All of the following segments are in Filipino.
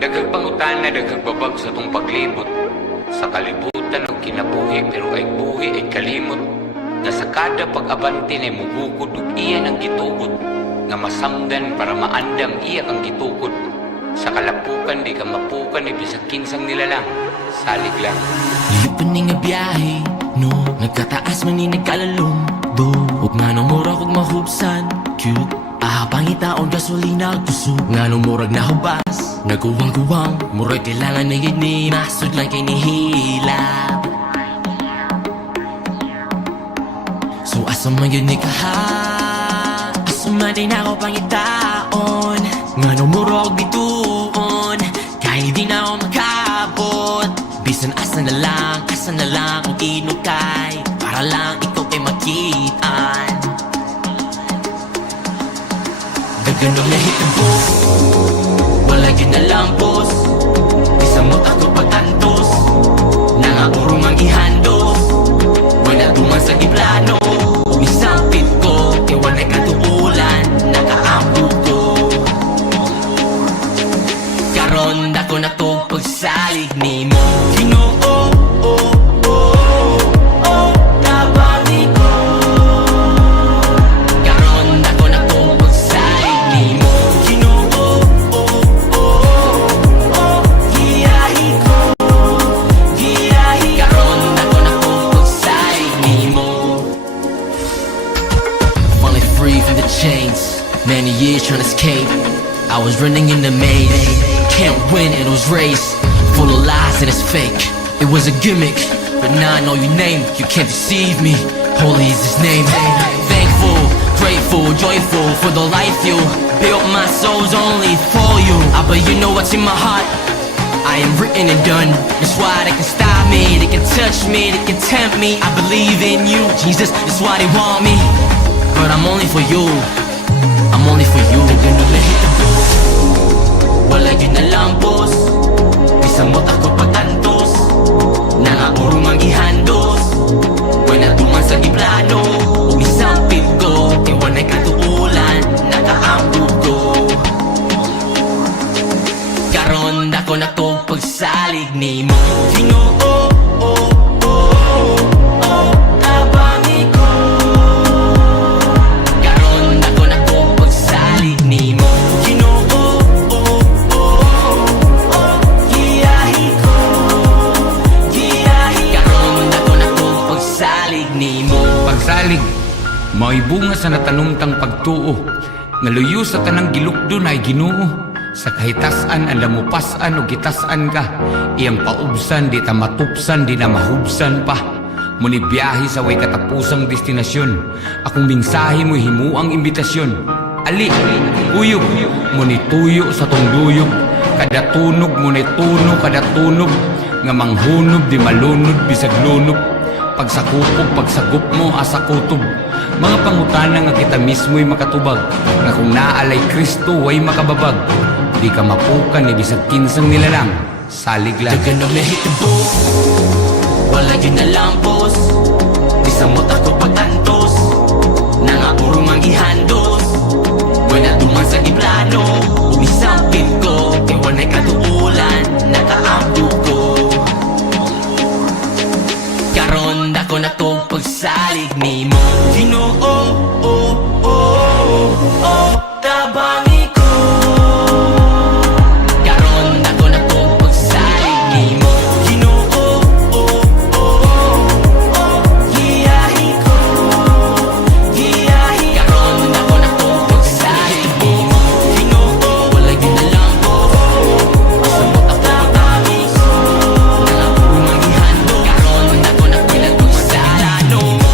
Daghang pangutan na daghang babag sa tong paglibot. Sa kalibutan og kinabuhi pero ay buhi ay kalimot. Na sa kada pag-abante na mubukod ug iya ang gitugot. Nga masamdan para maandam iya kang gitukod. Sa kalapukan di ka mapukan ay bisag kinsang nilalang. Salig lang. Lipon ni nga biyahe, no? Nagkataas man ni nagkalalong do. Ug nga nung mura kog mahubsan, cute. Pangitaon gasolina kusog nga nung murag nahubas. Naguwang-guwang, murag kailangan na yun ni masud lang kay nihilap. So asa man yun ni kaha, asa man din ako pangitaon. Nga nung murag bituon, kahit di na ako makabot. Bisan asa na lang ang inukay, para lang ikaw kay makitaan. Ganong nahitabo, wala yun na lampos. Isamot ako pagtantos, nangapurong ang ihandos. Wala tuman sa giplano, umisampit ko, kaya wala'y katuulan, nakaampo ko. Karon dako na to pagsalig ni mo. Ginoo, chains, many years trying to escape. I was running in the maze, can't win, it was race, full of lies and it's fake. It was a gimmick, but now I know your name, you can't deceive me. Holy is his name. Thankful, grateful, joyful for the life you built. My soul's only for you. But you know what's in my heart, I am written and done. That's why they can stop me, they can touch me, they can tempt me. I believe in you, Jesus, that's why they want me. But I'm only for you, I'm only for you. Ganun nahitabo, wala yun na lampos. Isamot ako pagtantos, nangapurong ang ihandos. Wala tuman sa giplano, umisampit ko, kaya wala'y katuulan, nakaampo ko. Karon dako na to pagsalig ni mo. Ginoo, pagsalig, mao'y bunga sa natanumtang pagtuo. Ngaluyo sa tanang gilukdo na ay Ginoo. Sa kahitasan, ang lamupasan o gitasan ka. Iyang paubsan, di ta matupsan, di na mahubsan pa. Muni biyahe sa way katapusang destinasyon. Akong mensahe mo'y himuang imbitasyon. Ali, uyog, muni tuyo sa tungduyog. Kada tunog, muni tuno, kada tunog. Nga manghunod, di malunod, bisag lunod. Pagsakupog, pagsagup mo, asa kutob. Mga pangutana nga kita mismo'y makatubag. Nga kung naalay Kristo, way makababag. Di ka mapukan, ni bisag kinsang nilalang. Salig lang. Ganong nahitabo, wala yun na lampos. Isamot ako pagtantos, nangapurong ang ihandos. Wala tuman sa giplano, umisampit ko, kaya wala'y katuulan, nakaampo ko. Karon dako na to pagsalig ni mo. Ginoo, tabangi ko. Karon dako na to pagsalig ni mo. Ginoo, giyahi ko. Karon dako na to pagsalig ni mo. Ginoo, wala yun na lang ko. Masamot ako pagtamis, nangapurong ang ihando. Karon dako na to pagsalig ni mo.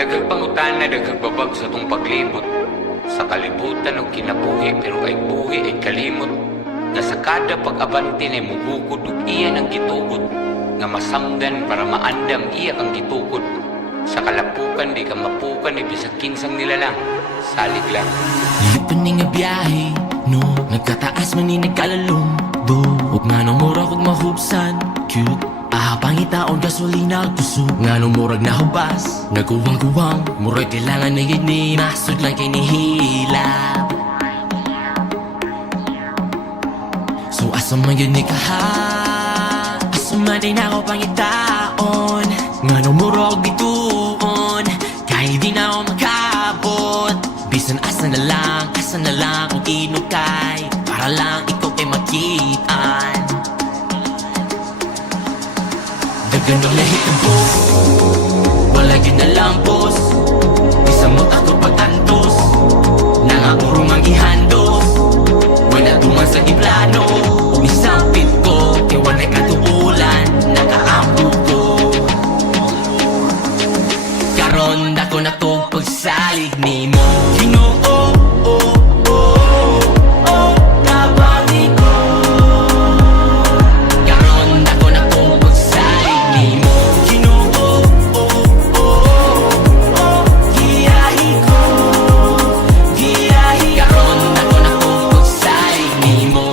Daghang pangutana, daghang babag sa tong paglibot. Sa kalibutan og kinabuhi pero ay buhi ay kalimot. Nga sa kada pag-abante na mugukod ug iya ang gitugot. Nga masamdan para maandam iya kang gitukod. Sa kalapukan di ka mapukan ni bisag kinsang nilalang. Salig lang. Lipan nga biyahe, no? Nagkataas man ni nagkalalong do. Huwag nga nang murag kong mahubsan, cute. Pangitaon gasolina kusog nga nung murag na hubas. Nagkuwang-kuwang, murag kailangan na gini. Masod lang kay nihilap. So asa man yun ni kaha, asa man din ako pangitaon. Nga nung murag bituon, kahit di na ako makabot. Bisan asa na lang kung inukay. Para lang ikaw ay makitaan. Dagan ang nahitabo, wala yun na lang boss. Isang mo ako pagtantos, nangakurong ang ihandos. Wala tuman sa iplano, umisampit ko. Kaya wala'y katuulan, nakaampo ko. Karon dako na to pagsalig ni mo. Ginoo, kabangi ko. Karon dako na to pagsalig ni mo. Ginoo, giyahi ko. Giyahi karon dako na to pagsalig ni mo.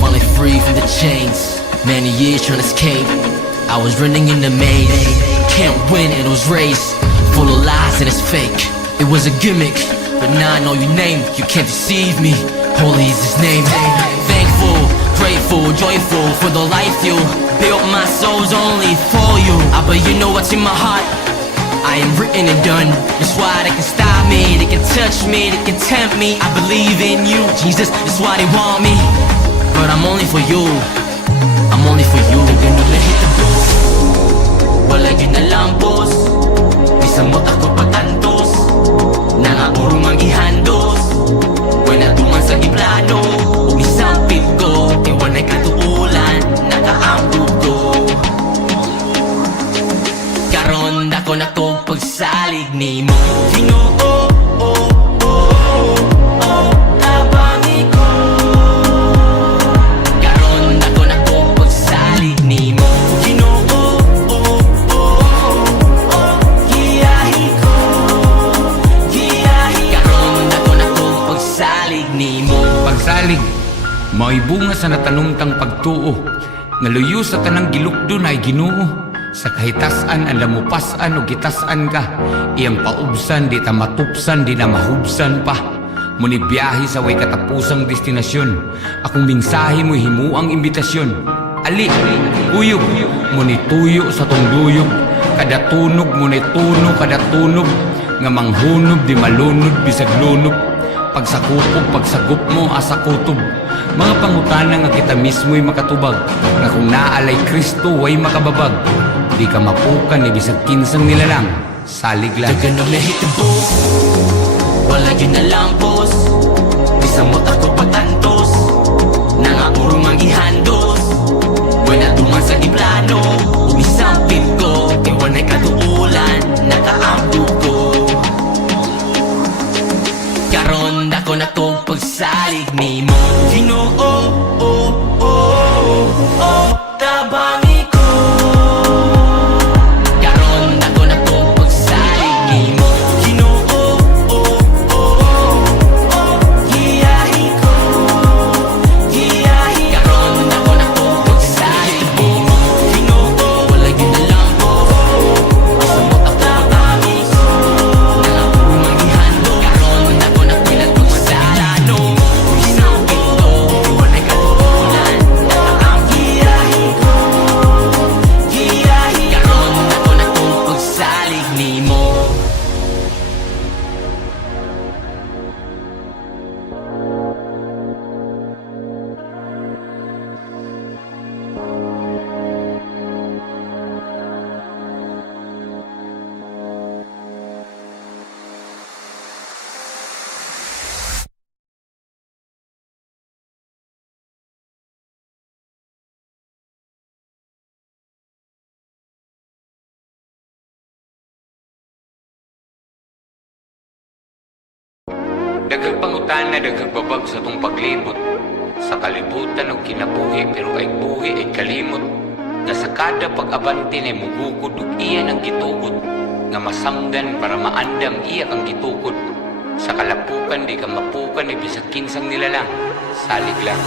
Finally free from the chains, many years trying to escape. I was running in the maze, can't win in those race. Full of lies and it's fake. It was a gimmick, but now I know your name. You can't deceive me. Holy is His name. Thankful, grateful, joyful for the life you built. My soul's only for you. But you know what's in my heart. I am written and done. That's why they can stop me, they can touch me, they can tempt me. I believe in you, Jesus. That's why they want me. But I'm only for you. I'm only for you. They're gonna hit the booth. Wala yun na lang boss. Isang mo ako pagtantos, nangakurong ang ihandos. Wala tuman sa iplano, umisampit ko. Kaya wala'y katuulan, nakaampo ko. Karon dako na ko pagsalig ni mo. Ginoo, kabangi ko. Karon dako na ko pagsalig ni mo. Ginoo, giyahi ko. Giyahi karon dako na ko pagsalig ni mo. Pagsalig, mao'y bunga sa natanumtang pagtuo. Naluyo sa tanang gilukdo na ay Ginoo. Sa kahitasan ang lamupasan o gitasan ka. Iyang paubsan, di ta matupsan, di na mahubsan pa. Muni biyahe sa way katapusang destinasyon. Akong mensahe mo'y himuang imbitasyon. Ali, uyog, muni tuyo sa tong duyog. Kada tunog, muni tuno, kada tunog. Nga manghunog, di malunod, bisag lunog. Pagsakupog, pagsagup mo, asa kutob. Mga pangutana nga kita mismo'y makatubag. Nga kung naalay Kristo, way makababag. Di ka mapukan, ni bisag kinsang nilalang. Salig lang. Dagan ang nahitabo, wala yun na lang boss. Isang mo ako pagtantos, nangakurong ang ihandos. Wala tuman sa iplano, umisampit ko. Kaya wala'y katuulan, nakaampo ko. Karon dako na to pagsalig ni mo. Ginoo, tabangi ko. Karon dako na to pagsalig ni mo. Ginoo, giyahi ko. Giyahi karon dako na to pagsalig ni mo. Ginoo, wala yun na lang Daghang pangutana, daghang babag sa tong paglibot. Sa kalibutan og kinabuhi pero ay buhi ay kalimot. Nga sa kada pag-abante na mugukod ug iya ng gitugot. Nga masanggan para maandam iya kang gitukod. Sa kalapukan di ka mapukan ni bisag kinsang nilalang. Salig lang.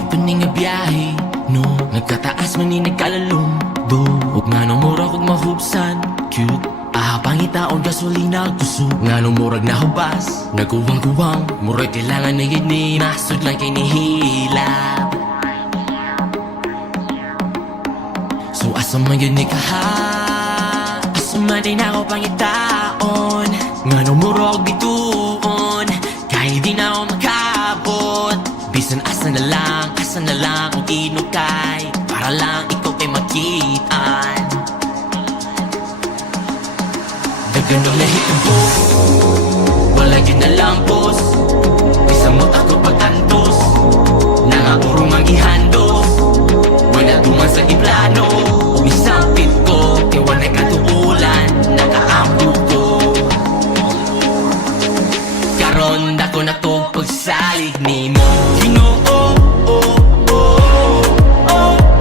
Lipan ni nga biyahe, no? Nagkataas man ni nagkalalong, do. Huwag nga nang murag ug mahubsan, cute. Ahabang itaon gasolina kusog. Nga nang murag na hubas, nagkuwang-kuwang. Murag kailangan na yun ni masod lang kay nihilap. So asa man yun ni kaha, asa man din ako pangitaon. Nga nang murag bituon, kahit di na ako makabot. Bisan asa na lang kung inukay, para lang ikaw ay makitaan. Dagan ang nahitabo, wala yun na lang boss. Bisan mo ako pagtantos, nangapurong ang ihandos. Wala duman sa iplano, umisampit ko, kaya wala katuulan, nakaampo ko. Karon dako na to pagsalig ni mo. Ginoo,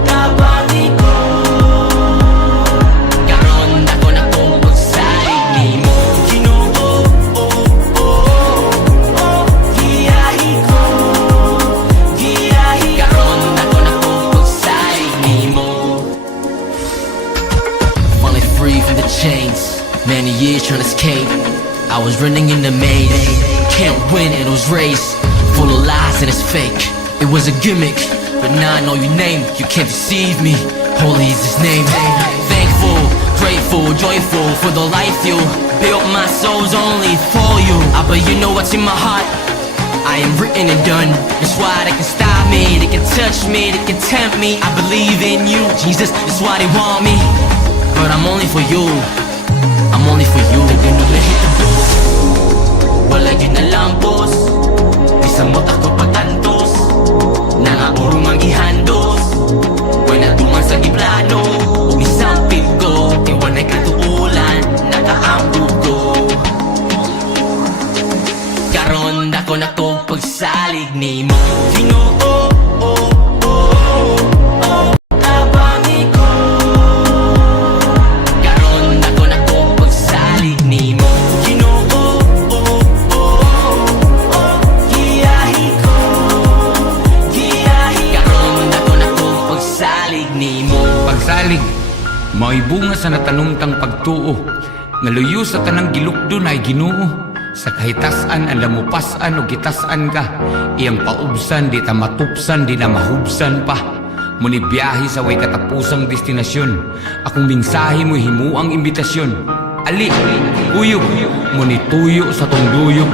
tabani ko. Karon dako na to pagsalig ni mo. Ginoo, giyahi ko, giyahi. Karon dako na to pagsalig ni mo. Finally free from the chains, many years trying to escape. I was running in the maze, can't win in those race, full of lies and it's fake. It was a gimmick, but now I know your name, you can't deceive me. Holy is his name. Thankful, grateful, joyful for the life you built. My soul's only for you. But you know what's in my heart, I am written and done. That's why they can stop me, they can touch me, they can tempt me. I believe in you, Jesus, that's why they want me. But I'm only for you, I'm only for you. They're gonna let it go. Wala yun na lang boss. Bisan mo ako pagtantos, nangapurong ang ihandos. Wala duman sa iplano, umisampit ko, kaya wala katuulan, nakaampo ko. Karon dako na to pagsalig ni mo. Ginoo, tabani ko. Karon dako na to pagsalig ni mo. Ginoo, giyahi ko, giyahi. Karon dako na to pagsalig ni mo. Pagsalig, mao'y bunga sa natanumtang pagtuo. Nga luyo sa tanang gilukdo na ay Ginoo. Sa kahitasan ang lamupasan o gitasan ka, iyang paubsan di ta matupsan di na mahubsan pa. Muni biyahe sa way katapusang destinasyon, akong mensahe mo himuang imbitasyon. Ali, kuyog, muni tuyo sa tunduyog,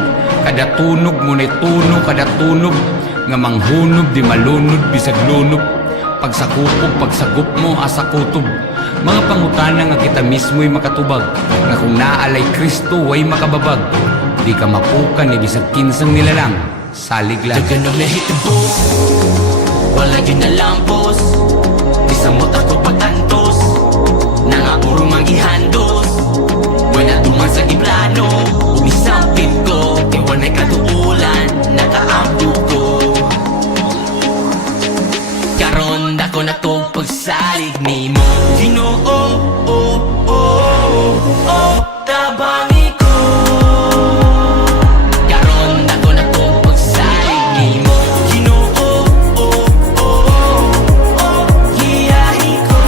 kada tunog muni tuno kada tunog, nga manghunod di malunod bisag lunod. Pagsakupog pagsagup mo asa kutob, mga pangutana nga kita mismo'y makatubag, nga kung naalay Kristo way makababag. Di ka mapukan ni bisag kinsang nilalang. Salig lang. Dagan ang nahitabo, wala yun na lang boss. Bisan mo ako pagtantos, nangapurong ang ihandos. Wala duman sa iplano, umisampit ko, kaya wala katuulan, nakaampo ko. Karon dako na to pagsalig ni mo. Ginoo, tabani ko. Karon dako na to pagsalig ni mo. Ginoo, giyahi ko,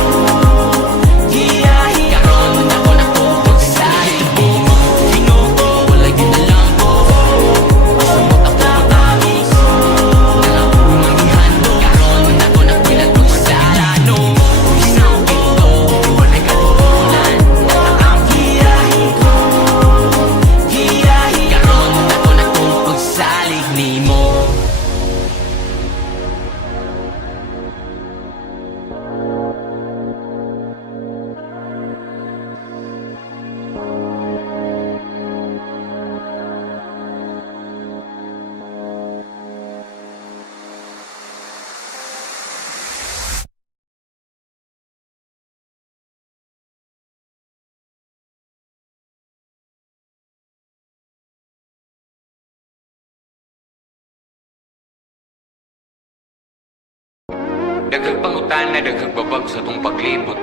Daghang pangutana, daghang babag sa tong paglibot.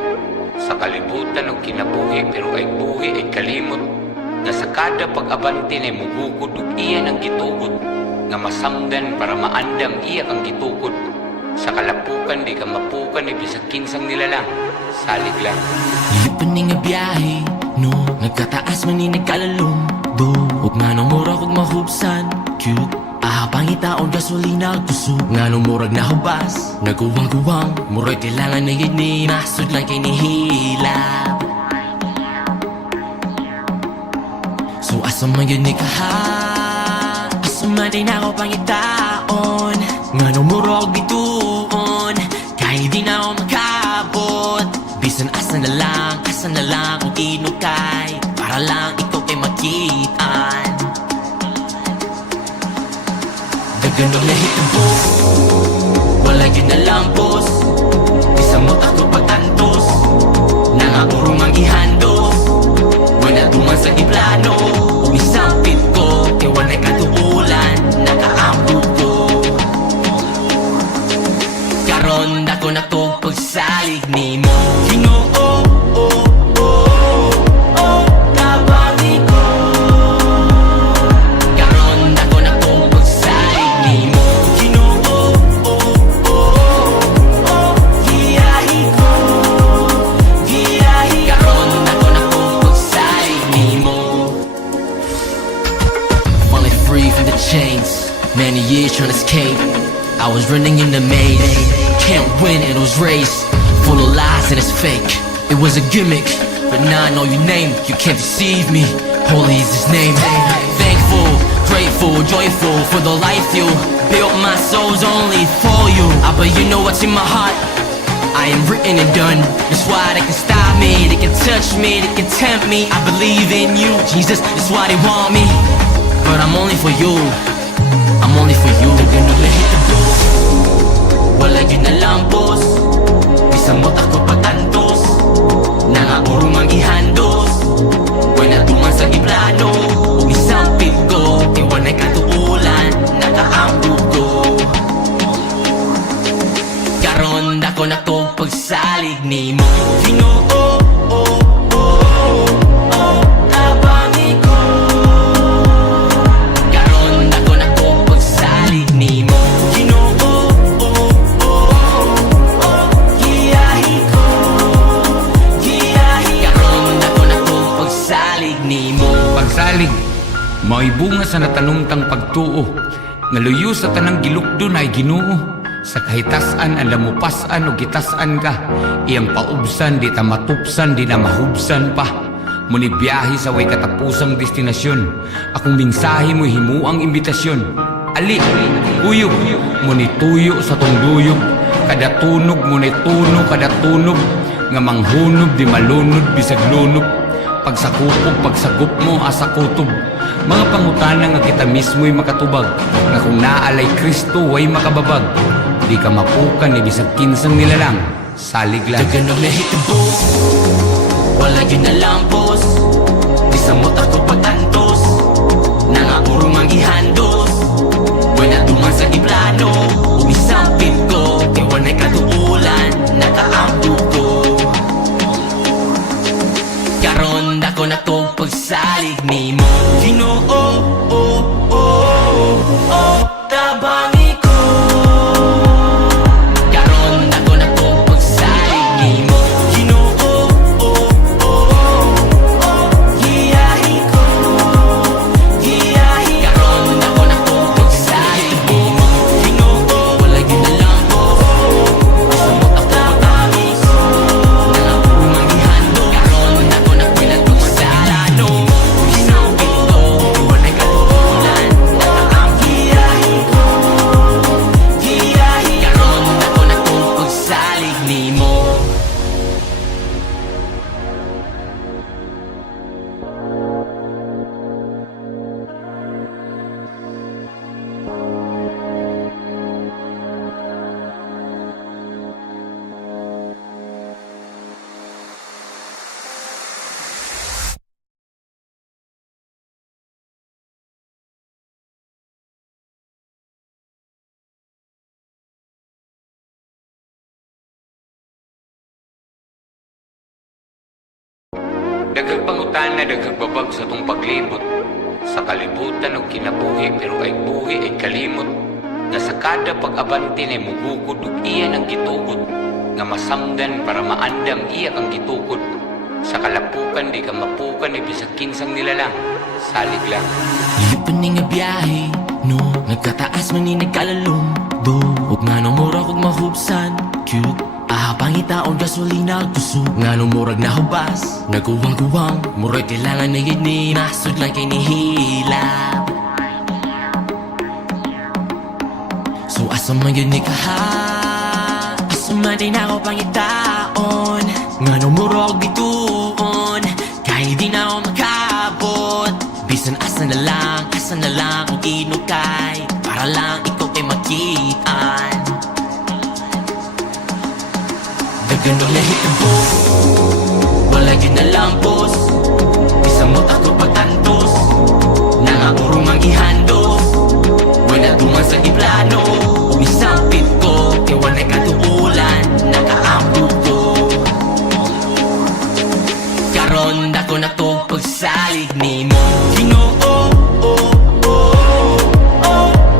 Sa kalibutan og kinabuhi pero ay buhi ay kalimot. Nga sa kada pag-abante na mugugod ug iya ang gitugot. Nga masanggan para maandam iya kang gitukod. Sa kalapukan di ka mapukan ay bisag kinsang nilalang. Salig lang. Ilipan ni nga biyahe, no? Nagkataas man ni nagkalalumbo. Huwag nga nang murag kog mahubsan, cute. Pangitaon gasolina kusog nga nung murag na hubas. Naguwang-guwang, murag kailangan na yun ni masud lang kay nihilap. So asa man yun ni kaha, asa man din ako pangitaon. Nga nung murag bituon, kahit hindi na ako makabot. Bisan asa na lang kung inukay, para lang ikaw ay makitaan. Ganun na hitabo, wala yun na lampos. Isang mo ako pagtantos, nangakurong ang ihandos. Wala tuman sa iplano, isang pit ko, kaya wala'y katuulan, nakaampo ko. Karon dako na to pagsalig ni mo. Ginoo, tabangi ko. Karon dako na to pagsalig ni mo. Ginoo, giyahi ko. Karon dako na to pagsalig ni mo. Finally free from the chains, many years trying to escape. I was running in the maze, can't win in those race. Full of lies and it's fake, it was a gimmick. But now I know your name, you can't deceive me. Holy is his name. Thankful, grateful, joyful for the life you built. My soul's only for you. But you know what's in my heart, I am written and done. That's why they can stop me, they can touch me, they can tempt me. I believe in you, Jesus, that's why they want me. But I'm only for you, I'm only for you. Ganun na hitabo, wala yun na lampos. Isang mo ako pagtantos, nangakurong ang ihandos. Wala tuman sa iplano, isang pit ko, kaya wala'y katuulan, nakaampo ko. Karon dako na to pagsalig ni mo. Ginoo, tabangi ko. Karon dako na to pagsalig ni mo. Ginoo, giyahi ko. Karon dako na to pagsalig ni mo. Pagsalig, mao'y bunga sa natanumtang pagtuo. Nga luyo sa tanang gilukdo na ay Ginoo. Sa kahitasan ang lamupasan o gitasan ka, iyang paubsan di ta matupsan di na mahubsan pa. Muni biyahe sa way katapusang destinasyon, akong mensahe mo himuang imbitasyon. Ali, uyog, muni tuyo sa tong duyog, kada tunog muni tuno kada tunog, nga manghunog di malunod bisag lunog. Pagsakop mo asa kutob, mga pangutana nga kita mismo'y makatubag, nga kung naalay Kristo way makababag. Di ka mapukan ni bisag kinsang nilalang. Salig lang. Ganun na hitabo, wala yun na lampos. Isang mo ako pagtantos, nangakurong ang ihandos. Wala tuman sa iplano, isang pit ko, kaya wala'y katuulan, nakaampo ko. Karon dako na to pagsalig ni mo. Ginoo, tabangi ko. Karon dako na to pagsalig ni mo. Ginoo, giyahi ko. Daghang pangutana, daghang babag sa tong paglibot. Sa kalibutan og kinabuhi, pero ay buhi ay kalimot. Nga sa kada pag-abante na mugugod ug iya ng gitugot. Nga masamdan para maandam iya kang gitukod. Sa kalapukan di ka mapukan ni bisag kinsang nilalang. Salig lang. Lipan ni nga biyahe, no? Nagkataas man ni nagkalalong, do. Huwag nga nang murag huwag mahubsan, cute. Pangitaon gasolina kusog nga nung murag na hubas. Naguwang-guwang, murag kailangan na yun ni nasod lang kay nihilap. So asa man yun ni kaha, asa man din ako pangitaon. Nga nung murag bituon, kahit di na ako makabot. Bisan asa na lang kung inukay, para lang ikaw ay makitaan. Ganun na hitabo, wala yun na lampos. Bisa mo't ako pagtantos, nangangurong ang ihandos. Wala tuman sa iplano, umisampit ko, kaya wala'y katuulan, nakaampo ko. Karon dako na to pagsalig ni mo. Ginoo,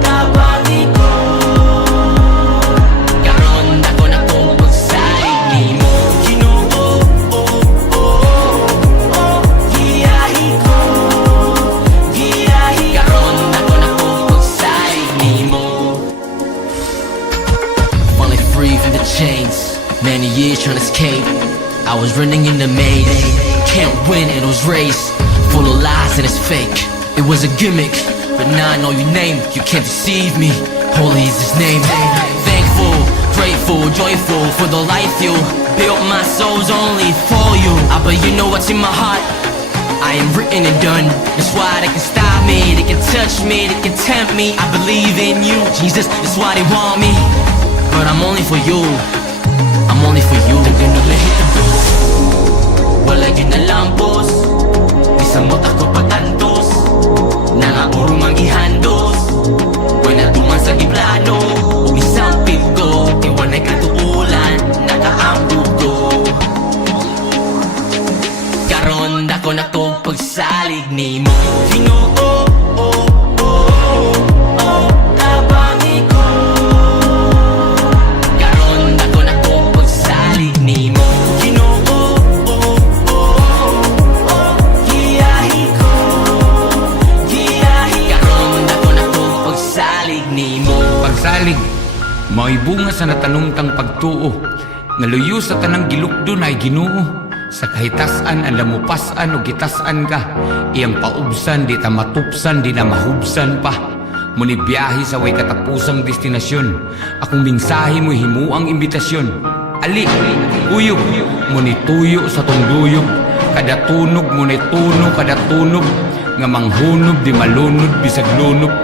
tabangi ko. Karon dako na to pagsalig ni mo. Ginoo, giyahi ko, giyahi. Karon dako na to pagsalig ni mo. Finally free from the chains, many years trying to escape. I was running in the maze, can't win in those race, full of lies and it's fake. It was a gimmick, but now I know your name, you can't deceive me. Holy is his name. Thankful, grateful, joyful for the life you built. My soul's only for you. But you know what's in my heart, I am written and done. That's why they can stop me, they can touch me, they can tempt me. I believe in you, Jesus, that's why they want me. But I'm only for you, I'm only for you. They're gonna let it go, wala yun na lampos. Bisa mo't ako pagtantos, nangangurong ang ihandos. Wala tuman sa iplano, umisampit ko, kaya wala'y katuulan, nakaampo ko. Karon dako na to pagsalig ni mo. Ginoo, tabangi ko. Karon dako na to pagsalig ni mo. Ginoo, giyahi ko, giyahi. Karon dako na to pagsalig ni mo. Pagsalig, mao'y bunga sa natanumtang pagtuo. Nga luyo sa tanang gilukdo na ay Ginoo. Sa kahitasan ang lamupasan o gitasan ka, iyang paubsan di ta matupsan di na mahubsan pa. Muni biyahe sa way katapusang destinasyon, akong mensahe mo himuang imbitasyon. Ali, uyog, muni tuyo sa tong duyog, kada tunog muni tuno kada tunog, nga manghunod di malunod bisag lunod.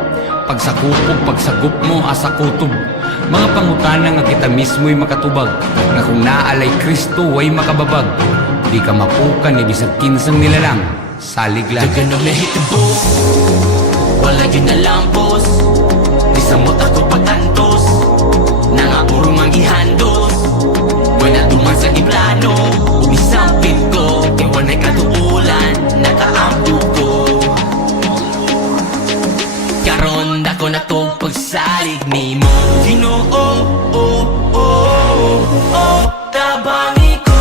Pagsakupog pagsagup mo asa kutob, mga pangutana nga kita mismo'y makatubag, nga kung naalay Kristo way makababag. Di ka mapukan ni bisag kinsang nilalang. Salig lang. Dagan ang nahitabo, wala yun na lampos. Bisa mo't ako pagtantos, nangangurong ang ihandos. Wala tuman sa iplano, umisampit ko, kaya wala'y katuulan, nakaampo ko. Karon dako na to pagsalig ni mo. Ginoo, tabangi ko.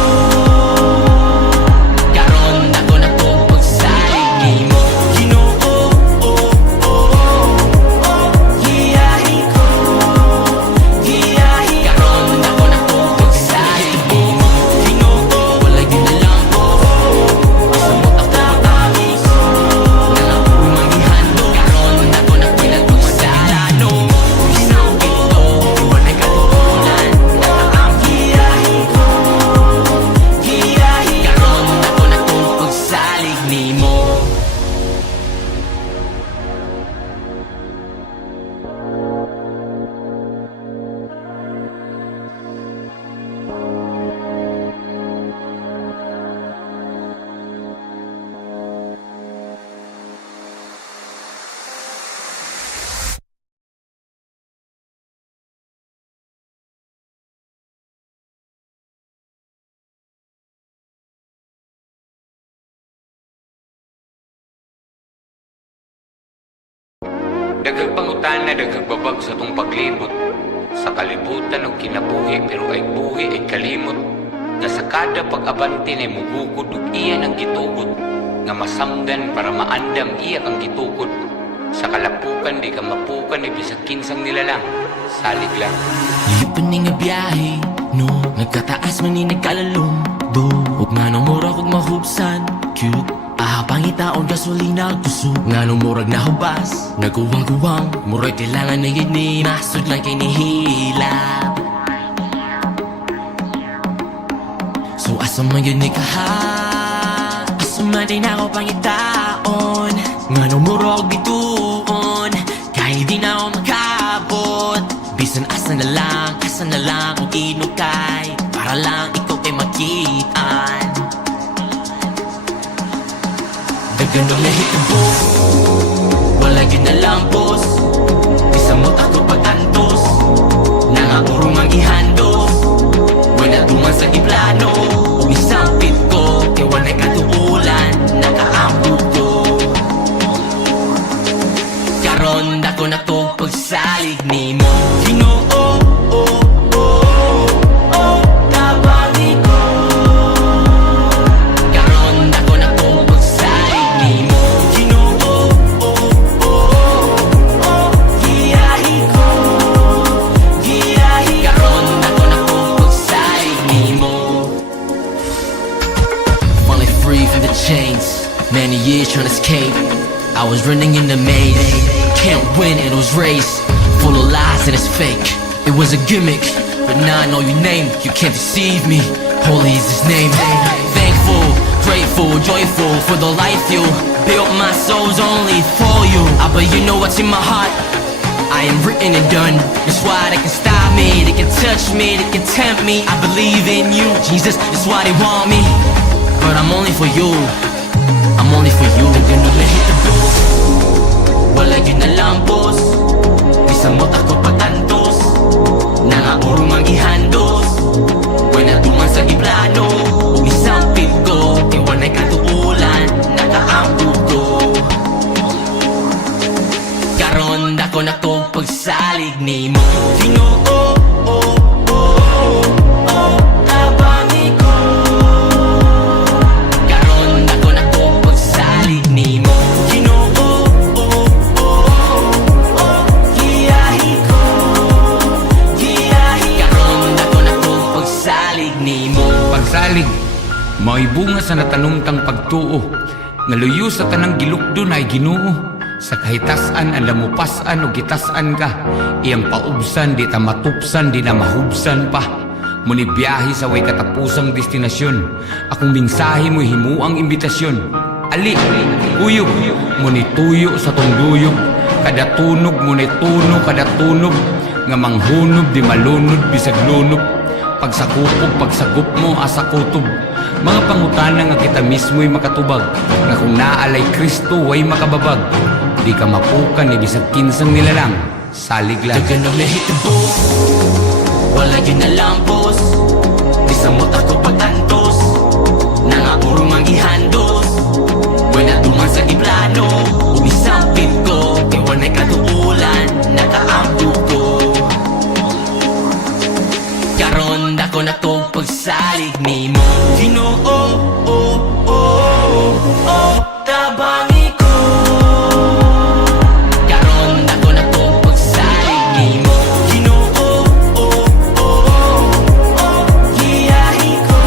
Karon dako na to pagsalig ni mo. Ginoo, giyahi ko, giyahi. Karon dako na to pagsalig ni mo. Ginoo, Daghang pangutana, daghang babag sa tong paglibot. Sa kalibutan o kinabuhi, pero ay buhi ay kalimot. Nga sa kada pag-abante na mugugod ug iyan ang gitugot. Nga masamdan para maandam iya kang gitukod. Sa kalapukan di ka mapukan ni bisag kinsang nilalang. Salig lang. Lipon ni nga biyahe, no? Nagkataas man ni nagkalalong do. Huwag nga nang murag kog mahubsan, cute. Pangitaon gasolina kusog nga nung murag nahubas. Naguwang-guwang, murag kailangan na yun ni masud lang kay nihilap. So asa man yun ni kaha, asa man din ako pangitaon. Nga nung murag bituon, kahit di na ako makabot. Bisan asa na lang kung inukay, para lang ikaw kay makitaan. Daganong nahitabo, wala yun na lampos. Di samot ako pag-antos, nangapurong ang ihandos. Wala tuman sa iplano, umisampit ko, kaya wala'y katuulan, nakaambog ko. Karon dako na to pagsalig ni mo. Ginoo, tabangi ko. Karon dako na to pagsalig ni mo. Ginoo, giyahi ko. Giyahi karon dako na to pagsalig ni mo. Finally free from the chains, many years trying to escape. I was running in the maze, can't win in those race, full of lies and it's fake. It was a gimmick, but now I know your name, you can't deceive me. Holy is his name. Thankful, grateful, joyful for the life you built. My soul's only for you. But you know what's in my heart, I am written and done. That's why they can stop me, they can touch me, they can tempt me. I believe in you, Jesus, that's why they want me. But I'm only for you, I'm only for you. Ganun nahitabo, wala yun na lampos. Di samot ako pag-antos, nangapurong ang ihandos. Wala tuman sa iplano, umisampit ko, kaya wala'y katuulan, nakaambog ko. Karon dako na to pagsalig ni mo. Ginoo, tabangi ko. Karon dako na to pagsalig ni mo. Ginoo, giyahi ko. Giyahi karon dako na to pagsalig ni mo. Pagsalig, mao'y bunga sa natanumtang pagtuo. Nga luyo sa tanang gilukdo na ay Ginoo. Sa kahitasan ang lamupasan o gitasan ka, iyang paubsan di ta matupsan di na mahubsan pa. Muni biyahe sa way katapusang destinasyon, akong mensahe mo himuang imbitasyon. Ali, uyog, muni tuyo sa tong duyog, kada tunog muni tuno kada tunog, nga manghunog di malunod bisag lunod. Pagsakupog pagsagup mo asa kutob, mga pangutana nga kita mismo'y makatubag, nga kung naalay Kristo way makababag. Di ka mapukan ni bisag kinsang nilalang. Salig lang. Daganong nahitabo, wala yun na lampos. Di samot ako pag-antos, nangapurong ang ihandos. Wala tuman sa iplano, umisampit ko, kaya wala'y katuulan, nakaambog ko. Karon dako na to pagsalig ni mo. Ginoo, tabangi ko. Karon dako na to pagsalig ni mo. Ginoo, giyahi ko.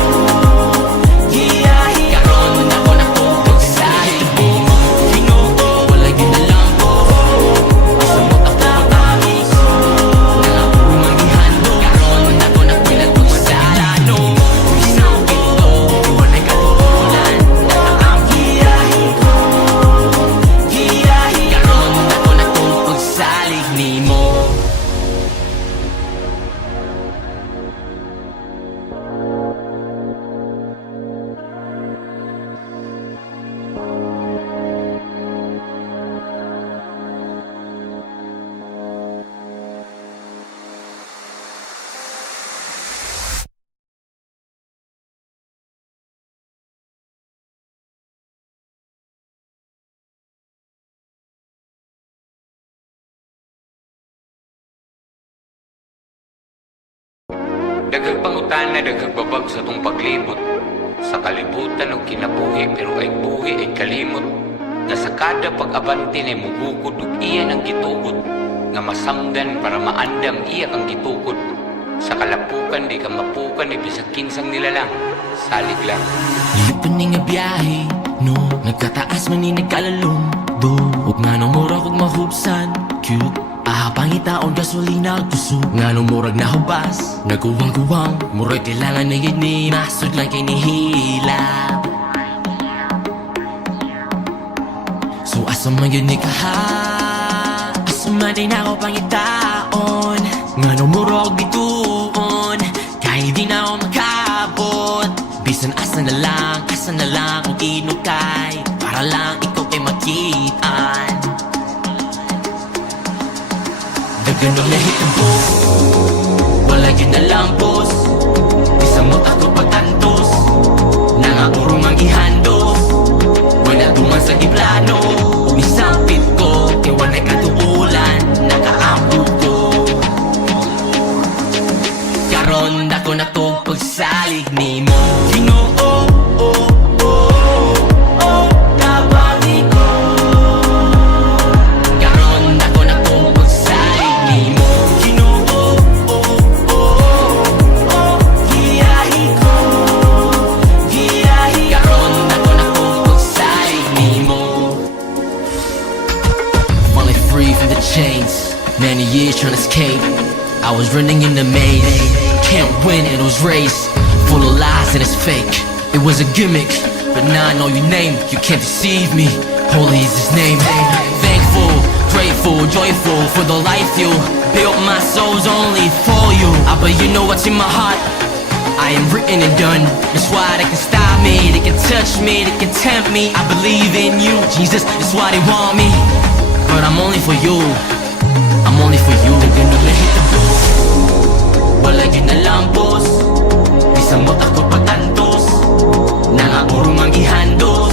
Daghang pangutana, daghang babag sa tong paglibot. Sa kalibutan og kinabuhi, pero ay buhi ay kalimot. Nga sa kada pag-abante na mugukod ug iya ng gitugot. Nga masamdan para maandam iya kang gitukod. Sa kalapukan di ka mapukan ni bisag kinsang nilalang. Salig lang. Lipon ni nga biyahe, no? Nagkataas man ni nagkalalong do. Huwag nga nung murag huwag mahubsan, cute. Ahabang itaon gasolina kusog. Nga nung murag nahubas, naguwang-guwang. Murag kailangan na yun ni masod lang kay nihilap. So asa man yun ni kaha, asa man din ako pangitaon. Nga nung murag bituon, kahit di na ako makabot. Bisan asa na lang kung inukay. Para lang ikaw kay makitaan. Dagan ang nahitabo, wala yun na lang boss. Bisan mo't ako pagtantos, nangapurong ang gihandos. Wala duman sa giplano, umisampit ko. Kaya wala'y katuulan, nakaampo ko. Karon dako na to pagsalig ni mo. Ginoo, kabangi ko. Karon dako na to pagsalig ni mo. Ginoo, giyahi ko. Giyahi karon dako na to pagsalig ni mo. Finally free from the chains, many years trying to escape. I was running in the maze, can't win in those race. Full of lies and it's fake. It was a gimmick, but now I know your name. You can't deceive me. Holy is his name. Thankful, grateful, joyful for the life you built. My soul's only for you. But you know what's in my heart. I am written and done. That's why they can stop me, they can touch me, they can tempt me. I believe in you, Jesus. That's why they want me. But I'm only for you. I'm only for you. They're gonna let hit the booth. Wala yun na lang boss. Bisan mo't ako pagtantos, nangapurong ang gihandos.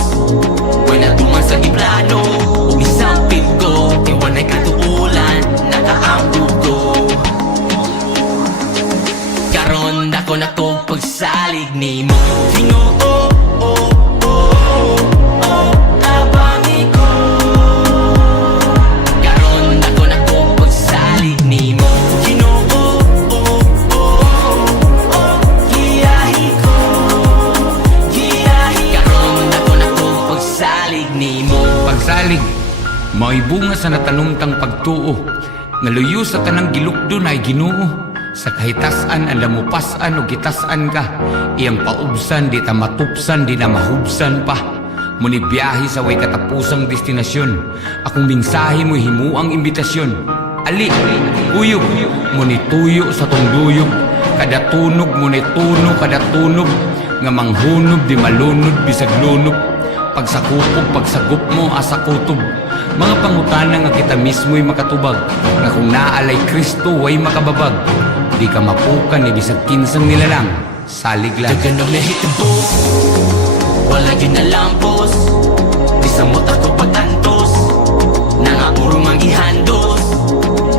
Wala duman sa giplano, umisampit ko. Kaya wala'y katuulan, nakaampo ko. Karon dako na to pagsalig ni mo. Ginoo, kabangi ko. Karon dako na to pagsalig ni mo. Ginoo, giyahi ko. Giyahi karon dako na to pagsalig ni mo. Pagsalig, mao'y bunga sa natanumtang pagtuo. Nga luyo sa tanang gilukdo na ay Ginoo. Sa kahitasan, ang lamupasan o gitasan ka. Iyang paubsan, di ta matupsan, di na mahubsan pa. Muni biyahe sa way katapusang destinasyon. Akong mensahe mo'y himuang imbitasyon. Ali, uyog, muni tuyo sa tunduyog. Kada tunog, muni tuno, kada tunog. Nga manghunob, di malunod, bisag lunod. Pagsakupog, pagsagup mo, asa kutob. Mga pangutana nga kita mismo'y makatubag. Nga kung naalay Kristo, way makababag. Di ka mapukan, ni bisag kinsang nilalang. Salig lang. Dagan ang nahitabo, wala yun na lang boss. Bisan mo't ako pagtantos, nangapurong ang gihandos.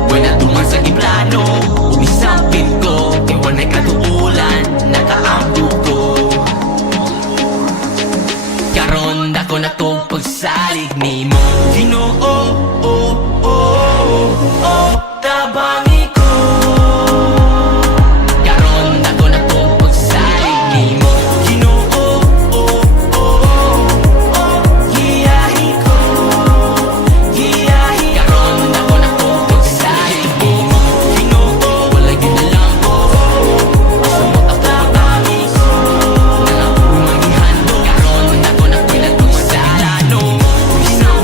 Wala duman sa giplano, umisampit ko. Kaya wala'y katuulan, nakaampo ko. Karon dako na to pagsalig ni mo. Ginoo, tabangi ko. Karon dako na to pagsalig ni mo. Ginoo, giyahi ko. Giyahi karon dako na to pagsalig ni mo. Ginoo, wala yun na lang po. Basta mo ako tabangi ko. Nangapurong ang ihando. Karon dako na ko'y nagpagsalano. Isang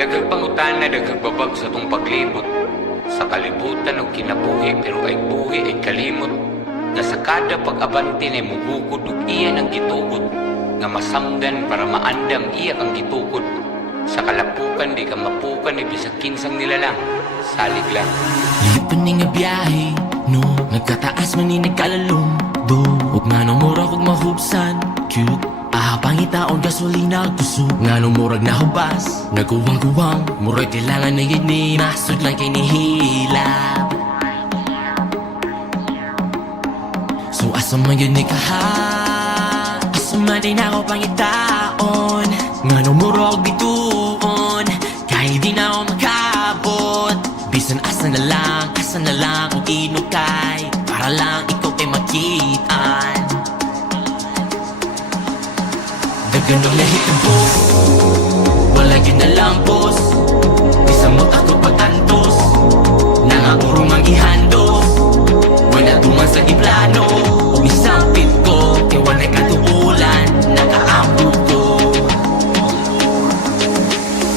Daghang pangutana, daghang babag sa tong paglibot. Sa kalibutan og kinabuhi pero ay buhi ay kalimot. Nga sa kada pag-abante na mubukod ug iya ang gitugot. Nga masamdan para maandam iya kang gitukod. Sa kalapukan di ka mapukan ni bisag kinsang nilalang. Salig lang. Lipon ni nga biyahe, no? Nagkataas man ni nagkalalong do. Ug nga nung murag ug mahubsan, cute. Pangitaon gasolina kusog nga nung murag nahubas. Naguwang-guwang, murag kailangan na yun ni masud lang kay nihila. So asa man yun ni kaha, asa man din ako pangitaon. Nga nung murag bituon, kahit di na ako makabot. Bisan asa na lang kung inukay, para lang ikaw kay makitaan. Daganong nahitabo, wala yun na lampos. Bisan mo't ako pagtantos, nangapurong ang ihandos. Wala tuman sa iplano, umisampit ko, kaya wala katuulan, nakaambog ko.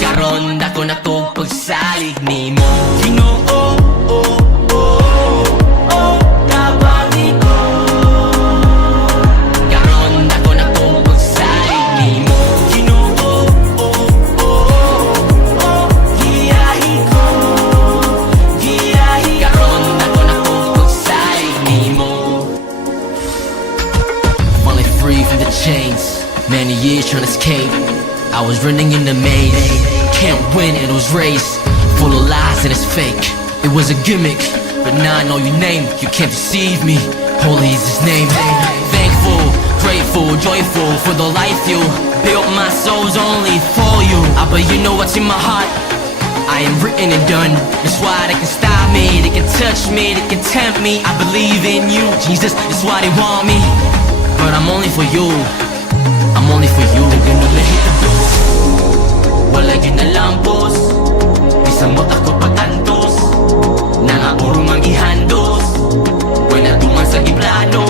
Karon dako na to pagsalig ni mo. Ginoo, tabangi ko. Karon dako na to pagsalig ni mo. Ginoo, giyahi ko. Giyahi karon dako na to pagsalig ni mo. Finally free from the chains, many years trying to escape. I was running in the maze, can't win in those race, full of lies and it's fake. It was a gimmick, but now I know your name, you can't deceive me. Holy is his name. Thankful, grateful, joyful for the life you built. My soul's only for you. But you know what's in my heart? I am written and done. That's why they can stop me, they can touch me, they can tempt me. I believe in you, Jesus, that's why they want me. But I'm only for you, I'm only for you. Ganun na hitabo, wala yun na lampos. Bisan mo't ako pagtantos, nangapurong ang ihandos. Wala tuman sa iplano,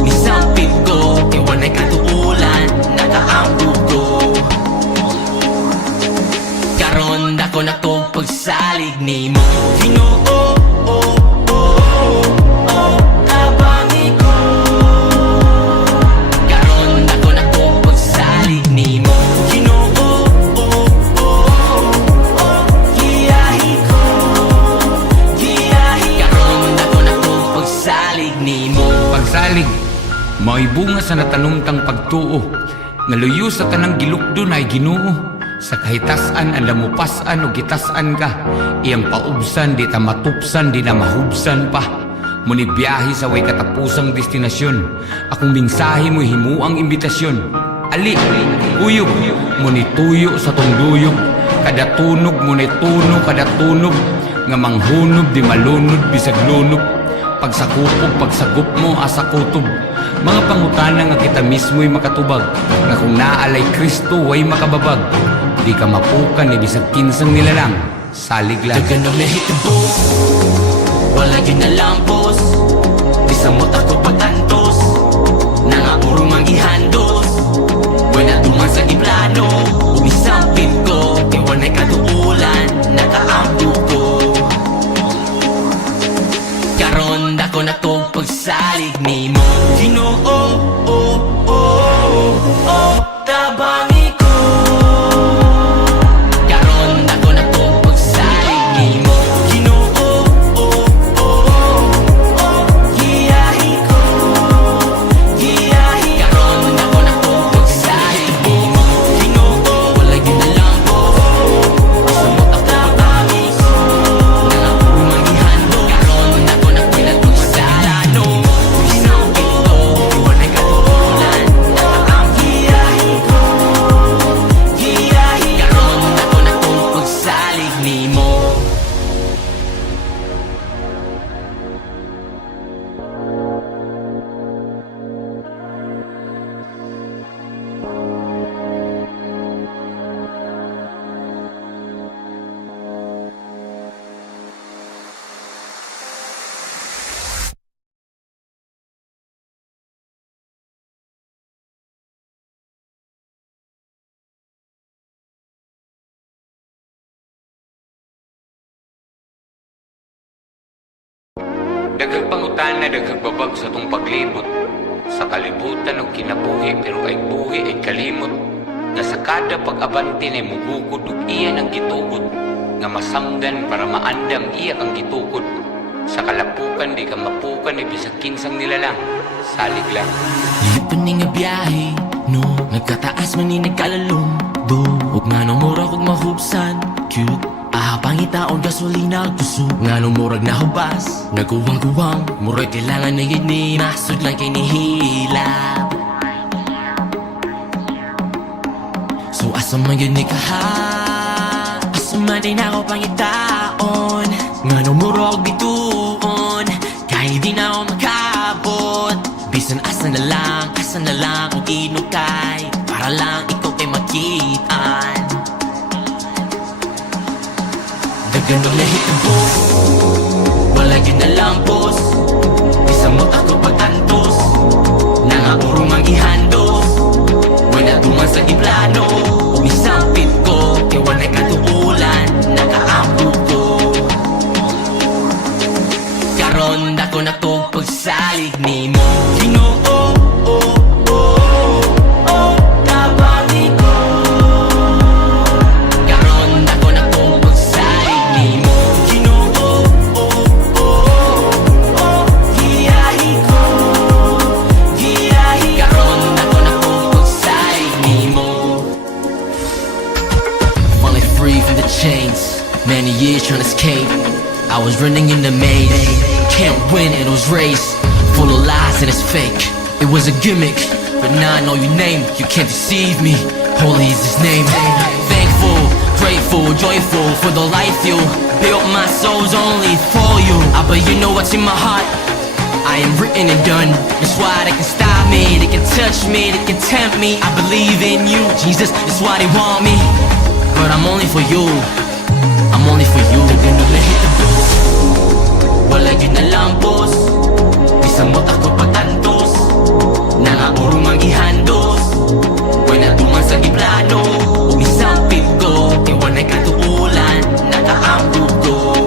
umisampit ko, kaya wala'y katuulan, nakaambog ko. Karon dako na to pagsalig ni mo. Ginoo, tabangi ko. Karon dako na to pagsalig ni mo. Ginoo, giyahi ko. Giyahi karon dako na to pagsalig ni mo. Pagsalig, mao'y bunga sa natanumtang pagtuo. Nga luyo sa tanang gilukdo na ay Ginoo. Sa kahitasan ang lamupasan o gitasan ka, iyang paubsan di ta matupsan di na mahubsan pa. Muni biyahe sa way katapusang destinasyon, akong mensahe mo'y himuang imbitasyon. Ali, uyog, muni tuyo sa tungduyog, kada tunog muni tuno kada tunog, nga manghunog di malunod bisag lunog. Pagsakupog pagsagup mo asa kutob, mga pangutana nga kita mismo'y makatubag, nga kung naalay Kristo way makababag. Di ka mapukan ni bisag kinsang nilalang. Salig lang. Daganong nahitabo, wala yun na lampos. Bisan mo't ako pagtantos, nangapurong ang ihandos. Wala tuman sa iplano, umisampit ko, kaya wala'y katuulan, nakaambog ko. Karon dako na to pagsalig ni mo. Ginoo, tabangi ko. Karon dako na to pagsalig ni mo. Ginoo, giyahi ko. Giyahi karon dako na to pagsalig ni mo. Ginoo, Daghang pangutana, daghang babag sa tong paglibot. Sa kalibutan og kinabuhi, pero ay buhi ay kalimot. Nga sa kada pag-abante na mugukod ug iya ng gitugot. Nga masamdan para maandam iya kang gitukod. Sa kalapukan di ka mapukan ay bisag kinsang nilalang. Salig lang. Lipan ni nga biyahe, no? Nagkataas man ni nagkalalong, do. Huwag nga nang murag huwag mahubsan, cute. Pangitaon gasolina gusto nga nung murag na hubas. Naguwang-guwang, murag kailangan na yun ni masud lang kay nihilap. So asa man yun ni kaha, asa man din ako pangitaon. Nga nung murag bituon, kahit di na ako makabot. Bisan asa na lang kung inukay, para lang ikaw kay makitaan. Ganun na hitabo, wala yun na lampos. Isang motak ko pagtantos, nangapurong ang ihandos. Wala tuman sa giplano, umisampit ko, kaya wala'y katuulan, nakaampo ko. Karon dako na to pagsalig ni mo, Ginoo. Chains, many years trying to escape. I was running in the maze, can't win in those race. Full of lies and it's fake. It was a gimmick, but now I know your name. You can't deceive me. Holy is His name. Thankful, grateful, joyful for the life you built. My soul's only for you. But you know what's in my heart. I am written and done. That's why they can stop me, they can touch me, they can tempt me. I believe in you, Jesus. That's why they want me. But I'm only for you, I'm only for you. Ganun na hitabo, wala yun na lampos. Isang motak ko pagtantos, nangapurong ang ihandos. Wala tuman sa giplano, umisampit ko, kaya wala'y katuulan, nakaampo ko.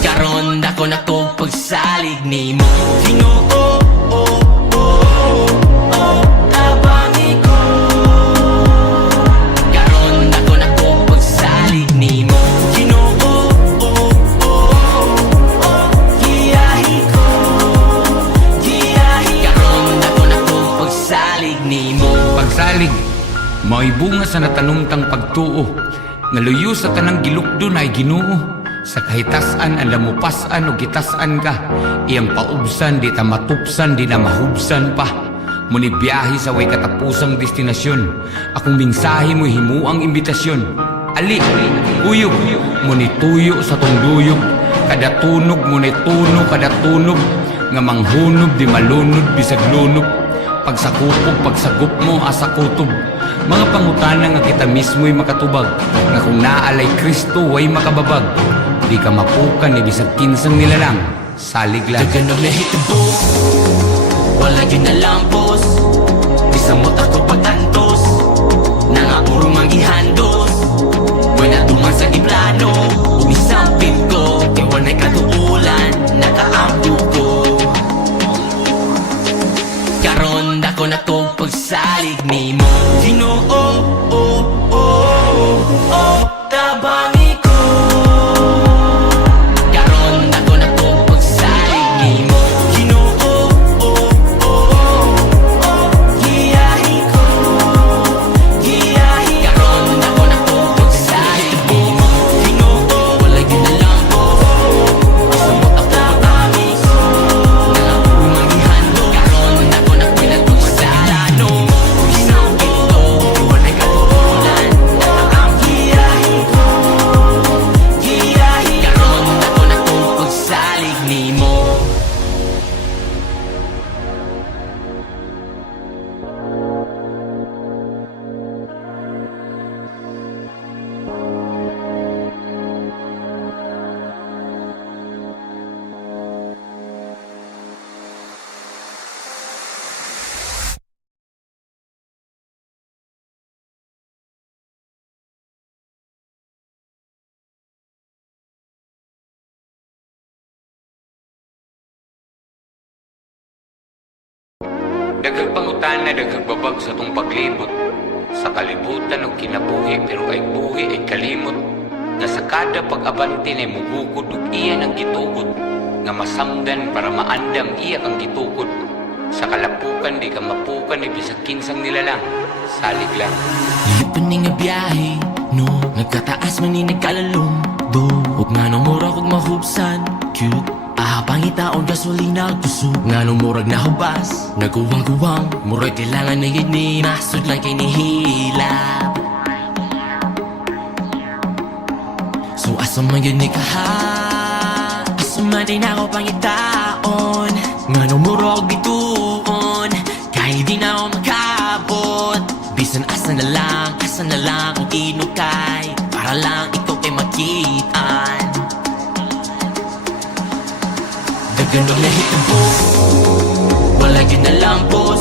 Karon dako na to pagsalig ni mo, Ginoo. Pagsalig, mao'y bunga sa natanumtang pagtuo. Nga luyo sa tanang gilukdo na ay Ginoo. Sa kahitasan ang lamupasan o gitasan ka. Iyang paubsan, di ta matupsan, di na mahubsan pa. Muni biyahe sa way katapusang destinasyon. Akong mingsahe mo'y himuang imbitasyon. Ali, uyog, muni tuyo sa tong duyog. Kada tunog, muni tuno, kada tunog. Nga manghunod, di malunod, bisag lunod. Pagsakupog, pagsagup mo, asa kutob. Mga pangutana nga kita mismo'y makatubag. Nga kung naalay Kristo, way makababag. Di ka mapukan, ni bisag kinsang nilalang. Salig lang. Ganun na hitabo, wala yun na lampos. Isang motak ko pagtantos, nangapurong ang ihandos. Wala tuman sa giplano, umisampit ko, kaya wala'y katuulan, nakaampo ko. Karon dako na to pagsalig ni mo, Ginoo. Tabangi ko. Karon dako na to pagsalig ni mo, Ginoo. Giyahi ko. Karon dako Daghang pangutana, daghang babag sa tong paglibot. Sa kalibutan og kinabuhi, pero ay buhi ay kalimot. Na sa kada pag-abante na mubukod ug iya ang gitugot. Nga masamdan para maandam iya kang gitukod. Sa kalapukan di ka mapukan, ibisag kinsang nilalang. Salig lang. Lipon ni nga biyahe, no. Nagkataas man ni nagkalalong, do. Huwag nga nang murag kong mahubsan, cute. Pangitaon gasolina gusto nga nung murag na hubas. Naguwang-guwang, murag kailangan na yun ni masod lang kay nihilap. So asa man yun ni kaha, asa man din ako pangitaon. Nga nung murag bituon, kahit di na ako makabot. Bisan asa na lang ang inukay, para lang ikaw kay makitaan. Ganun na hitabo, wala yun na lampos.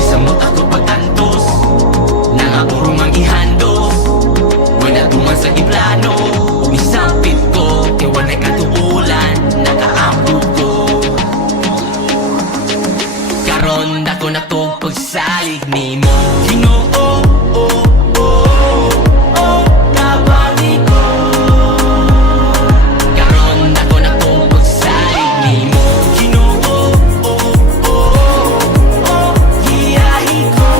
Isamot ako pagtantos, nangapurong ang ihandos. Wala tuman sa iplano, umisampit ko. Kaya wala'y katuulan, nakaampo ko. Karon dako na to pagsalig ni mo. Ginoo, tabangin ko. Karon dako na to pagsalig ni mo. Ginoo, giyahi ko.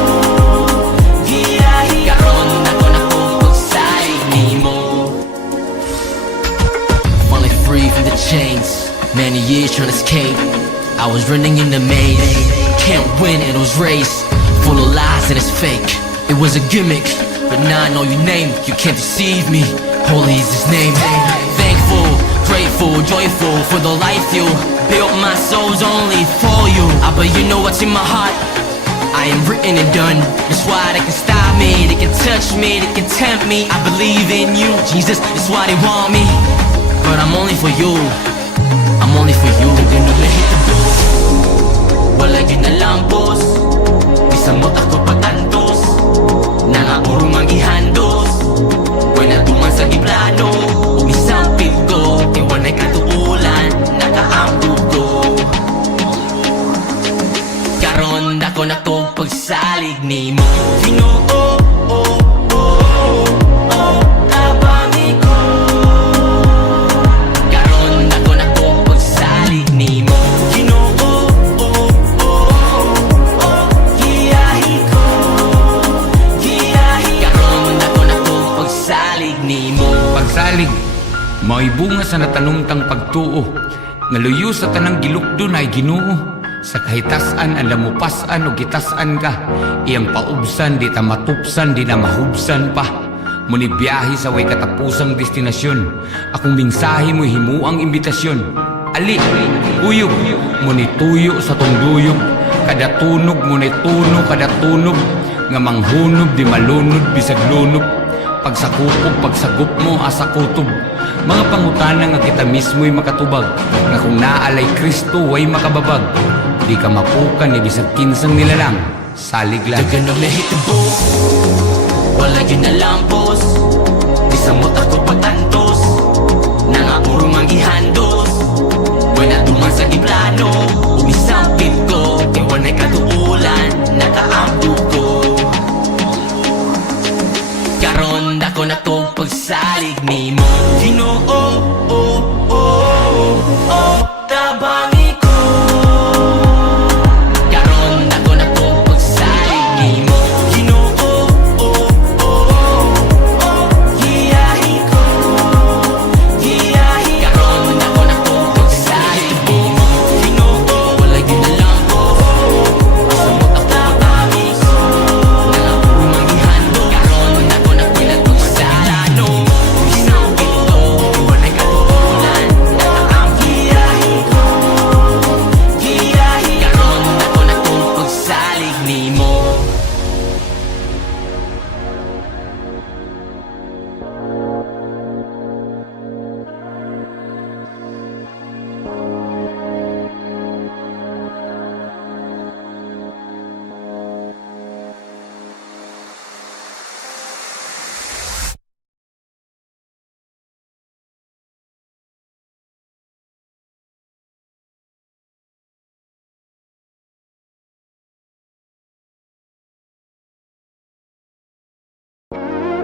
Giyahi karon dako na to pagsalig ni mo. Finally free from the chains, many years trying to escape. I was running in the maze, can't win in those race. Full of lies and it's fake. It was a gimmick, but now I know your name. You can't deceive me. Holy is His name. Thankful, grateful, joyful for the life you built. My soul's only for you. But you know what's in my heart? I am written and done. That's why they can stop me, they can touch me, they can tempt me. I believe in you, Jesus. That's why they want me, but I'm only for you. I'm only for you. Ganun na hitabo, wala yun na lampos. Isamot ako pagtantos, nangapurong ang ihandos. Wala tuman sa iplano, umisampit ko. Kaya wala'y katuulan, nakaampo ko. Karon dako na to pagsalig ni mo. Ginoo, tabangin ko. Karon dako na to pagsalig ni mo. Ginoo, giyahi ko. Giyahi karon dako na to pagsalig ni mo. Pagsalig, mao'y bunga sa natanumtang pagtuo. Nga luyo sa tanang gilukdo na ay Ginoo. Sa kahitasan ang lamupasan o gitasan ka, iyang paubsan di ta matupsan, di na mahubsan pa. Muni biyahe sa way katapusang destinasyon, akong mensahe mo himuang imbitasyon. Ali, uyog, muni tuyo sa tong duyog, kada tunog muni tuno, kada tunog, nga manghunog di malunod bisag lunod. Pagsakupog, pagsagup mo asa kutob. Mga pangutana nga kita mismo'y makatubag, nga kung naalay Kristo way makababag. Di ka mapukan, ibisag kinsang nilalang. Salig lang. Ganun na hitabo, wala yun na lampos. Isamot ako pagtantos, nangapurong ang ihandos. Wala tuman sa iplano, umisampit ko. Kaya wala'y katuulan, nakaampo ko. Karon dako na to pagsalig ni mo. Ginoo, tabangin ko. Karon dako na to pagsalig ni mo. Ginoo, giyahi ko. Giyahi karon dako na to pagsalig ni mo. Ginoo, wala yun na lang ko. Isamot ako pagtamis, nangapurong ang ihando. Karon dako na to pagsalig ni mo. Isang pito,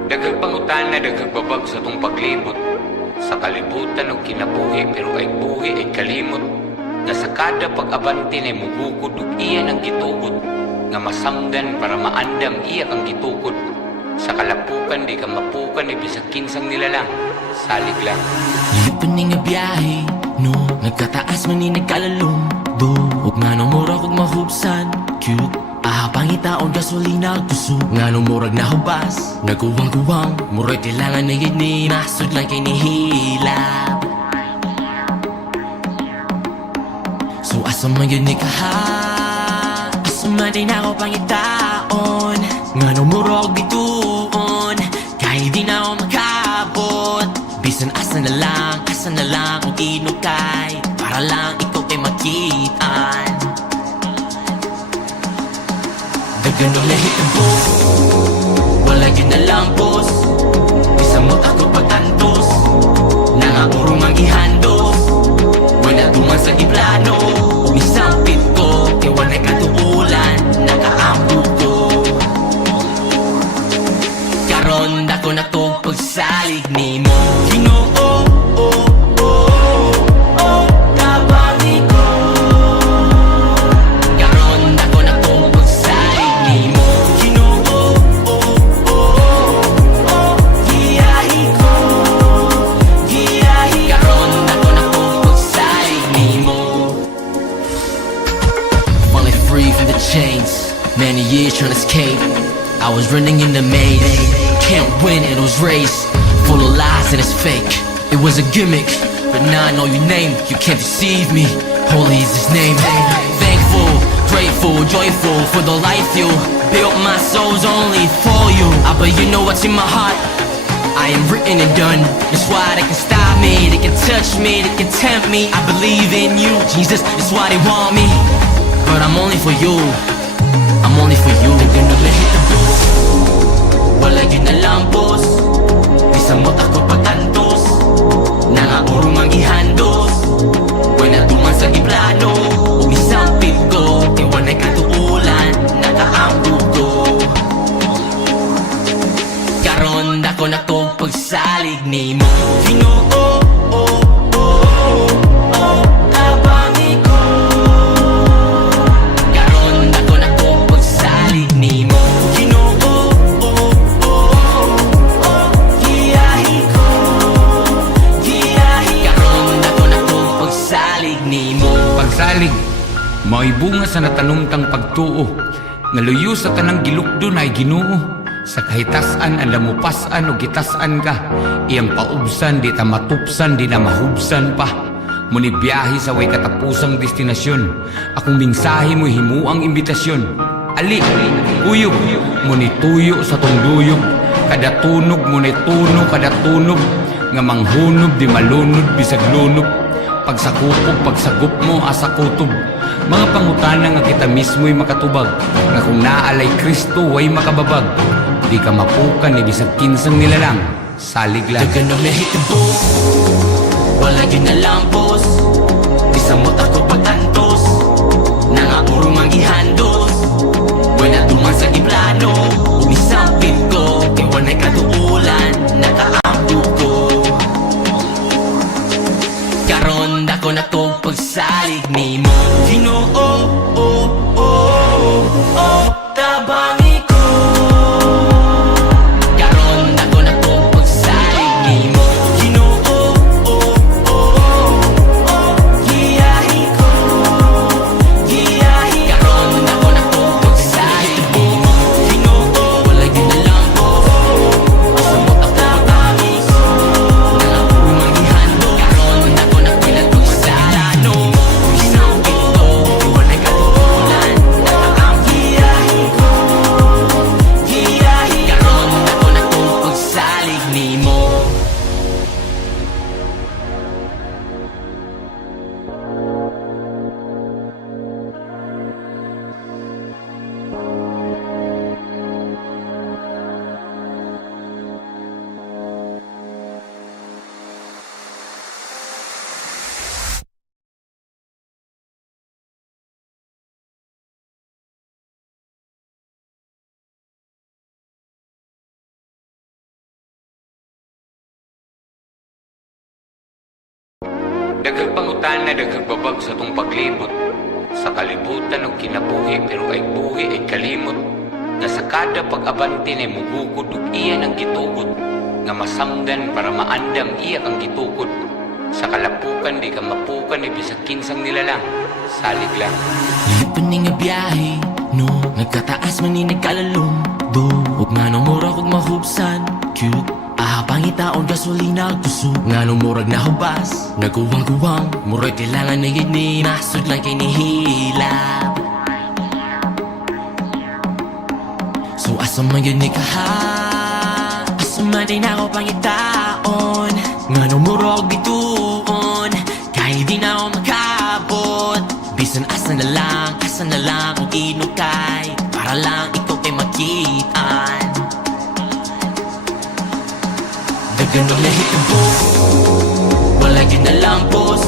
Daghang pangutana, daghang babag sa tong paglibot. Sa kalibutan og kinabuhi, pero ay buhi ay kalimot. Nga sa kada pag-abante na mugukod ug iya ng gitugot. Nga masanggan para maandam iya kang gitukod. Sa kalapukan di ka mapukan ni bisag kinsang nilalang. Salig lang. Lipan ni nga biyahe, no? Nagkataas man ni nagkalalong do. Huwag nga nang murag kog mahubsan, cute. Ahapang itaon gasolina gusto. Nga nang murag na hubas, nagkuwang-kuwang. Murag kailangan na yun ni masod lang kay nihilap. So asa man yun ni kaha, asa man din ako pangitaon. Nga nang murag bituon, kahit di na ako makabot. Bisan asa na lang kung inukay. Para lang ikaw ay makitaan. Dagan o lahit ang boss, wala yun na lang boss. Bisa mo't ako pagtantos, nangapurong ang ihandos. Wala tuman sa iplano, umisampit ko. Kaya wala'y katuulan, nakaampo ko. Karon dako na to pagsalig ni mo. Ginoo, kabangi ko. Karon dako na to pagsalig ni mo. Ginoo, giyahi ko. Giyahi karon dako na to pagsalig ni mo. Finally free from the chains, many years trying to escape. I was running in the maze, can't win in those race. Full of lies and it's fake, it was a gimmick. But now I know your name, you can't deceive me. Holy is his name. Thankful, grateful, joyful for the life you built. My soul's only for you. But you know what's in my heart, I am written and done. That's why they can stop me, they can touch me, they can tempt me. I believe in you, Jesus, that's why they want me. But I'm only for you, I'm only for you. They're gonna let hit the boost, wala yun na lang boss. Bisa mo't ako pagtantos, nangapurong ang ihandos. Wala tuman sa iplano, umisampit ko. Kaya wala'y katuulan, nakaampo ko. Karon dako na to pagsalig ni mo. Ginoo, kabangi ko. Karon dako na to pagsalig ni mo. Ginoo, giyahi ko. Giyahi karon dako na to pagsalig ni mo. Pagsalig, mao'y bunga sa natanumtang pagtuo. Nga luyo sa tanang gilukdo na ay Ginoo. Sa kahitasan ang lamupasan o gitasan ka. Iyang paubsan, di ta matupsan, di na mahubsan pa. Muni biyahe sa way katapusang destinasyon. Akong mingsahe mo himuang imbitasyon. Ali, uyog, muni tuyo sa tong duyog. Kada tunog, muni tuno, kada tunog. Nga manghunod, di malunod, bisag lunod. Pagsakupog, pagsagup mo, asa kutob. Mga pangutana nga kita mismo'y makatubag. Nga kung naalay Kristo, way makababag. Di ka mapukan, ni bisag kinsang nilalang. Salig lang. Dagan o lahit ang boss, wala yun na lang boss. Bisa mo't ako pagtantos, nangapurong ang ihandos. Wala tuman sa iplano, umisampit ko. Kaya wala'y katuulan, nakaampo ko. Karon dako na to pagsalig ni mo. Ginoo, tabangi ko. Karon dako na to pagsalig ni mo. Ginoo, giyahi ko. Giyahi karon dako na to pagsalig ni mo. Ginoo, wala yun na lang Daghang pangutana, daghang babag sa tong paglibot. Sa kalibutan og kinabuhi pero ay buhi ay kalimot. Nga sa kada pag-abante na mugukod ug iya ang gitugot. Nga masanggan para maandam iya ang gitukod. Sa kalapukan di ka mapukan ni bisag kinsang nilalang. Salig lang. Lipon ni nga biyahe, no? Nagkataas man ni nagkalalong do. Ug nga nung murag ug mahubsan, cute. Pangitaon gasolina kusog. Nga nung murag nahubas, naguwang-guwang. Murag kailangan na yun ni nasod lang kay nihilap. So asa man yun ni kaha, asa man din ako pangitaon. Nga nung murag bituon, kahit di na ako makabot. Bisan asa na lang ang inukay, para lang ikaw ay makitaan. Daganong nahitabo, wala yun na lampos.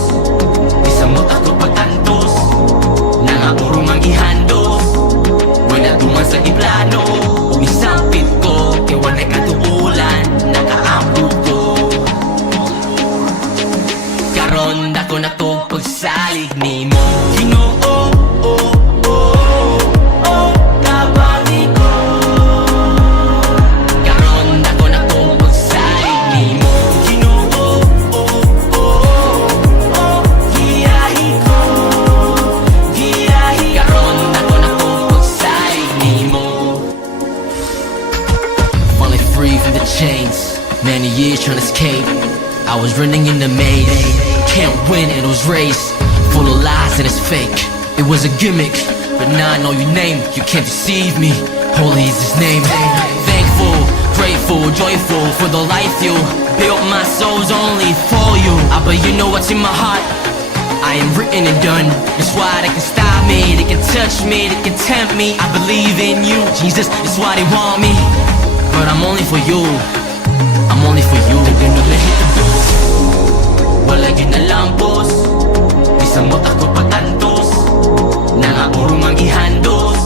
Isang mo takot pagtantos, nangakurong ang ihandos. Wala tuman sa iplano, umisampit ko, kaya wala katuulan, nakaampo ko. Karon dako na to pagsalig ni mo. Ginoo, tabangi ko. Karon dako na to pagsalig ni mo. Ginoo, giyahi ko. Karon dako na to pagsalig ni mo. Finally free from the chains, many years trying to escape. I was running in the maze, can't win in those race, full of lies and it's fake. It was a gimmick, but now I know your name, you can't deceive me. Holy is his name. Thankful, grateful, joyful for the life you built. My soul's only for you. But you know what's in my heart, I am written and done. That's why they can stop me, they can touch me, they can tempt me. I believe in you, Jesus, that's why they want me. But I'm only for you, I'm only for you. They're gonna let it go. Wala yun na lampos, isang mo takot pagtantos, nangakurong ang ihandos.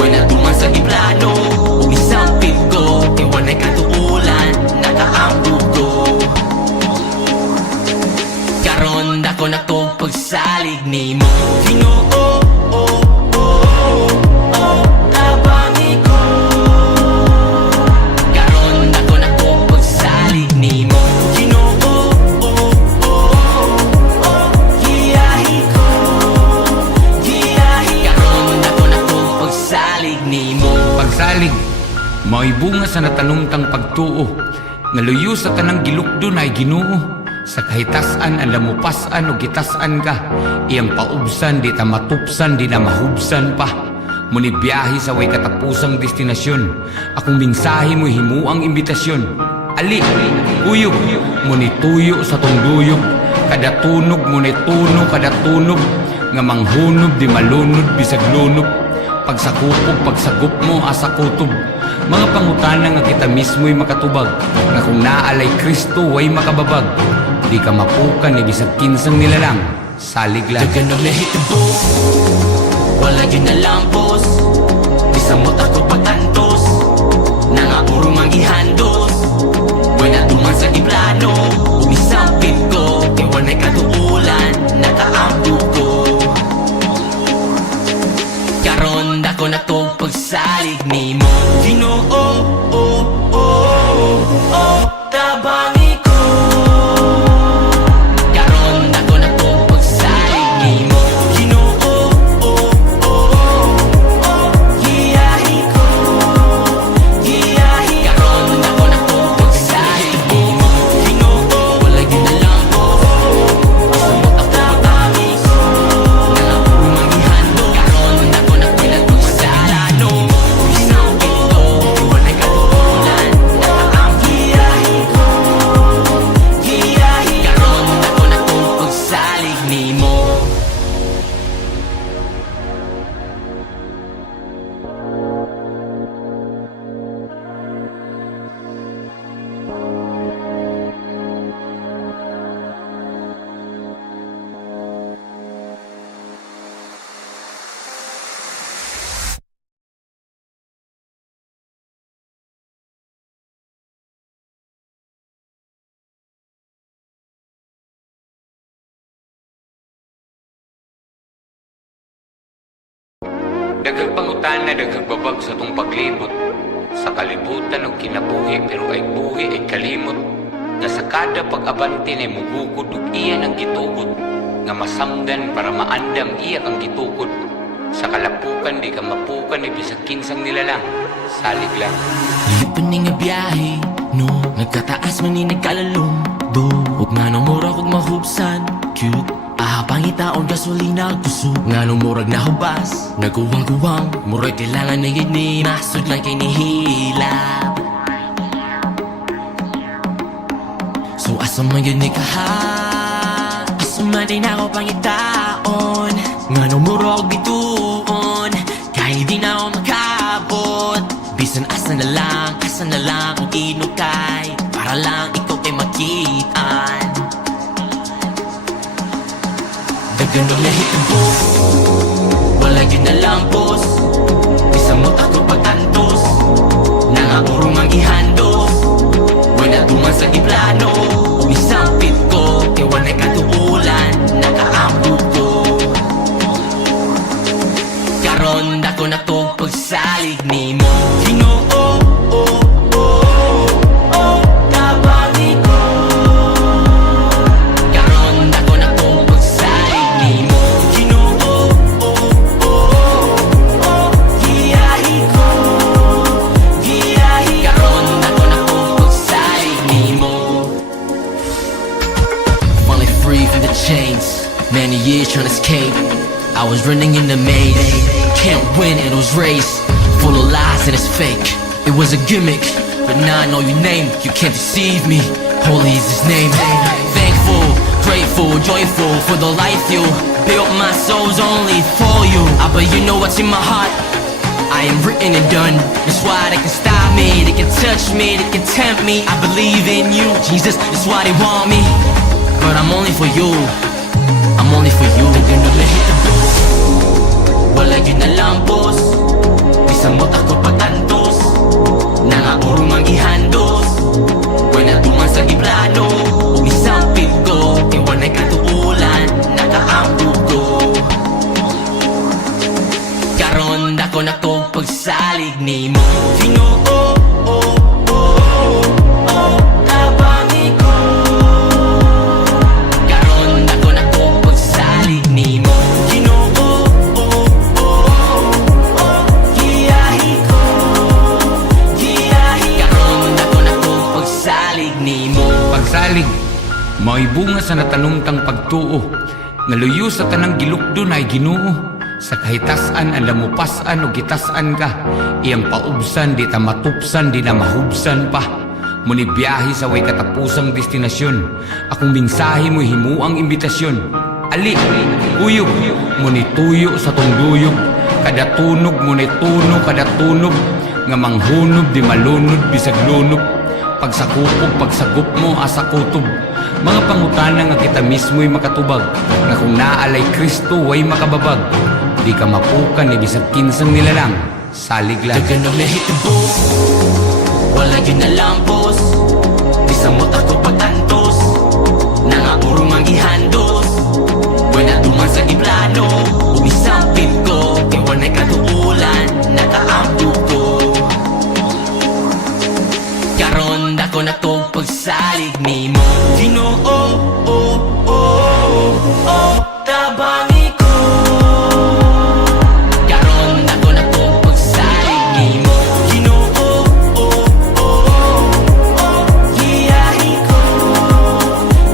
Wala tuman sa iplano, umisampit ko, kaya wala'y katuulan, nakaampo ko. Karon dako na to pagsalig ni mo. Ginoo, tabangi ko. Karon dako na to pagsalig ni mo. Ginoo, giyahi ko. Karon dako na to pagsalig ni mo. Pagsalig, mao'y bunga sa natanumtang pagtuo. Nga luyo sa tanang gilukdo na ay Ginoo. Sa kahitasan ang lamupasan o gitasan ka, iyang paubsan di ta matupsan di na mahubsan pa. Muni biyahe sa way katapusang destinasyon, akong mensahe mo himuang imbitasyon. Ali, uyog, muni tuyo sa tong duyog, kada tunog muni tuno kada tunog, nga manghunob di malunod bisag lunop. Pagsakupog pagsagup mo asa kutob, mga pangutana nga kita mismo'y makatubag, nga kung naalay Kristo way makababag. Di ka mapukan ni bisag kinsang nilalang. Salig lang. Daganong nahitabo, wala yun na lampos. Isang mo takot pagtantos, nangakurong ang ihandos. Wala tuman sa iplano, umisampit ko, kaya wala'y katuulan, nakaampo ko. Karon dako na to pagsalig ni mo. Ginoo, tabangi ko. Karon dako na to pagsalig ni mo. Ginoo, giyahi ko. Karon dako na to pagsalig Daghang pangutan na daghang babag sa tong paglibot. Sa kalibutan og kinabuhi pero ay buhi ay kalimot. Nga sa kada pag-abante na mugukod ug iya ng gitugot. Nga masamdan para maandam iya kang gitukod. Sa kalapukan di ka mapukan ni bisag kinsang nilalang. Salig lang. Lipan ni nga biyahe, no? Nagkataas man ni nagkalalong do. Huwag nga nang murag huwag mahubsan, cute. Ahabang itaon gasolina kusog. Nga nang murag nahubas, naguwang-guwang. Murag kailangan na yun ni masud lang kay nihilap. So asa man yun ni kaha, asa man din ako pangitaon. Nga nang murag bituon, kahit di na ako makabot. Bisan asa na lang kung inukay. Para lang ikaw kay makitaan. Dagan o nahitabo, wala yun na lang boss. Bisan mo tako pagtantos, nangapurong ang ihandos. Wala tuman sa giplano, umisampit ko. Kaya wala'y katuulan, nakaambog ko. Karon dako na to pagsalig ni mo. Ginoo, tabangi ko. Karon dako na to pagsalig ni mo. Ginoo, giyahi ko. Giyahi karon dako na to pagsalig ni mo. Finally free from the chains, many years trying to escape. I was running in the maze, can't win in those race. Full of lies and it's fake. It was a gimmick, but now I know your name. You can't deceive me. Holy is his name. Thankful, grateful, joyful for the life you built. My soul's only for you. But you know what's in my heart. I am written and done. That's why they can stop me, they can touch me, they can tempt me. I believe in you, Jesus. That's why they want me. But I'm only for you. I'm only for you. They're gonna hit the booth. Wala yun na lang boss. Bisan mo tako pagtantos, nangapurong ang ihandos. Wala tuman sa giplano, umisampit ko. Kaya wala'y katuulan, nakaambog ko. Karon dako na to pagsalig ni mo. Ginoo, tabangi ko. Karon dako na to pagsalig ni mo. Ginoo, giyahi ko. Giyahi karon dako na to pagsalig ni mo. Pagsalig, mao'y bunga sa natanumtang pagtuo. Nga luyo sa tanang gilukdo na ay Ginoo. Sa kahitasan ang lamupasan o gitasan ka. Iyang paubsan, di ta matupsan, di na mahubsan pa. Muni biyahe sa way katapusang destinasyon. Akong mensahe mo'y himuang imbitasyon. Ali, uyog, muni tuyo sa tunduyog. Kada tunog muni tuno, kada tunog. Nga manghunod, di malunod, bisag lunod. Pagsakupog, pagsagup mo, asa kutob. Mga pangutana nga kita mismo'y makatubag. Nga kung naalay Kristo, way makababag. Di ka mapukan, ni bisag kinsang nilalang. Salig lang. Dagan o nahitabo, wala yun na lang boss. Bisan mo tako pagtantos, nangapurong ang ihandos. Wala tuman sa giplano, umisampit ko. Kaya wala'y katuulan, nakaambog ko. Karon dako na to pagsalig ni mo. Ginoo, tabangi ko. Karon dako na to pagsalig ni mo. Ginoo, giyahi ko.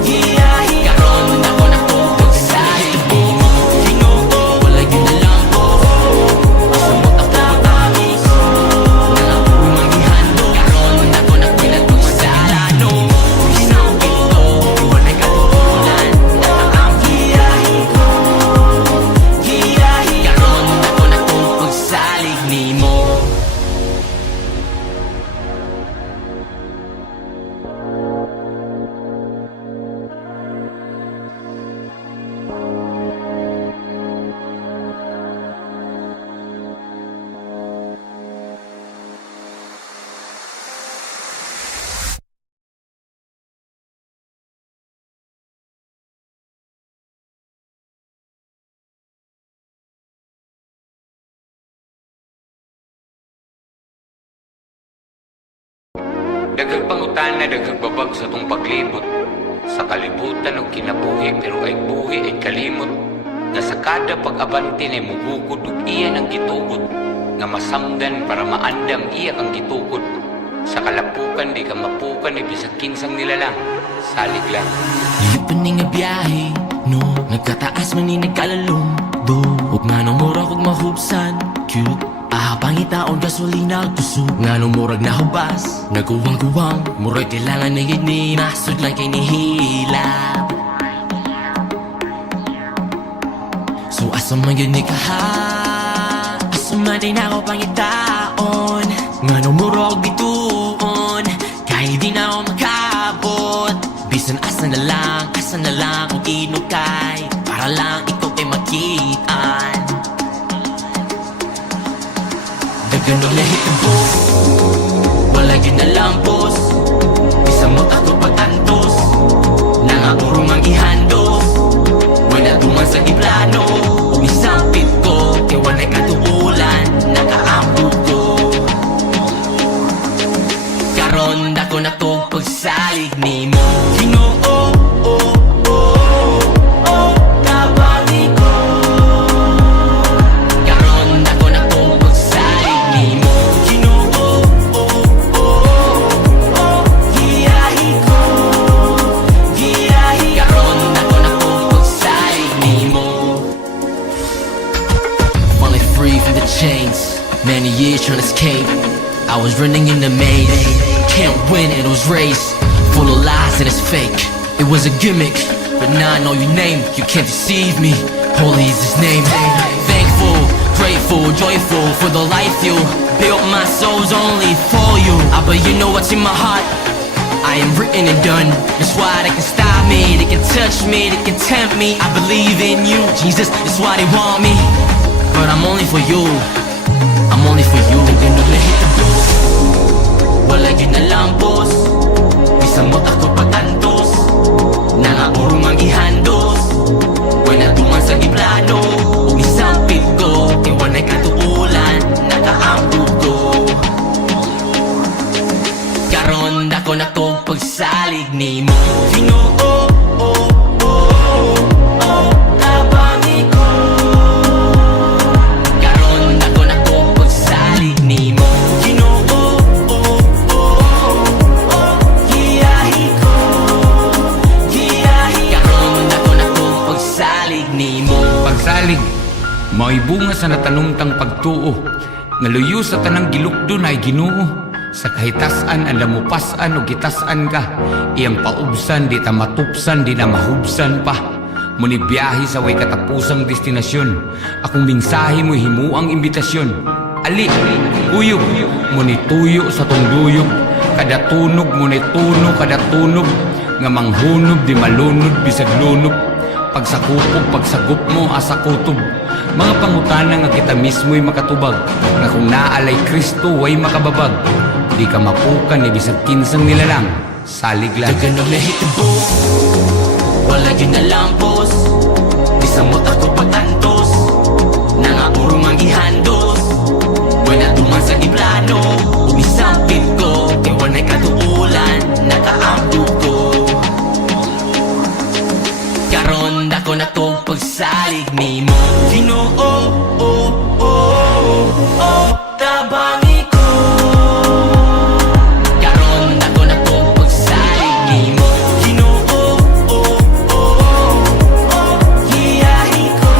Giyahi karon dako na to pagsalig ni mo. Ginoo, wala yun na lang po. Basta mo tako tabangi ko. Nangapurong ang ihando. Karon dako na pinagpagsalano. Umisampit Daghang pangutana, daghang babag sa tong paglibot. Sa kalibutan o kinabuhi, pero ay buhi ay kalimot. Nga sa kada pag-abante na mugukod ug iya ang gitugot. Nga masamdan para maandam iya kang gitukod. Sa kalapukan di ka mapukan ay bisag kinsang nilalang. Salig lang. Iyupan ni nga biyahe, no? Nagkataas man ni nagkalalong, do. Huwag nga nang murag ug mahubsan, cute. Pangitaon gasolina kusog nga nung murag na hubas. Naguwang-guwang, murag kailangan na gini. Nasod lang kay nihila. So asa man yun ni kaha, asa man din ako pangitaon. Nga nung murag bituon, kahit di na ako makabot. Bisan asa na lang kung inukay, para lang ikaw kay makitaan. Daganong nahitabo, wala yun na lampos. Bisa mo tako pagtantos, nangaburong ang ihandos. Wala tuman sa giplano, umisampit ko, kaya wala'y katuulan, nakaambog ko. Karon dako na to pagsalig ni mo. Ginoo, tabangi ko. Karon dako na to pagsalig ni mo. Ginoo, giyahi ko. Karon dako na to pagsalig ni mo. Finally free from the chains, many years trying to escape. I was running in the maze, can't win in those race, full of lies and it's fake. It was a gimmick, but now I know your name, you can't deceive me. Holy is his name. Thankful, grateful, joyful for the life you built. My soul's only for you. But you know what's in my heart? I am written and done. That's why they can stop me, they can touch me, they can tempt me. I believe in you, Jesus, that's why they want me. But I'm only for you, I'm only for you. Ganun na hit the booth, wala yun na lampos. Bisang mo tako pagtantos, nangaburong ang ihandos. Wala tuman sa giplano, umisampit ko, kaya wala'y katuulan, nakaambog ko. Karon dako na to pagsalig ni mo. Ginoo, tabangi ko. Karon dako na to pagsalig ni mo. Ginoo, giyahi ko. Karon dako na to pagsalig ni mo. Pagsalig, mao'y bunga sa natanumtang pagtuo. Nga luyo sa tanang gilukdo na ay Ginoo. Sa kahitasan, ang lamupasan o gitasan ka. Iyang paubsan, di ta matupsan, di na mahubsan pa. Muni biyahe sa way katapusang destinasyon. Akong mensahe mo himuang imbitasyon. Ali, uyog, muni tuyo sa tong duyog. Kada tunog, muni tuno, kada tunog. Nga manghunog, di malunod, bisag lunod. Pagsakupog, pagsagup mo, asa kutob. Mga pangutana nga kita mismo'y makatubag. Nga kung naalay Kristo, way makababag. Di ka mapukan, ni bisag kinsang nilalang. Salig lang. Daganong nahitabo, wala yun na lampos. Bisang mo tako pagtantos, nangaburong ang ihandos. Wala tuman sa giplano, umisampit ko, kaya wala'y katuulan, nakaambog ko. Karon dako na to pagsalig ni mo. Ginoo, tabangi ko. Karon dako na to pagsalig ni mo. Ginoo, giyahi ko.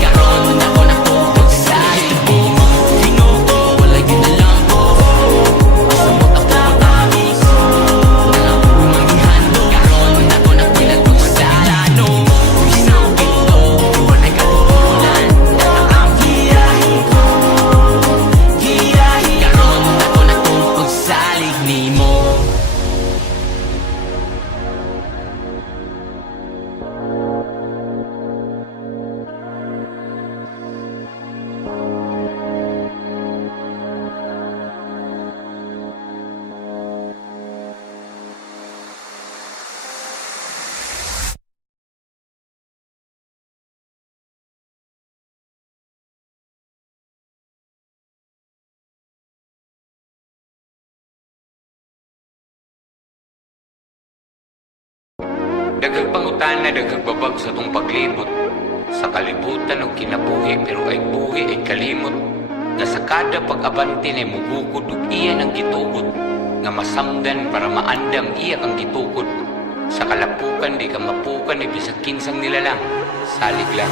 Karon dako na to pagsalig ni mo. Ginoo, Daghang pangutana, daghang babag sa tong paglibot. Sa kalibutan og kinabuhi, pero ay buhi ay kalimot. Nga sa kada pag-abante na mugukod ug iya ng gitugot. Nga masamdan para maandam iya kang gitukod. Sa kalapukan di ka mapukan, ibisag kinsang nilalang. Salig lang.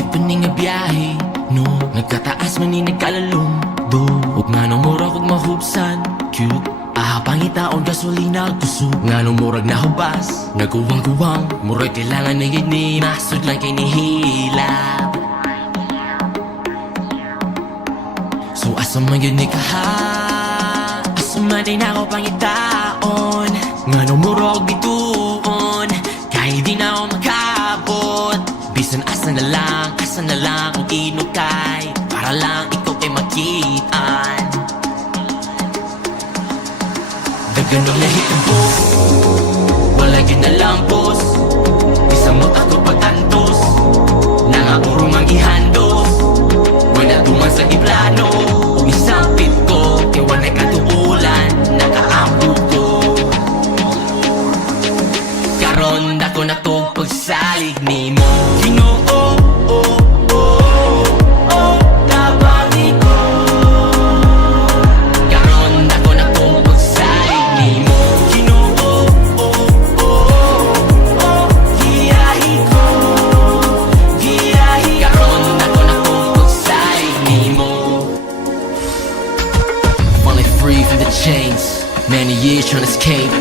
Lipan ni nga biyahe, no? Nagkataas man ni nagkalalong, do. Huwag nga nang murag huwag mahubsan, cute. Ahapangitaon gasolina kusog. Nga nang murag na hubas, naguwang-guwang. Murag kailangan na yun ni masod lang kay nihilap. So asa man yun ni kaha, asa man din ako pangitaon. Nga nang murag bituon, kahit di na ako makabot. Bisan asa na lang kung inukay, para lang ikaw kay makitaan. Dagan ng nahitabo, wala yun na lampos. Bisan mo't ako pagtantos, nangapurong ang ihandos. Wala tuman sa iplano, umisampit ko, kaya wala'y katuulan, nakaampo ko. Karon dako na to pagsalig ni mo. Ginoo, tabangi ko. Karon dako na to pagsalig ni mo. Ginoo, giyahi ko. Karon dako na to pagsalig ni mo. Finally free from the chains, many years trying to escape.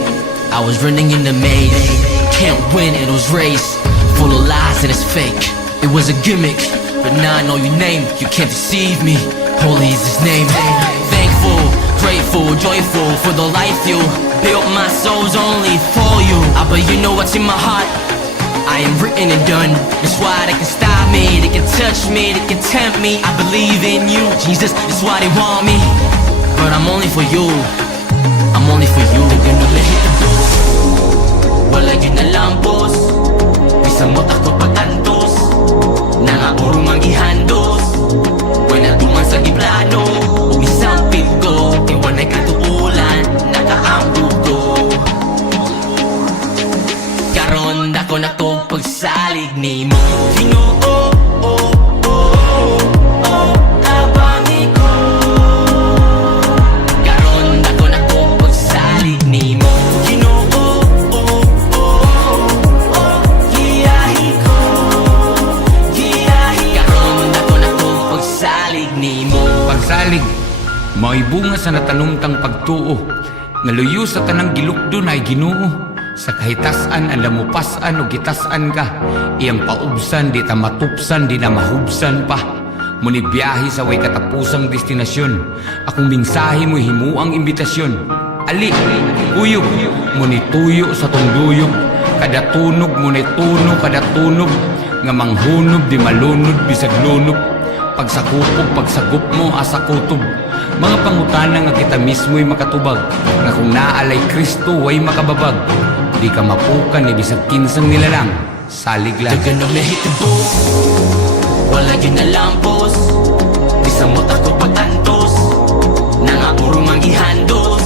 I was running in the maze, can't win in those race, full of lies and it's fake. It was a gimmick, but now I know your name, you can't deceive me. Holy is his name. Thankful, grateful, joyful for the life you built. My soul's only for you. But you know what's in my heart, I am written and done. That's why they can stop me, they can touch me, they can tempt me. I believe in you, Jesus, that's why they want me. But I'm only for you, I'm only for you. They're gonna let it go. Wala yun na lampos, bisan mo't ako pagtantos, nangapurong ang ihandos. Wala tuman sa iplano, umisampit ko, kaya wala'y katuulan, nakaampo ko. Karon dako na to pagsalig ni mo. Ginoo, tabangi ko. Karon dako na to pagsalig ni mo. Ginoo, giyahi ko. Karon dako na to pagsalig ni mo. Pagsalig, mao'y bunga sa natanumtang pagtuo. Nga luyo sa tanang gilukdo na ay Ginoo. Sa kahitasan ang lamupasan o gitasan ka, iyang paubsan di ta matupsan di na mahubsan pa. Muni biyahe sa way katapusang destinasyon, akong mensahe mo himuang imbitasyon. Ali, uyog, muni tuyo sa tong duyog, kada tunog muni tuno kada tunog, nga manghunod di malunod bisag lunod. Pagsakupog pagsagup mo asa kutob, mga pangutana nga kita mismo'y makatubag, nga kung naalay Kristo way makababag. Di ka mapukan ni bisag kinsang nilalang. Salig lang. Dagan ng nahitabo, wala yun na lampos. Bisan mo't ako pagtantos, nangapurong ang ihandos.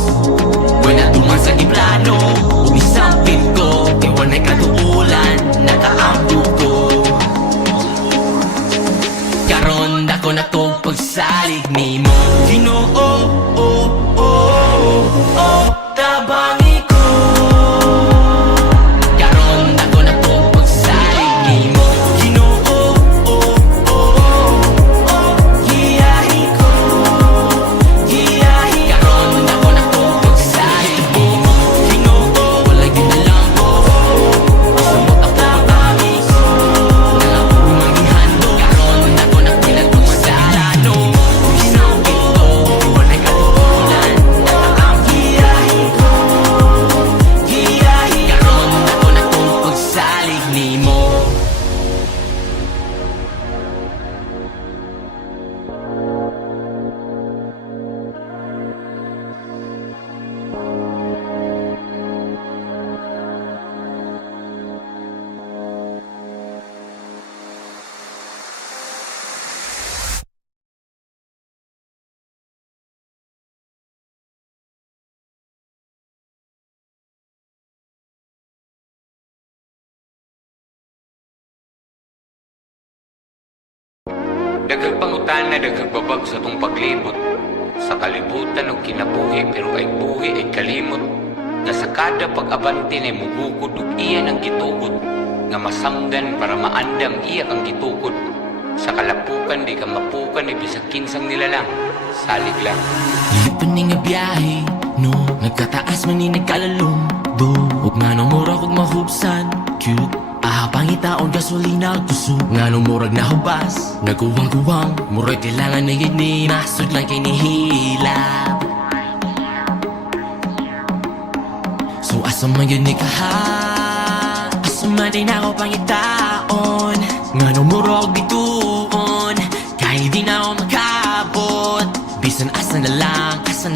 Wala tuman sa iplano, umisampit ko, kaya wala'y katuulan, nakaampo ko. Karon dako na to pagsalig ni mo. Ginoo, tabangi ko. Karon dako na to pagsalig ni mo. Ginoo, giyahi ko. Karon Daghang pangutana, daghang babag sa tong paglibot. Sa kalibutan og kinabuhi pero ay buhi ay kalimot. Nga sa kada pag-abante na mubukod ug iya ang gitugot. Nga masanggan para maandam iya kang gitukod. Sa kalapukan di ka mapukan ni bisag kinsang nilalang. Salig lang. Lipan ni nga biyahe, no? Nagkataas man ni nagkalalong do, ug nga nung murag ug mahubsan cute. Pangitaon gasolina gusto nga nung murag nahubas. Naguwang-guwang, murag kailangan na yun ni nasod lang kay nihilap. So asa man yun ni kaha, asa man din ako pangitaon. Nga nung murag bituon, kahit di na ako makabot. Bisan asa na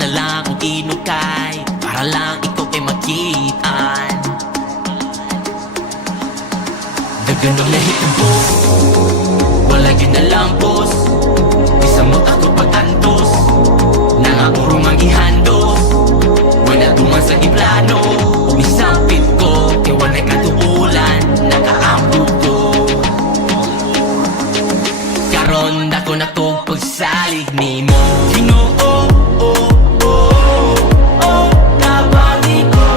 lang ang inukay, para lang ikaw kay makitaan. Dagan ang nahitabo, wala yun na lampos. Bisa mo ako pagtantos, nangapurong ang ihandos. Wala tuman sa iplano, umisampit ko, kaya wala katuulan, nakaampo ko. Karon dako na to pagsalig ni mo. Ginoo, tabangi ko.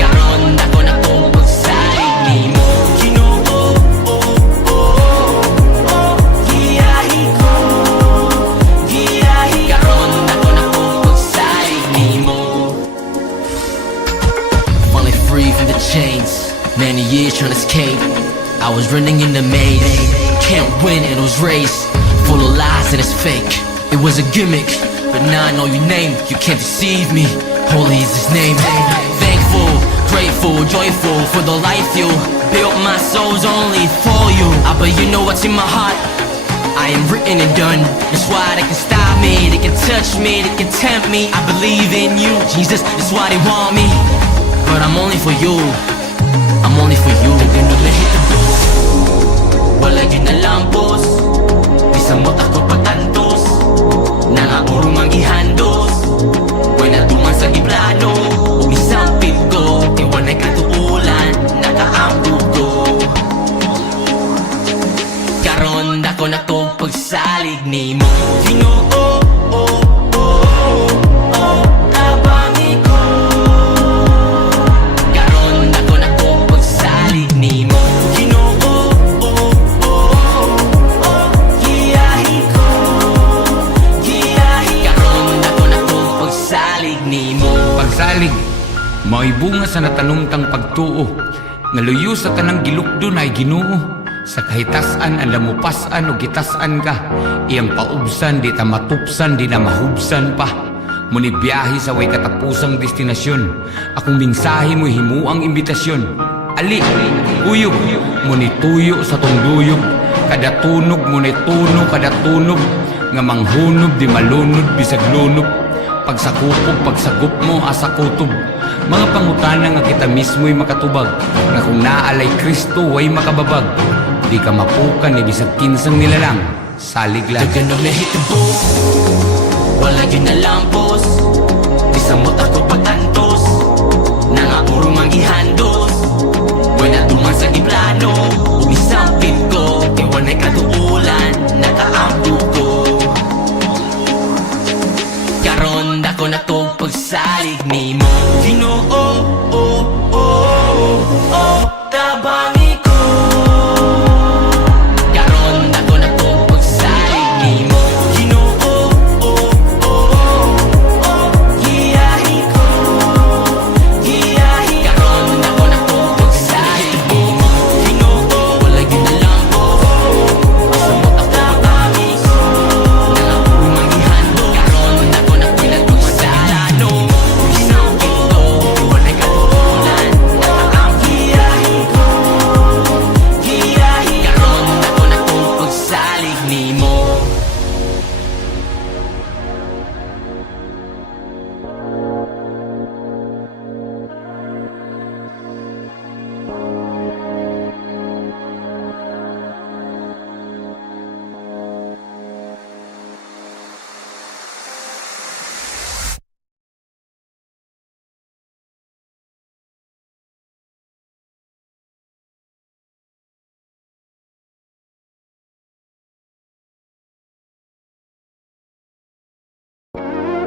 Karon dako na to pagsalig ni mo. Ginoo, giyahi ko. Giyahi karon dako na to pagsalig ni mo. Finally free from the chains, many years trying to escape. I was running in the maze, can't win in those race, full of lies and it's fake. It was a gimmick, but now I know your name, you can't deceive me. Holy is his name. Thankful, grateful, joyful for the life you built. My soul's only for you. But you know what's in my heart, I am written and done. That's why they can stop me, they can touch me, they can tempt me. I believe in you, Jesus, that's why they want me. But I'm only for you, I'm only for you. Dagan ang nahitabo, wala yun na lampos. Bisa mo ako pagtantos, nangapurong ang ihandos. Wala tuman sa iplano, umisampit ko, kaya wala katuulan, nakaampo ko. Karon dako na to pagsalig ni mo. Ginoo, tabangi ko. Karon dako na to pagsalig ni mo. Ginoo, giyahi ko. Giyahi karon dako na to pagsalig ni mo. Pagsalig, mao'y bunga sa natanumtang pagtuo. Nga luyo sa tanang gilukdo na ay Ginoo. Sa kahitasan ang lamupasan o gitasan ka, iyang paubsan di ta matupsan di na mahubsan pa. Muni biyahe sa way katapusang destinasyon, akong mensahe mo himuang imbitasyon. Ali, uyog, muni tuyo sa tong duyog, kada tunog muni tuno kada tunog, nga manghunog di malunod bisag lunop. Pagsakupog pagsagup mo asa kutob, mga pangutana nga kita mismo'y makatubag, nga kung naalay Kristo way makababag. Di ka mapukan ni bisag kinsang nilalang. Salig lang. Dagan ang nahitabo, wala yun na lampos. Bisa mo ako pagtantos, nangapurong ang ihandos. Wala tuman sa iplano, umisampit ko, kaya wala katuulan, nakaampo ko. Karon dako na to pagsalig ni mo. Ginoo, tabangi ko. Karon dako na to pagsalig ni mo. Ginoo, giyahi ko. Giyahi karon dako na to pagsalig ni mo. Ginoo, wala yun na lampo. Basta mo ako tabangi ko. Nangapurong ang ihando. Karon dako na to pagsalig ni mo. Isang ito, wala katuulan, nakaampo. Giyahi ko.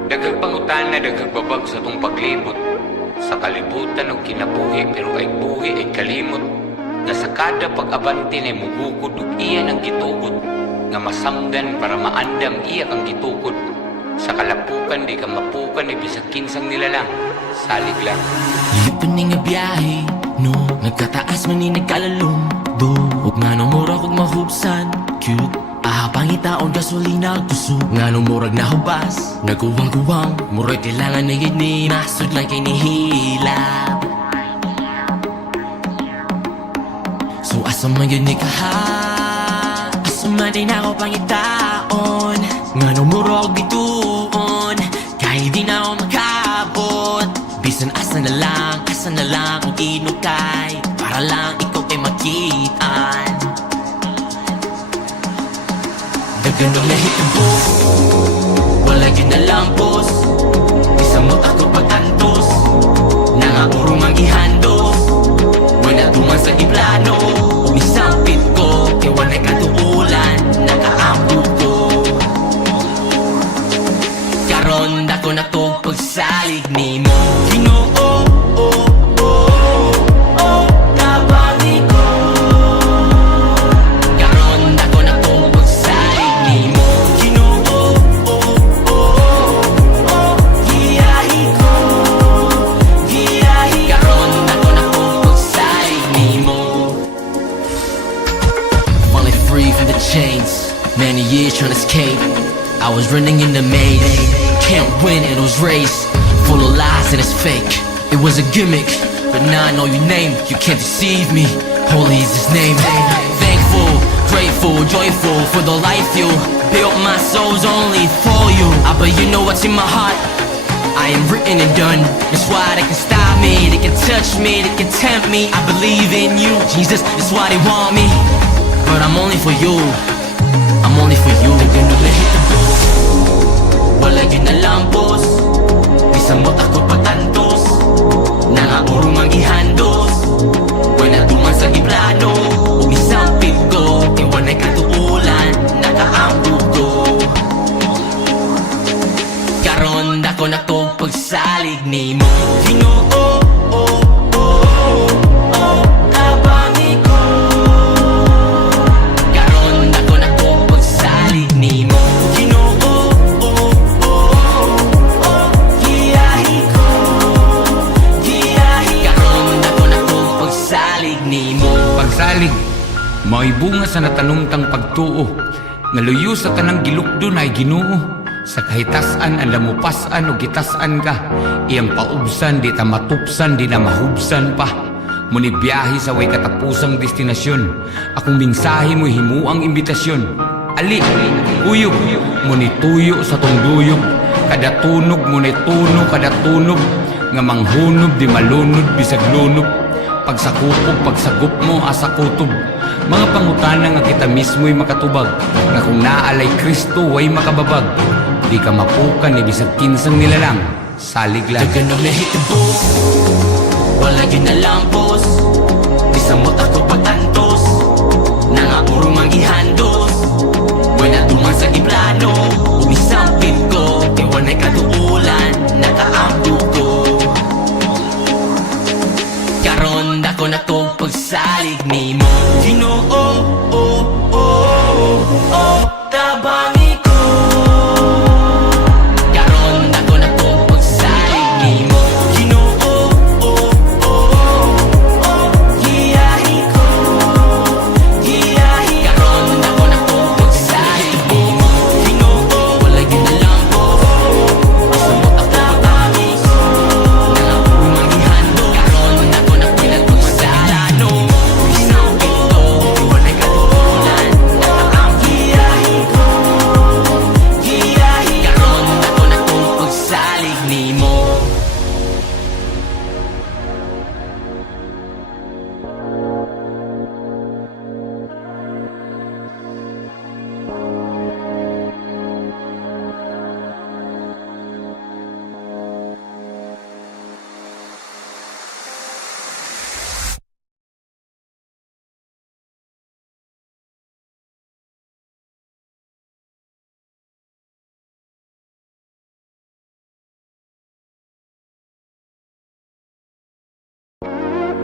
Daghang pangutana, daghang babag sa tong paglibot. Sa kalibutan og kinabuhi pero ay buhi ay kalimot. Nga sa kada pag-abante na mugugod ug iya ng gitugot. Nga masamdan para maandam iya kang gitukod. Sa kalapukan di ka mapukan ni bisag kinsang nilalang. Salig lang. Lipan nga biyahe, no? Nagkataas man ni nagkalalong do. Huwag nga nang murag kog mahubsan, cute. Pangitaon gasolina gusto nga nung murag na hubas. Naguwang-guwang, murag kailangan na yun ni nasod lang kay nihilap. So asa man yun ni kaha, asa man din ako pangitaon. Nga nung murag bituon, kahit di na ako makabot. Bisan asa na lang kung inukay, para lang ikaw ay makitaan. Ganong nahitabo, wala yun na lampos. Isamot ako pag-antos, nangapurong ang ihandos. Wala tuman sa iplano, umisampit ko, iwan ay katuulan, nakaampo ko. Karon dako na to pagsalig ni mo. Ginoo, kabangi ko. Karon dako na to pagsalig ni mo. Ginoo, giyahi ko, giyahi. Karon dako na to pagsalig ni mo. Finally free from the chains, many years trying to escape. I was running in the maze, can't win in those race, full of lies and it's fake. It was a gimmick, but now I know your name, you can't deceive me. Holy is his name. Thankful, grateful, joyful for the life you built. My soul's only for you. But you know what's in my heart, I am written and done. That's why they can stop me, they can touch me, they can tempt me. I believe in you, Jesus, that's why they want me. But I'm only for you, I'm only for you. They're gonna let it go. Wala yun na lampos, isamot ako pag-antos. Nangapurong ang ihandos, wala tuman sa iplano. Umisampit ko, iwan ay katuulan, nakaampo ko. Karon dako na to pagsalig ni mo. Ginoo, kabangi ko. Karon dako na to pagsalig ni mo. Ginoo, giyahi ko, giyahi. Karon dako na to pagsalig ni mo. Pagsalig, mao'y bunga sa natanumtang pagtuo. Nga luyo sa tanang gilukdo na ay Ginoo. Sa kahitasan ang lamupasan o gitasan ka. Iyang paubsan, di ta matupsan, di na mahubsan pa. Muni biyahe sa way katapusang destinasyon. Akong mensahe mo himuang imbitasyon. Ali, uyog, muni tuyo sa tong duyog. Kada tunog, muni tuno, kada tunog. Nga manghunog, di malunod, bisag lunog. Pagsakupog, pagsagop mo, asa kutob. Mga pangutana nga kita mismo'y makatubag. Nga kung naalay Kristo, way makababag. Di ka mapukan ni bisag kinsang nilalang. Salig lang. Ganong nahitabo, wala yun na lampos. Isamot ako pag-antos, nangapurong ang ihandos. Wala tuman sa iplano, umisampit ko, iwan ay katuulan, nakaampo ko. Karon dako na to pagsalig ni mo. Ginoo, tabangi ko. Karon dako na to pagsalig ni mo. Ginoo, giyahi ko, giyahi. Karon dako na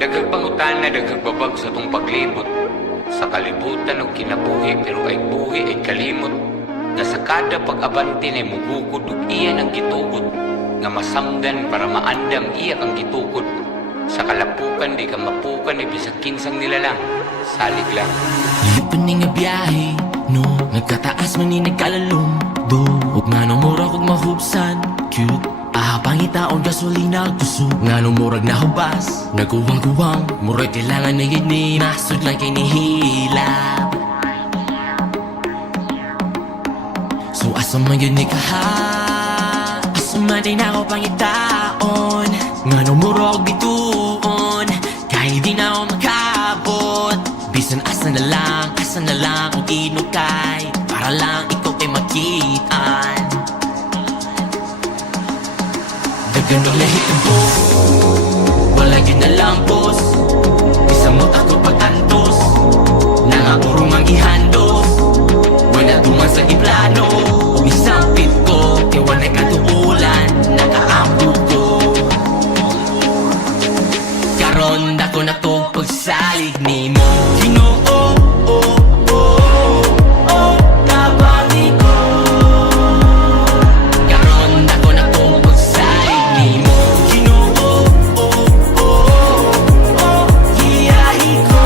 Daghang pangutana, daghang babag sa tong paglibot. Sa kalibutan og kinabuhi pero ay buhi ay kalimot. Nga sa kada pag-abante na mubukod ug iya ang gitugot. Nga masamdan para maandam iya kang gitukod. Sa kalapukan di ka mapukan ay bisag kinsang nilalang. Salig lang. Ilipan ni nga biyahe, no? Nagkataas man ni nagkalalong do, ug nga nung murag ug mahubsan cute, pangitaon gasolina kusog nga nung murag nahubas naguwang-guwang, murag kailangan na gini nasud lang kay nihila. So asa man yun ni kaha, asa man din ako pangitaon nga nung murag bituon, kahit di na ako makabot. Bisan asa na lang kung inukay, para lang ikaw ay makitaan. Dagan og lahitabo, wala yun na lang boss. Bisan mo't ako pagtantos, nangapurong ang gihandos. Wala tuman sa giplano, ug isampit ko, kay wala'y katuulan, nakaambog ko. Karon dako na to pagsalig nimo. Ginoo, tabangi ko. Karon dako na to pagsalig nimo. Ginoo, giyahi ko.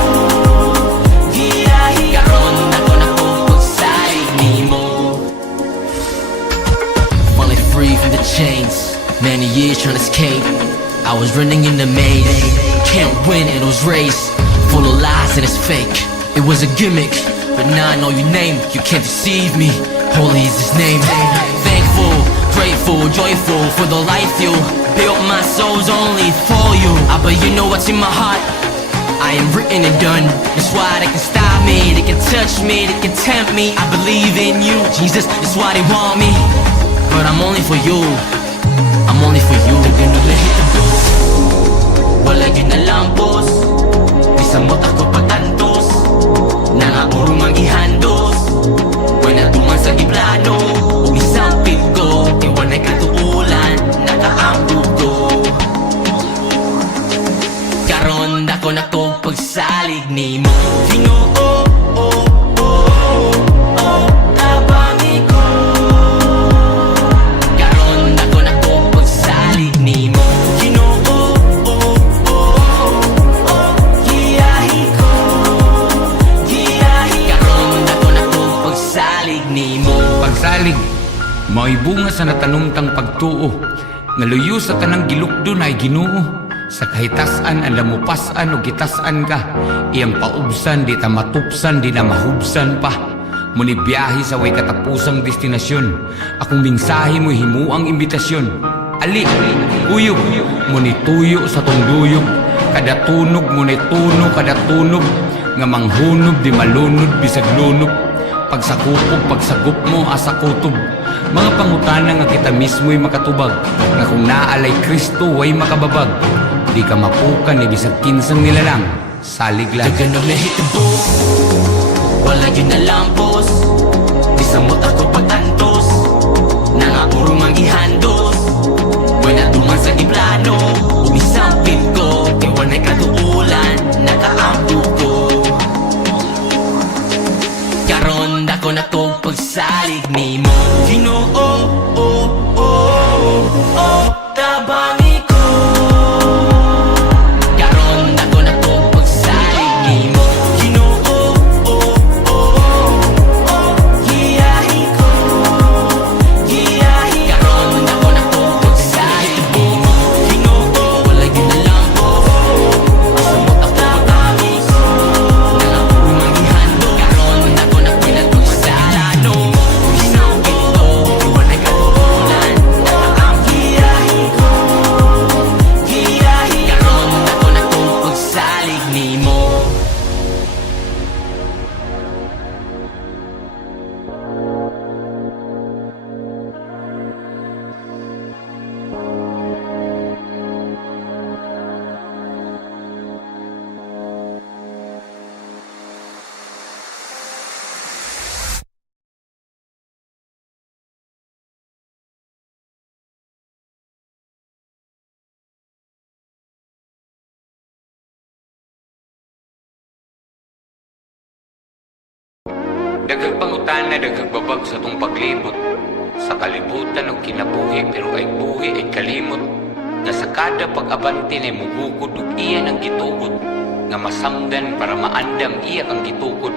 Karon dako na to pagsalig nimo. Finally free from the chains, many years trying to escape. I was running in the maze, can't win in those race, full of lies and it's fake. It was a gimmick, but now I know your name, you can't deceive me. Holy is his name. Thankful, grateful, joyful for the life you built. My soul's only for you. But you know what's in my heart? I am written and done. That's why they can stop me, they can touch me, they can tempt me. I believe in you, Jesus, that's why they want me. But I'm only for you, I'm only for you. Dagan og lahitabo, wala yun na lang boss. Bisan mo't ako pagtantos, nangapurong ang gihandos. Wala tuman sa giplano, ug isampit ko, kay wala'y katuulan, nakaambog ko. Karon dako na to pagsalig nimo. Ginoo, tabangi ko. Karon dako na to pagsalig nimo. Ginoo, giyahi ko. Karon dako na to pagsalig nimo. Pagsalig, mao'y bunga sa natanumtang pagtuo. Nga luyo sa tanang gilukdo na ay Ginoo. Sa kahitasan ang lamupasan o gitasan ka, iyang paubsan di ta matupsan di na mahubsan pa. Muni biyahe sa way katapusang destinasyon, akong mensahe mo'y himuang imbitasyon. Ali, uyog, muni tuyo sa tunduyog, kada tunog muni tuno kada tunog, nga manghunog di malunod bisag lunog. Pagsakupog pagsagup mo asa kutob, mga pangutana nga kita mismo'y makatubag, nga kung naalay Kristo way makababag. Di ka mapukan ni bisag kinsang nilalang. Salig lang. Dagan og lahitabo, wala yun na lang boss. Bisan mo't ako pagtantos, nangapurong ang gihandos. Wala tuman sa giplano, ug isampit ko, kay wala'y katuulan, nakaambog ko. Karon dako na to pagsalig nimo. Ginoo, tabangi ko. Karon dako na to pagsalig nimo. Ginoo, giyahi ko. Karon dako na to pagsalig nimo. Ginoo, Daghang pangutana, daghang babag sa tong paglibot. Sa kalibutan og kinabuhi, pero ay buhi ay kalimot. Nga sa kada pag-abante na mugukod ug iya ng gitugot. Nga masamdan para maandam iya kang gitukod.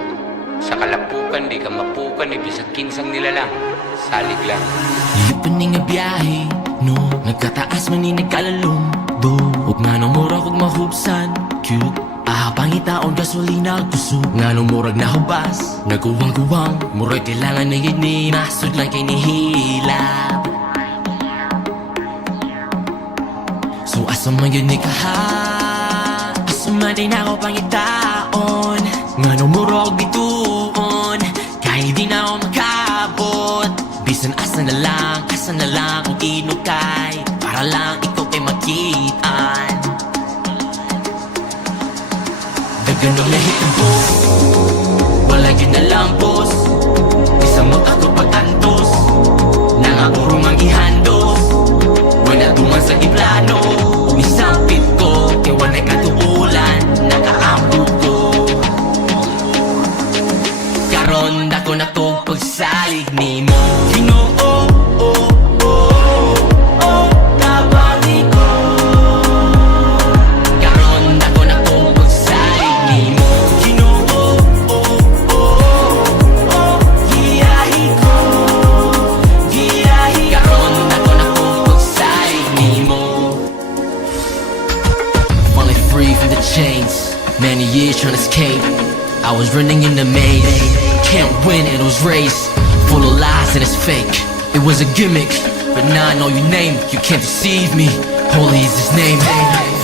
Sa kalapukan di ka mapukan ni bisag kinsang nilalang. Salig lang. Lipan ni nga biyahe, no? Nagkataas man ni nagkalalong, do. Huwag nga nang murag huwag mahubsan, cute. Ahabang itaon gasolina kusog. Nga nang murag na hubas, naguwang-guwang. Murag kailangan na yun ni masud lang kay nihilap. So asa man yun ni kaha, asa man din ako pangitaon. Nga nang murag bituon, kahit di na ako makabot. Bisan asa na lang kung inukay, para lang ikaw kay makitaan. Dagan ng lahitabo, wala yun na lampos. Isang mot ako pag-antos, nangapurong ang ihandos. Wala tuman sa iplano, umisampit ko, kaya wala'y katuulan, nakaampo ko. Karon dako na ko pagsalig ni mo. Ginoo, tabangi ko. Karon dako na ko pagsalig ni mo. Ginoo, giyahi ko. Karon dako na ko pagsalig ni mo. Finally free from the chains, many years trying to escape. I was running in the maze, can't win in those race, full of lies and it's fake. It was a gimmick, but now I know your name, you can't deceive me. Holy is his name.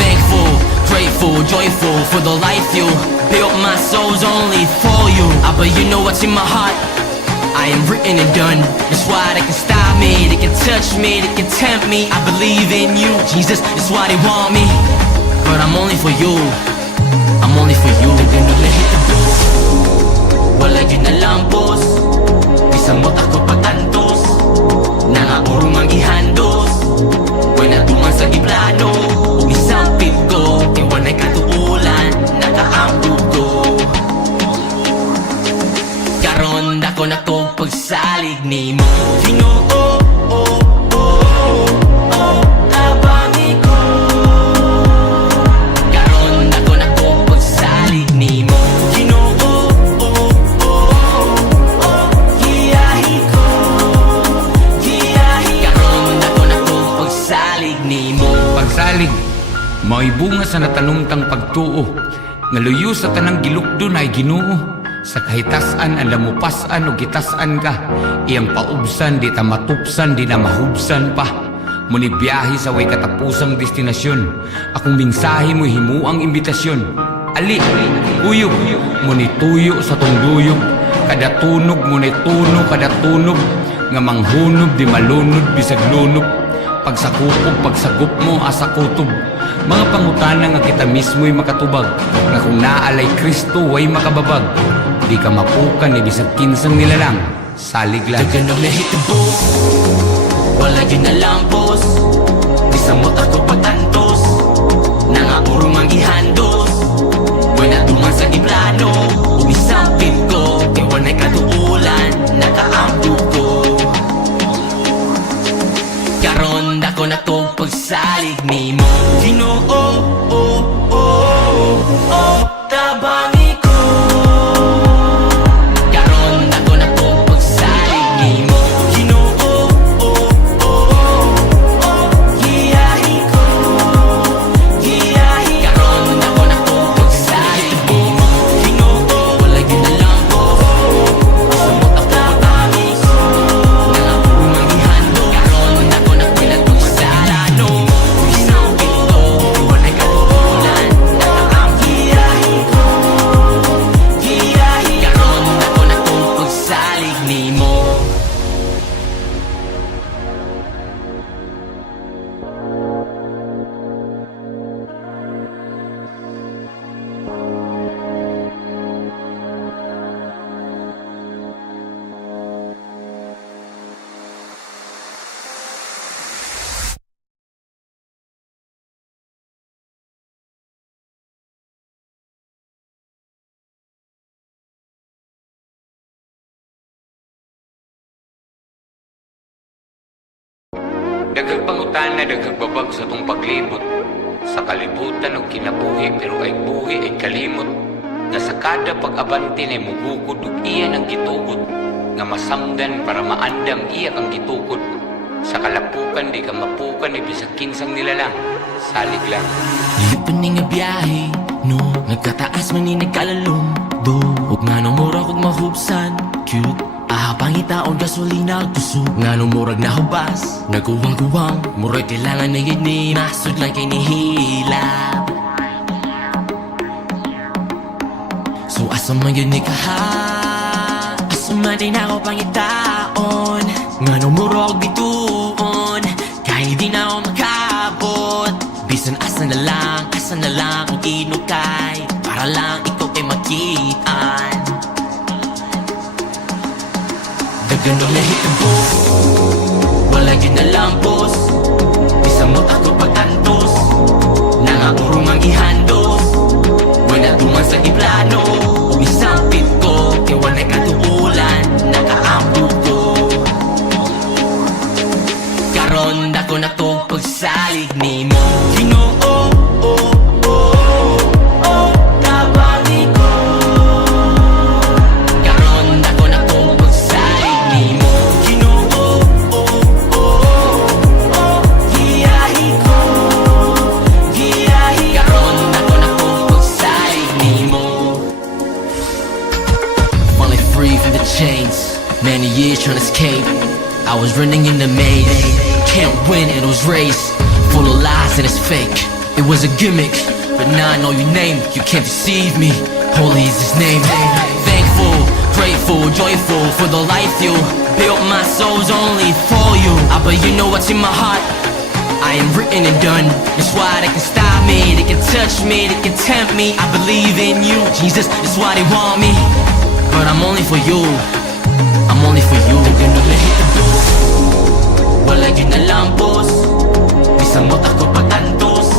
Thankful, grateful, joyful for the life you built. My soul's only for you. But you know what's in my heart, I am written and done. That's why they can stop me, they can touch me, they can tempt me. I believe in you, Jesus, that's why they want me. But I'm only for you, I'm only for you. They're gonna let it go. Wala yun na lampos, isang mot ako patantos. Nangapurong ang ihandos, wala tuman sa giplano. Umisampit ko, kaya wala'y katuulan, nakaampo ko. Karon dako na ko pagsalig ni mo. Ginoo, tabangi ko. Karon dako na ko pagsalig ni mo. Ginoo, giyahi ko. Karon dako na ko pagsalig ni mo. Pagsalig, mao'y bunga sa natanumtang pagtuo. Nga luyo sa tanang gilukdo na ay Ginoo. Sa kahitasan ang lamupasan o gitasan ka, iyang paubsan di ta matupsan di na mahubsan pa. Muni biyahe sa way katapusang destinasyon, akong mensahe mo himuang imbitasyon. Ali, uyog, muni tuyo sa tong duyog, kada tunog muni tuno kada tunog, nga manghunod di malunod bisag lunod. Pagsagup mo asa kutob. Mga pangutana nga kita mismo'y makatubag, nga kung naalay Kristo way makababag. Di ka mapukan ni bisag kinsang nilalang. Salig lang. Dagan ng lahitabo, wala yun na lampos. Isang mot ako patantos, nangapurong ang ihandos. Wala tuman sa iplano, umisampit ko, kaya wala'y katuulan, nakaampo ko. Karon dako na ko pagsalig ni mo. Ginoo, tabangi ko. Karon dako na ko pagsalig ni mo. Ginoo, giyahi ko. Daghang pangutana, daghang babag sa tong paglibot. Sa kalibutan og kinabuhi, pero ay buhi ay kalimot. Nga sa kada pag-abante na mugukod ug iya ang gitugot. Nga masamdan para maandam iya kang gitukod. Sa kalapukan di ka mapukan ni bisag kinsang nilalang. Salig lang. Lipaning nga biyahe, no? Nagkataas man ni nagkalalong do. Ug nga nung murag ug mahubsan, cute. Pangitaon gasolina kusog nga nung murag nahubas. Naguwang-guwang, murag kailangan na yun ni masud lang kay nihilap. So asa man yun ni kaha, asa man din ako pangitaon. Nga nung murag bituon, kahit di na ako makabot. Bisan asa na lang ang inukay, para lang ikaw kay makitaan. Daganong nahitabo, wala yun na lampos. Bisa mo ako pagtantos, nangapurong ang ihandos. Wala tuman sa iplano, isang pit ko, kaya wala katuulan, nakaampo ko. Karon dako na to pagsalig ni mo. Ginoo, tabangi ko. Karon dako na to pagsalig ni mo. Ginoo, giyahi ko. Karon dako na to pagsalig ni mo. Finally free from the chains, many years trying to escape. I was running in the maze, can't win in those race. Full of lies and it's fake, it was a gimmick. But now I know your name, you can't deceive me. Holy is his name. Thankful, grateful, joyful for the life you built. My soul's only for you. But you know what's in my heart, I am written and done. That's why they can stop me, they can touch me, they can tempt me. I believe in you, Jesus, that's why they want me. But I'm only for you, I'm only for you. Ganun na hitabo, wala yun na lampos. Bisang mo ako pagtantos,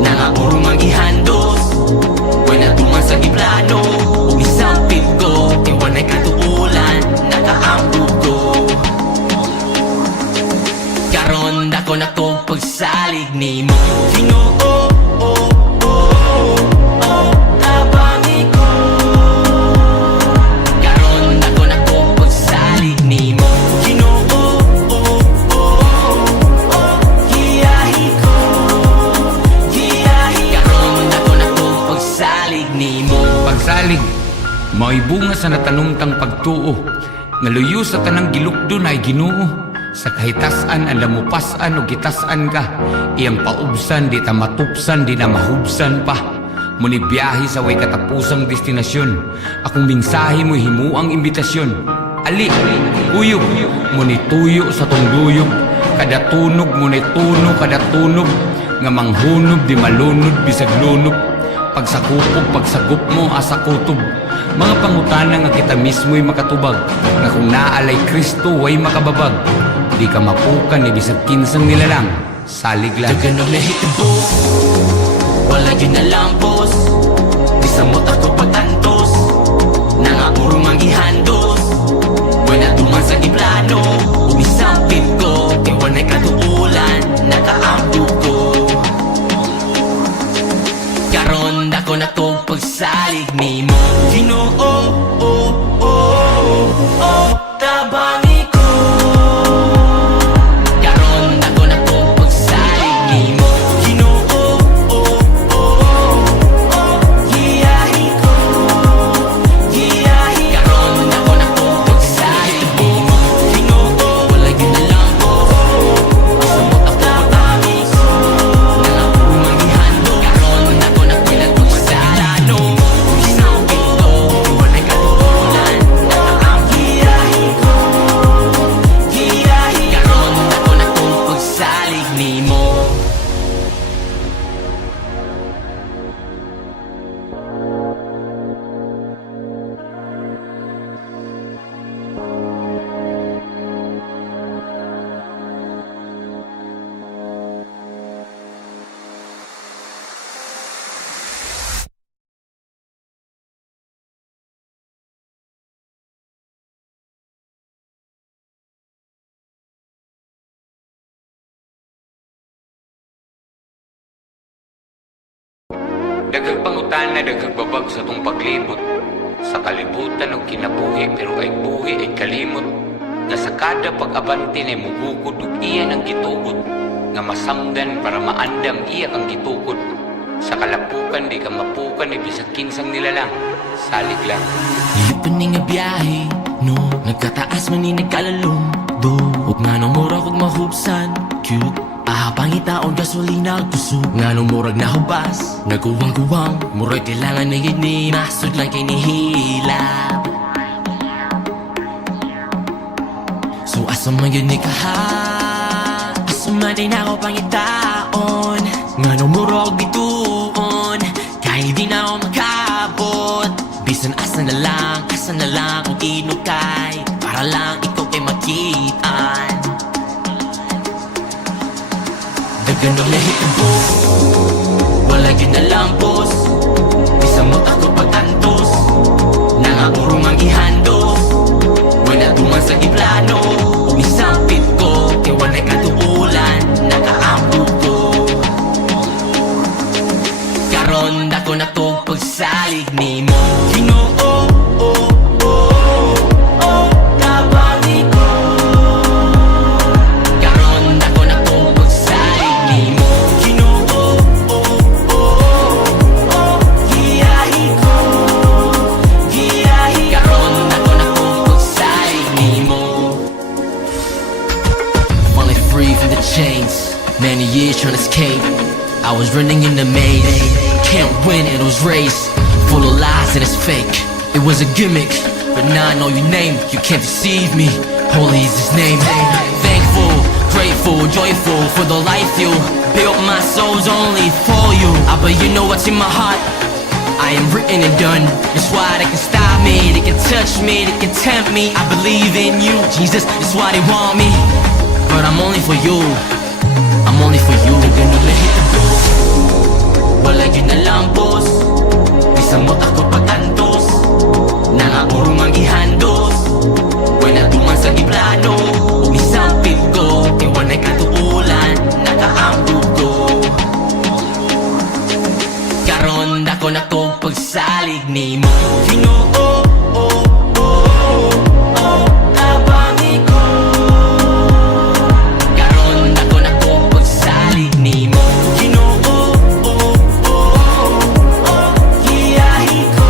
nangapurong ang ihandos. Wala tuman sa iplano, isang pit ko, kaya wala katuulan, nakaampo ko. Karon dako na to pagsalig ni mo. Ginoo, tabangi ko. Karon dako na to pagsalig ni mo. Ginoo, giyahi ko. Karon dako na to pagsalig ni mo. Pagsalig, mao'y bunga sa natanumtang pagtuo. Nga luyo sa tanang gilukdo na ay Ginoo. Sa kahitasan, ang lamupasan o gitasan ka. Iyang paubsan, di ta matupsan, di na mahubsan pa. Muni biyahe sa way katapusang destinasyon. Akong mensahe mo'y himuang imbitasyon. Ali, kuyog, muni tuyo sa tungduyog. Kada tunog, muni tuno, kada tunog. Nga manghunog, di malunod, bisag lunog. Pagsakupog, pagsagup mo, asa kutob. Mga pangutana nga kita mismo'y makatubag. Nga kung naalay Kristo, way makababag. Di ka mapukan, ni bisag kinsang nilalang. Salig lang. Daganong nahitabo, wala yun na lampos. Bisang mo ako pagtantos, nangapurong ang ihandos. Wala tuman sa iplano, isang pit ko, kaya wala katuulan, nakaampo ko. Karon dako na to pagsalig ni mo. Ginoo, tabangi ko. Karon dako na to pagsalig ni mo. Ginoo, giyahi ko. Karon dako na to pagsalig ni mo. Ginoo, wala yun na lang ko. Basta mo ako tabangi ko. Nangapurong ang ihando. Karon dako na to pagsalig ni mo. Isang pito, wala katuulan, nakaampo. Daghang pangutana, daghang babag sa tong paglibot. Sa kalibutan og kinabuhi, pero ay buhi ay kalimot. Nga sa kada pag-abante na mugugod ug iya ng gitugod. Nga masamdan para maandam iya kang gitukod. Sa kalapukan di ka mapukan ni bisag kinsang nilalang. Salig lang. Lipan ni nga biyahe, no? Nagkataas man ni nagkalalong, do. Huwag nga nang murag kog mahubsan, cute. Pangitaon gasolina gusto nga nung murag na hubas. Naguwang-guwang, murag kailangan na yun ni masod lang kay nihilap. So asa man yun ni kaha, asa man din ako pangitaon. Nga nung murag bituon, kahit di na ako makabot. Bisan asa na lang kung inukay, para lang ikaw ay makitaan. Ganong nahitabo, wala yun na lampos. Bisang mo ako pagtantos, nangaurong ang ihandos. Wala tuman sa iplano, umisampit ko, kaya wala'y katuulan, nakaampo ko. Karon dako na to pagsalig ni mo. Ginoo, tabangi ko. Karon dako na to pagsalig ni mo. Ginoo, giyahi ko, giyahi. Karon dako na to pagsalig ni mo. Finally free from the chains, many years trying to escape. I was running in the maze, can't win in those race, full of lies and it's fake. It was a gimmick, but now I know your name, you can't deceive me. Holy is his name. Thankful, grateful, joyful for the life you built. My soul's only for you. But you know what's in my heart, I am written and done. That's why they can stop me, they can touch me, they can tempt me. I believe in you, Jesus, that's why they want me. But I'm only for you, I'm only for you. They're gonna let it go, wala yun na lampos. Bisang mo ako pagtantos, nangaurong ang ihandos. Wala tuman sa iplano, umisampit ko, kaya wala'y katuulan, nakaampo ko. Karon dako na to pagsalig ni mo. Ginoo, tabangi ko. Karon dako na to pagsalig ni mo. Ginoo, giyahi ko,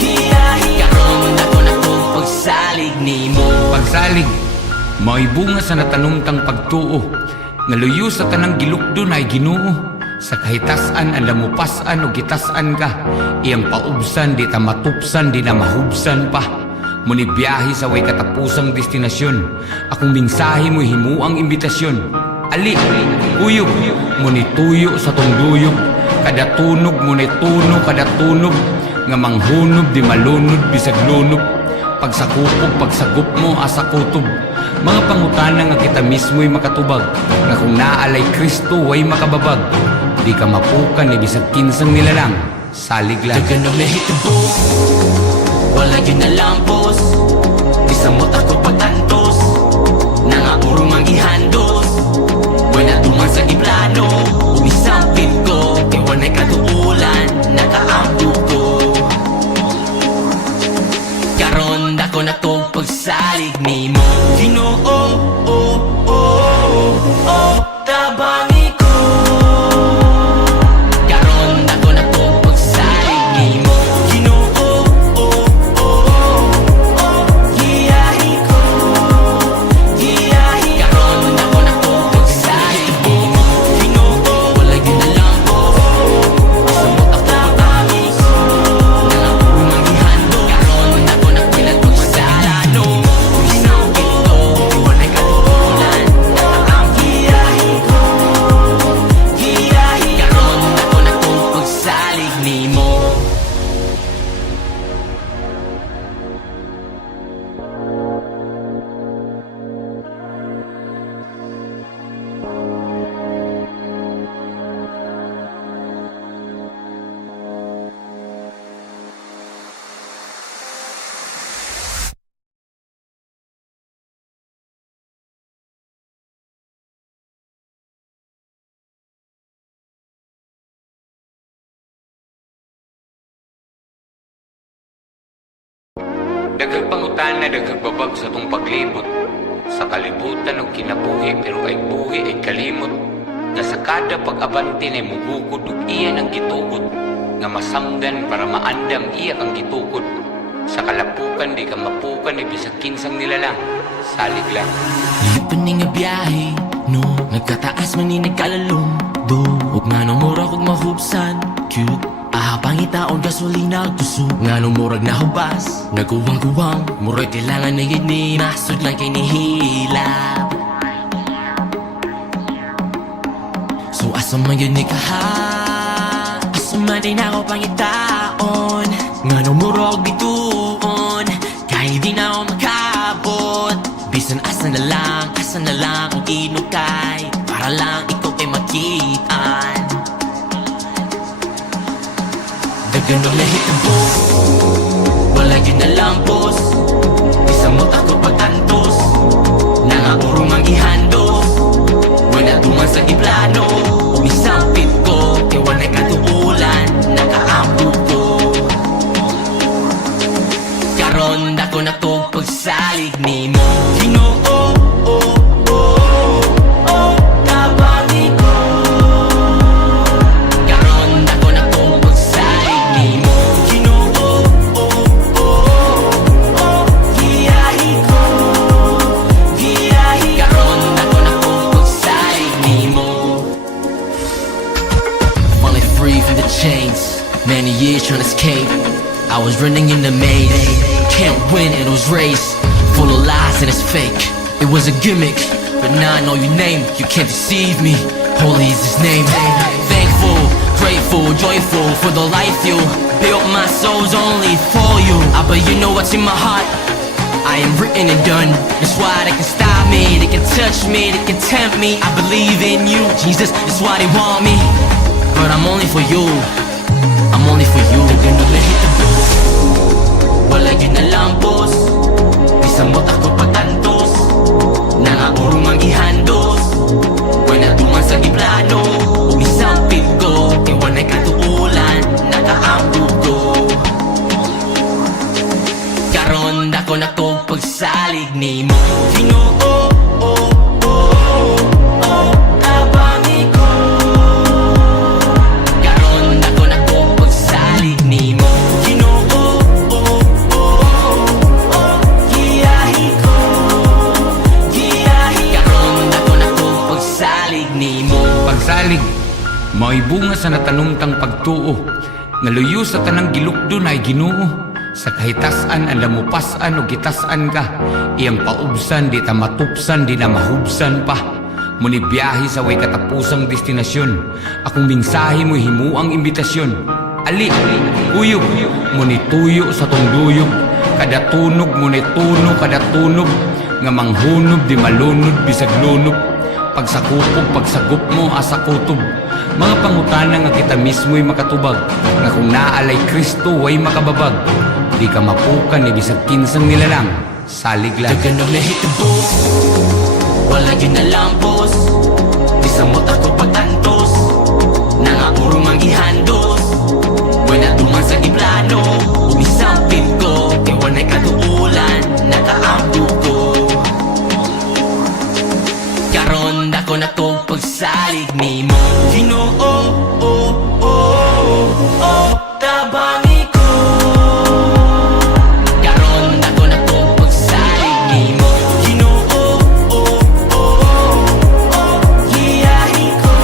giyahi. Karon dako na to pagsalig ni mo. Pagsalig, mao'y bunga sa natanumtang pagtuo. Nga luyo sa tanang gilukdo na ay Ginoo. Sa kahitasan ang lamupasan o gitasan ka, iyang paubsan di ta matupsan di na mahubsan pa. Muni biyahe sa way katapusang destinasyon, akong mensahe mo himuang imbitasyon. Ali, uyog, muni tuyo sa tunduyog, kada tunog muni tuno kada tunog, nga manghunob di malunod bisag lunob. Pagsakupog, pagsagup mo asa kutob. Mga pangutana nga kita mismo'y makatubag, nga kung naalay Kristo way makababag. Di ka mapukan ni bisag kinsang nilalang. Salig lang. Daganong nahitabo, wala yun na lampos. Bisang mo ako pagtantos, nangaurong ang ihandos. Wala tuman sa iplano, umisampit ko, kaya wala'y katuulan, nakaampo ko. Karon dako na to pagsalig ni mo. Ginoo, tabangi ko. Karon dako na to pagsalig ni mo. Ginoo, giyahi ko, giyahi. Karon dako na to pagsalig ni mo. Ginoo, Daghang pangutana, daghang babag sa tong paglibot. Sa kalibutan og kinabuhi pero ay buhi ay kalimot. Na sa kada pag-abante na mugukod ug iya ang gitugot. Nga masanggan para maandam iya kang gitukod. Sa kalapukan di ka mapukan ni bisag kinsang nilalang. Salig lang. Lipan ni nga biyahe, no? Nagkataas man ni nagkalalong do. Ug nga nung murag ug mahubsan, cute. Pangitaon gasolina tusok nga nung murag nahubas. Naguwang-guwang, murag kailangan na yun ni nasod lang kay nihilap. So asa man yun ni kaha, asa man din ako pangitaon. Nga nung murag bituon, kahit di na ako makabot. Bisan asa na lang ang inukay, para lang ikaw ay makitaan. Dagan ang nahitabo, wala yun na lang boss. Isang mo ako pagtantos, nangaburong ang ihandos. Wala tuman sa iplano, umisampit ko, kaya wala katuulan, nakaampo ko. Karon dako na to pagsalig ni mo. Ginoo, tabangi ko. Karon dako na to pagsalig ni mo. Ginoo, giyahi ko. Giyahi karon dako na to pagsalig ni mo. Finally free from the chains, many years trying to escape. I was running in the maze, can't win in those race. Full of lies and it's fake. It was a gimmick, but now I know your name. You can't deceive me. Holy is His name. Thankful, grateful, joyful for the life you built. My soul's only for you. But you know what's in my heart? I am written and done. That's why they can stop me, they can touch me, they can tempt me. I believe in you, Jesus. That's why they want me, but I'm only for you. I'm only for you. They're gonna let it go. Wala yun na lang boss. Isang mot ako pagtantos, nangaburong ang ihandos. Wala tuman sa iplano, umisampit ko, kaya wala'y katuulan, nakaampo ko. Karon dako na to pagsalig ni mo. Ginoo, tabangi ko. Karon dako na to pagsalig ni mo. Ginoo, giyahi ko. Giyahi karon dako na to pagsalig ni mo. Pagsalig, mao'y bunga sa natanumtang pagtuo. Nga luyo sa tanang gilukdo na ay Ginoo. Sa kahitasan ang lamupasan o gitasan ka. Iyang paubsan, di ta matupsan, di na mahubsan pa. Muni biyahe sa way katapusang destinasyon. Akong mensahe mo'y himuang imbitasyon. Ali, uyog, muni tuyo sa tong duyog. Kada tunog, muni tuno, kada tunog. Nga manghunob, di malunod, bisag lunop. Pagsakupog, pagsagup mo, asa kutob. Mga pangutana nga kita mismo'y makatubag. Nga kung naalay Kristo, way makababag. Di ka mapukan, ni bisag kinsang nilalang. Salig lang. Dagan ang nahitabo, wala yun na lang boss. Isang mot ako pagtantos, nangaburong ang ihandos. Wala tuman sa iplano, umisampit ko, kaya wala'y katuulan, nakaampo ko. Karon dako na to pagsalig ni mo. Ginoo, tabangi ko. Karon dako na to pagsalig ni mo. Ginoo, giyahi ko.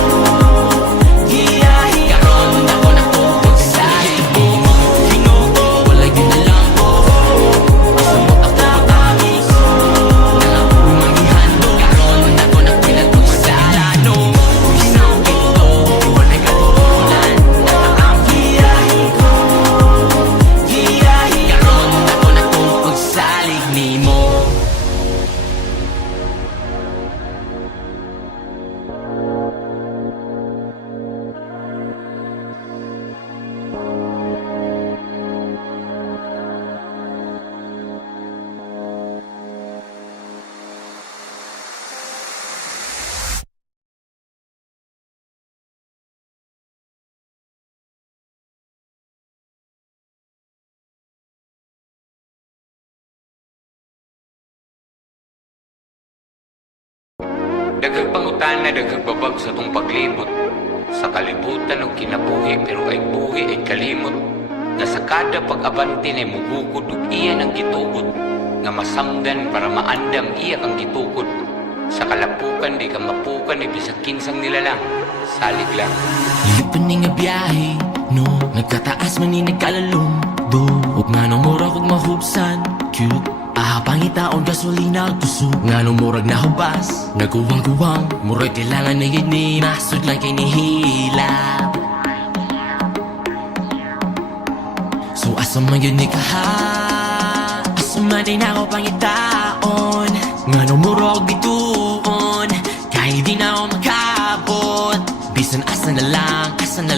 Daghang pangutana, daghang babag sa tong paglibot. Sa kalibutan og kinabuhi pero ay buhi ay kalimot. Nga sa kada pag-abante na mugugod ug iya ng gitugod. Nga masanggan para maandam iya kang gitukod. Sa kalapukan di ka mapukan ni bisag kinsang nilalang. Salig lang. Ilipan ni nga biyahe, no? Nagkataas man ni nagkalalong, do. Huwag nga nang murag kong mahubsan, cute. Pangitaon gasolina gusto nga nung murag na hubas. Naguwang-guwang, murag kailangan na yun ni masod lang kay nihilap. So asa man yun ni kaha, asa man din ako pangitaon. Nga nung murag bituon, kahit di na ako makabot. Bisan asa na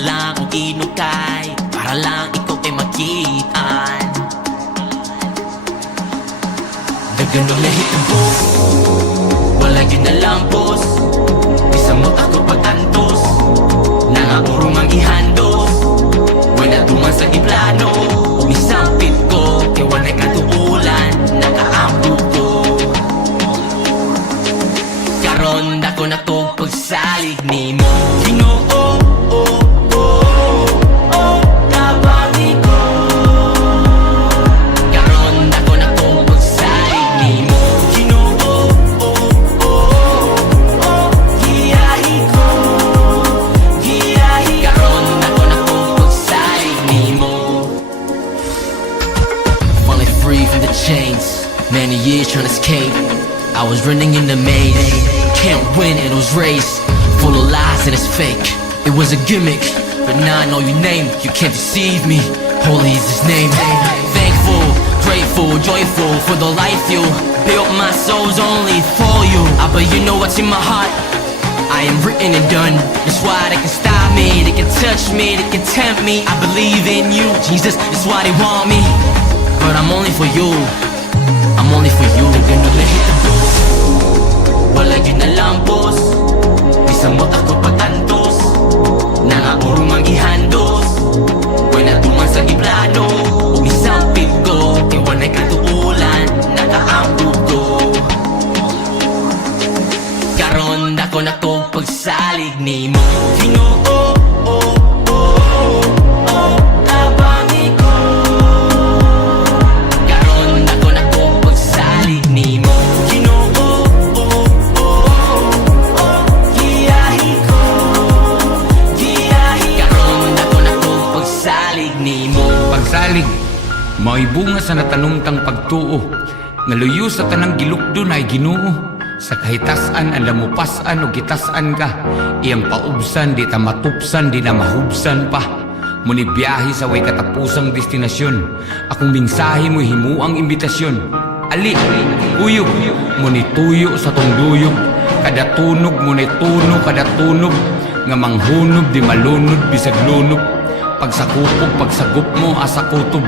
lang kung inukay, para lang ikaw ay makitaan. Ganun lahit ang buhok, wala yun na lang boss. Bisang mo ako pag-antos, nangaburong ang ihandos. Wala tuman sa iplano, umisampit ko, kaya wala'y katuulan, nakaampo ko. Karon dako na to pagsalig ni mo. Ginoo, tabangi ko. Many years trying to escape, I was running in the maze. Can't win in those race, full of lies and it's fake. It was a gimmick, but now I know your name. You can't deceive me, holy is his name. Thankful, grateful, joyful for the life you built. My soul's only for you, but you know what's in my heart. I am written and done. That's why they can stop me, they can touch me, they can tempt me. I believe in you, Jesus, that's why they want me. But I'm only for you, I'm only for you. Ganun lahit ang boss, wala yun na lang boss. Bisang mo ako pag-antos, nangaburong ang ihandos. Wala tuman sa iplano, umisampit ko, kaya wala'y katuulan, nakaampo ko. Karon dako na to pagsalig ni mo. Ginoo, tabangi ko. Pagsalig, mao'y bunga sa natanumtang pagtuo. Nga luyo sa tanang gilukdo na ay Ginoo. Sa kahitasan ang lamupasan o gitasan ka. Iyang paubsan, di ta matupsan, di na mahubsan pa. Muni biyahe sa way katapusang destinasyon. Akong mensahe mo himuang imbitasyon. Ali, uyog, muni tuyo sa tong duyog. Kada tunog, muni tuno, kada tunog. Nga manghunog, di malunod, bisag lunog. Pagsakupog, pagsagup mo, asa kutob.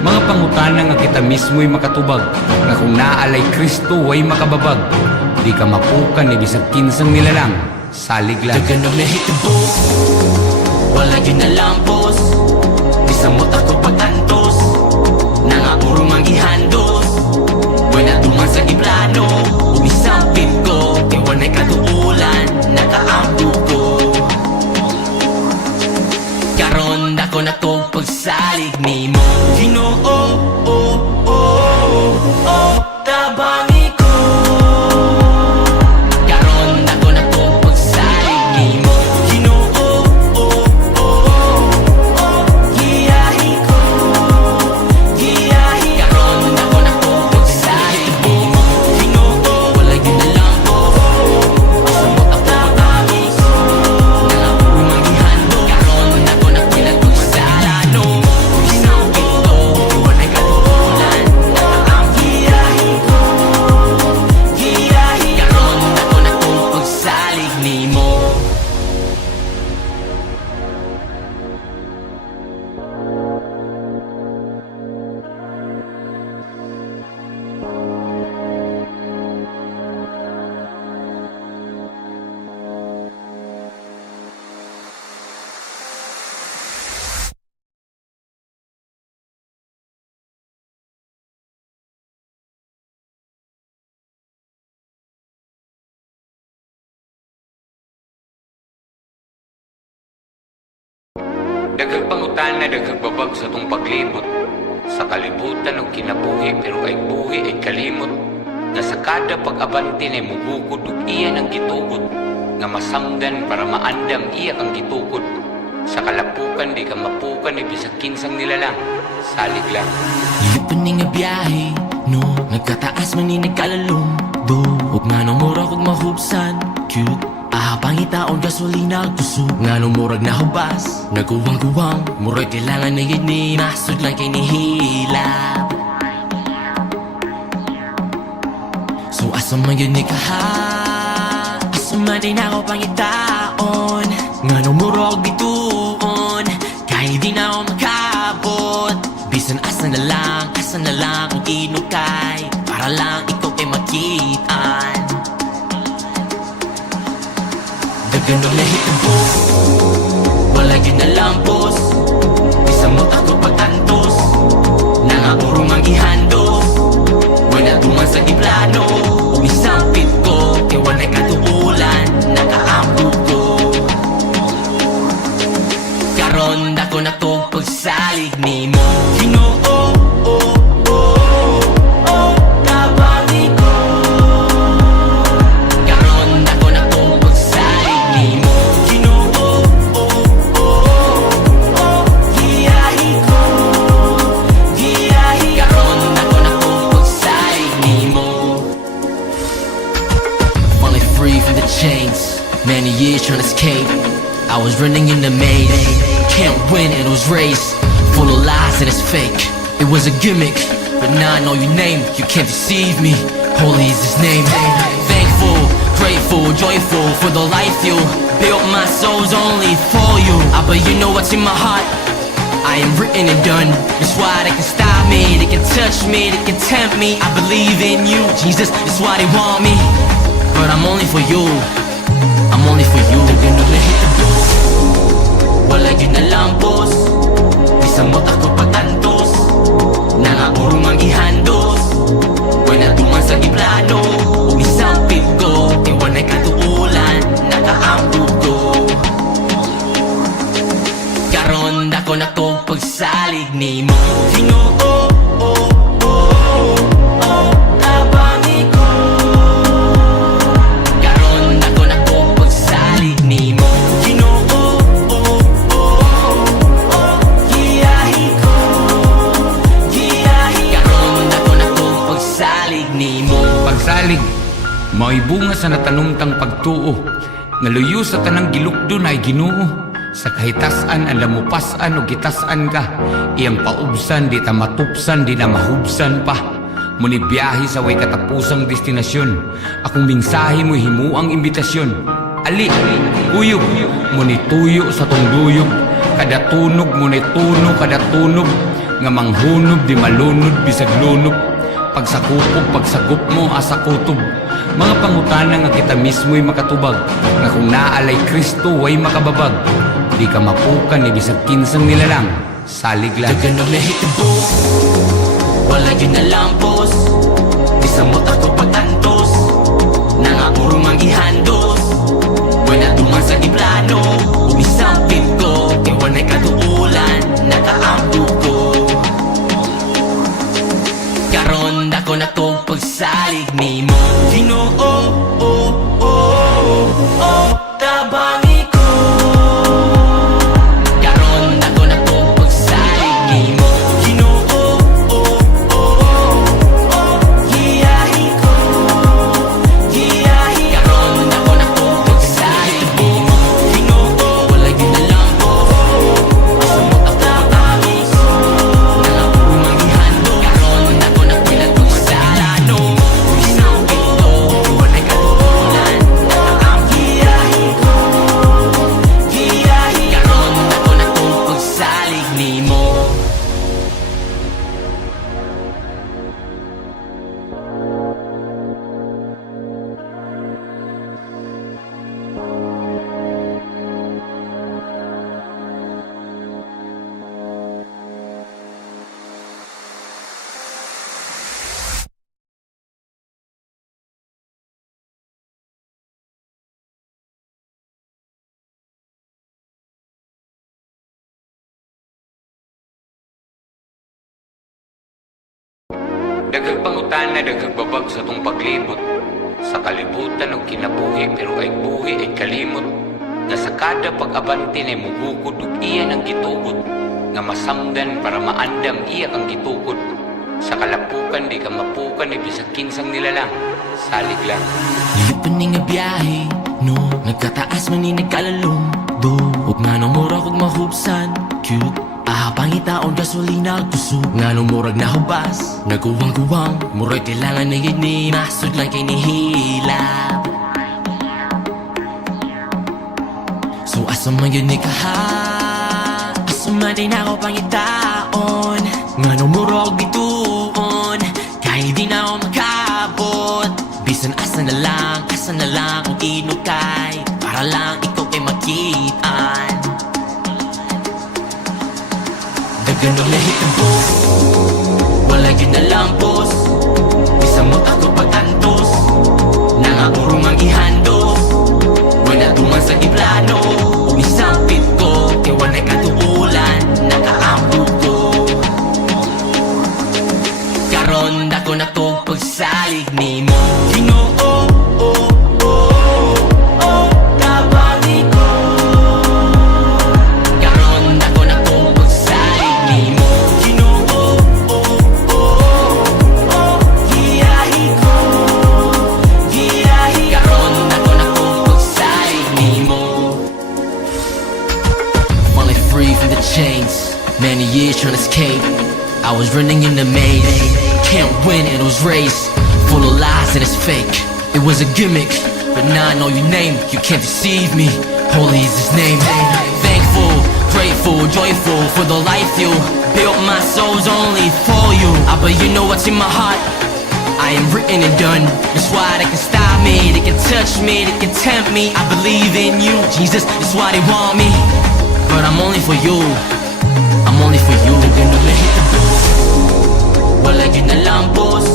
Mga pangutana nga kita mismo'y makatubag. Nga kung naalay Kristo, way makababag. Di ka mapukan, ni bisag kinsang nilalang. Salig lang. Daganong lahit ang buhok, wala yun na lang boss. Bisang mo ako pag-antos, nangaburong ang ihandos. Wala tuman sa iplano, umisampit ko, kaya wala'y katuulan, nakaampo ko. Karon dako na to pagsalig ni mo. Ginoo, tabangi ko. Karon dako na to pagsalig ni mo. Ginoo, giyahi ko. Karon dako na to pagsalig ni mo. Ginoo, wala yun na lang po. Asa mo ako tabangi ko. Nangaburong ang ihando. Karon dako na pinagpagsalano. Ginoo, Daghang pangutana, daghang babag sa tong paglibot. Sa kalibutan og kinabuhi, pero ay buhi ay kalimot. Nga sa kada pag-abante na mubukod ug iya ang gitugot. Nga masamdan para maandam iya kang gitukod. Sa kalapukan di ka mapukan ni bisag kinsang nilalang. Salig lang. Ilipan nga biyahe, no? Nagkataas man ni nagkalalong do. Huwag nga nang murag kong mahubsan, cute. Pangitaon gasolina kusog nga nung murag na hubas. Naguwang-guwang, murag kailangan na gini. Masod lang kay nihila. So asa man yun ni kaha, asa man din ako pangitaon. Nga nung murag bituon, kahit di na ako makabot. Bisan asa na lang ang inukay. Para lang ikaw kay makitaan. Daganong nahitabo, wala yun na lampos. Bisa mo ako pagtantos, nangaurong ang ihandos. Wala tuman sa iplano, umisampit ko. Kaya wala katuulan, nakaampo ko. Karon dako na to pagsalig ni mo. Ginoo, tabangi ko. Karon dako na to pagsalig ni mo. Ginoo, giyahi ko. Karon dako na to pagsalig ni mo. Finally free from the chains, many years trying to escape. I was running in the maze, can't win, it was race. Full of lies and it's fake, it was a gimmick. But now I know your name, you can't deceive me. Holy is his name. Thankful, grateful, joyful for the life you built. My soul's only for you. But you know what's in my heart, I am written and done. That's why they can stop me, they can touch me, they can tempt me. I believe in you, Jesus, that's why they want me. But I'm only for you, I'm only for you. Ganun na hitabo, wala yun na lampos. Bisa mo ako pagtantos, nangaurong ang ihandos. Wala tuman sa iplano, umisampit ko. Kaya wala katuulan, nakaampo ko. Karon dako na to pagsalig ni mo. Ginoo, tabangi ko. Karon dako na to pagsalig ni mo. Ginoo, giyahi ko. Karon dako na to pagsalig ni mo. Pagsalig, mao'y bunga sa natanumtang pagtuo. Nga luyo sa tanang gilukdo na ay Ginoo. Sa kahitasan, ang lamupasan o gitasan ka. Iyang paubsan, di ta matupsan, di na mahubsan pa. Muni biyahe sa way katapusang destinasyon. Akong mingsahe mo'y himuang imbitasyon. Ali, kuyog, muni tuyo sa tong duyog. Kada tunog, muni tuno, kada tunog. Nga manghunog, di malunod, bisag lunog. Pagsakupog, pagsagup mo, asa kutob. Mga pangutana nga kita mismo'y makatubag. Nga kung naalay Kristo, way makababag. Di ka mapukan, ni bisag kinsang nilalang. Salig lang. Daganong nahitabo, wala yun na lampos. Bisa mo ako pagtantos, nangaurong ang ihandos. Wala tuman sa iplano, umisampit ko. Kaya wala katuulan, nakaampo ko. Karon dako na to pagsalig ni mo. Ginoo, tabangi ko. Karon dako na to pagsalig ni mo. Ginoo, giyahi ko. Karon dako na to pagsalig ni mo. Ginoo, Daghang pangutana, daghang babag sa tong paglibot. Sa kalibutan og kinabuhi, pero ay buhi ay kalimot. Nga sa kada pag-abante na mugugod ug iya ng gitugod. Nga masamdan para maandam iya kang gitukod. Sa kalapukan di ka mapukan ni bisag kinsang nilalang. Salig lang. Lipan ni nga biyahe, no? Nagkataas man ni nagkalalong, do. Huwag nga nang mura kog mahubsan, cute. Ahabang itaon gasolina kusog. Nga nung murag na hubas, naguwang-guwang. Murag kailangan na yun ni masud lang kay nihilap. So asa man yun ni kaha, asa man din ako pangitaon. Nga nung murag bituon, kahit di na ako makabot. Bisan asa na lang kung inukay, para lang ikaw ay makitaan. Ganong nahitabo, wala yun na lampos. Bisamot ako pagtantos, nangaurong ang ihandos. Wala tuman sa iplano, umisampit ko, kaya wala'y katuulan, nakaampo ko. Karon ako na kong pagsalig ni mo, Ginoo. Many years trying to escape, I was running in the maze. Can't win in those race, full of lies and it's fake. It was a gimmick, but now I know your name. You can't deceive me, holy is his name. Thankful, grateful, joyful for the life you built. My soul's only for you, but you know what's in my heart. I am written and done. That's why they can stop me, they can touch me, they can tempt me. I believe in you, Jesus, that's why they want me. But I'm only for you, I'm only for you. Ganun na hitabo, wala yun na lampos.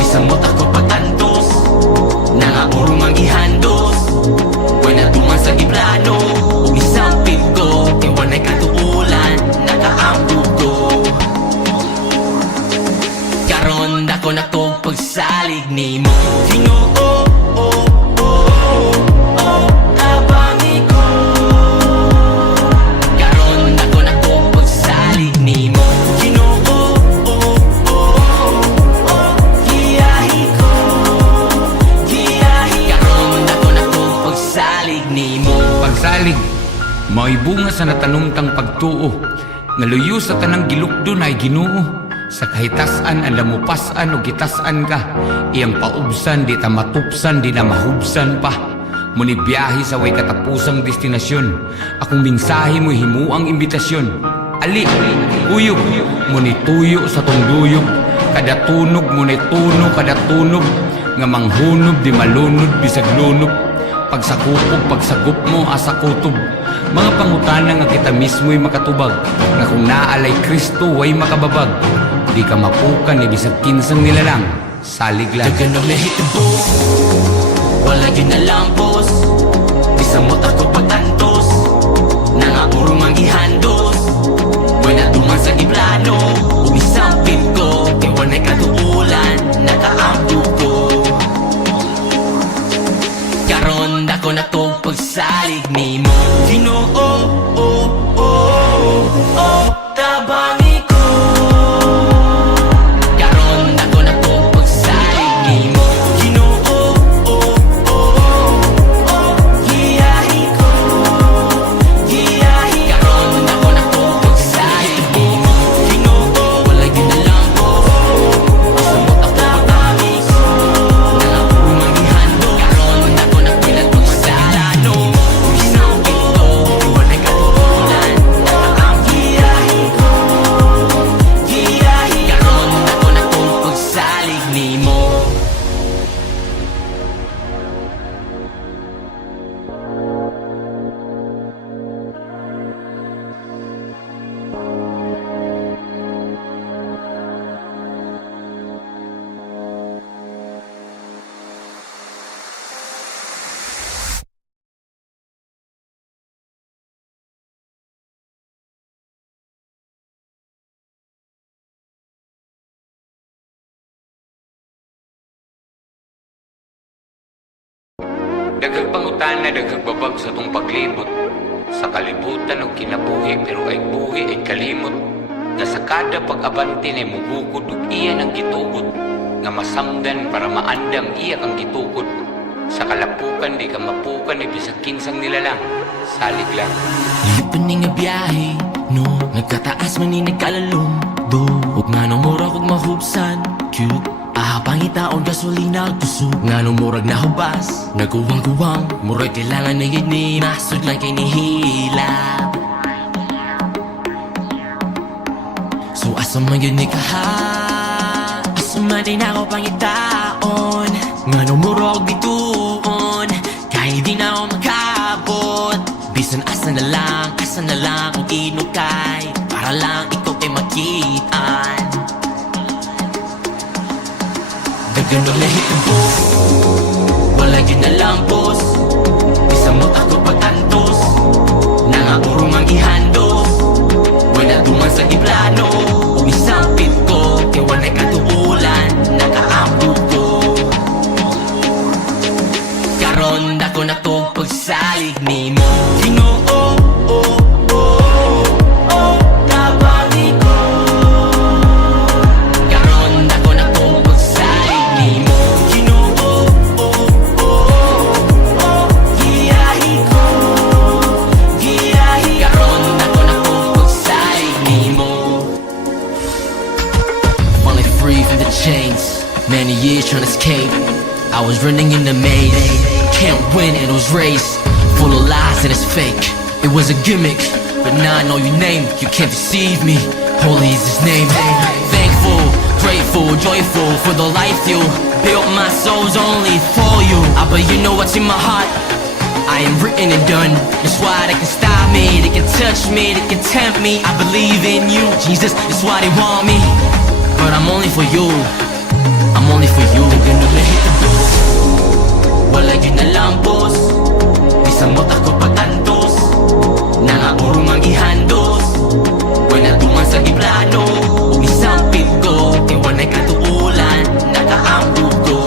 Bisamot ako pagtantos, nangaurong ang ihandos. Wala tuman sa giplano, umisampit ko, kaya wala'y katuulan, nakaampo ko. Karon ako na kong pagsalig ni mo, Ginoo. Pagsalig, mao'y bunga sa natanumtang pagtuo. Nga luyo sa tanang gilukdo na ay Ginoo. Sa kahitasan ang lamupasan o gitasan ka. Iyang paubsan, di ta matupsan, di na mahubsan pa. Muni biyahe sa way katapusang destinasyon. Akong mensahe mo himuang imbitasyon. Ali, uyog, muni tuyo sa tungduyog. Kada tunog, muni tuno, kada tunog. Nga manghunob, di malunod, bisag lunob. Pagsakupog, pagsagup mo, asa kutob. Mga pangutana nga kita mismo'y makatubag. Nga kung naalay Kristo, way makababag. Di ka mapukan, ni bisag kinsang nilalang. Salig lang. Ganong nahitabo, wala yun na lampos. Bisamot ako pagtantos, nangaurong ang ihandos. Wala tuman sa iplano, umisampit ko, kaya wala'y katuulan, nakaampo ko. Karon ako na kong pagsalig ni mo, Ginoo. Tabangi ko. Karon ako na kong pagsalig ni mo, Ginoo. Giyahi ko. Karon ako na kong pagsalig ni mo, Ginoo. Wala yun na lang po. Bisamot ako pagtabangi ko. Nangaurong ang ihando. Karon ako na pinagpagsalano. Umisampit ko, wala'y katuulan. Nakaampo. Giyahi ko. Daghang pangutana, daghang babag sa tong paglibot. Sa kalibutan og kinabuhi, pero ay buhi ay kalimot. Nga sa kada pag-abante na mugugod ug iya ng gitugot. Nga masamdan para maandam iya kang gitukod. Sa kalapukan di ka mapukan ni bisag kinsang nilalang. Salig lang. Lipan ni nga biyahe, no? Nagkataas man ni nagkalalong do. Huwag nga nang mura kog mahubsan, cute. Ahabang itaon gasolina kusog. Nga nang murag na hubas, naguwang-guwang. Murag kailangan na yun ni nasod lang kay nihila. So asa man yun ni kaha, asa man din ako pangitaon. Nga nang murag bituon, kahit di na ako makabot. Bisan asa na lang kung inukay. Para lang ikaw kay makitaan. Dagan og nahitabo, wala yun na lang boss. Bisan mo ako pag-antos, nangapurong ang gihandos. Wala tuman sa giplano, isang pit ko, kaya wala katuulan, nakaambog ko. Karon dako na to pagsalig ni mo. Ginoo, kabangi ko. Karon dako na to pagsalig ni mo. Ginoo, giyahi ko. Giyahi karon dako na to pagsalig ni mo. Finally free from the chains, many years trying to escape. I was running in the maze, can't win in those race. Full of lies and it's fake. It was a gimmick, but now I know your name. You can't deceive me. Holy is his name. Thankful, grateful, joyful for the life you built. My soul's only for you. But you know what's in my heart. I am written and done. That's why they can stop me, they can touch me, they can tempt me. I believe in you, Jesus. That's why they want me. But I'm only for you. I'm only for you. They're gonna hit the booth. Wala yun na lang boss. Bisan mo ako pag-antos, nangapurong ang gihandos. Wala tuman sa giplano, isang pit ko, kaya wala katuulan, nakaambog ko.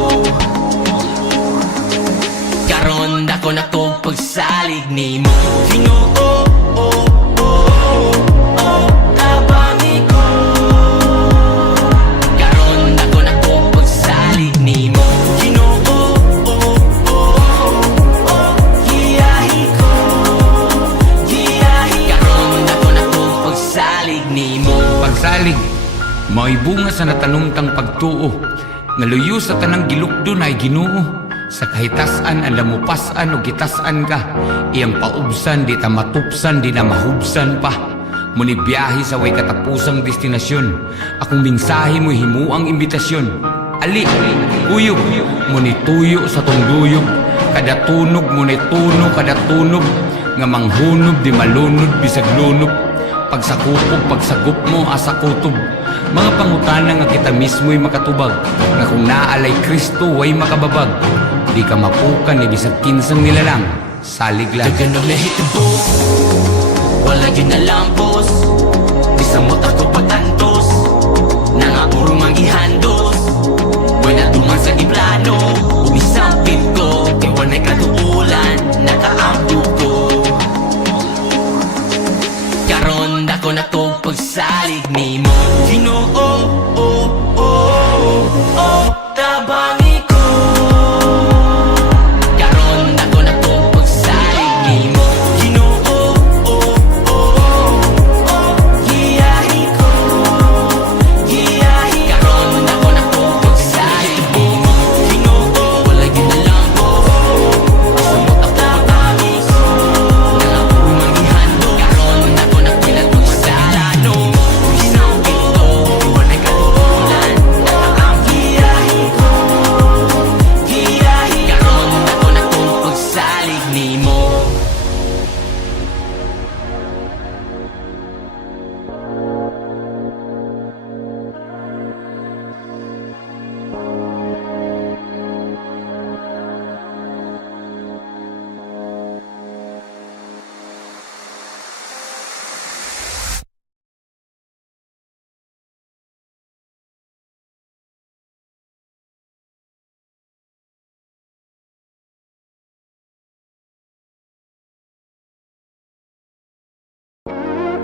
Karon dako na to pagsalig ni mo. Ginoo, kabangi ko. Karon dako na to pagsalig ni mo. Ginoo, giyahi ko. Giyahi karon dako na to pagsalig ni mo. Pagsalig, mao'y bunga sa natanumtang pagtuo. Nga luyo sa tanang gilukdo na ay Ginoo. Sa kahitasan, ang lamupasan o gitasan ka. Iyang paubsan, di ta matupsan, di na mahubsan pa. Muni biyahe sa way katapusang destinasyon. Akong mensahe mo'y himuang imbitasyon. Ali, kuyog, muni tuyo sa tungduyog. Kada tunog, muni tuno, kada tunog. Nga manghunob, di malunod, bisag lunod. Pagsakupog, pagsagup mo, asa kutob. Mga pangutana nga kita mismo'y makatubag. Nga kung naalay Kristo, way makababag. Di ka mapukan, ni bisag kinsang nilalang. Salig lang. Dagan og nahitabo, wala yun na lang boss. Bisan mo ako pag-antos, nangapurong ang gihandos. Wala tuman sa giplano, isang pit ko, kaya wala katuulan, nakaambog ko. Karon dako na to pagsalig ni mo. Ginoo, tabangi ko. Karon dako na to pagsalig ni mo. Ginoo, giyahi ko. Giyahi karon dako na to pagsalig ni mo. Ginoo, wala yun na lang ko. Basta mo ako tabangi ko. Nangapurong ang ihando. Karon dako na to pagsalig ni mo. Ginoo,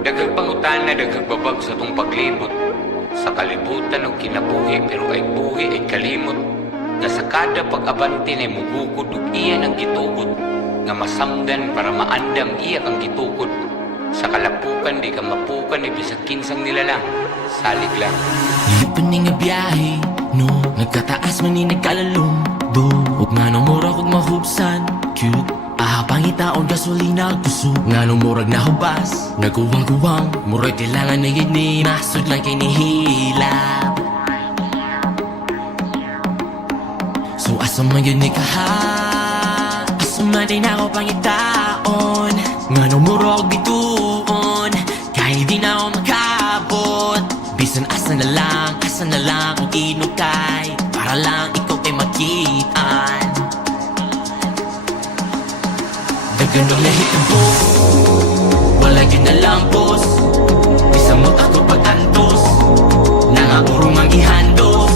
Daghang pangutana, daghang babag sa tong paglibot. Sa kalibutan og kinabuhi pero ay buhi ay kalimot. Nga sa kada pag-abante na mugukod ug iya ng gitugot. Nga masamdan para maandam iya kang gitukod. Sa kalapukan di ka mapukan ni bisag kinsang nilalang. Salig lang. Nilipan ni nga biyahe, no? Nagkataas man ni nagkalalong, do. Huwag nga nang mura kog mahubsan, cute. Pangitaon gasolina gusto nga nung murag na hubas. Nagkuwang-kuwang, murag kailangan na yun ni masod lang kay nihilap. So asa man yun ni kaha, asa man din ako pangitaon. Nga nung murag bituon, kahit di na ako makabot. Bisan asa na lang kung inukay, para lang ikaw ay makitaan. Ganun lahit ang buhok, wala yun na lang boss. Bisang mo takot pag-antos, nangapurong ang ihandos.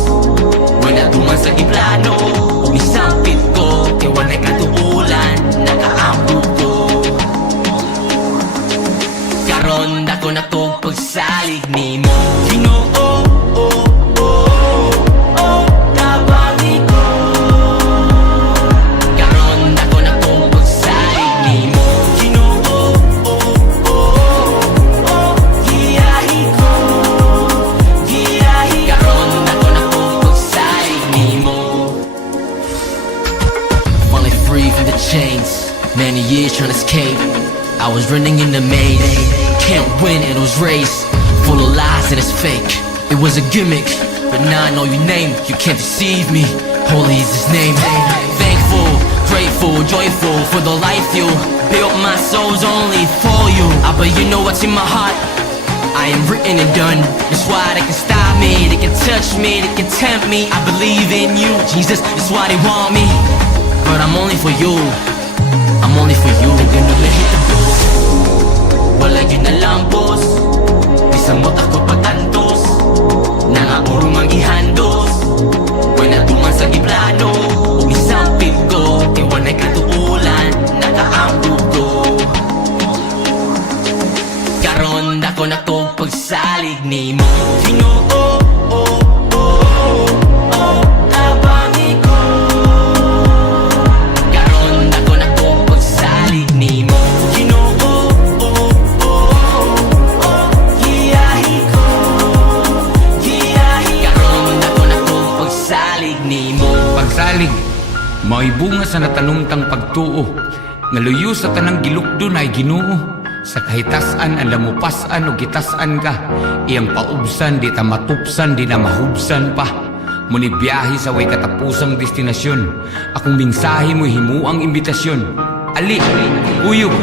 Wala tuman sa iplano, umisampit ko, kaya wala'y katuulan, nakaampo ko. Karon ako na to pagsalig ni mo. Ginoo, chains, many years trying to escape. I was running in the maze, can't win in those race. Full of lies and it's fake. It was a gimmick, but now I know your name. You can't deceive me. Holy is His name. Thankful, grateful, joyful for the life you built. My soul's only for you. But you know what's in my heart? I am written and done. That's why they can stop me, they can touch me, they can tempt me. I believe in you, Jesus. That's why they want me. But I'm only for you, I'm only for you. Ganun lahit ang buhok, wala yun na lang boss. Bisang mo takot pag-antos, nangapurong ang ihandos. Wala tuman sa iplano, umisampit ko, kaya wala'y katuulan, nakaampo ko. Karon ako na to pagsalig ni mo. Ginoo, pagsalig, mao'y bunga sa natanumtang pagtuo. Nga luyo sa tanang gilukdo na ay Ginoo. Sa kahitasan ang lamupasan o gitasan ka. Iyang paubsan, di ta matupsan, di na mahubsan pa. Muni biyahe sa way katapusang destinasyon. Akong mensahe mo himuang imbitasyon. Ali, uyog,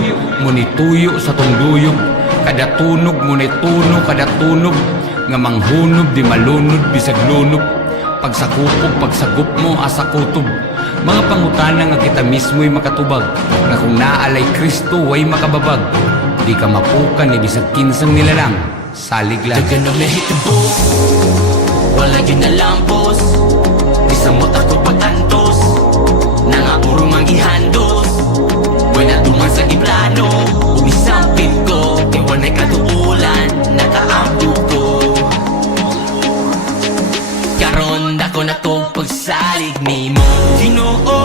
muni tuyo sa tungduyog. Kada tunog, muni tuno, kada tunog. Nga manghunod, di malunod, bisag lunod. Pagsagup mo asa kutob. Mga pangutana nga kita mismo'y makatubag. Nga kung naalay Kristo way makababag. Di ka mapukan ni bisag kinsang nilalang. Salig lang. Dagan ang lahit ang buhok, wala yun na lang boss. Bisang mo takot pag-antos, nangapurong ang ihandos. Wala tuman sa iplano, umisampit ko, kaya wala'y katuulan, nakaampo ko. Karon ako na to pagsalig ni mo. Ginoo,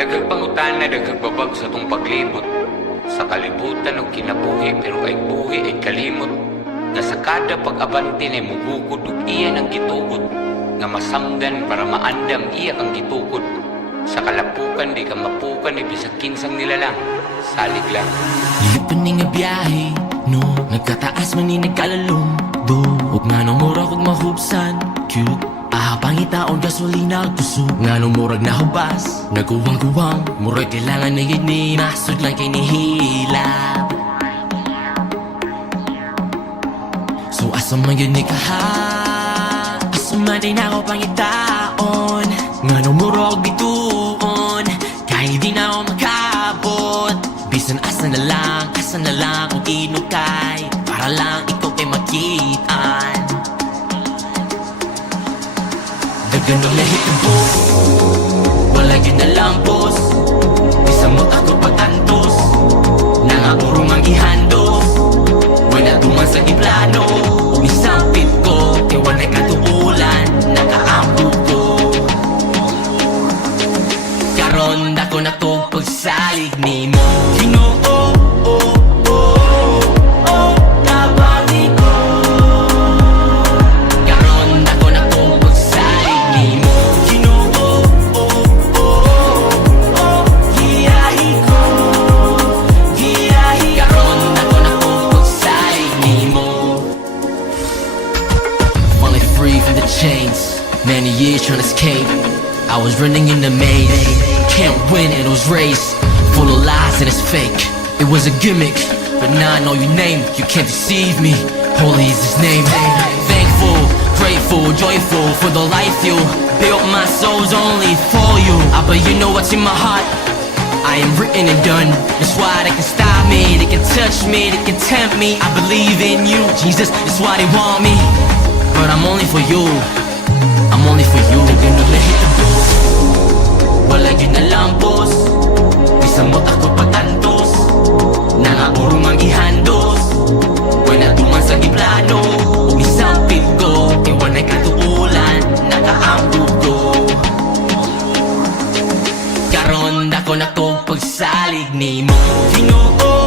Daghang pangutana, daghang babag sa tong paglibot. Sa kalibutan o kinabuhi, pero ay buhi ay kalimot. Na sa kada pag-abante na mugukod ug iya ng gitugot. Nga masanggan para maandam iya kang gitukod. Sa kalapukan di ka mapukan ni bisag kinsang nilalang. Salig lang. Lipin nga biyahe, no? Nagkataas man ni nagkalalong do. Ug nga nung murag ug mahubsan, cute. Pangitaon gasolina kusog nga nung murag nahubas. Nagkuwang-kuwang, murag kailangan na gini. Masud lang kay nihilap. So asa man yun ni kaha, asa man din ako pangitaon. Nga nung murag bituon, kahit di na ako makabot. Bisan asa na lang kung inukay. Para lang ikaw kay makitaan. Daganong nahitabo, wala yun na lang boss. Bisan mo't ako pagtantos, nangaurong ang ihandos. Wala tuman sa giplano, umisampit ko. Kaya wala'y katuulan, nakaampo ko. Karon dako na to pagsalig ni mo. Ginoo, kabangi ko. Karon dako na to pagsalig ni mo. Ginoo, giyahi ko. Giyahi karon dako na to pagsalig ni mo. Finally free from the chains, many years trying to escape. I was running in the maze, can't win in those race. Full of lies and it's fake. It was a gimmick, but now I know your name. You can't deceive me. Holy is his name. Thankful, grateful, joyful for the life you built. My soul's only for you. But you know what's in my heart? I am written and done. That's why they can stop me, they can touch me, they can tempt me. I believe in you, Jesus. That's why they want me. But I'm only for you. I'm only for you. They're gonna hit the booth. Wala yun na lang boss. Bisan mo't ako pagtantos, nangaurong ang ihandos. Wala tuman sa giplano, umisampit ko. Kaya wala'y katuulan, nakaampo ko. Karon dako na to pagsalig ni mo. Ginoo,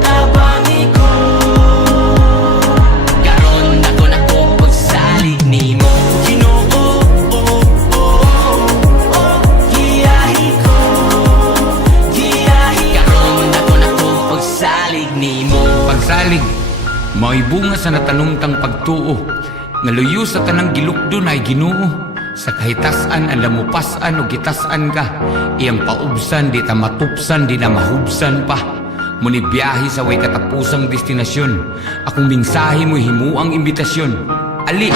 kabangi ko. Karon dako na to pagsalig ni mo. Ginoo, giyahi ko. Giyahi karon dako na to pagsalig ni mo. Pagsalig, mao'y bunga sa natanumtang pagtuo. Naluyo sa tanang gilukdo na ay Ginoo. Sa kahitasan, ang lamupasan o gitasan ka. Iyang paubsan, di ta matupsan, di na mahubsan pa. Muni biyahe sa way katapusang destinasyon. Akong mensahe mo'y himuang imbitasyon. Ali,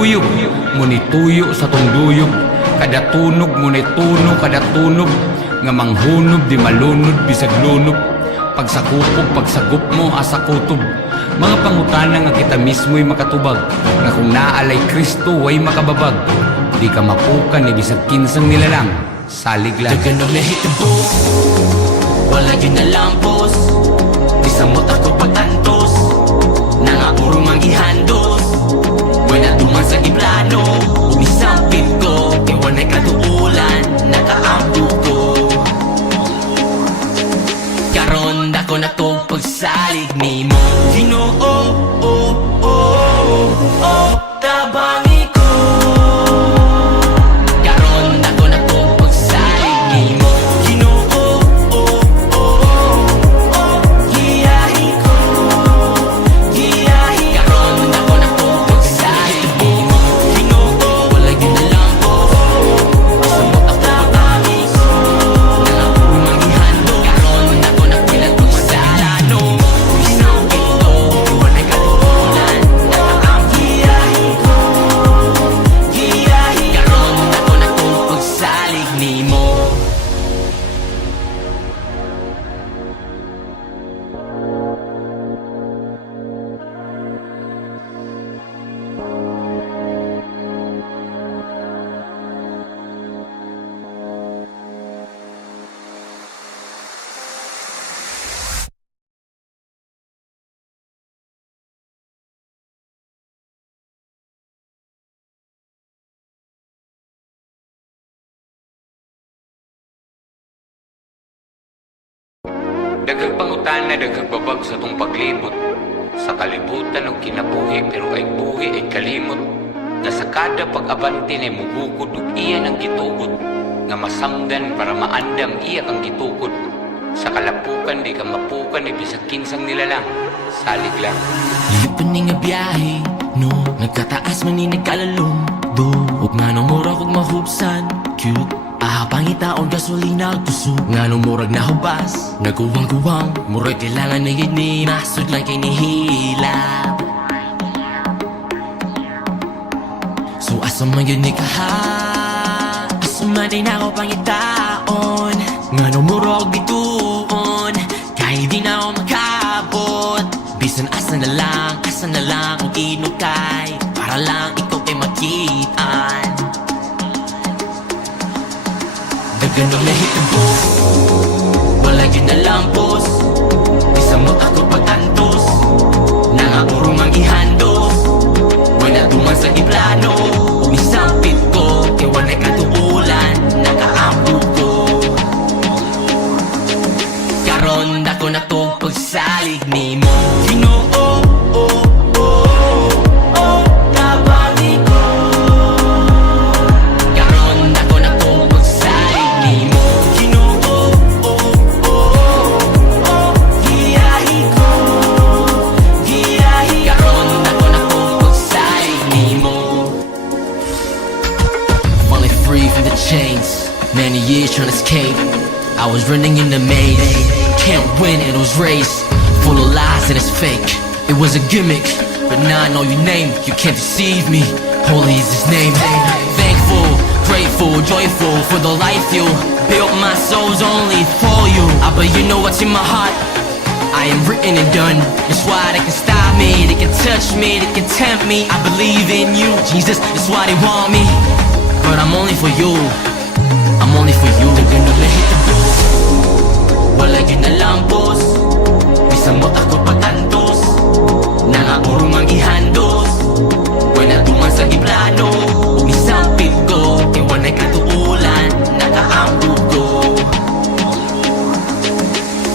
uyog, muni tuyo sa tungduyog. Kada tunog, muni tuno, kada tunog. Nga manghunob, di malunod, bisag lunop. Pagsakupog, pagsagup mo, asa kutob. Mga pangutana nga kita mismo'y makatubag. Nga kung naalay Kristo, way makababag. Di ka mapukan, ni bisag kinsang nilalang. Salig lang. Daganong nahitabo, wala yun na lang boss. Bisan mo't ako pagtantos, nangaurong ang ihandos. Wala tuman sa giplano, umisampit ko. Kaya wala'y katuulan, nakaampo ko. Karon dako na to pagsalig ni mo. Ginoo, tabangi ko. Karon dako na to pagsalig ni mo. Ginoo, giyahi ko. Giyahi karon dako Daghang pangutana, daghang babag sa tong paglibot. Sa kalibutan ng kinabuhi, pero ay buhi ay kalimot. Na sa kada pag-abante na mugukod ug iya ng gitugod. Nga masanggan para maandam iya kang gitukod. Sa kalapukan di ka mapukan, ibisag kinsang nila lang. Salig lang. Lipon ni nga biyahe, no? Nagkataas man ni nagkalalumbo. Huwag nga nang murag kong mahubsan, cute. Pangitaon gasolina gusto nga nung murag na hubas. Nagkuwang-kuwang, murag kailangan na yun ni masod lang kay nihilap. So asa man yun ni kaha, asa man din ako pangitaon. Nga nung murag bituon, kahit di na ako makabot. Bisan asa na lang kung inukay, para lang ikaw ay makitaan. Ganun na hitabo, wala yun na lampos. Isamot ako pagtantos, nangapurong ang ihandos. Wala tuman sa iplano, umisampit ko. Kaya wala'y katuulan, nakaampo ko. Karon dako na to pagsalig ni mo. Ginoo, tabangi ko. Karon dako na to pagsalig ni mo. Ginoo, giyahi ko. Giyahi karon dako na to pagsalig ni mo. Finally free from the chains, many years trying to escape. I was running in the maze, can't win in those race. Full of lies and it's fake. It was a gimmick, but now I know your name. You can't deceive me. Holy is His name. Thankful, grateful, joyful for the life you built. My soul's only for you. But you know what's in my heart? I am written and done. That's why they can stop me, they can touch me, they can tempt me. I believe in you, Jesus. That's why they want me, but I'm only for you. I'm only for you. They're gonna hit the booth. Wala yun na lampos. Bisamot ako pagtantos, nangapurong ang ihandos. Wala tuman sa iplano, umisampit ko. Kaya wala'y katuulan, nakaampo ko.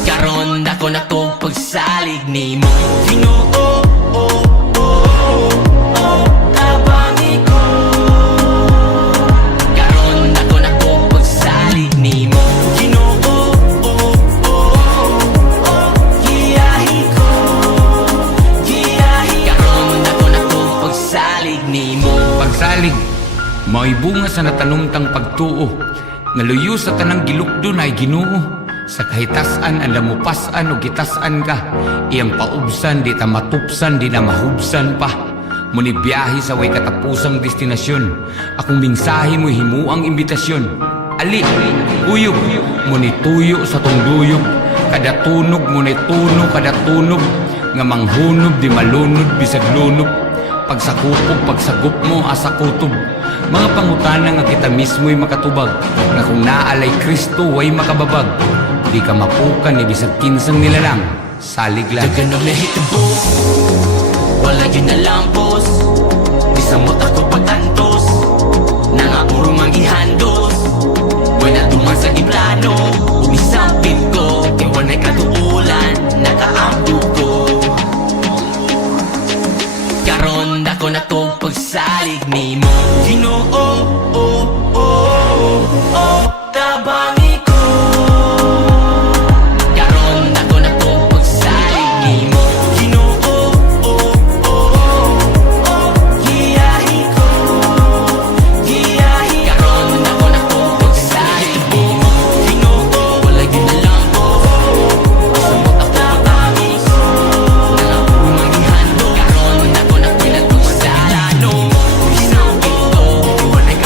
Karon dako na to pagsalig ni mo. Ginoo, tabangi ko. Karon dako na to pagsalig ni mo. Ginoo, giyahi ko. Giyahi karon dako na to pagsalig ni mo. Pagsalig, mao'y bunga sa natanumtang pagtuo. Nga luyo sa tanang gilukdo na ay Ginoo. Sa kahitasan ang lamupasan o gitasan ka. Iyang paubsan, di ta matupsan, di na mahubsan pa. Muni biyahe sa way katapusang destinasyon. Akong mensahe mo himuang imbitasyon. Ali, uyog, muni tuyo sa tong luyog. Kada tunog, muni tuno, kada tunog. Nga manghunog, di malunod, bisag lunog. Pagsakupog, pagsagup mo, asa kutob. Mga pangutana nga kita mismo'y makatubag. Nga kung naalay Kristo, way makababag. Di ka mapukan, ibisag kinsang nilalang. Salig lang. Dagan na hitabo, wala yun na lampos. Bisamot ako pagtantos, nangapurong ang ihandos. Wala tuman sa iplano, umisampit ko. Kaya wala'y katuulan, nakaampo ko. Karon dako na to pagsalig ni mo. Ginoo, tabangi ko. Karon dako na to pagsalig ni mo. Ginoo, giyahi ko. Giyahi karon dako na to pagsalig ni mo. Ginoo, wala yun na lang po. Bisamot ako tabangi ko. Nangapurong ang ihando. Karon dako na to pagsalig ni mo. Bisampit ko, wala'y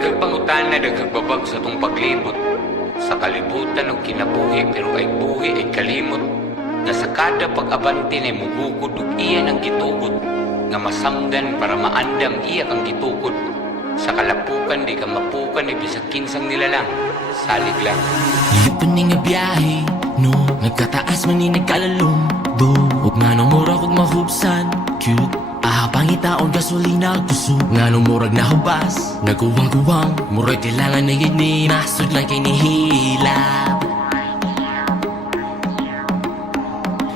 Daghang pangutana, daghang babag sa tong paglibot sa kalibutan og kinabuhi, pero ay buhi ay kalimot. Nga sa kada pag-abante na mugugod ug iya ang gitugot, nga masamdan para maandam iya kang gitukod. Sa kalapukan di ka mapukan ni bisag kinsang nilalang, salig lang. Iyupan ni nga biyahe, no? Nagkataas man ni nagkalalong do, ug nga no mura kog mahubsan, cute. Ahabang itaon gasolina kusog, nga no murag nahubas, naguwang-guwang, murag kailangan na yun ni nasod lang kay nihilap.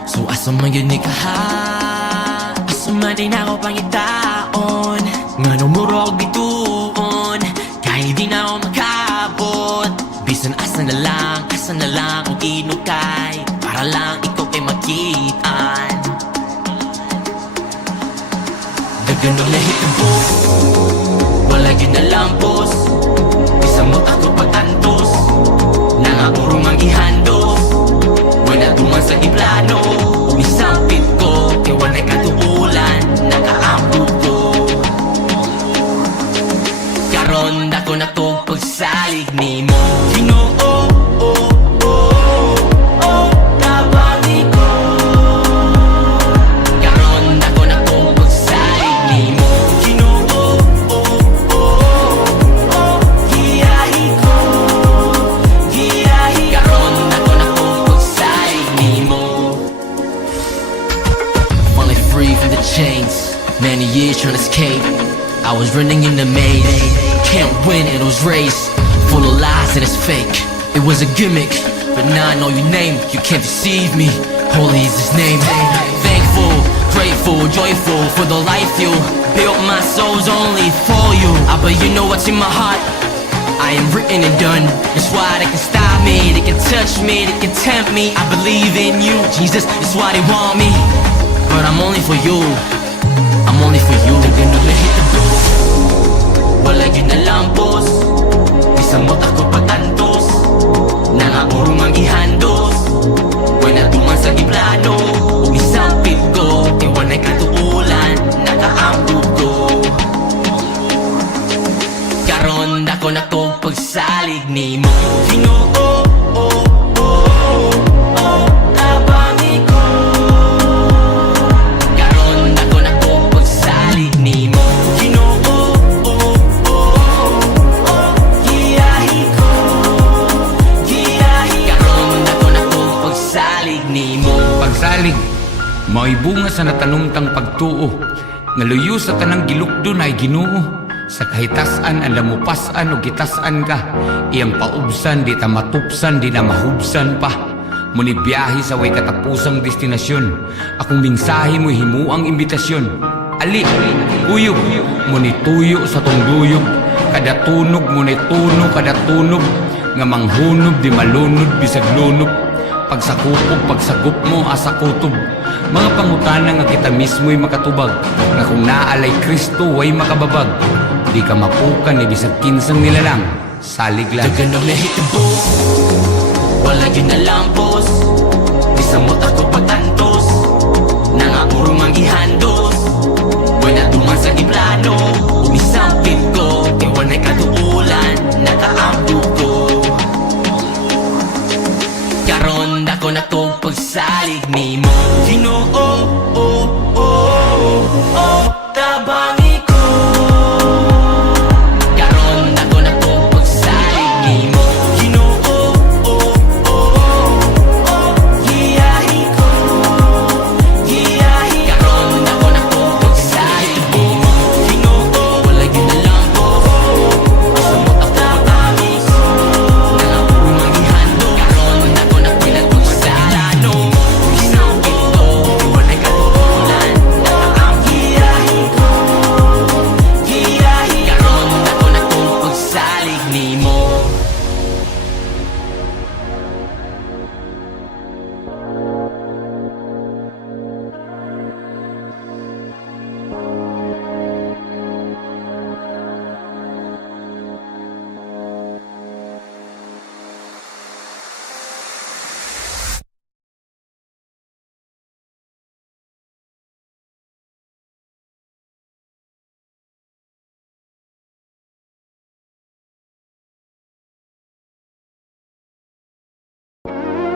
So asa man yun ni kaha, asa man din ako pangitaon, nga no murag bituon, kahit di na ako makabot. Bisan asa na lang o inukay, para lang ikaw kay makitaan. Daganong nahitabo, wala yun na lampos, bisan mo ako pag-antos, nangapurong ang ihandos, wala tuman sa iplano. Umisampit ko, kaya wala katuulan, nakaampo ko. Karon dako na to pagsalig ni mo, Ginoo, tabangi ko. Karon dako na to pagsalig ni mo, Ginoo, giyahi ko, giyahi. Karon dako na to pagsalig ni mo. Finally free from the chains, many years trying to escape. I was running in the maze, can't win in those race, full of lies and it's fake. It was a gimmick, but now I know your name, you can't deceive me. Holy is his name. Thankful, grateful, joyful for the life you built. My soul's only for you. But you know what's in my heart, I am written and done. That's why they can stop me, they can touch me, they can tempt me. I believe in you, Jesus, that's why they want me. But I'm only for you, I'm only for you. Ganun na hit the booth, wala yun na lampos, bisan mo ako pag-antos, nangapurong ang ihandos, wala tuman sa iplano. Umisampit ko, kaya wala katuulan, nakaampo ko. Karon dako na to pagsalig ni mo, Ginoo, tabangi ko. Karon dako na to pagsalig ni mo, Ginoo, giyahi ko, giyahi. Karon dako na to pagsalig ni mo. Pagsalig, mao'y bunga sa natanumtang pagtuo, nga luyo sa tanang gilukdo na ay Ginoo. Sa kahitasan ang lamupasan o gitasan ka, iyang paubsan di ta matupsan, di na mahubsan pa. Muni biyahe sa way katapusang destinasyon, akong mensahe mo'y himuang imbitasyon. Ali, kuyog, muni tuyo sa tunduyog, kada tunog muni tuno, kada tunog, nga manghunob di malunod bisag lunop. Pagsakupog, pagsagup mo asa kutob, mga pangutana nga kita mismo'y makatubag, nga kung naalay Kristo way makababag, di ka mapukan ni bisag kinsang nilalang, salig lang. Daganong nahitabo, wala yun na lampos, bisan mo ako pag-antos, nangapurong ang ihandos, wala tuman sa iplano. Umisampit ko, kaya wala katuulan, nakaampo ko. Karon dako na to pagsalig ni mo, Ginoo, tabangi ko. Karon dako na to pagsalig ni mo, Ginoo, giyahi ko, giyahi. Karon dako na to pagsalig ni mo, Ginoo,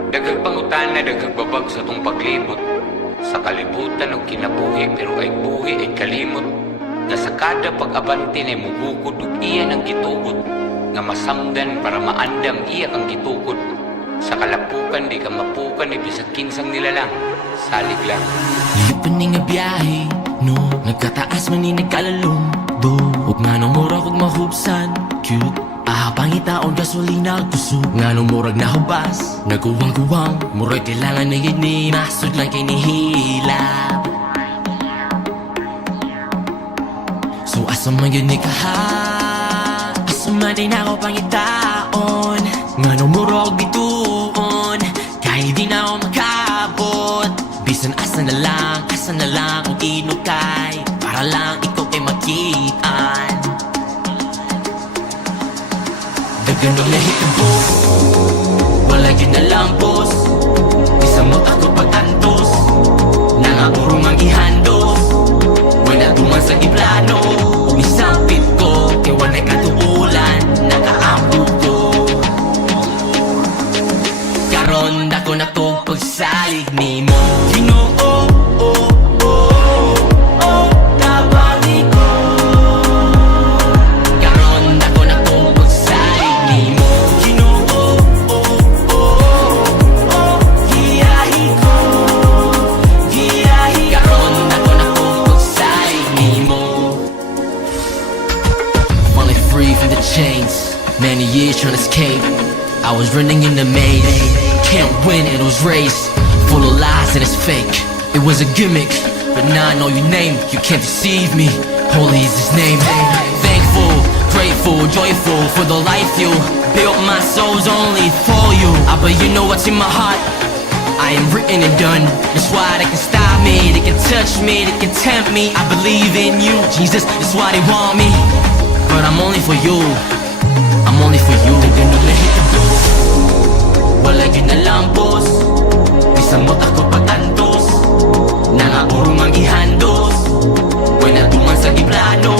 Daghang pangutana, daghang babag sa tong paglibot. Sa kalibutan og kinabuhi pero ay buhi ay kalimot. Nga sa kada pag-abante na mugukod ug iya ng gitugot. Nga masanggan para maandam iya kang gitukod. Sa kalapukan di ka mapukan ni bisag kinsang nilalang. Salig lang. Lipan ni nga biyahe, no? Nagkataas man ni nagkalalong do. Huwag nga nung murag kong mahubsan, cute. Ahabang itaon gasolina kusog. Nga nung murag na hubas, naguwang-guwang. Murag kailangan na yun ni masod lang kay nihilap. So asa man yun ni kaha, asa man din ako pangitaon. Nga nung murag bituon, kahit di na ako makabot. Bisan asa na lang kung inukay, para lang ikaw ay makitaan. Dagan og nahitabo, wala yun na lang boss. Bisamot ako pag-antos, nangaburong ang ihandos. Wala tuman sa iplano, umisampit ko, kay wala'y katuulan, nakaampo ko. Karon dako na to pagsalig ni mo. Ginoo, tabangi ko. Karon dako na to pagsalig ni mo. Ginoo, giyahi ko. Karon dako na to pagsalig ni mo. Finally free from the chains, many years trying to escape. I was running in the maze, can't win in those race. Full of lies and it's fake, it was a gimmick. But now I know your name, you can't deceive me. Holy is his name. Thankful, grateful, joyful for the life you built. My soul's only for you. But you know what's in my heart, I am written and done. That's why they can stop me, they can touch me, they can tempt me. I believe in you, Jesus, that's why they want me. But I'm only for you, I'm only for you. They're gonna let it go, wala yun na lang boss. Bisamot ako pag-antos, nangaburong ang ihandos. Wala tuman sa iplano,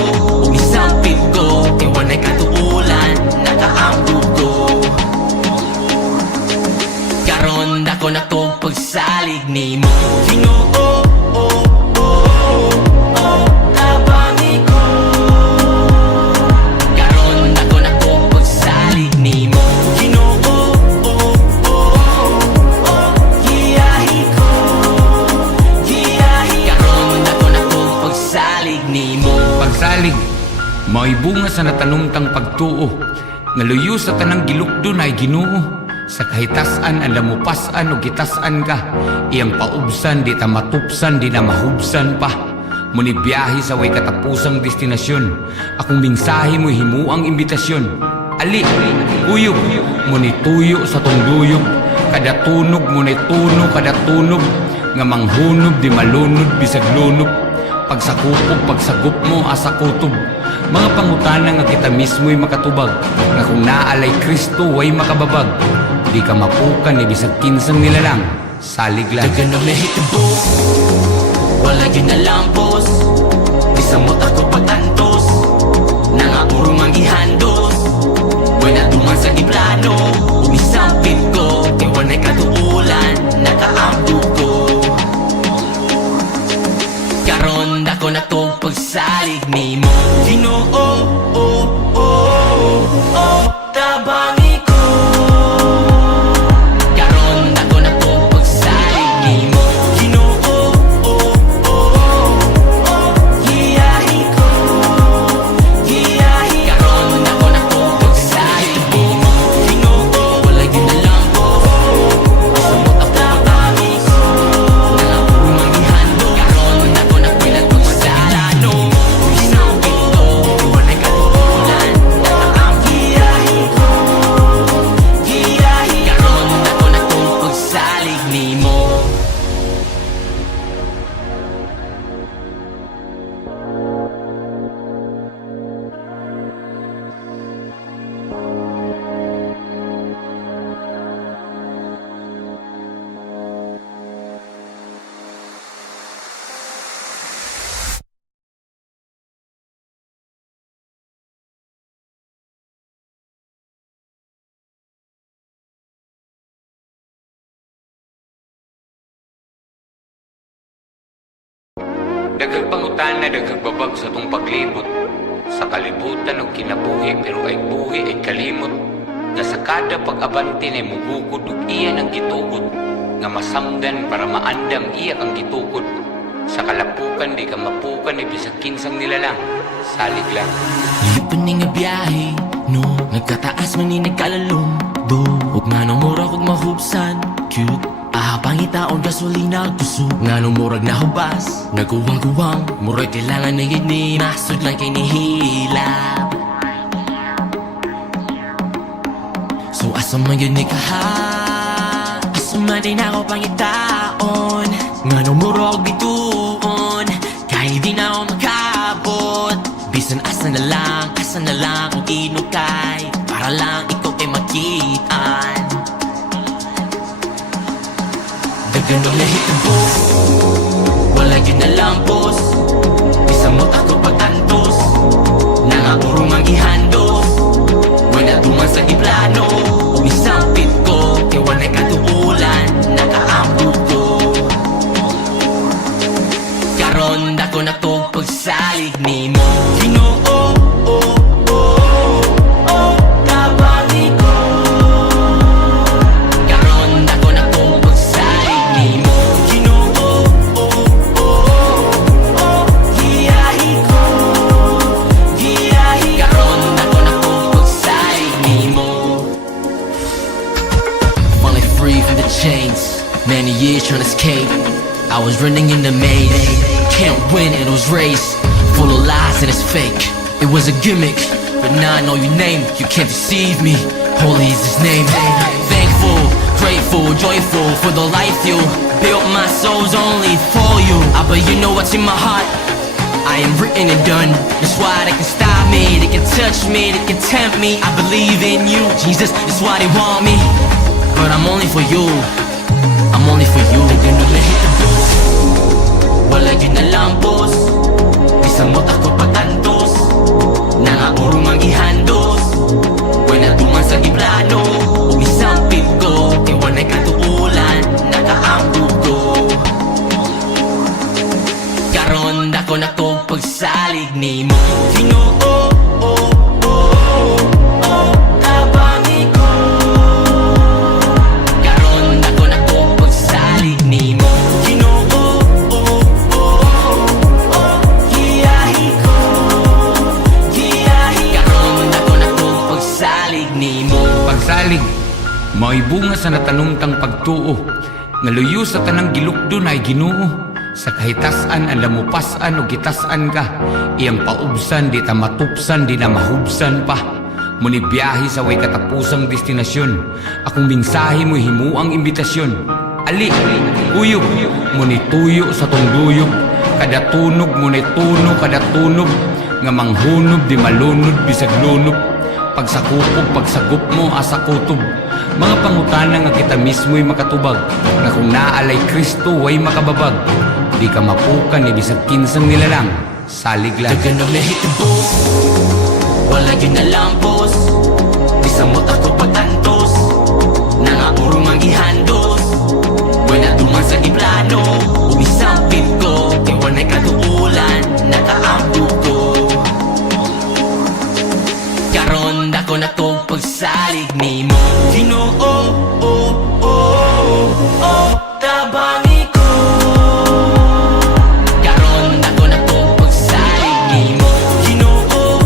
umisampit ko, kay wala'y katuulan, nakaampo ko. Karon dako na to pagsalig ni mo. Ginoo, tabangi ko. Karon dako na to pagsalig ni mo. Ginoo, giyahi ko. Karon dako na to pagsalig ni mo. Pagsalig, mao'y bunga sa natanumtang pagtuo. Nga luyo sa tanang gilukdo na ay Ginoo. Sa kahitasan ang lamupasan o gitasan ka, iyang paubsan di ta matupsan di na mahubsan pa. Muni biyahe sa way katapusang destinasyon, akong mensahe mo himuang imbitasyon. Ali, uyog, muni tuyo sa tunduyog, kada tunog muni tuno kada tunog, nga manghunog di malunod bisag lunog. Pagsagop mo asa kutob, mga pangutana nga kita mismo'y makatubag, nga kung naalay Kristo way makababag. Di ka mapukan ni bisag kinsang nilalang. Salig lang. Dagan og nahitabo, wala yun na lang boss. Bisamot ako pag-antos, nangaburong ang ihandos. Wala tuman sa iplano, umisampit ko, kay wala'y katuulan, nakaampo ko. Karon dako na to pagsalig ni mo. Ginoo, tabangi ko. Karon dako na to pagsalig ni mo. Ginoo, giyahi ko. Karon dako na to pagsalig ni mo. Ginoo, wala yun na lang po. Bisamot ako tabangi ko. Nangaburong ang ihando. Karon dako na pilat pagsalano. Umisampit ko, wala'y katuulan, nakaampo. Daghang pangutana, daghang babag sa tong paglibot. Sa kalibutan og kinabuhi, pero ay buhi ay kalimot. Nga sa kada pag-abante na mugukod ug iya ng gitugot. Nga masamdan para maandam iya kang gitukod. Sa kalapukan di ka mapukan ay bisag kinsang nilalang. Salig lang. Lipon ni nga biyahe, no? Nagkataas man ni nagkalalong do. Huwag nga nang murag huwag mahubsan, cute. Ahabang itaon gasolina kusog. Nga nang murag na hubas, naguwang-guwang. Murag kailangan na yun ni masud lang kay nihilap. So asa man yun ni kaha, asa man din ako pangitaon. Nga nang murag bituon, kahit di na ako makabot. Bisan asa na lang kung inukay. Para lang ikaw ay makitaan. Daganong nahitabo, wala yun na lampos. Bisan mo't ako pagtantos, nangapurong ang gihandos. Wala tuman sa iplano, umisampit ko. Kaya wala'y katuulan, nakaambog ko. Karon dako na to pagsalig ni mo. Ginoo, tabang ko. Karon dako na to pagsalig ni mo. Ginoo, giyahi ko. Giyahi karon dako na to pagsalig ni mo. Finally free from the chains, many years trying to escape. I was running in the maze, can't win in those race. Full of lies and it's fake, it was a gimmick. But now I know your name, you can't deceive me. Holy is his name. Thankful, grateful, joyful for the life you built. My soul's only for you. But you know what's in my heart, I am written and done. That's why they can stop me, they can touch me, they can tempt me. I believe in you, Jesus, that's why they want me. But I'm only for you, I'm only for you. They're gonna let it go. Wala yun na lampos, bisan mo't ako pagtantos. Nangapurong ang gihandos, wala tuman sa iplano. Umisampit ko, kaya wala'y katuulan, nakaambog ko. Karon dako na to pagsalig ni mo. Ginoo, tabang ko. Karon dako na to pagsalig ni mo. Ginoo, giyahi ko. Giyahi karon dako na to pagsalig ni mo. Pagsalig, mao'y bunga sa natanumtang pagtuo. Nga luyo sa tanang gilukdo na ay Ginoo. Sa kahitasan ang lamupasan o gitasan ka. Iyang paubsan, di ta matupsan, di na mahubsan pa. Muni biyahe sa way katapusang destinasyon. Akong mingsahe mo'y himuang imbitasyon. Ali, uyog, muni tuyo sa tunduyog. Kada tunog muni tuno, kada tunog. Nga manghunod, di malunod, bisag lunod. Pagsakupog, pagsagup mo, asa kutob. Mga pangutana nga kita mismo'y makatubag. Nga kung naalay Kristo, way makababag. Di ka mapukan, ni bisag kinsang nilalang. Salig lang. Daganong nahitabo, wala yun na lampos. Bisan mo't ako pagtantos, nangapurong ang gihandos. Wala tuman sa iplano, umisampit ko. Kaya wala'y katuulan, nakaambog ko. Karon dako na to pagsalig ni mo. Ginoo, tabang ko. Karon dako na to pagsalig ni mo. Ginoo,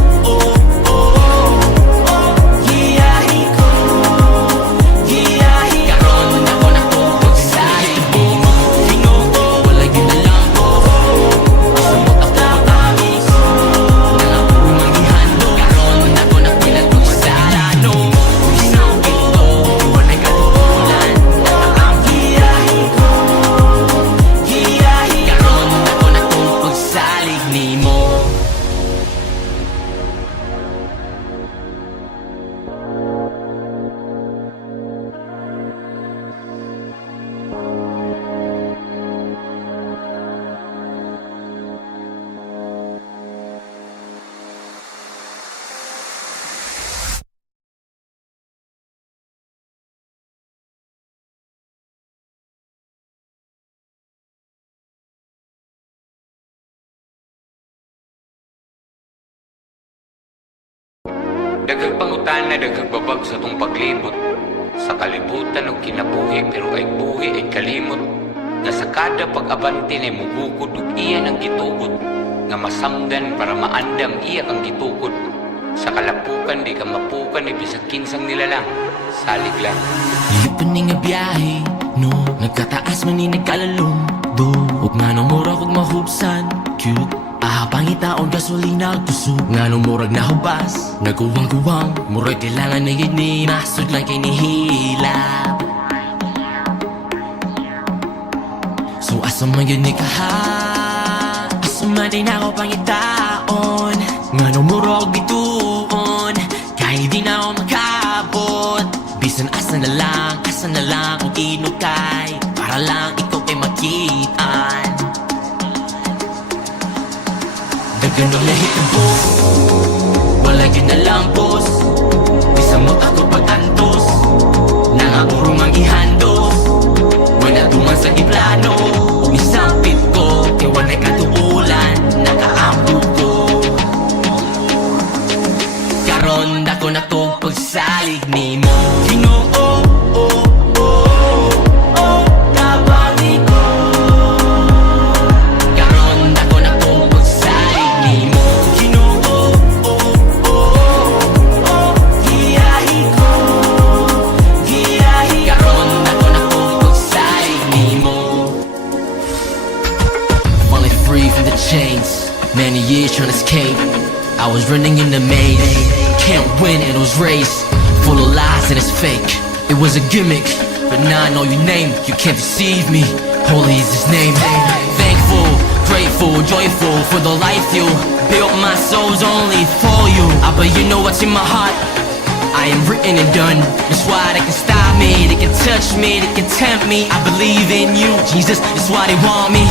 giyahi ko. Giyahi karon dako na to pagsalig ni mo. Ginoo, wala yun na lang ko. Basta mo't ako tabang ko. Nangapurong ang gihando. Karon dako na pinagpagsalano. Ginoo, Daghang pangutana, daghang babag sa tong paglibot. Sa kalibutan og kinabuhi pero ay buhi ay kalimot. Nga sa kada pag-abante na mugukod ug iya ng gitugod. Nga masamdan para maandam iya kang gitukod. Sa kalapukan di ka mapukan ni bisag kinsang nilalang. Salig lang. Lipon ni nga biyahe, no nagkataas man ni nagkalalong do, ug nga nung murag ug mahubsan cute. Pangitaon gasolina kusog nga nung murag nahubas naguwang-guwang, murag kailangan na yun ni masud lang kay nihilap. So asa man yun ni kaha, asa man din ako pangitaon nga nung murag bituon, kahit di na ako makabot. Bisan asa na lang kung inukay, para lang ikaw ay makitaan. Daganong nahitabo, wala yun na lang boss. Bisan mo't ako pag-antos, nangaurong ang ihandos. Wala tuman sa iplano, umisampit ko, kaya wala'y katuulan, nakaampo ko. Karon dako na to pagsalig ni mo, Ginoo, tabangi ko. Karon dako na to pagsalig ni mo, Ginoo, giyahi ko, giyahi. Karon dako na to pagsalig ni mo. Falling free from the chains, many years trying to escape. I was running in the maze, can't win in those race, full of lies and it's fake. It was a gimmick, but now I know your name, you can't deceive me. Holy is his name. Thankful, grateful, joyful for the life you built. My soul's only for you. But you know what's in my heart, I am written and done. That's why they can stop me, they can touch me, they can tempt me. I believe in you, Jesus, that's why they want me.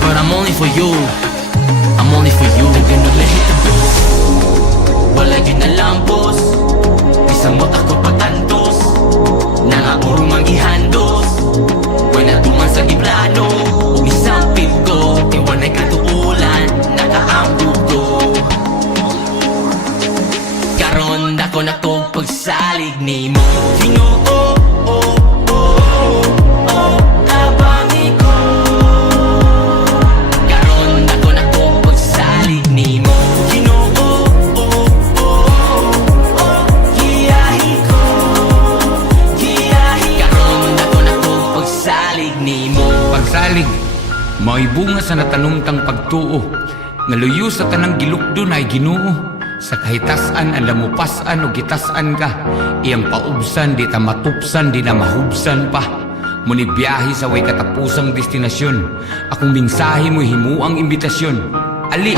But I'm only for you, I'm only for you. Ganun nahitabo, wala yun na lang boss. Bisan mo't ako pag-antos, nangaurong ang ihandos. Wala tuman sa iplano, umisampit ko, kaya wala'y katuulan, nakaampo ko. Karon dako na to pagsalig ni mo, Ginoo, tabangi ko. Karon dako na to pagsalig ni mo, Ginoo, giyahi ko, giyahi. Karon dako na to pagsalig ni mo. Pagsalig, mao'y bunga sa natanumtang pagtuo. Nga luyo sa tanang gilukdo na ay Ginoo. Sa kahitasan ang lamupasan o gitasan ka, iyang paubsan di ta matupsan di na mahubsan pa. Muni biyahe sa way katapusang destinasyon, akong mensahe mo himuang imbitasyon. Ali,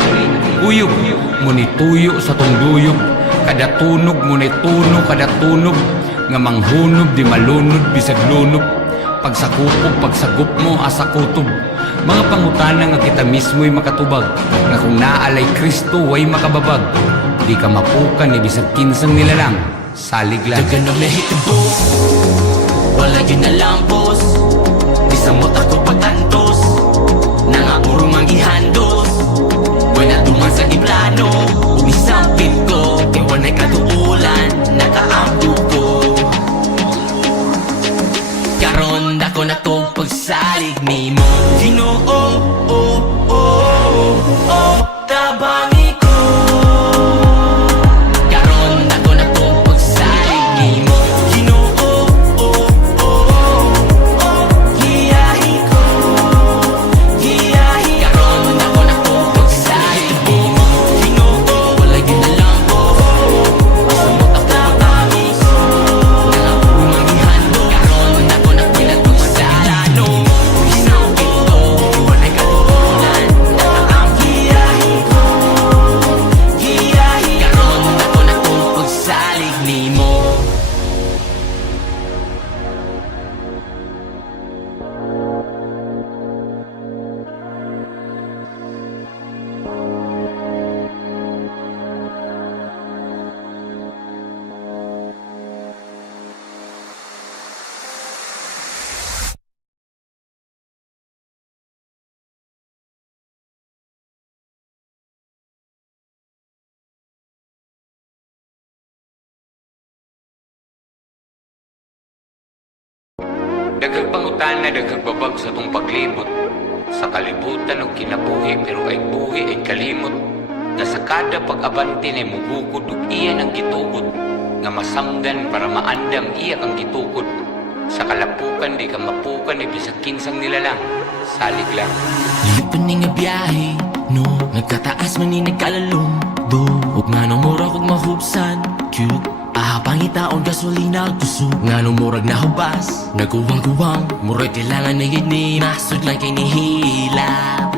uyog, muni tuyo sa tong duyog, kada tunog muni tuno kada tunog, nga manghunog di malunod bisag lunog. Pagsakupog, pagsagup mo asa kutob. Mga pangutana nga kita mismo'y makatubag, nga kung naalay Kristo way makababag. Di ka mapukan ni bisag kinsang nilalang. Salig lang. Daganong nahitabo, wala yun na lang boss. Bisan mo't ako pag-antos, nangaurong ang ihandos. Wala tuman sa iplano, umisampit ko, kaya wala'y katuulan, nakaampo ko. Karon dako na to pagsalig ni mo, Ginoo, tabangi ko. Karon dako na to pagsalig ni mo, Ginoo, giyahi ko, giyahi. Karon dako na to pagsalig ni mo, Ginoo, wala yun na lang boss. Daghang pangutana, daghang babag sa tong paglibot. Sa kalibutan og kinabuhi pero ay buhi ay kalimot. Nga sa kada pag-abante na mugukod ug iya ang gitugot. Nga masanggan para maandam iya kang gitukod. Sa kalapukan di ka mapukan ni bisag kinsang nilalang. Salig lang. Lipan ni nga biyahe, no? Nagkataas man ni nagkalalong, do. Huwag nga nang murag huwag mahubsan, cute. Ahabang itaon gasolina kusog. Nga nang murag na hubas, nagkuwang-kuwang. Murag kailangan na yun ni masod lang kay nihilap.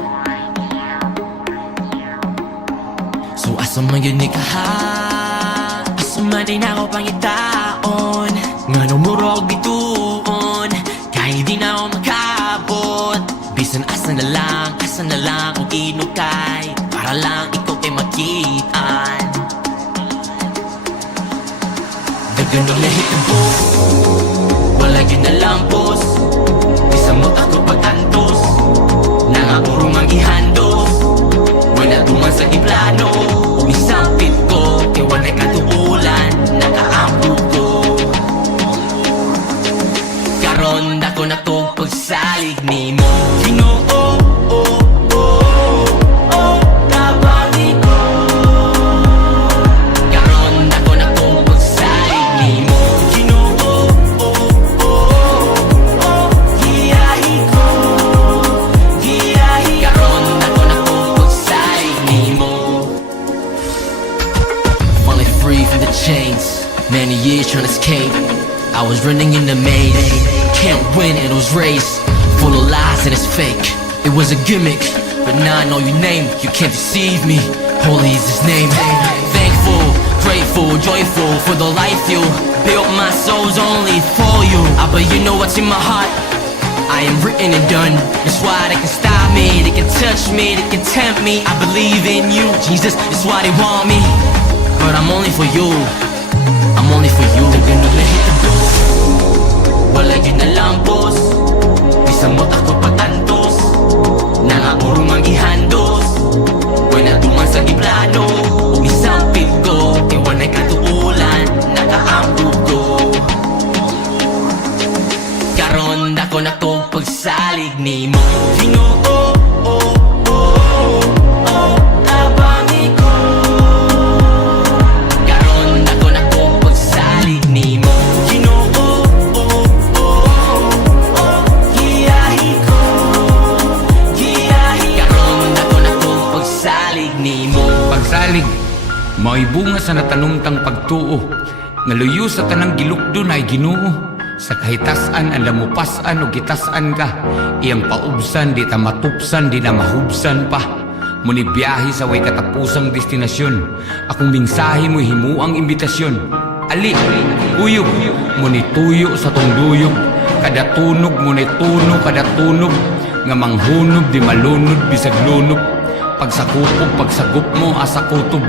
So asa man yun ni kaha, asa man din ako pangitaon. Nga nang murag bituon, kahit di na ako makabot. Bisan asa na lang o inukay, para lang ikaw kay makitaan. Dagan ang nahitabo, wala yun na lampos. Bisan mo ako pagtantos, nangapurong ang ihandos. Wala tuman sa iplano, umisampit ko, kaya wala katuulan, nakaampo ko. Karon dako na to pagsalig ni mo. Ginoo, kabangi ko. Karon dako na to pagsalig ni mo. Ginoo, giyahi ko. Karon dako na to pagsalig ni mo. Finally free from the chains, many years trying to escape. I was running in the maze, can't win in those race. Full of lies and it's fake, it was a gimmick. But now I know your name, you can't deceive me. Holy is his name. Thankful, grateful, joyful for the life you built. My soul's only for you. But you know what's in my heart, I am written and done. That's why they can stop me, they can touch me, they can tempt me. I believe in you, Jesus, that's why they want me. But I'm only for you, I'm only for you. They're gonna let it go. Wala yun na lampos, bisan mo ako pagtantos. Nangapurong ang ihandos, wala tuman sa iplano. Umisampit ko, kaya wala katuulan, nakaampo ko. Karon dako na to pagsalig ni mo. Ginoo, kabangi ko. Karon dako na to pagsalig ni mo. Ginoo, giyahi ko. Karon dako na to pagsalig ni mo. Pagsalig, mao'y bunga sa natanumtang pagtuo. Nga luyo sa tanang gilukdo na ay Ginoo. Sa kahitasan ang lamupasan o gitasan ka, iyang paubsan di ta matupsan di na mahubsan pa. Muni biyahe sa way katapusang destinasyon, akong mingsahe mo'y himuang imbitasyon. Ali, uyog, muni tuyo sa tunduyog, kada tunog muni tuno kada tunog, nga manghunob di malunod bisag lunop. Pagsakupog pagsagup mo asa kutob,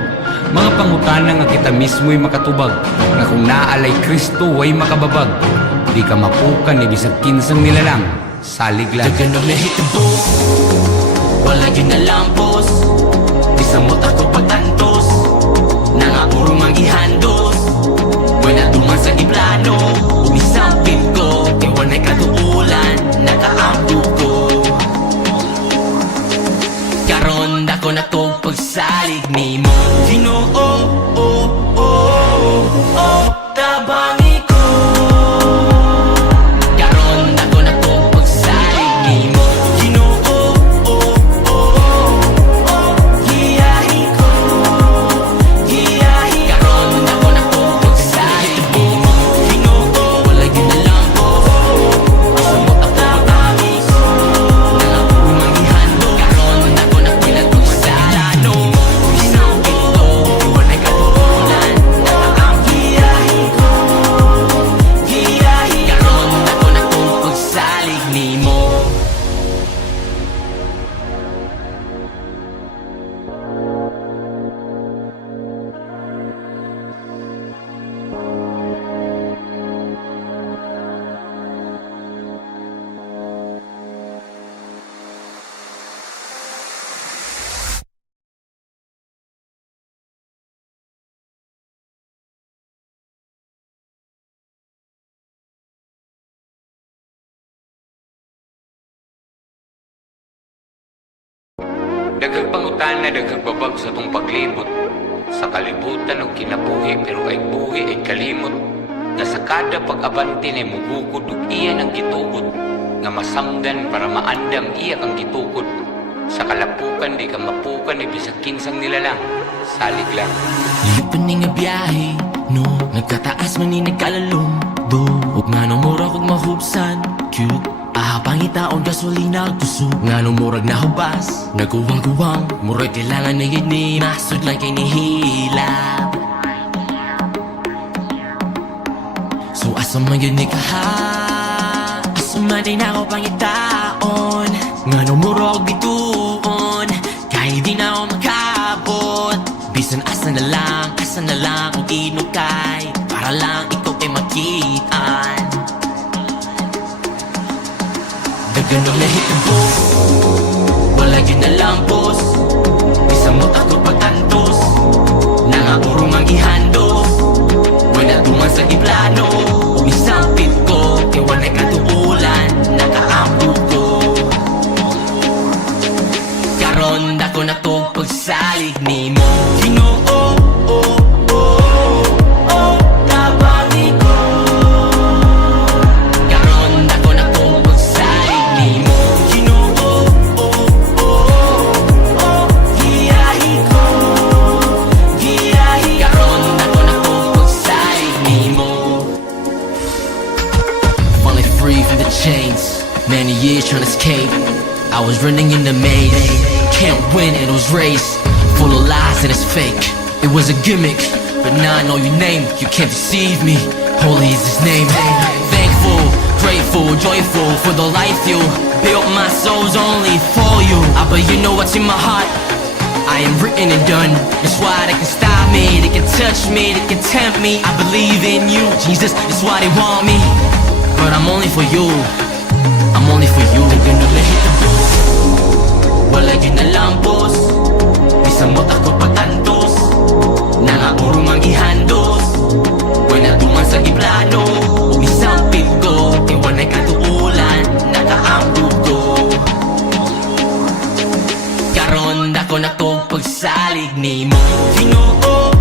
mga pangutana nga kita mismo'y makatubag, nga kung naalay Kristo way makababag. Di ka mapukan ni bisag kinsang nilalang. Salig lang. Dagan ang nahitabo, wala yun na lampos. Bisan mo ako pagtantos, nangapurong ang ihandos. Wala tuman sa iplano, umisampit ko, kaya wala katuulan, nakaampo ko. Karon dako na to pagsalig ni mo. Ginoo, tabangi ko. Karon dako na to pagsalig ni mo. Ginoo, giyahi ko. Karon dako na to pagsalig ni mo. Ginoo, Daghang pangutana, daghang babag sa tong paglibot. Sa kalibutan og kinabuhi pero ay buhi ay kalimot. Nga sa kada pag-abante na mugukod ug iya ang gitugot. Nga masanggan para maandam iya kang gitukod. Sa kalapukan di ka mapukan ni bisag kinsang nilalang. Salig lang. Lipan ni nga biyahe, no? Nagkataas man ni nagkalalong do, ug nga nung murag kog mahubsan, cute. Pangitaon gasolina kusog nga nung murag nahubas, nagkuwang-kuwang murag kailangan na yun ni masud lang kay nihilap. So asa man yun ni kaha, asa man din ako pangitaon, nga nung murag bituon, kahit di na ako makabot. Bisan asa na lang kung inukay, para lang ikaw ay makitaan. Daganong nahitabo, wala yun na lampos, bisang mo takot pagtantos, nangaburong ang ihandos, wala tuman sa giplano, umisampit ko, kay wala'y katuulan, nakaampo ko. Karon dako na to pagsalig ni mo, Ginoo. Many years trying to escape, I was running in the maze. Can't win in those race, full of lies and it's fake. It was a gimmick, but now I know your name. You can't deceive me, holy is his name. Thankful, grateful, joyful for the life you built. My soul's only for you, but you know what's in my heart. I am written and done. That's why they can stop me, they can touch me, they can tempt me. I believe in you, Jesus, that's why they want me, but I'm only for you. I'm only for you. Daganong nahitabo, wala yun na lampos, bisang mo takot pagtantos, nangaburong ang ihandos, wala tuman sa giplano, umisampit ko, kay wala'y katuulan, nakaampo ko. Karon dako na to pagsalig ni mo, Ginoo.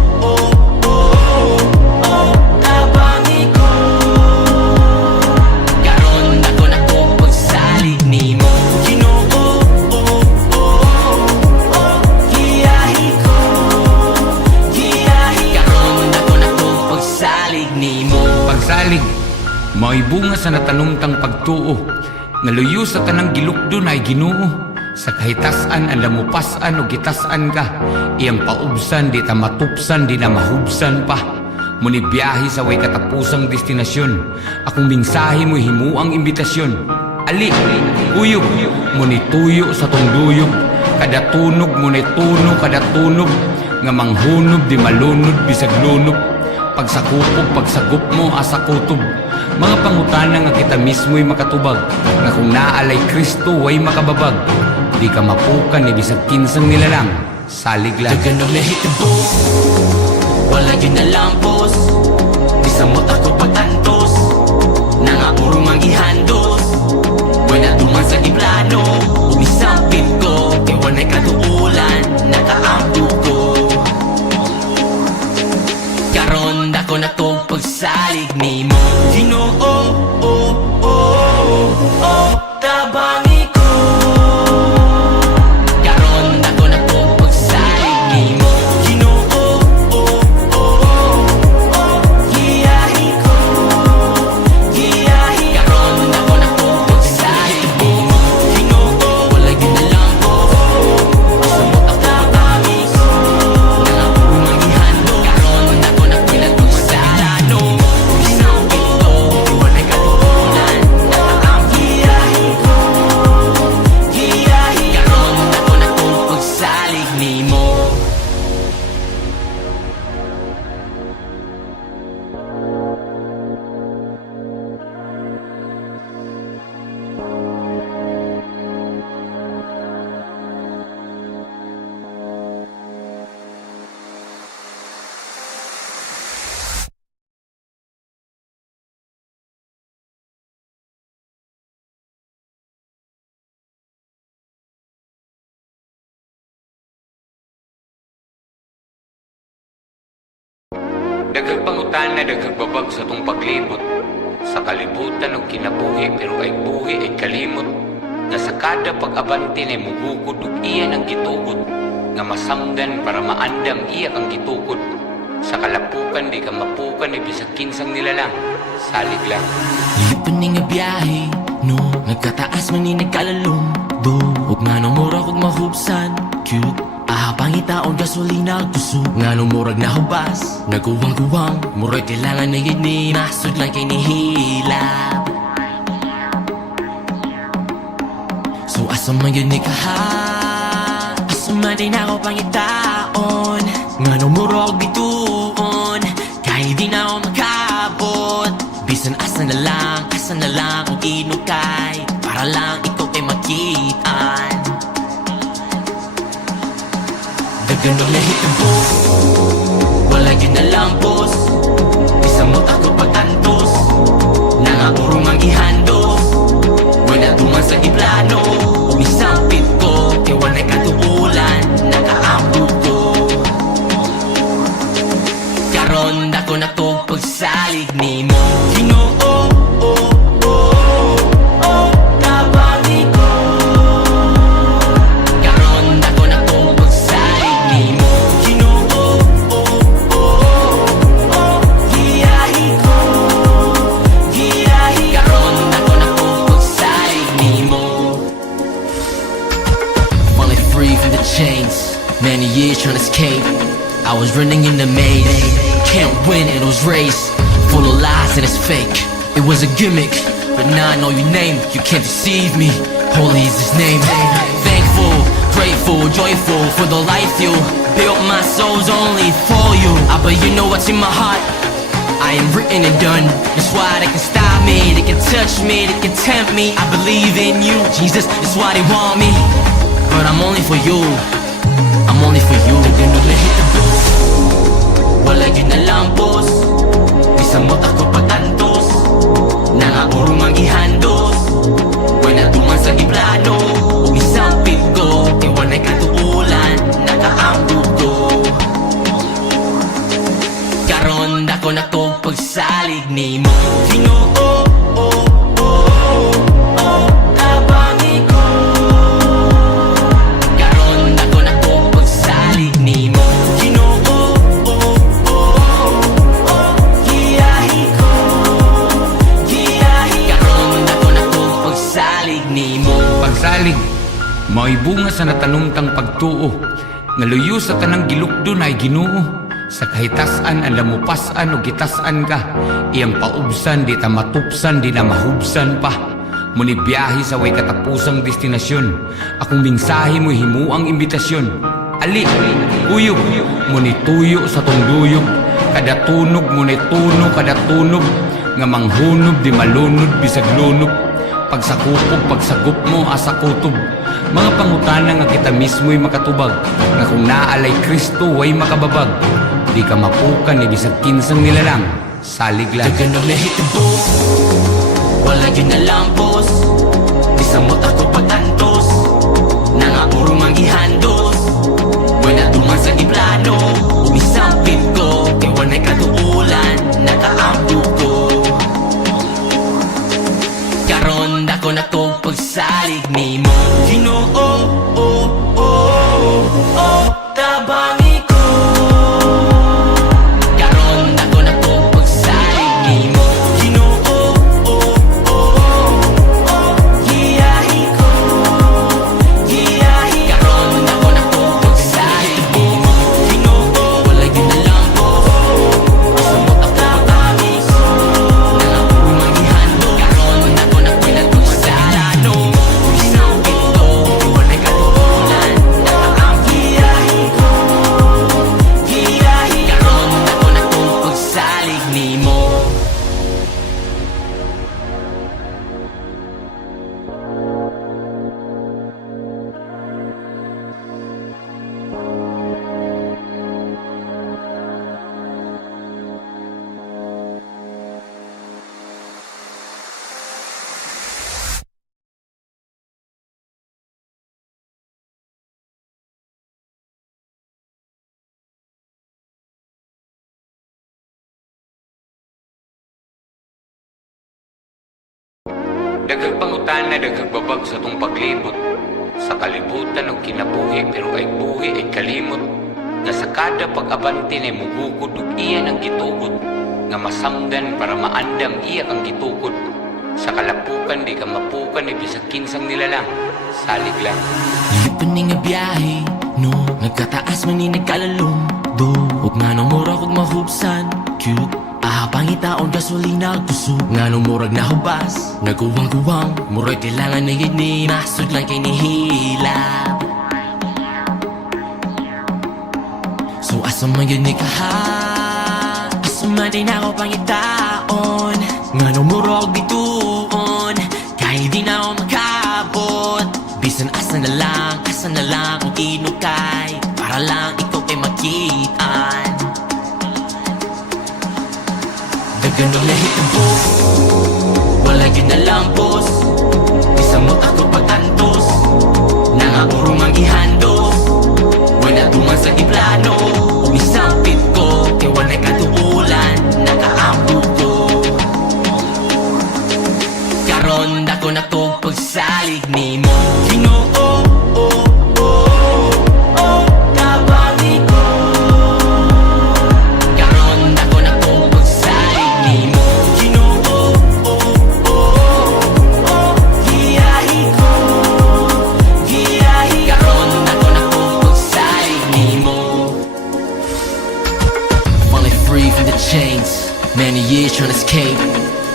Pagsalig, mao'y bunga sa natanumtang pagtuo, nga luyo sa tanang gilukdo na ay Ginoo. Sa kahitasan ang lamupasan o gitasan ka, iyang paubsan di ta matupsan, di na mahubsan pa. Muni biyahe sa way katapusang destinasyon, akong mensahe mo himuang imbitasyon. Ali, uyog, muni tuyo sa tong duyog, kada tunog muni tuno, kada tunog, nga manghunog di malunod bisag lunod. Pagsakupog, pagsagup mo asa kutob, mga pangutana nga kita mismo'y makatubag, nga kung naalay Kristo way makababag, di ka mapukan ni bisag kinsang nilalang. Salig lang. Daganong nahitabo, wala yun na lampos, bisang mo takot pagtantos, nangaburong ang ihandos, wala tuman sa giplano, umisampit ko, kay wala'y katuulan, nakaampo ko. Karon dako na to pagsalig ni mo, Ginoo. Tabangi ko. Karon dako na to pagsalig ni mo, Ginoo. Giyahi Daghang pangutan na daghang babag sa tong paglibot. Sa kalibutan og kinabuhi pero ay buhi ay kalimot. Nga sa kada pag-abante na mugukod ug iya ng gitugot. Nga masamdan para maandam iya kang gitukod. Sa kalapukan di ka mapukan ay bisag kinsang nilalang. Salig lang. Lipan ni nga biyahe, no? Nagkataas man ni nagkalalong do. Huwag nga nung murag huwag mahubsan, cute. Ahabang itaon gasolina kusog. Nga nung murag nahubas, naguwang-guwang. Murag kailangan na yun ni masud lang kay nihilap. So asa man yun ni kaha, asa man din ako pangitaon. Nga nung murag bituon, kahit di na ako makabot. Bisan asa na lang kung inukay. Para lang ikaw ay makitaan. Daganong nahitabo, wala yun na lampos. Isang mo ako pag-antos, nangapurong ang ihandos. Wala tuman sa iplano, umisampit ko. Kaya wala katuulan, nakaampo ko. Karon dako na to pagsalig ni mo. Ginoo, tabangi ko. Karon dako na to pagsalig ni mo. Ginoo, giyahi ko. Giyahi karon dako na to pagsalig ni mo. Finally free from the chains, many years trying to escape. I was running in the maze, can't win in those race. Full of lies and it's fake, it was a gimmick. But now I know your name, you can't deceive me. Holy is his name. Thankful, grateful, joyful for the life you built. My soul's only for you. But you know what's in my heart, I am written and done. That's why they can stop me, they can touch me, they can tempt me. I believe in you, Jesus, that's why they want me. But I'm only for you, I'm only for you. They're gonna hit the booth, wala yun na lampos. Isang mo ako pag-antos, nangapurong ang ihandos. Wala tuman sa iplano, umisampit ko. Kaya wala katuulan, nakaampo ko. Karon dako na to pagsalig ni mo. Ginoo, tabangi ko. Karon dako na to pagsalig ni mo. Ginoo, giyahi ko. Giyahi karon dako na to pagsalig ni mo. Pagsalig, mao'y bunga sa natanumtang pagtuo. Nga luyo sa tanang gilukdo na ay Ginoo. Sa kahitasan ang lamupasan o gitasan ka. Iyang paubsan, di ta matupsan, di na mahubsan pa. Muni biyahe sa way katapusang destinasyon. Akong mingsahe mo'y himuang imbitasyon. Ali, uyog, muni tuyo sa tunduyog. Kada tunog, muni tuno, kada tunog. Nga manghunob, di malunod, bisag lunog. Pagsakupog, pagsagup mo, asa kutob. Mga pangutana nga kita mismo'y makatubag. Nga kung naalay Kristo, way makababag. Di ka mapukan, ni bisag kinsang nilalang. Salig lang. Daganong nahitabo, wala yun na lampos. Isang mo ako pag-antos, nangapurong ang ihandos. Wala tuman sa iplano, umisampit ko. Kaya wala katuulan, nakaampo ko. Karon dako na to pagsalig ni mo. Ginoo, tabangi ko. Karon dako na to pagsalig ni mo. Ginoo, giyahi ko. Giyahi karon dako na to pagsalig ni mo. Ginoo, wala yun na lang po. Basta mo ako tabangi ko. Nangapurong ang ihando. Karon dako na to pagsalig ni mo. Umisampit ko, wala Daghang pangutana, daghang babag sa tong paglibot. Sa kalibutan og kinabuhi, pero ay buhi ay kalimot. Nga sa kada pag-abante na mugugod ug iya ang gitugod. Nga masanggan para maandam iya kang gitukod. Sa kalapukan di ka mapukan, ibisag kinsang nilalang. Salig lang. Lipan ni nga biyahe, no nagkataas man ni nagkalalong do, ug nga nang murag ug mahubsan cute. Pangitaon gasolina kusog nga nung murag nahubas, naguwang-guwang murag kailangan na gini, masud lang kay nihilap. So asa man yun ni kaha, asa man din ako pangitaon, nga nung murag bituon, kahit di na ako makabot. Bisan asa na lang kung inukay, para lang ikaw ay makitaan. Ganun na hitabo, wala yun na lampos. Isamot ako pagtantos, nangaurong ang ihandos. Wala tuman sa iplano, umisampit ko, kaya wala'y katuulan, nakaampo ko. Karon dako na to pagsalig ni mo, Ginoo. Many years trying to escape,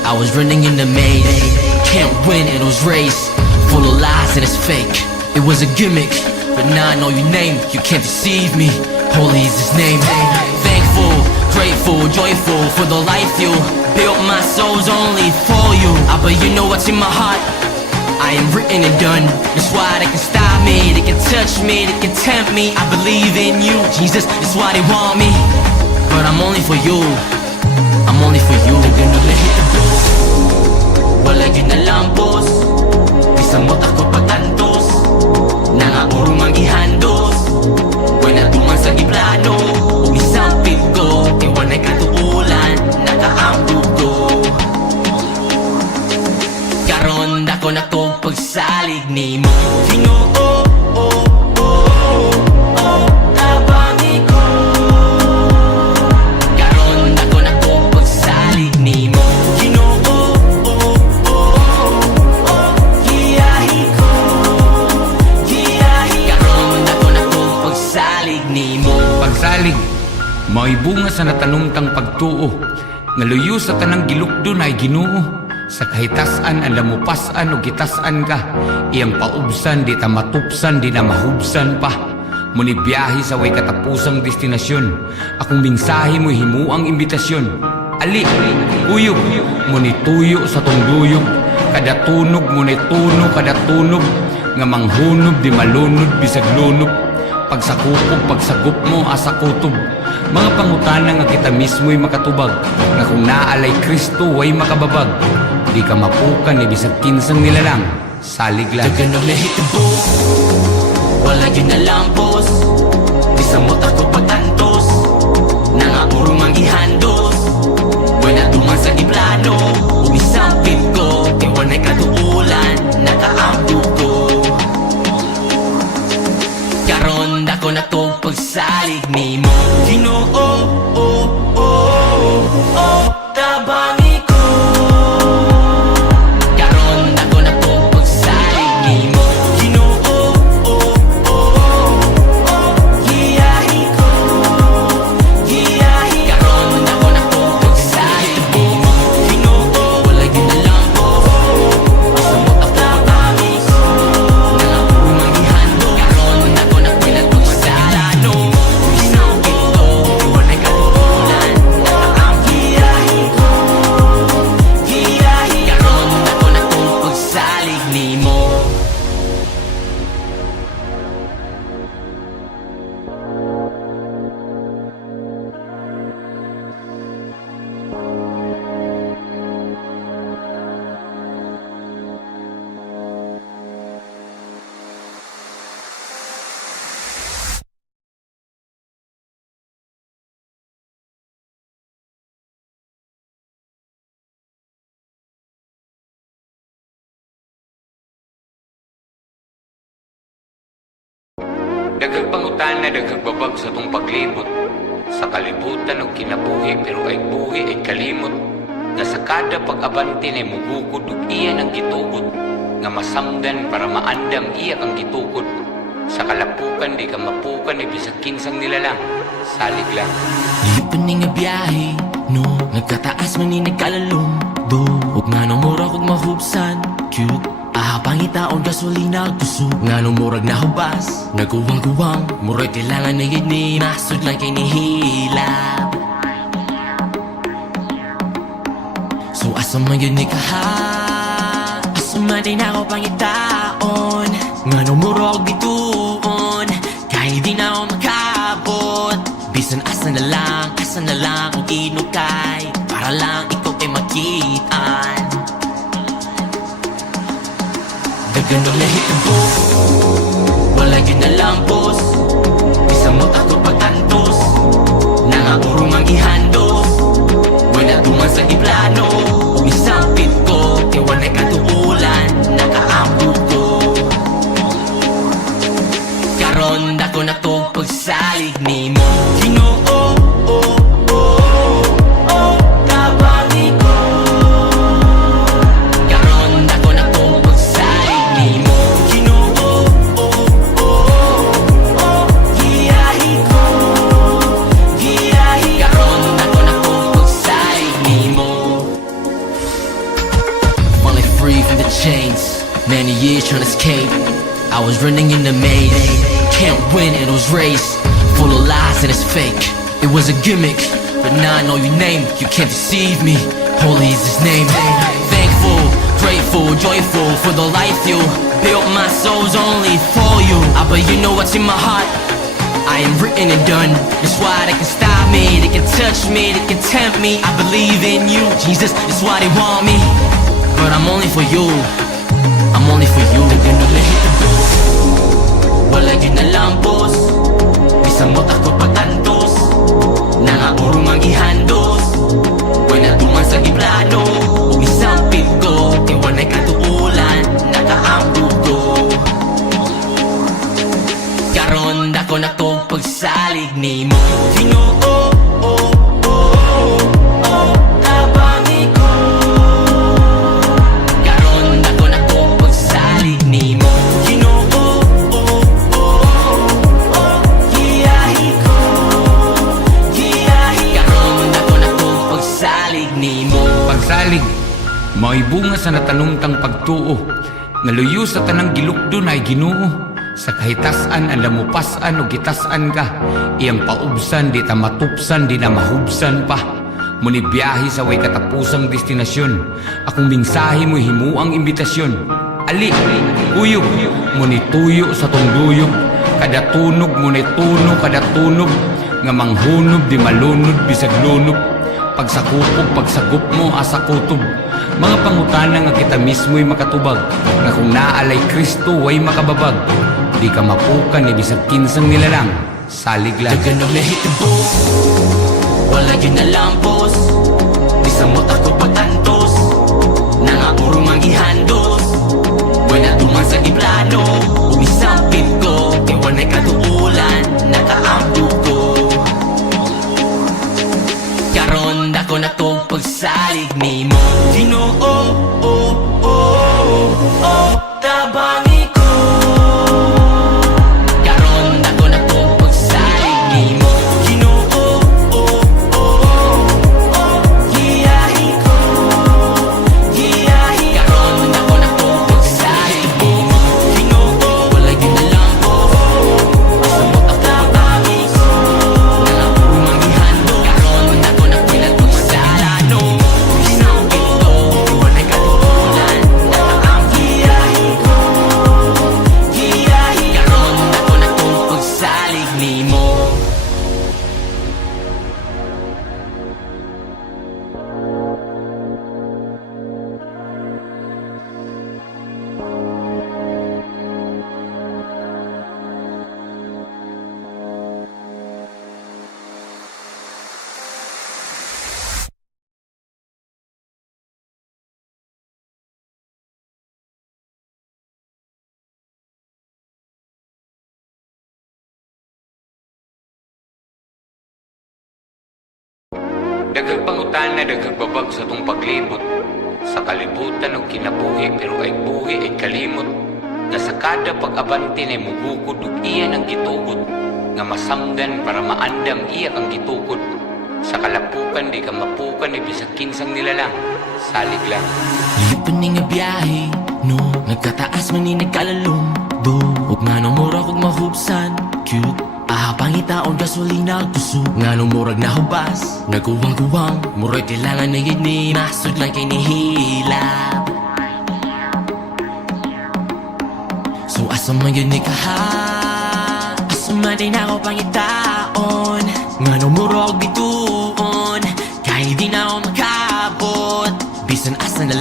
I was running in the maze. Can't win in those race, full of lies and it's fake. It was a gimmick, but now I know your name, you can't deceive me. Holy is his name. Thankful, grateful, joyful for the life you built. My soul's only for you. But you know what's in my heart, I am written and done. That's why they can stop me, they can touch me, they can tempt me. I believe in you, Jesus, that's why they want me. But I'm only for you, I'm only for you. Ganun na hitabo, wala yun na lampos. Isamot ako pagtantos, nangaurong ang ihandos. Wala tuman sa giplano, umisampit ko, kaya wala'y katuulan, nakaampo ko. Karon dako na to pagsalig ni mo, Ginoo. Pagsalig, mao'y bunga sa natanumtang pagtuo, nga luyo sa tanang gilukdo na ay Ginoo. Sa kahitasan ang lamupasan o gitasan ka, iyang paubsan di ta matupsan, di na mahubsan pa. Muni biyahe sa way katapusang destinasyon, akong mensahe mo himuang imbitasyon. Ali, uyog, muni tuyo sa tungduyog, kada tunog muni tuno, kada tunog, nga manghunog di malunod bisag lunog. Pagsakupog, pagsagup mo asa kutob. Mga pangutana nga kita mismo'y makatubag, nga kung naalay Kristo way makababag. Di ka mapukan, ibisag kinsang nilalang. Salig lang. Ganun na hitabo, wala yun na lampos. Isamot ako pagtantos, nangaurong ang ihandos. Wala tuman sa iplano, umisampit ko, kaya wala'y katuulan, nakaampo ko. Karon dako na to pagsalig ni mo, Ginoo. Tabangi ko. Karon dako na to pagsalig ni mo, Ginoo. Giyahi ko, giyahi. Karon dako na to pagsalig ni mo, Ginoo. Daghang pangutana, daghang babag sa tong paglibot. Sa kalibutan og kinabuhi, pero ay buhi ay kalimot. Nga sa kada pag-abante na mugukod ug iya ng gitugot. Nga masamdan para maandam iya kang gitukod. Sa kalapukan di ka mapukan, ibisag kinsang nilalang. Salig lang. Di pa ni nga biyahe, no? Nagkataas man ni nagkalalong, do. Huwag nga nang murag huwag mahubsan, cute. Ahabang itaon gasolina kusog. Nga nang murag na hubas, naguwang-guwang. Murag kailangan na yun ni masod lang kay nihilap. So asa man yun ni kaha, asa man din ako pangitaon. Nga nang murag bituon, kahit di na ako makabot. Bisan asa na lang kung inukay, para lang ikaw ay makitaan. Dagan ng lahitabo, wala yun na lampos. Bisa mo takot pagtantos, nangapurong ang ihandos. Wala tuman sa iplano, umisampit ko, kaya wala'y katuulan, nakaampo ko. Karon dako na to pagsalig ni mo, Ginoo, tabangi ko. Karon dako na to pagsalig ni mo, Ginoo, giyahi ko, giyahi. Karon dako na to pagsalig ni mo. Finally free from the chains, many years trying to escape. I was running in the maze, can't win in those race, full of lies and it's fake. It was a gimmick, but now I know your name, you can't deceive me. Holy is his name. Thankful, grateful, joyful for the life you built. My soul's only for you. But you know what's in my heart, I am written and done. That's why they can stop me, they can touch me, they can tempt me. I believe in you, Jesus, that's why they want me. But I'm only for you, I'm only for you. They're gonna let it go, wala yun na lampos. Bisa mo takot pagtantos, nangapurong ang ihandos. Wala tuman sa iplano, umisampit ko, kaya wala'y katuulan, nakaampo ko. Karon dako na to pagsalig ni mo, Ginoo, tabangi ko. Karon dako na to pagsalig ni mo, Ginoo, giyahi ko, giyahi. Karon dako na to pagsalig ni mo. Pagsalig, mao'y bunga sa natanumtang pagtuo. Naluyo sa tanang gilukdo na ay Ginoo. Sa kahitasan ang lamupasan o gitasan ka, iyang paubsan di ta matupsan, di na mahubsan pa. Muni biyahe sa way katapusang destinasyon, akong mingsahe mo himuang imbitasyon. Ali, uyog, muni tuyo sa tungduyog, kada tunog muni tuno, kada tunog, nga manghunod di malunod bisag lunod. Pagsakupog, pagsagup mo asa kutob. Mga pangutana nga kita mismo'y makatubag, nga kung naalay Kristo way makababag. Di ka mapukan ni bisag kinsang nilalang. Salig lang. Dagan ng lahitabo, wala yun na lampos. Bisa mo takot pagtantos, nangapurong ang ihandos. Wala tuman sa iplano, umisampit ko, kaya wala'y katuulan, nakaampo ko. Karon dako na to pagsalig ni mo, Ginoo, tabangi ko. Karon dako na to pagsalig ni mo, Ginoo, giyahi ko, Daghang pangutana, daghang babag sa tong paglibot. Sa kalibutan o kinabuhi, pero ay buhi ay kalimot. Nga sa kada pag-abante na mubukod ug iyan ang gitugot. Nga masamdan para maandam iya kang gitukod. Sa kalapukan di ka mapukan ni bisag kinsang nilalang. Salig lang. Lipan ni nga biyahe, no? Nagkataas man ni nagkalalong, do. Huwag nga nang mura kong mahubsan, cute. Pangitaon gasolina kusog nga nung murag na hubas. Naguwang-guwang, murag kailangan na yun ni masod lang kay nihilap. So asa man yun ni kaha, asa man din ako pangitaon. Nga nung murag bituon, kahit di na ako makabot. Bisan asa na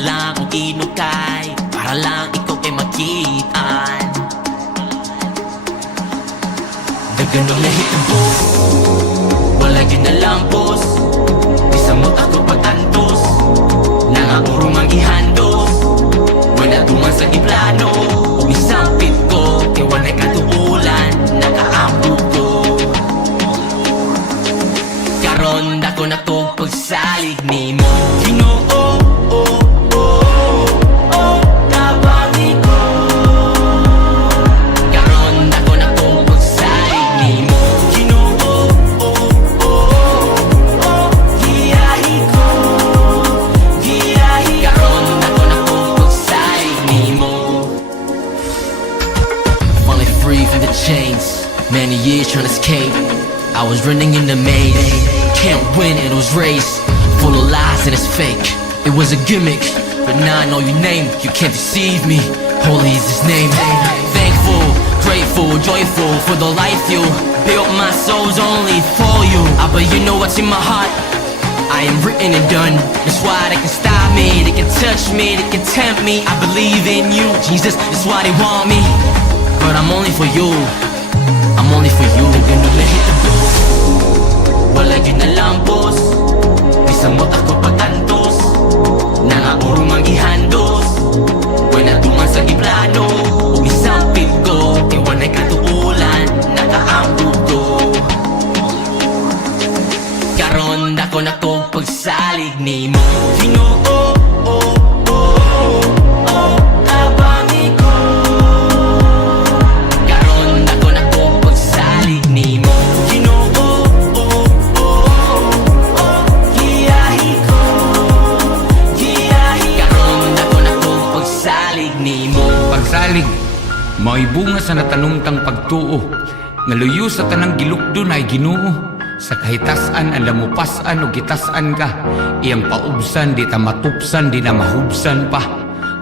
lang ang inukay, para lang ikaw ay makitaan. Daganong nahitabo, wala yun na lang boss. Bisamot ako pagtantos, nangapurong ang ihandos. Wala tuman sa iplano, umisampit ko, kaya wala'y katuulan, nakaampo ko. Karon dako na to pagsalig ni mo. Ginoo, tabangi ko. Karon dako na to pagsalig ni mo. Ginoo, giyahi ko. Giyahi karon dako na to pagsalig ni mo. Falling free from the chains, many years trying to escape. I was running in the maze, can't win in those race. Full of lies and it's fake. It was a gimmick, but now I know your name. You can't deceive me. Holy is His name. Thankful, grateful, joyful for the life you built. My soul's only for you. But you know what's in my heart? I am written and done. That's why they can stop me, they can touch me, they can tempt me. I believe in you, Jesus. That's why they want me, but I'm only for you. I'm only for you. Ganun na hitabo, wala yun na lang boss. Bisamot ako pagtantos, nangapurong ang ihandos. Wala tuman sa giplano, umisampit ko, kaya wala'y katuulan, nakaampo ko. Karon dako na to pagsalig ni mo. Ginoo, tabangi ko. Karon dako na to pagsalig ni mo. Ginoo, giyahi ko. Giyahi karon dako na to pagsalig ni mo. Pagsalig, mao'y bunga sa natanumtang pagtuo. Nga luyo sa tanang gilukdo na ay Ginoo. Sa kahitasan ang lamupasan o gitasan ka, iyang paubsan di ta matupsan di na mahubsan pa.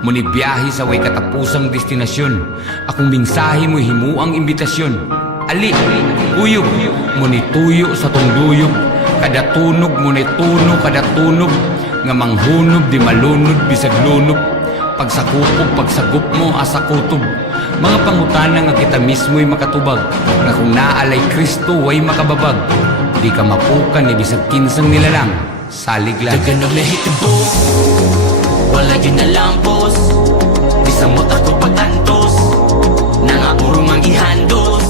Muni biyahe sa way katapusang destinasyon, akong mensahe mo himuang imbitasyon. Ali, uyog, muni tuyo sa tong duyog, kada tunog muni tuno kada tunog, nga manghunog di malunod bisag lunod. Pagsakupog pagsagup mo asa kutob, mga pangutana nga kita mismo'y makatubag, nga kung naalay Kristo way makababag. Di ka mapukan ni bisag kinsang nilalang. Salig lang. Daganong nahitabo, wala yun na lang boss. Bisamot ako pagtantos, nangapurong ang ihandos.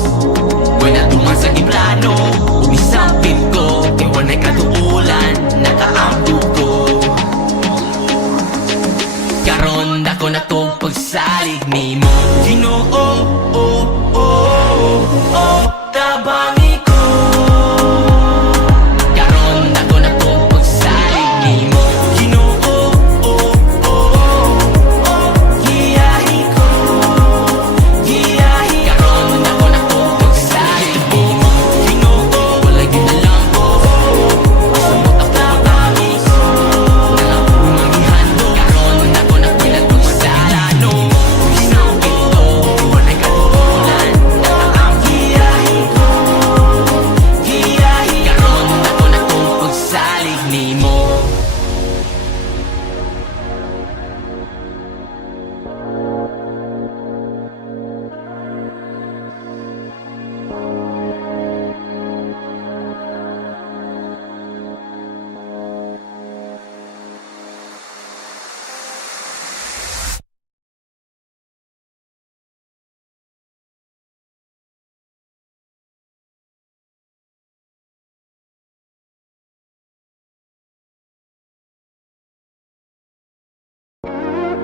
Wala tuman sa iplano, umisampit ko, kaya wala'y katuulan, nakaampo ko. Karon dako na to pagsalig ni mo. Ginoo, tabangi ko. Karon dako na to pagsalig ni mo. Ginoo, giyahi ko. Giyahi karon dako na to pagsalig ni mo. Ginoo, wala yun na lang po. Bisamot ako pagtantos, nangapurong ang ihando. Karon dako na to pagsalig ni mo. Bisamot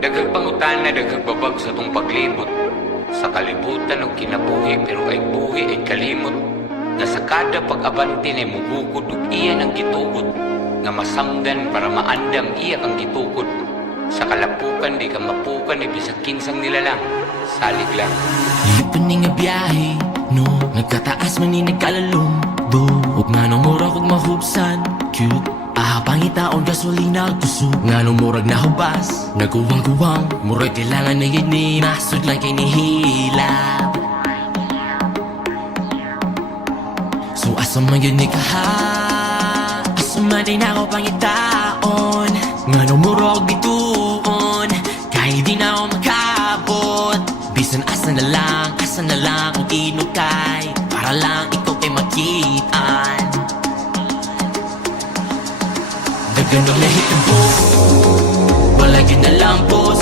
Daghang pangutan na daghang babag sa tong paglibot. Sa kalibutan og kinabuhi pero ay buhi ay kalimot. Nga sa kada pag-abante na mugugod ug iya ng gitugot. Nga masanggan para maandam iya kang gitukod. Sa kalapukan di ka mapukan ni bisag kinsang nilalang. Salig lang. Lipon ni nga biyahe, no? Nagkataas man ni nagkalalong do. Ug nga nung murag ug mahubsan, cute. Ahabang itaon gasolina kusog. Nga nung murag nahubas, naguwang-guwang. Murag kailangan na yun ni masud lang kay nihilap. So asa man yun ni kaha, asa man din ako pangitaon. Nga nung murag bituon, kahit di na ako makabot. Bisan asa na lang kung inukay. Para lang ikaw kay makitaan. Daganong nahitabo, wala yun na lampos.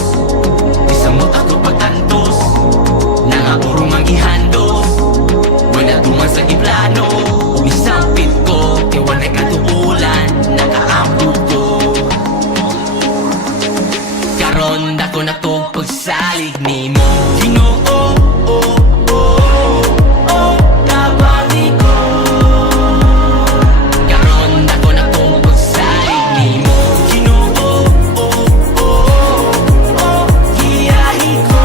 Isang mo ako pagtantos, nangapurong ang ihandos. Wala tuman sa giplano, isang pit ko. Kaya wala katuulan, nakaampo ko. Karon dako na to pagsalig ni mo. Ginoo, tabani ko. Karon dako na to pagsalig ni mo. Ginoo, giyahi ko.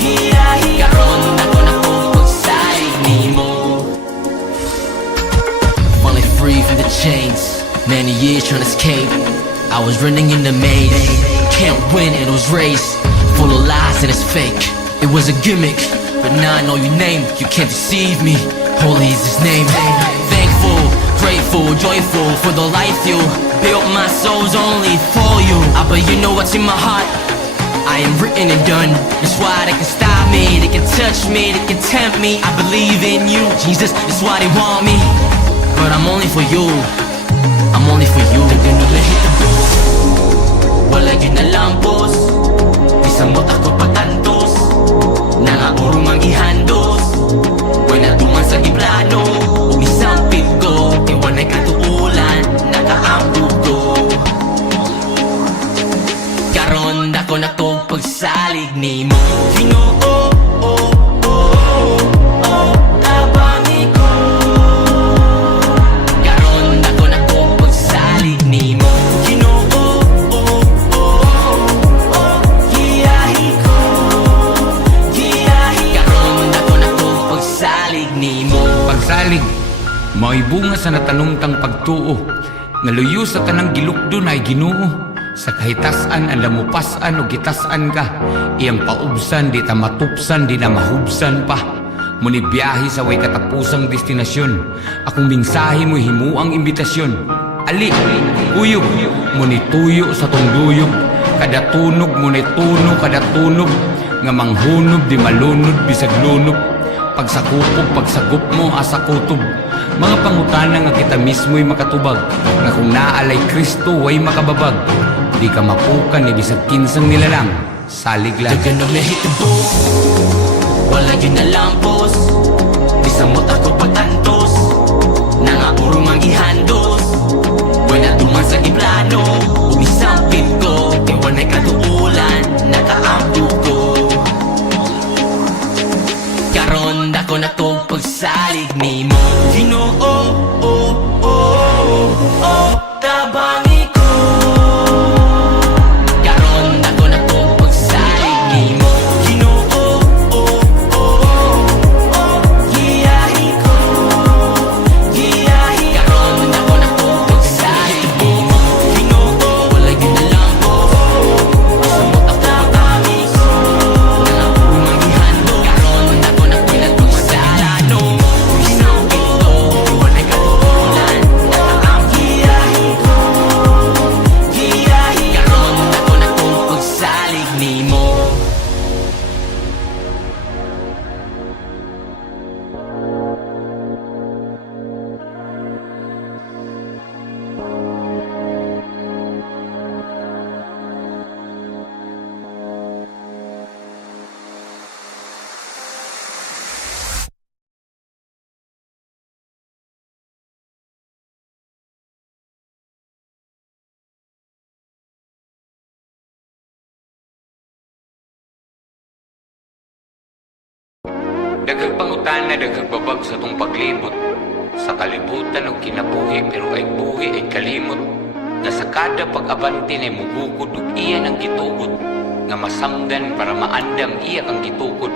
Giyahi karon dako na to pagsalig ni mo. Finally free from the chains, many years trying to escape. I was running in the maze, can't win in those race. Full of lies and it's fake, it was a gimmick. But now I know your name, you can't deceive me. Holy is his name. Thankful, grateful, joyful for the life you built. My soul's only for you. But you know what's in my heart, I am written and done. That's why they can stop me, they can touch me, they can tempt me. I believe in you, Jesus, that's why they want me. But I'm only for you, I'm only for you. They're gonna let it go. Wala yun na lampos, isang mo ako patantos. Nangapurong ang ihandos, wala tuman sa giplano. Isang pit ko, kaya wala katuulan, nakaampo ko. Karon dako na to pagsalig ni mo. Ginoo, tabangi ko. Karon dako na to pagsalig ni mo. Ginoo, giyahi ko. Giyahi karon dako na to pagsalig ni mo. Pagsalig, mao'y bunga sa natanumtang pagtuo. Nga luyo sa tanang gilukdo na ay Ginoo. Sa kahitasan ang lamupasan o gitasan ka. Iyang paubsan, di ta matupsan, di na mahubsan pa. Muni biyahe sa way katapusang destinasyon. Akong mingsahe mo'y himuang imbitasyon. Ali, kuyog, muni tuyo sa tunduyog. Kada tunog, muni tuno, kada tunog. Nga manghunob, di malunod, bisag lunod. Pagsakupog, pagsagup mo, asa kutob. Mga pangutana nga kita mismo'y makatubag. Nga kung naalay Kristo, way makababag. Di ka mapukan, ni bisag kinsang nilalang. Salig lang. Daganong nahitabo, wala yun na lampos. Isang mo ako pagtantos, nangapurong ang ihandos. Wala tuman sa giplano, isang pit ko. Kaya wala katuulan, nakaampo ko. Karon dako na to pagsalig ni mo. Ginoo, tabangi ko. Karon dako na to pagsalig ni mo. Ginoo, giyahi ko. Giyahi karon dako na to pagsalig ni mo. Ginoo, Daghang pangutana, daghang babag sa tong paglibot. Sa kalibutan og kinabuhi pero ay buhi ay kalimot. Na sa kada pag-abante na mugukod ug iya ang gitugot. Nga masamdan para maandam iya ang gitukod.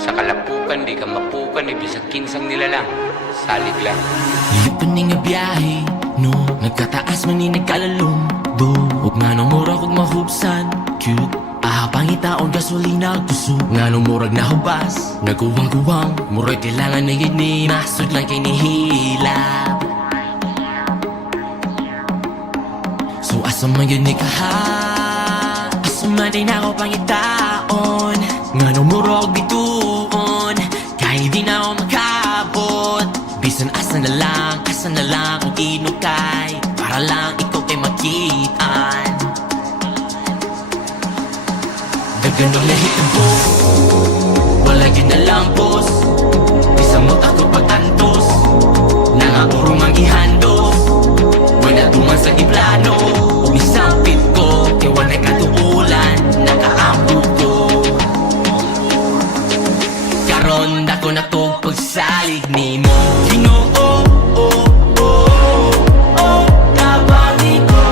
Sa kalapukan di ka mapukan ni bisag kinsang nilalang. Salig lang. Ilipan ni nga biyahe, no? Nagkataas man ni nagkalalong, do. Huwag nga nang mura kong mahubsan, cute. Pangitaon gasolina gusto nga nung murag na hubas. Naguwang-guwang, murag kailangan na gini. Nasod lang kay nihila. So asa man yun ni kaha, asa man din ako pangitaon. Nga nung murag bituon, kahit di na ako makabot. Bisan asa na lang kung inukay. Para lang ikaw kay makitaan. Daganong nahitabo, wala yun na lang boss. Isang mo ako pagtantos, nangaburong ang gihandos. Wala tuman sa iplano, umisampit ko. Kaya wala katuulan, nakaampo ko. Karon dako na to pagsalig ni mo. Ginoo, kabangi ko.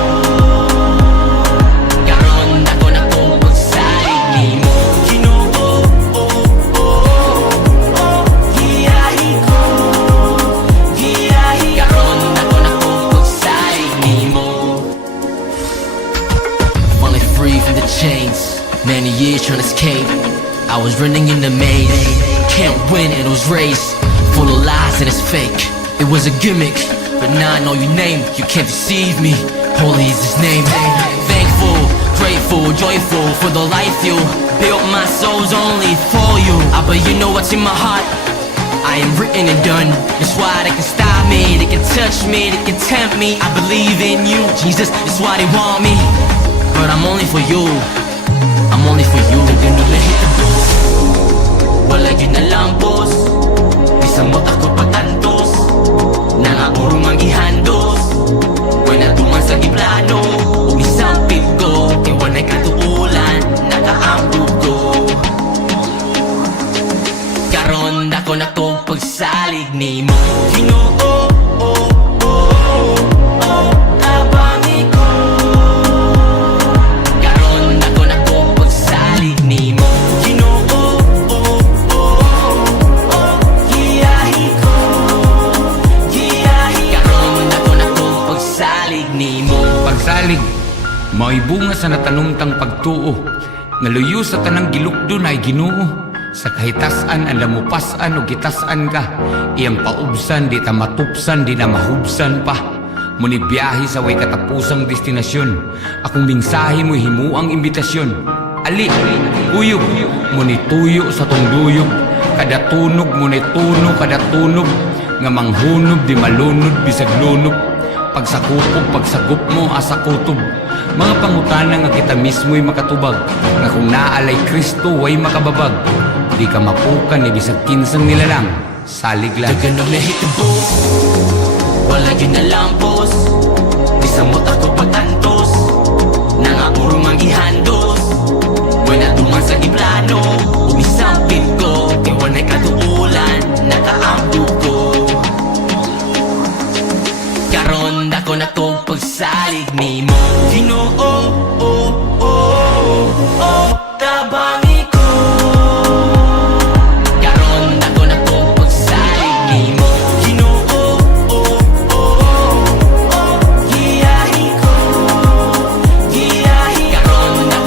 Karon dako na to pagsalig ni mo. Ginoo, giyahi ko. Giyahi karon dako na to pagsalig ni mo. Finally free from the chains, many years trying to escape. I was running in the maze, can't win in those race. Full of lies and it's fake. It was a gimmick, but now I know your name. You can't deceive me. Holy is His name. Thankful, grateful, joyful for the life you built. My soul's only for you. But you know what's in my heart? I am written and done. That's why they can stop me, they can touch me, they can tempt me. I believe in you, Jesus. That's why they want me. But I'm only for you. I'm only for you. Ganun na hit the booth. Wala yun na lang boss. Isang mo takot pagtantos, nangaburong ang gihandos. Wala tuman sa giplano, umisampit ko. Kaya wala'y katuulan, nakaampo ko. Karon dako na to pagsalig ni mo. Ginoo, kabangi ko. Karon dako na to pagsalig ni mo. Ginoo, giyahi ko. Giyahi karon dako na to pagsalig ni mo. Pagsalig, mao'y bunga sa natanumtang pagtuo. Nga luyo sa tanang gilukdo na ay Ginoo. Sa kahitasan ang lamupasan o gitasan ka. Iyang paubsan, di ta matupsan, di na mahubsan pa. Muni biyahe sa way katapusang destinasyon. Akong mensahe mo'y himuang imbitasyon. Ali, uyog, muni tuyo sa tong duyog. Kada tunog, muni tuno, kada tunog. Nga manghunob, di malunod, bisag lunod. Pagsakupog, pagsagup mo, asa kutob. Mga pangutana nga kita mismo'y makatubag. Nga kung naalay Kristo, way makababag. Di ka mapukan, ni bisag kinsang nilalang. Salig lang. Daganong nahitabo, wala yun na lang boss. Isang mo takot pagtantos, nangaburong ang gihandos. Wala tuman sa iplano, umisampit ko. Kaya wala'y katuulan, nakaampo ko. Karon dako na to pagsalig ni mo. Ginoo, tabangi ko. Karon dako na to pagsalig ni mo. Ginoo, giyahi ko. Giyahi karon dako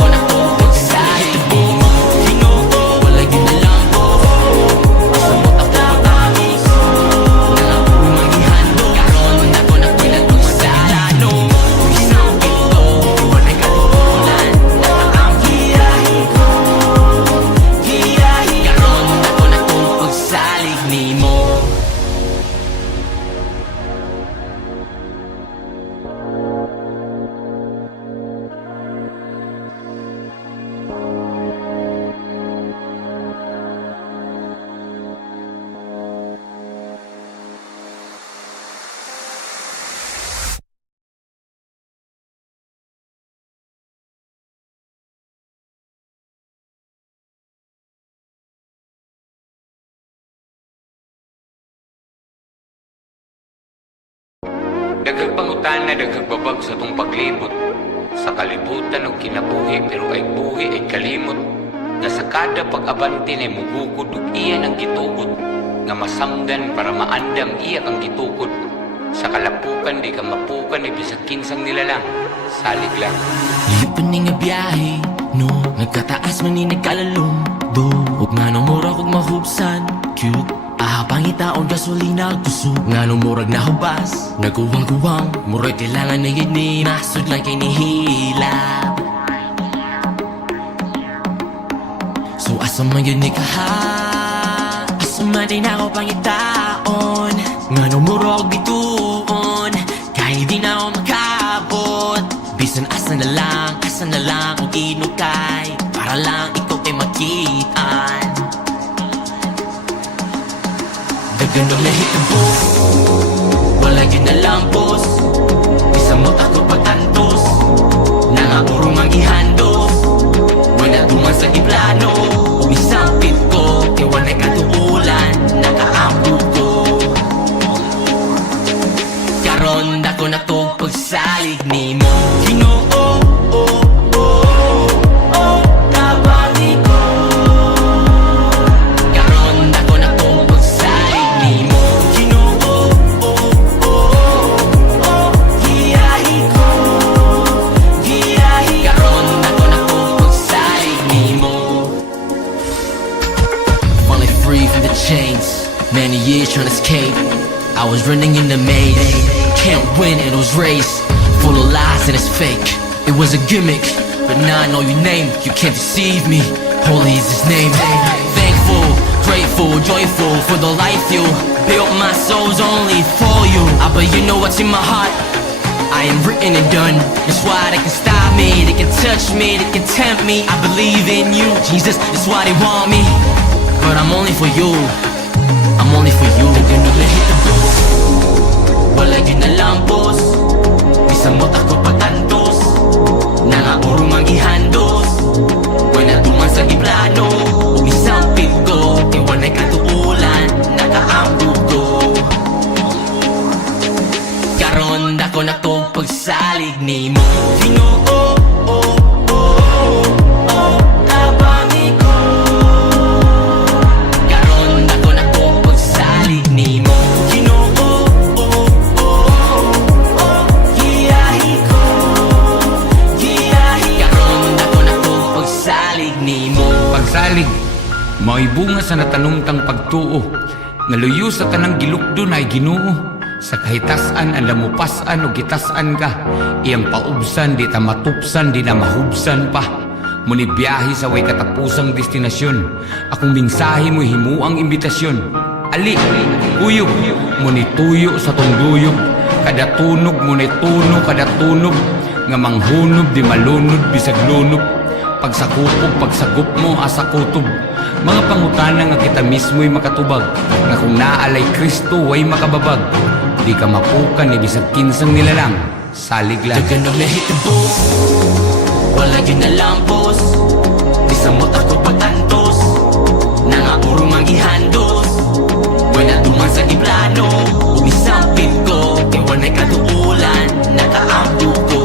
Daghang pangutana, daghang babag sa tong paglibot. Sa kalibutan og kinabuhi, pero ay buhi ay kalimot. Nga sa kada pag-abante ay mugugod ug iya ang gitugot. Nga masamdan para maandam iya kang gitukod. Sa kalapukan di ka mapukan ay bisag kinsang nilalang. Salig lang. Iyo pa ni nga biyahe, no? Nagkataas man ni nagkalalong, do. Huwag nga nang murag huwag mahubsan, cute. Ahabang itaon gasolina kusog. Nga nang murag na hubas, naguwang-guwang. Murag kailangan na yun ni nasod lang kay nihilap. So asa man yun ni kaha, asa man din ako pangitaon. Nga nang murag bituon, kahit di na ako makabot. Bisan asa na lang kung inukay, para lang ikaw ay makitaan. Dagan na mahitabo, wala yun na lampos. Bisa mo tako pagtantos, nangapurong ang ihandos. Wala tuman sa iplano, umisampit ko, kaya wala'y katuulan, nakaampo ko. Karon dako na to pagsalig ni mo. Ginoo, tabani ko. Karon dako na to pagsalig ni mo. Ginoo, giyahi ko. Karon dako na to pagsalig ni mo. Finally free from the chains, many years trying to escape. I was running in the maze, can't win in those race, full of lies and it's fake. It was a gimmick, but now I know your name, you can't deceive me. Holy is his name. Thankful, grateful, joyful for the life you built. My soul's only for you. But you know what's in my heart, I am written and done. That's why they can stop me, they can touch me, they can tempt me. I believe in you, Jesus, that's why they want me. But I'm only for you, I'm only for you. They're gonna let the boost, wala yun na lampos. Bisa mo tako patantos, nangapurong ang ihandos. Wala tuman sa iplano, umisampit ko, kaya wala'y katuulan, nakaampo ko. Karon dako na to pagsalig ni mo. Ginoo, tabani ko. Karon dako na to pagsalig ni mo. Ginoo, giyahi ko. Karon dako na to pagsalig ni mo. Pagsalig, mao'y bunga sa natanumtang pagtuo. Naluyo sa tanang gilukdo na ay Ginoo. Sa kahitasan ang lamupasan o gitasan ka, iyang paubsan di ta matupsan di na mahubsan pa. Muni biyahe sa way katapusang destinasyon, akong mensahe mo himuang imbitasyon. Ali, uyog, muni tuyo sa tungduyog, kada tunog muni tuno kada tunog, nga manghunod di malunod bisag lunod. Pagsagup mo asa kutob, mga pangutana nga kita mismo'y makatubag, nga kung naalay Kristo way makababag. Di ka mapukan ni bisag kinsang nilalang. Salig lang. Dagan na mahitabo, wala yun na lampos. Bisa mo tako pagtantos, nangapurong ang ihandos. Wala tuman sa iplano, umisampit ko, kaya wala'y katuulan, nakaampo ko.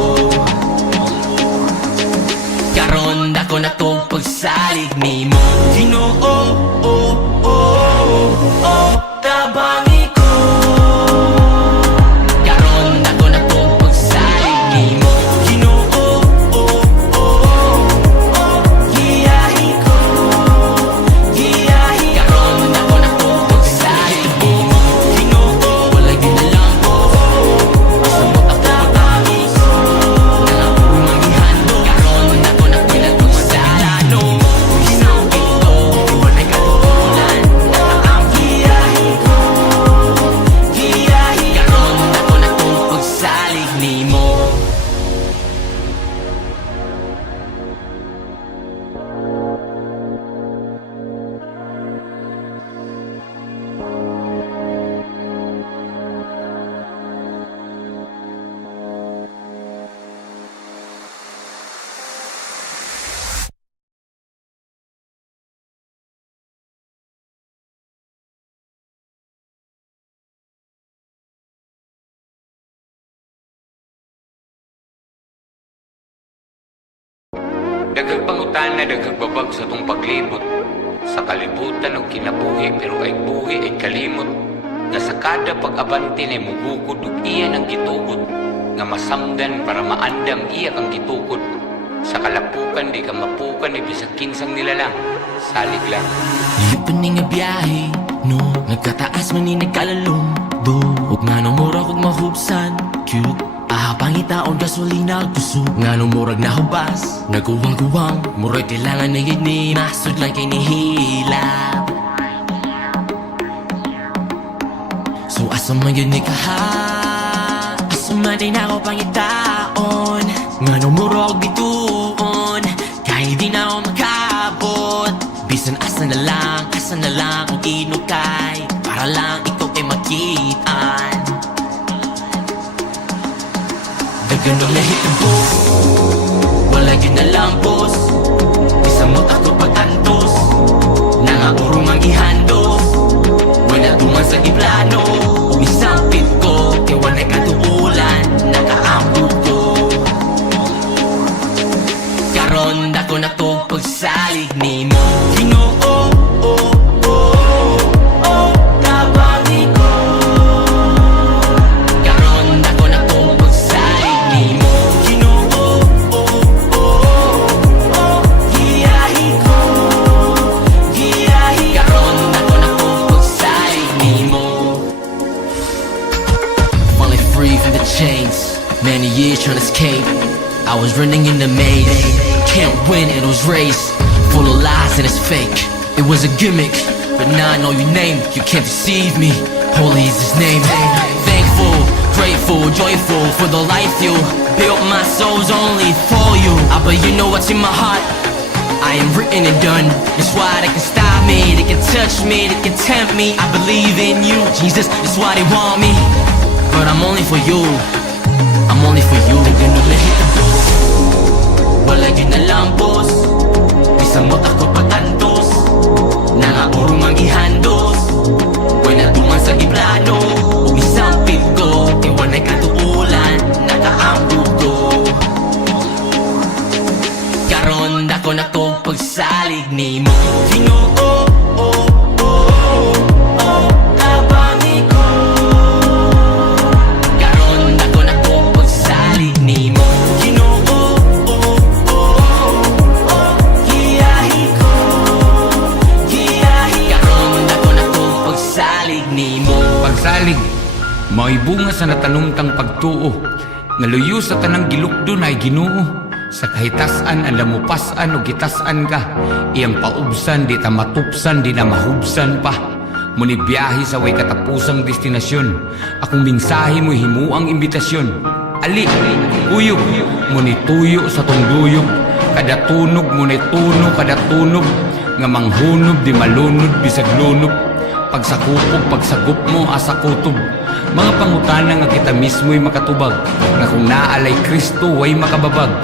Karon dako na to pagsalig ni mo. Ginoo, tabani ko. Karon dako na to pagsalig ni mo. Ginoo, giyahi ko. Karon dako na to pagsalig ni mo. Ginoo, wala yun na lang po. Basta mo ako tabani ko. Nangapurong ang ihando. Karon dako na to pagsalig ni mo. Daghang pangutana, daghang babag sa tong paglibot. Sa kalibutan og kinabuhi pero ay buhi ay kalimot. Nga sa kada pag-abante na mugukod ug iya ang gitugot. Nga masamdan para maandam iya kang gitukod. Sa kalapukan di ka mapukan ni bisag kinsang nilalang. Salig lang. Lipan ni nga biyahe, no? Nagkataas man ni nagkalalumbo. Huwag nga nang murag kong mahubsan, cute. Pangitaon gasolina kusog nga nung murag na hubas. Naguwang-guwang, murag kailangan na yun ni masud lang kay nihilap. So asa man yun ni kaha, asa man din ako pangitaon. Nga nung murag bituon, kahit di na ako makabot. Bisan asa na lang ang inukay, para lang ikaw ay makitaan. Daganong nahitabo, wala yun na lampos. Bisamot ako pag-antos, nangaburong ang ihandos. Wala tuman sa iplano, umisampit ko, kaya wala'y katuulan, nakaambog ko. Karon dako na to pagsalig ni mo. Ginoo, tabangi ko. Karon dako na to pagsalig ni mo. Ginoo, giyahi ko. Giyahi karon dako na to pagsalig ni mo. Falling free from the chains, many years trying to escape. I was running in the maze, can't win in those race, full of lies and it's fake. It was a gimmick, but now I know your name, you can't deceive me. Holy is his name. Thankful, grateful, joyful for the life you built. My soul's only for you. But you know what's in my heart? I am written and done. That's why they can stop me, they can touch me, they can tempt me. I believe in you, Jesus. That's why they want me, but I'm only for you. I'm only for you. Ganun nahitabo, wala yun na lampos. Bisamot ako pag-antos, nangaburong ang ihandos. Wala tuman sa iplano, umisampit ko, kaya wala'y katuulan, nakaambog ko. Karon dako na to pagsalig ni mo. Ginoo, tabangi ko. Karon dako na to pagsalig ni mo. Ginoo, giyahi ko. Giyahi karon dako na to pagsalig ni mo. Pagsalig, mao'y bunga sa natanumtang pagtuo. Nga luyo sa tanang gilukdo na ay Ginoo. Sa kahitasan ang lamupasan o gitasan ka, iyang paubsan di ta matupsan di na mahubsan pa. Muni biyahe sa way katapusang destinasyon, akong mensahe mo himuang imbitasyon. Ali, uyog, muni tuyo sa tong duyog, kada tunog muni tuno kada tunog, nga manghunog di malunod bisag lunod. Pagsakupog pagsagup mo asa kutob, mga pangutana nga kita mismo'y makatubag, nga kung naalay Kristo way makababag.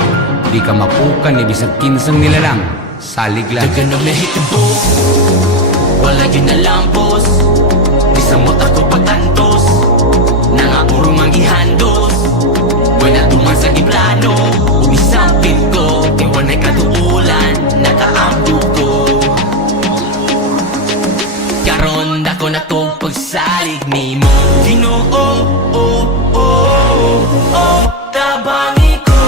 Di ka mapukan ni bisag kinsang nilalang. Salig lang. Daganong nahitabo, wala yun na lampos. Bisamot ako pag-antos, nangaburong ang ihandos. Wala tuman sa iplano, umisampit ko, kaya wala'y katuulan, nakaambog ko. Karon dako na to pagsalig ni mo. Ginoo, tabangi ko.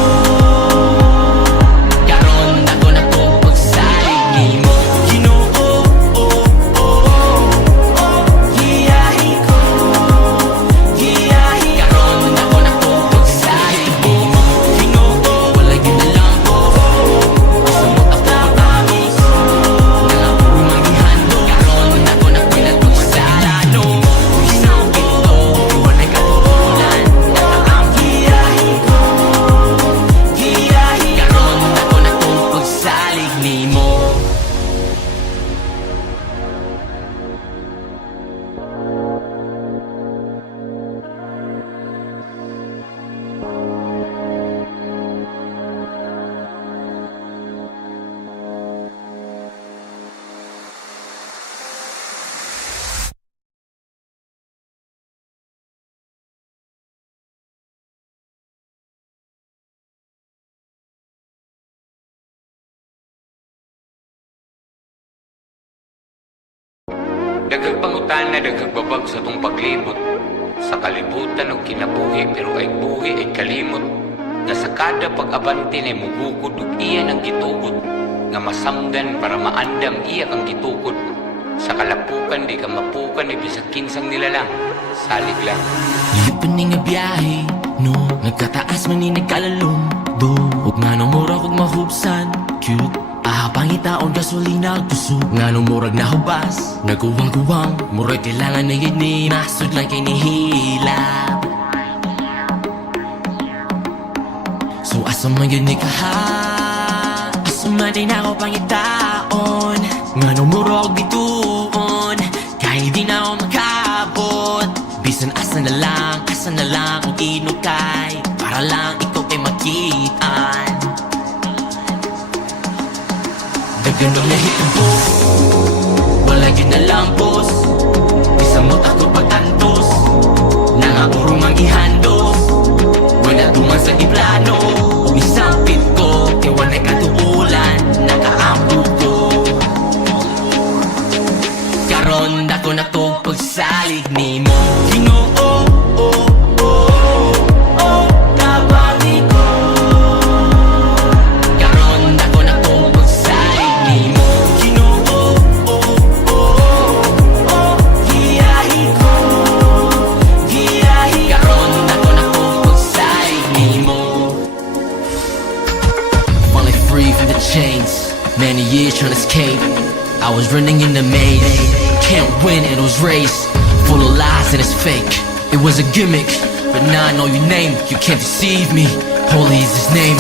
Karon dako na to pagsalig ni mo. Ginoo, giyahi ko. Giyahi karon dako na to pagsalig ni mo. Ginoo, wala yun na lampos. Daghang pangutana, daghang babag sa tong paglibot. Sa kalibutan og kinabuhi, pero ay buhi ay kalimot. Nga sa kada pag-abante na mugukod ug iya ng gitugot. Nga masamdan para maandam iya kang gitukod. Sa kalapukan di ka mapukan ni bisag kinsang nilalang. Salig lang. Lipan ni nga biyahe, no? Nagkataas man ni nagkalalong, do. Huwag nga nang mura kog mahubsan, cute. Ahabang itaon gasolina kusog. Nga nang murag na hubas, naguwang-guwang. Murag kailangan na yun ni nasod lang kay nihilap. So asa man yun ni kaha, asa man din ako pangitaon. Nga nang murag bituon, kahit di na ako makabot. Bisan asa na lang kung inukay, para lang ikaw ay makitaan. Dagan ang nahitabo, wala yun na lampos. Isang mot ako pagtantos, nangapurong ang ihandos. Wala tuman sa iplano, isang pit ko, kaya wala'y katuulan, nakaampo ko. Karon dako na kong pagsalig ni mo. Ginoo, tabangi ko. Karon dako na kong pagsalig ni mo. Ginoo, giyahi ko. Karon dako na kong pagsalig ni mo. Finally free from the chains, many years trying to escape. I was running in the maze, can't win in those race. Full of lies and it's fake, it was a gimmick. But now I know your name, you can't deceive me. Holy is his name.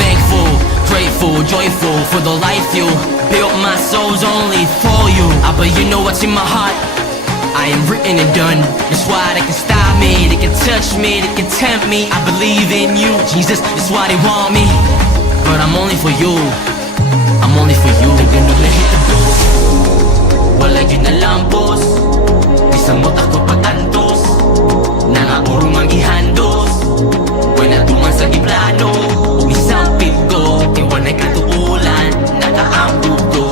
Thankful, grateful, joyful for the life you built. My soul's only for you. But you know what's in my heart, I am written and done. That's why they can stop me, they can touch me, they can tempt me. I believe in you, Jesus, that's why they want me. But I'm only for you, I'm only for you. They're gonna let hit the booth, wala yun na lampos. Isang mot ako pagtantos, nangapurong ang ihandos. Wala tuman sa giplano, isang pit ko, kaya wala'y katuulan, nakaampo ko.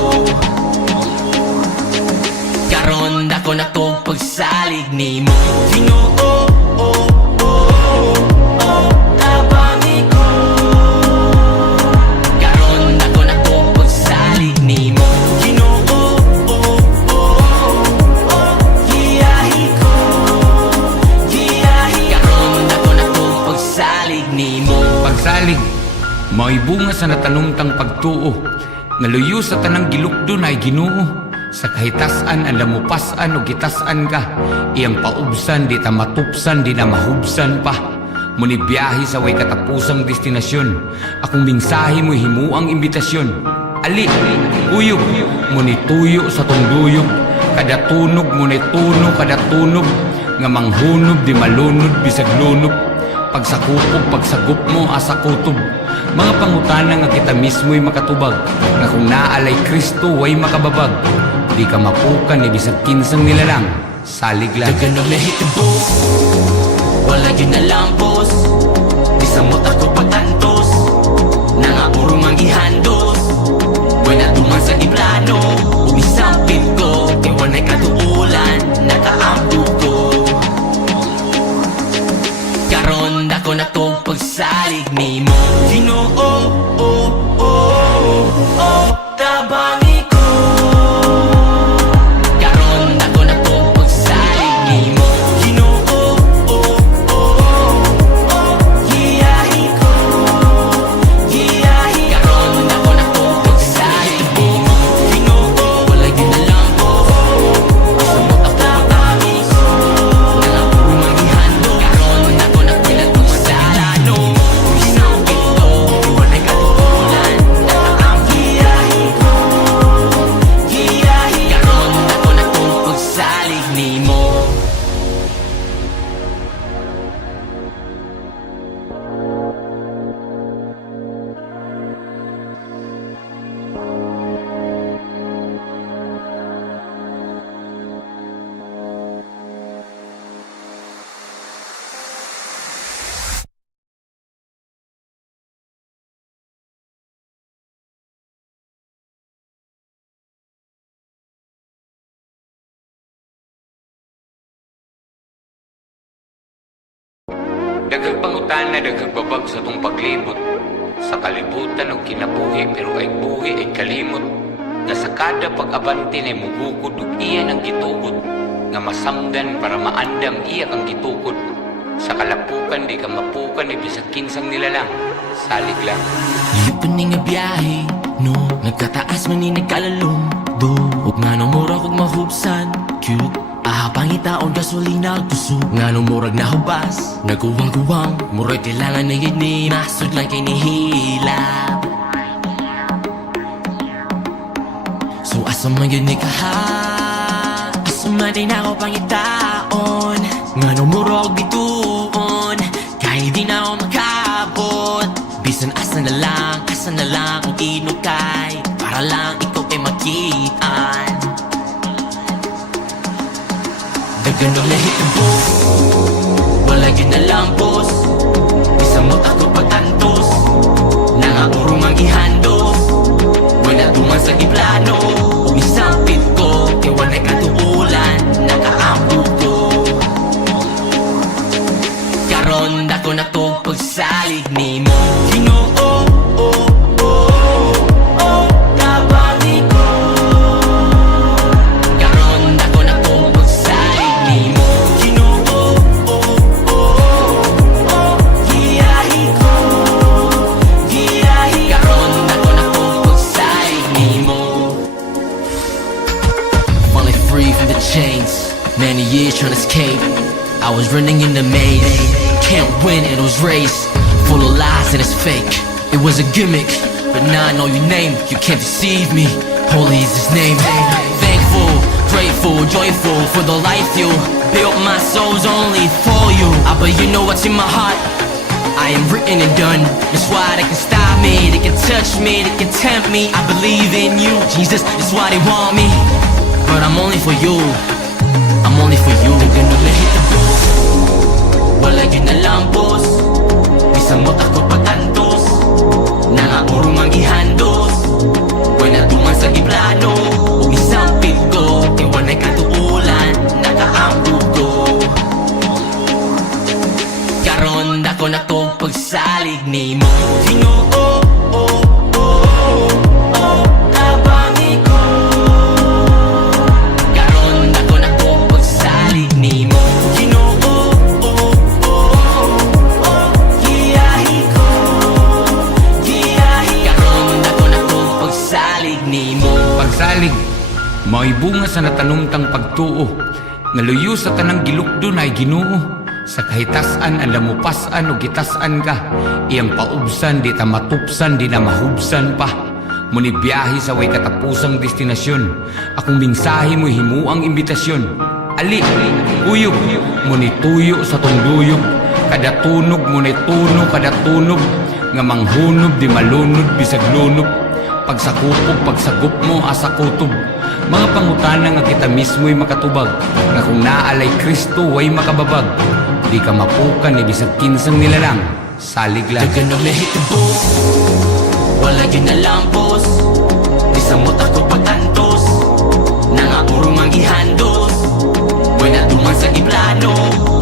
Karon dako na kong pagsalig ni mo. Ginoo, tabangi ko. Karon dako na kong pagsalig ni mo. Ginoo, giyahi ko. Karon dako na kong pagsalig ni mo. Pagsalig, mao'y bunga sa natanumtang pagtuo. Nga luyo sa tanang gilukdo na ay Ginoo. Sa kahitasan ang lamupasan o gitasan ka, iyang paubsan di ta matupsan di na mahubsan pa. Muni biyahe sa way katapusang destinasyon, akong mingsahe mo himuang imbitasyon. Ali, uyog, muni tuyo sa tungduyog, kada tunog muni tuno kada tunog, nga manghunog di malunod bisag lunog. Pagsakupog, pagsagup mo asa kutob. Mga pangutana nga kita mismo'y makatubag, nga kung naalay Kristo way makababag. Di ka mapukan ni bisag kinsang nilalang. Salig lang. Dagan ang nahitabo, wala yun na lampos. Isang mot ako pagtantos, nangapurong ang ihandos. Wala tuman sa iplano, isang pit ko, kaya wala'y katuulan, nakaampo ko. Karon dako na kong pagsalig ni mo. Ginoo, tabangi ko. Karon dako na kong pagsalig ni mo. Ginoo, giyahi ko. Karon dako na kong pagsalig ni mo. Ginoo, wala yun na lampo. Asa mo ako tabangi ko. Nangapurong ang ihando. Karon dako na kong pagsalig ni mo. Isang pito, wala'y katuulan, nakaampo. Daghang pangutana, daghang babag sa tong paglibot. Sa kalibutan og kinabuhi pero ay buhi ay kalimot. Nga sa kada pag-abante na mugukod ug iya ang gitugot. Nga masamdan para maandam iya kang gitukod. Sa kalapukan di ka mapukan ni bisag kinsang nilalang. Salig lang. Iyupan ni nga biyahe, no? Nagkataas man ni nagkalalong, do. Ug nga nung murag ug mahubsan, cute. Pangitaon gasolina kusog nga nung murag nahubas. Naguwang-guwang, murag kailangan na yun ni masod lang kay nihilap. So asa man yun ni kaha, asa man din ako pangitaon. Nga nung murag bituon, kahit di na ako makabot. Bisan asa na lang ang inukay, para lang ikaw ay makitaan. Dagan ang nahitabo, wala yun na lang boss. Isang mo ako pagtantos, nangakurong ang gihandos. Wala tuman sa giplano, umisampit ko, kaya wala katuulan, nakaampo ko. Karon dako na to pagsalig ni mo. Ginoo, kabangi ko. Karon dako na to pagsalig ni mo. Ginoo, giyahi ko. Giyahi karon dako na to pagsalig ni mo. Finally free from the chains, many years trying to escape. I was running in the maze, can't win in those race, full of lies and it's fake. It was a gimmick, but now I know your name, you can't deceive me. Holy is his name. Thankful, grateful, joyful for the life you built. My soul's only for you. But you know what's in my heart? I am written and done. That's why they can stop me, they can touch me, they can tempt me. I believe in you, Jesus, that's why they want me. But I'm only for you, I'm only for you. They're gonna hit the booth, wala yun na lang boss. Isang mo ako pagtantos, nangakurong ang gihandos. Wala tuman sa giplano, umisampit ko, kaya wala'y katuulan, nakaampo ko. Karon dako na to pagsalig ni mo. Ginoo, kabangi ko. Karon dako na to pagsalig ni mo. Ginoo, giyahi ko. Giyahi karon dako na to pagsalig ni mo. Pagsalig, mao'y bunga sa natanumtang pagtuo. Nga luyo sa tanang gilukdo na ay Ginoo. Sa kahitasan ang lamupasan o gitasan ka. Iyang paubsan, di ta matupsan, di na mahubsan pa. Muni biyahe sa way katapusang destinasyon. Akong mensahe mo'y himuang imbitasyon. Ali, uyog, muni tuyo sa tunduyog. Kada tunog muni tuno, kada tunog. Nga manghunog, di malunod, bisag lunod. Pagsakupog, pagsagup mo, asa kutob. Mga pangutana nga kita mismo'y makatubag. Nga kung naalay Kristo, way makababag. Di ka mapukan, ni bisag kinsang nilalang. Salig lang. Dagan ang nahitabo, wala yun na lang boss. Isang mo ako pagtantos, nangakurong ang gihandos. Wala tuman sa giplano,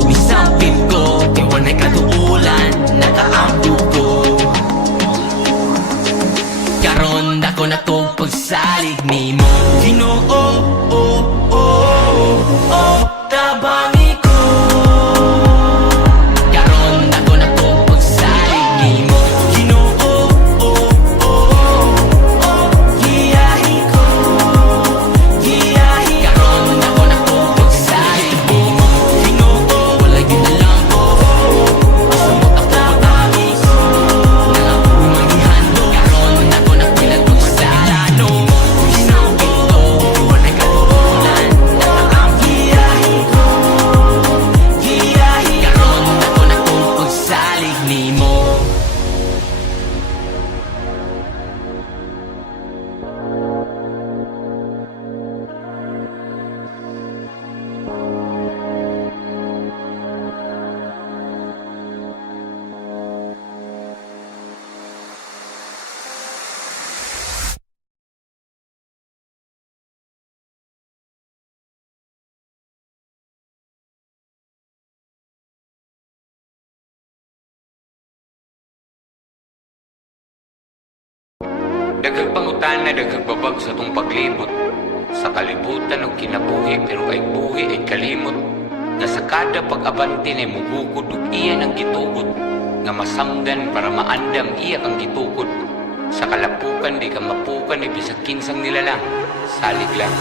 umisampit ko, kaya wala'y katuulan, nakaampo ko. Karon dako na to pagsalig ni mo. Ginoo, tabangi ko. Karon dako na to pagsalig ni mo. Ginoo, giyahi ko. Giyahi karon dako na to pagsalig ni mo. Ginoo, wala yun na lang ko. Basta mo ako tabangi ko. Nangakurong ang gihando. Karon dako na to pagsalig ni mo. Isang pito, wala'y katuulan, nakaampo. Giyahi ko. Daghang pangutana, daghang babag sa tong paglibot. Sa kalibutan og kinabuhi, pero ay buhi ay kalimot. Nga sa kada pag-abante na mugukod ug iya ng gitugot. Nga masamdan para maandam iya kang gitukod. Sa kalapukan di ka mapukan ay bisag kinsang nilalang. Salig lang.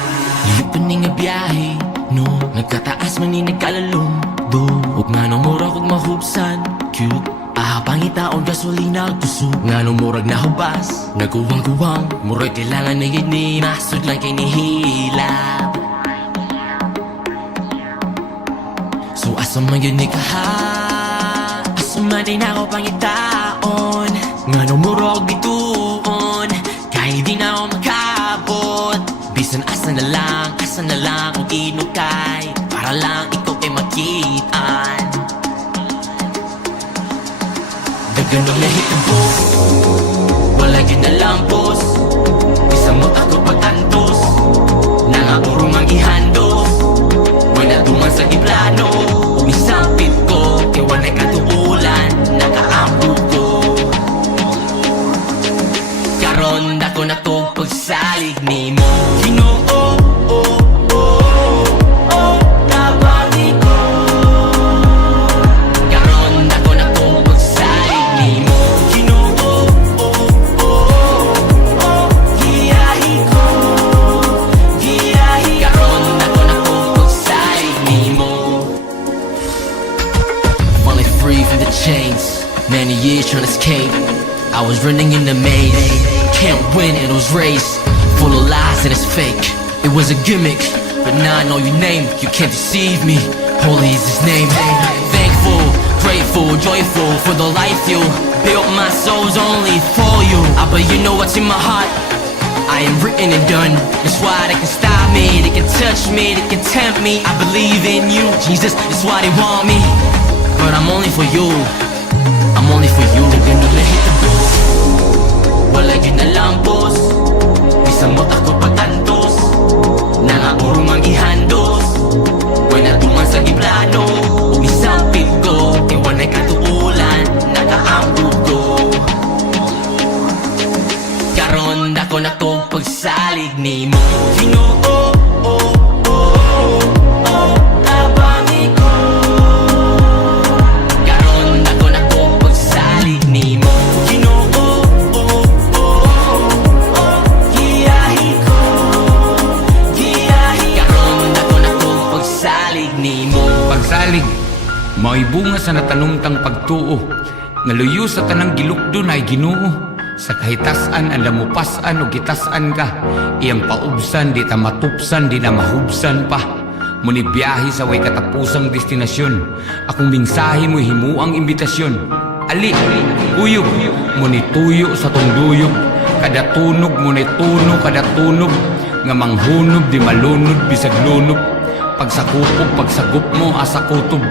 Lipon ni nga biyahe, no? Nagkataas man ni nagkalalong, do. Huwag nga nung murag huwag mahubsan, cute. Ahapangita o gasolina gusto nga nung murag na hubas. Naguwang-guwang, murag kailangan na yun ni masud lang kay nihilap. So asa man yun ni kaha, asa man din ako pangitaon. Nga nung murag bituon, kahit di na ako makabot. Bisan asa na lang kung inukay, para lang ikaw ay makitaan. Daganong nahitabo, wala yun na lampos. Isang mo ako pagtantos, nangapurong ang ihandos. Wala duman sa giplano, umisampit ko, kaya wala'y katuulan, nakaampo ko. Karon dako na to pagsalig ni mo. Ginoo, tabang ko. Karon dako na to pagsalig ni mo. Ginoo, giyahi ko. Karon dako na to pagsalig ni mo. Finally free from the chains, many years trying to escape. I was running in the maze, can't win in those race, full of lies and it's fake. It was a gimmick, but now I know your name, you can't deceive me. Holy is his name. Thankful, grateful, joyful for the life you built. My soul's only for you. But you know what's in my heart, I am written and done. That's why they can stop me, they can touch me, they can tempt me. I believe in you, Jesus, that's why they want me. But I'm only for you, I'm only for you. They're gonna let hit the booth, wala yun na lampos. Isang mo ako patantos, nangapurong ang ihandos. Wala duman sa giplano, umisampit ko, kaya wala'y katuulan, nakaampo ko. Karon dako na to pagsalig ni mo. Ginoo, tabangi ko. Karon dako na to pagsalig ni mo. Ginoo, giyahi ko. Karon dako na to pagsalig ni mo. Pagsalig, mao'y bunga sa natanumtang pagtuo. Nga luyo sa tanang gilukdo na ay Ginoo. Sa kahitasan ang lamupasan o gitasan ka, iyang paubsan di ta matupsan di na mahubsan pa. Muni biyahe sa way katapusang destinasyon, akong mingsahe mo himuang imbitasyon. Ali, uyog, muni tuyo sa tunduyog, kada tunog muni tuno kada tunog, nga manghunod di malunod bisag lunod. Pagsakupog pagsagup mo asa kutob,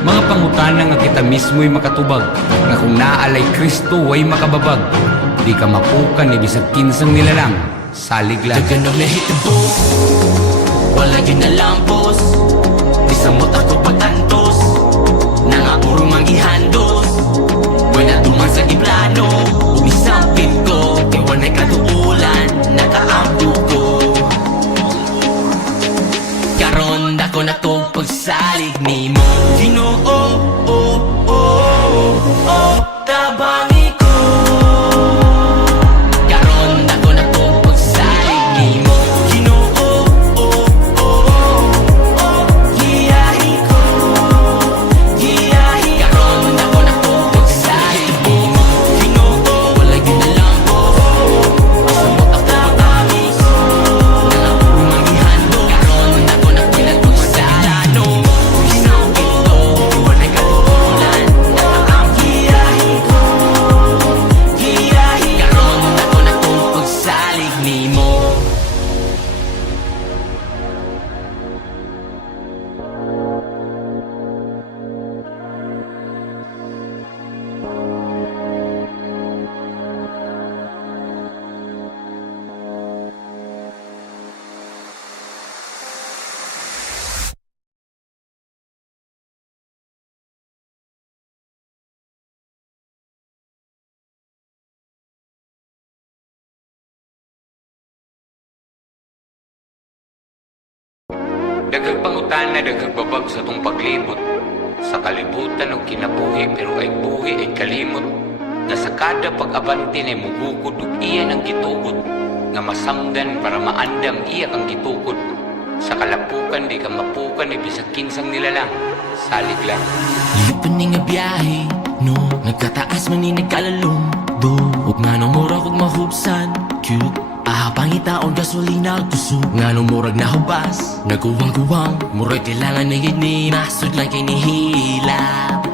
mga pangutana nga kita mismo'y makatubag, nga kung naalay Kristo way makababag. Di ka mapukan ni bisag kinsang nilalang. Salig lang. Daganong nahitabo, wala yun na lampos. Isang mo ako pagtantos, nangapurong ang ihandos. Wala duman sa giplano, umisampit ko, kaya wala'y katuulan, nakaampo ko. Karon dako na to pagsalig ni mo. Ginoo, tabangi ko. Karon dako na to pagsalig ni mo. Ginoo, giyahi ko. Karon dako na to pagsalig ni mo. Ginoo, wala yun na lampos. Daghang pangutana, daghang babag sa tong paglibot. Sa kalibutan o kinabuhi, pero ay buhi ay kalimot. Na sa kada pag-abante na mugukod ug iya ng gitugot. Nga masanggan para maandam iya kang gitukod. Sa kalapukan di ka mapukan ni bisag kinsang nilalang. Salig lang. Lipan ni nga biyahe, no? Nagkataas man ni nagkalalong do. Ug nga nung murag ug mahubsan, cute. Pangitaon gasolina kusog nga nung murag nahubas. Naguwang-guwang, murag kailangan na gini. Masud lang kay nihilap.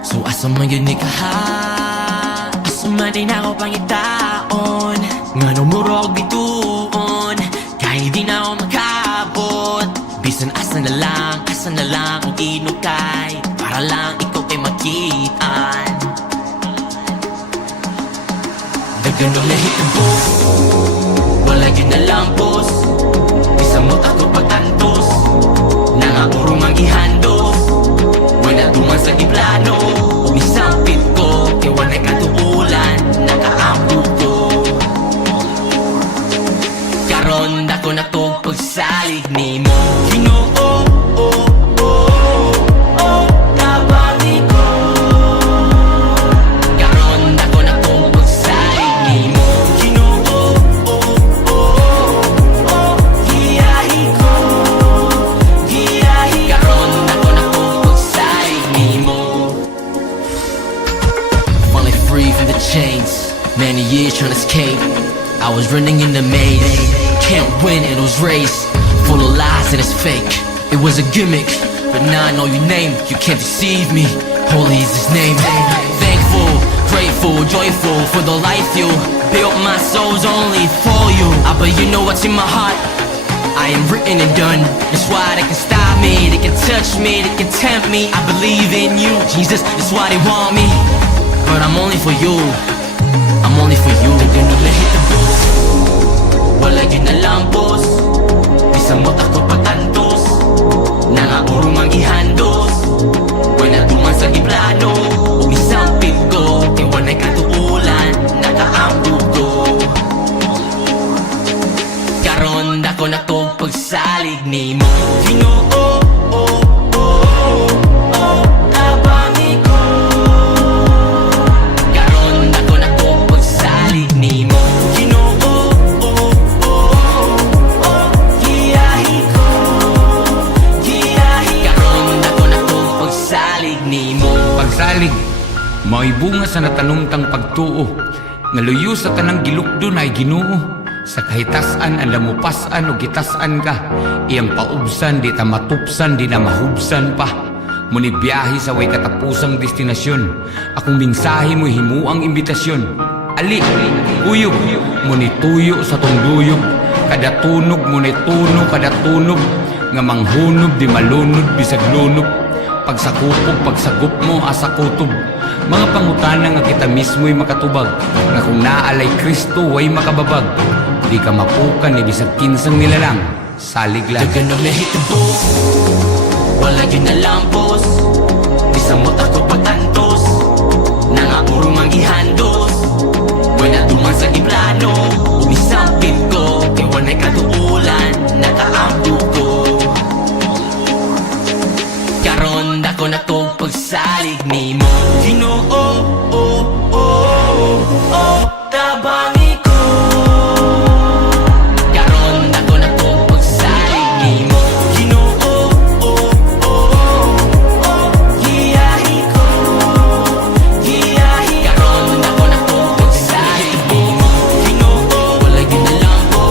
So asa man yun ni kaha, asa man din ako pangitaon. Nga nung murag bituon, kahit di na ako makabot. Bisan asa na lang ang inukay. Para lang ikaw kay makitaan. Daganong nahitabo, wala yun na lampos. Bisa mo ako pagtantos, nangapurong ang ihandos. Wala tuman sa giplano, umisampit ko. Kaya wala katuulan, nakaampo ko. Karon dako na to pagsalig ni mo. Ginoo, tabangi ko. Karon dako na to pagsalig ni mo. Ginoo, giyahi ko. Karon dako na to pagsalig ni mo. Finally free from the chains, many years trying to escape. I was running in the maze, can't win in those race. Full of lies and it's fake, it was a gimmick. But now I know your name, you can't deceive me. Holy is his name. Thankful, grateful, joyful for the life you built. My soul's only for you. But you know what's in my heart, I am written and done. That's why they can stop me, they can touch me, they can tempt me. I believe in you, Jesus, that's why they want me. But I'm only for you, I'm only for you. Gonna hit the booth, wala yun na lampos. Bisa mo ako pagtantos, nangapurong ang ihandos. Wala tuman sa giplano, umisampit ko. Kaya wala'y katuulan, nakaampo ko. Karon dako na to pagsalig ni mo. Ginoo, tabangi ko. Karon dako na to pagsalig ni mo. Ginoo, giyahi ko. Karon dako na to pagsalig ni mo. Pagsalig, mao'y bunga sa natanumtang pagtuo. Nga luyo sa tanang gilukdo na ay Ginoo. Sa kahitasan ang lamupasan o gitasan ka. Iyang paubsan, di ta matupsan, di na mahubsan pa. Muni biyahe sa way katapusang destinasyon. Akong mensahe mo'y himuang imbitasyon. Ali, uyog, muni tuyo sa tunduyog. Kada tunog muni tuno, kada tunog. Nga manghunog, di malunod, bisag lunog. Pagsakupog, pagsagup mo, asa kutob. Mga pangutana nga kita mismo'y makatubag. Nga kung naalay Kristo, way makababag. Di ka mapukan, ni bisag kinsang nilalang. Salig lang. Daganong nahitabo, wala yun na lampos. Bisa mo ako pagtantos, nangapurong ang ihandos. Wala tuman sa giplano, umisampit ko. Kaya wala'y katuulan, nakaampo ko. Karon dako na to pagsalig ni mo. Ginoo, tabangi ko. Karon dako na to pagsalig ni mo. Ginoo, giyahi ko. Karon dako na to pagsalig ni mo. Ginoo, wala yun na lang po.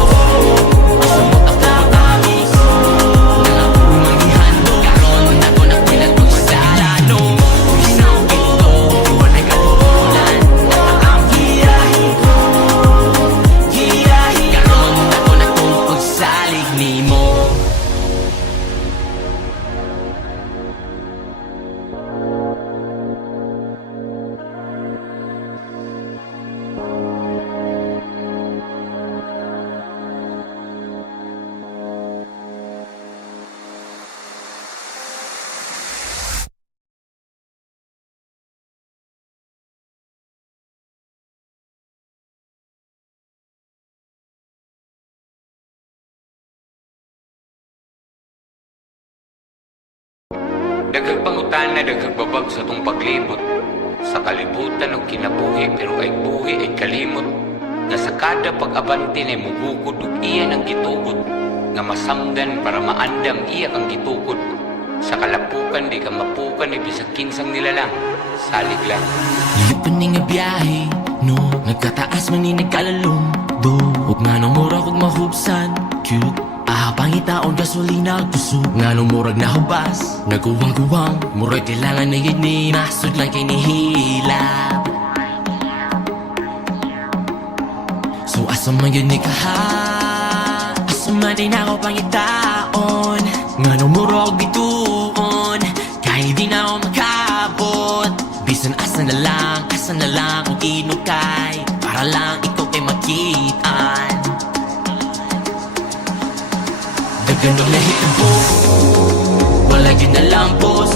Basta mo ako tabangi ko. Nangapurong ang ihando. Karon dako na pagsalig ni mo. Isampit ko, wala'y katuulan. Nakaampo Daghang pangutana, daghang babag sa tong paglibot. Sa kalibutan og kinabuhi, pero ay buhi ay kalimot. Nga sa kada pag-abante na mugugod ug iya ng gitugod. Nga masamdan para maandam iya kang gitukod. Sa kalapukan di ka mapukan ni bisag kinsang nilalang. Salig lang. Lipan ni nga biyahe, no? Nagkataas man ni nagkalalong, do. Huwag nga nang mura kog mahubsan, cute. Ahabang itaon gasolina kusog. Nga nung murag na hubas, naguwang-guwang. Murag kailangan na yun ni nasod lang kay nihilap. So asa man yun ni kaha, asa man din ako pangitaon. Nga nung murag bituon, kahit di na ako makabot. Bisan asa na lang kung inukay, para lang ikaw ay makitaan. Ganun na hitabo, wala yun na lampos.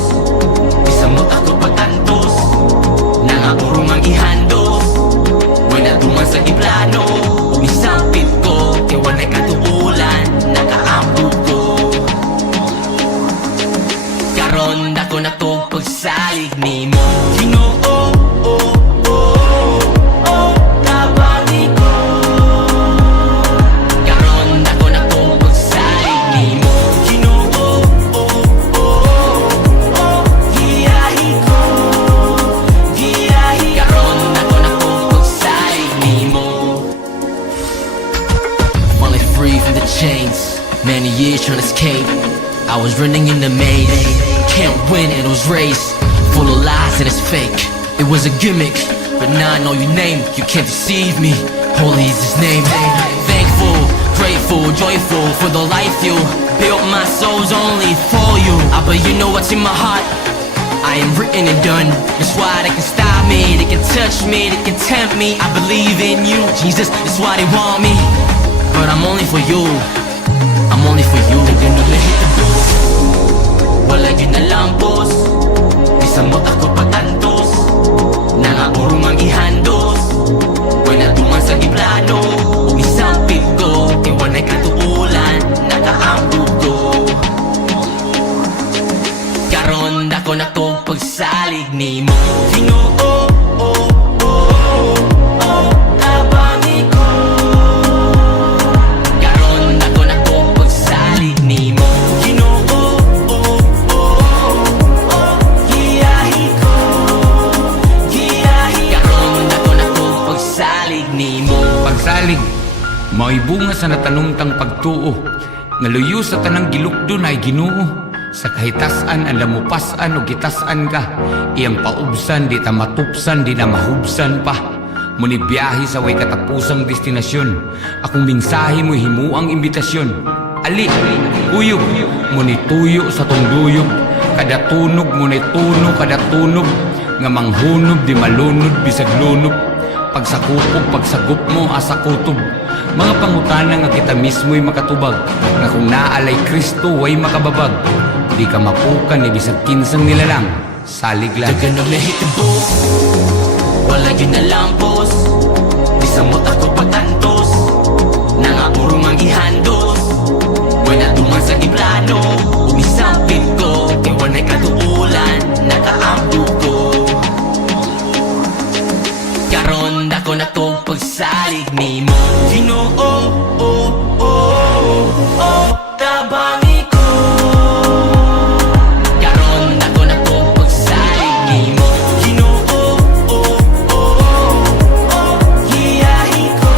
Isang mot ako pagtantos, nangapurong ang ihandos. Wala tuman sa iplano, isang pit ko, kaya wala'y katuulan, nakaampo ko. Karon ako na kong pagsalig ni mo. Ginoo, tabangi ko. Karon ako na kong pagsalig ni mo. Ginoo, giyahi ko. Karon ako na kong pagsalig ni mo. Finally free from the chains, many years trying to escape. I was running in the maze, can't win in those race. Full of lies and it's fake, it was a gimmick. But now I know your name, you can't deceive me. Holy is his name. Thankful, grateful, joyful for the life you built. My soul's only for you. But you know what's in my heart, I am written and done. That's why they can stop me, they can touch me, they can tempt me. I believe in you, Jesus, that's why they want me. But I'm only for you, I'm only for you. They're gonna let it go. Wala yun na lampos, isang mot ako pagtantos, nangapurong ang ihandos. Wala tuman sa iplano, isang pit ko, kaya wala'y katuulan, nakaampo ko. Karon ako na kong pagsalig ni mo. Ginoo, tabangi ko. Karon ako na kong pagsalig ni mo. Ginoo, giyahi ko. Karon ako na kong pagsalig ni mo. Pagsalig, mao'y bunga sa natanumtang pagtuo. Nga luyo sa tanang gilukdo na ay Ginoo. Sa kahitasan ang lamupasan o gitasan ka. Iyang paubsan, di ta matupsan, di na mahubsan pa. Muni biyahe sa way katapusang destinasyon. Akong mensahe mo himuang imbitasyon. Ali, uyog, muni tuyo sa tungduyog. Kada tunog muni tuno, kada tunog. Nga manghunod, di malunod, bisag lunod. Pagsakupog, pagsagup mo, asa kutob. Mga pangutana nga kita mismo'y makatubag. Nga kung naalay Kristo, way makababag. Di ka mapukan ni bisag kinsang nilalang. Salig lang. Ganun na hitabo, wala yun na lampos. Isang mot ako pagtantos, nangapurong ang ihandos. Wala tuman sa iplano, isang pit ko, kaya wala'y katuulan, nakaampo ko. Karon ako na kong pagsalig ni mo. Ginoo, tabangi ko. Karon ako na kong pagsalig ni mo. Ginoo, giyahi ko.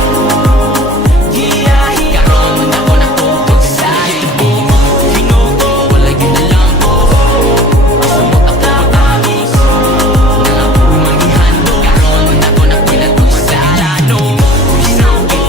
Karon ako na kong pagsalig ni mo. Ginoo, wala yun na lang po. Sa mot ako pagtantos, nangapurong ang ihando. Karon ako na pinagpagsalano, isang pit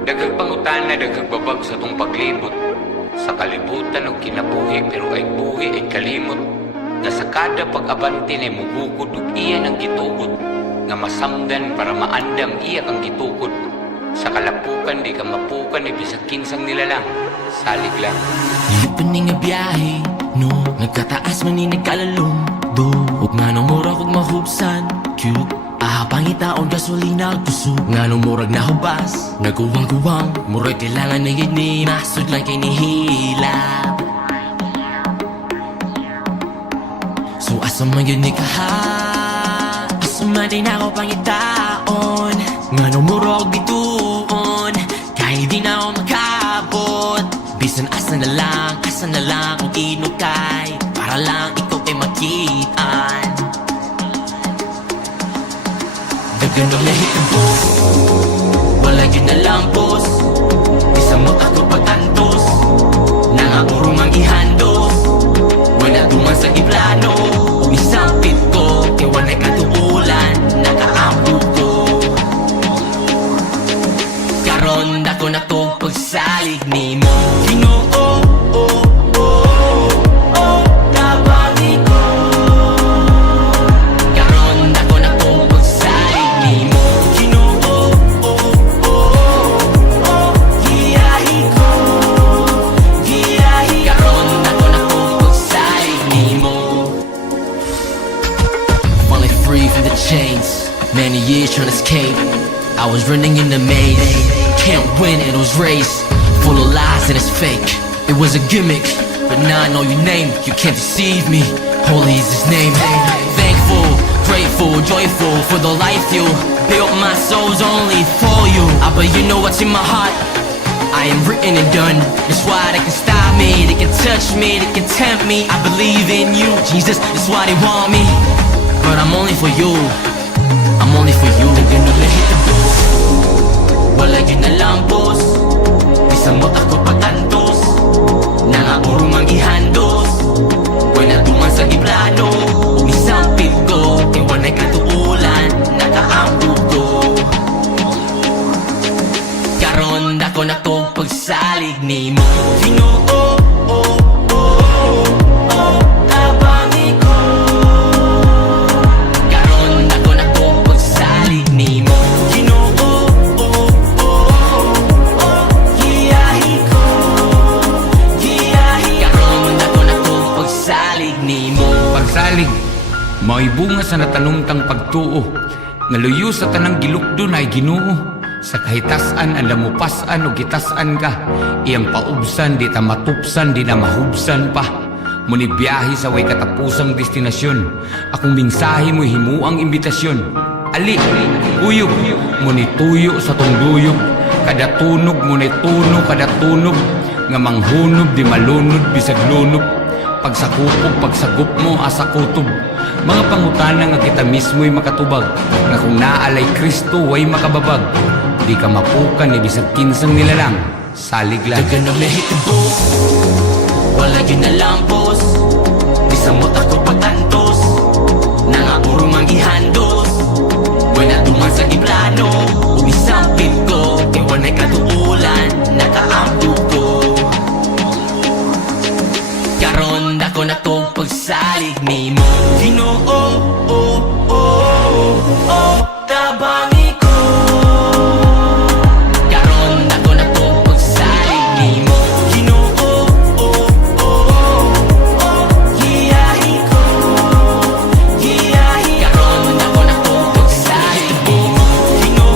Daghang pangutan na daghang babag sa tong paglibot. Sa kalibutan og kinabuhi pero ay buhi ay kalimot. Nga sa kada pag-abante na mubukod ug iya ng gitugot. Nga masamdan para maandam iya kang gitukod. Sa kalapukan di ka mapukan ay bisag kinsang nilalang. Salig lang. Ilipan nga biyahe, no? Nagkataas man ni nagkalalong do. Huwag nga nang murag ug mahubsan, cute. Pangitaon gasolina kusog nga nung murag na hubas. Naguwang-guwang, murag kailangan na gini. Masod lang kay nihila. So asa man yun ni kaha, asa man din ako pangitaon. Nga nung murag bituon, kahit di na ako makabot. Bisan asa na lang kung inukay. Para lang ikaw ay makitaan. Daganong nahitabo, wala yun na lampos. Bisamot ako pagtantos, nangapurong ang ihandos. Wala tuman sa giplano, umisampit ko. Kaya wala'y katuulan, nakaampo ko. Karon dako na to pagsalig ni mo. Ginoo, tabangi ko. Karon dako na to pagsalig ni mo. Ginoo, giyahi ko. Giyahi karon dako na to pagsalig ni mo. Finally free from the chains, many years trying to escape. I was running in the maze, can't win in those race. Full of lies and it's fake. It was a gimmick, but now I know your name. You can't deceive me. Holy is His name. Thankful, grateful, joyful for the life you built. My soul's only for you. But you know what's in my heart. I am written and done. That's why they can stop me, they can touch me, they can tempt me. I believe in you, Jesus. That's why they want me. But I'm only for you. I'm only for you. They're gonna hit the booth. Wala yun na lampos. Bisamot ako pagtantos, nangapurong ang ihandos. Wala tuman sa giplano, umisampit ko. Kaya wala'y katuulan, nakaampo ko. Karon dako na to pagsalig ni mo. Ginoo, tabangi ko. Karon dako na to pagsalig ni mo. Ginoo, giyahi ko. Giyahi karon dako na to pagsalig ni mo. Pagsalig, mao'y bunga sa natanumtang pagtuo. Nga luyo sa tanang gilukdo na ay Ginoo. Sa kahitasan ang lamupasan o gitasan ka. Iyang paubsan, di ta matupsan, di na mahubsan pa. Muni biyahe sa way katapusang destinasyon. Akong mensahe mo'y himuang imbitasyon. Ali, uyog, muni tuyo sa tong luyog. Kada tunog muni tuno, kada tunog. Nga manghunog, di malunod, bisag lunog. Pagsakupog, pagsagup mo, asa kutob. Mga pangutana nga kita mismo'y makatubag. Nga kung naalay Kristo, way makababag. Di ka mapukan, ni bisag kinsang nilalang. Salig lang. Daganong nahitabo, wala yun na lampos. Bisamot ako pagtantos, nangapurong ang ihandos. Wala tuman sa giplano, umisampit ko. Kaya wala'y katuulan, nakaampo ko. Karon dako na to pagsalig ni mo. Ginoo, tabangi ko. Karon dako na to pagsalig ni mo. Ginoo, giyahi ko. Giyahi karon dako na to pagsalig ni mo. Ginoo,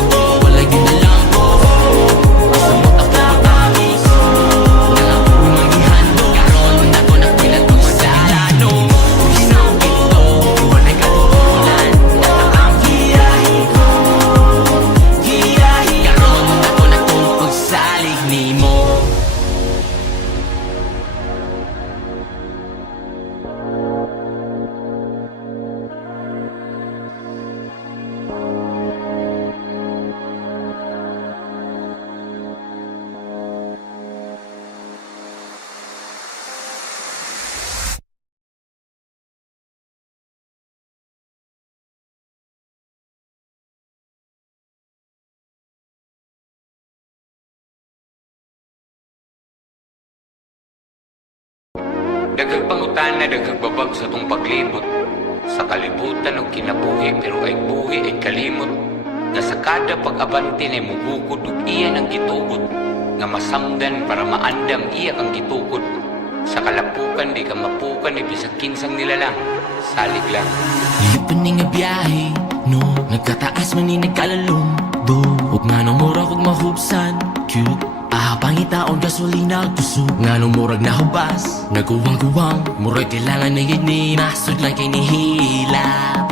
Daghang pangutana, daghang babag sa tong paglibot. Sa kalibutan og kinabuhi, pero ay buhi ay kalimot. Nga sa kada pag-abante na mugukod ug iya ng gitugot. Nga masamdan para maandam iya kang gitukod. Sa kalapukan di ka mapukan, ibisag kinsang nila lang. Salig lang. Lipan ni nga biyahe, no? Nagkataas man ni nagkalalong, do. Huwag nga nang murag kog mahubsan, cute. Pangita o gasolina kusog nga nung murag na hubas. Naguwang-guwang, murag kailangan na yun ni masod lang kay nihilap.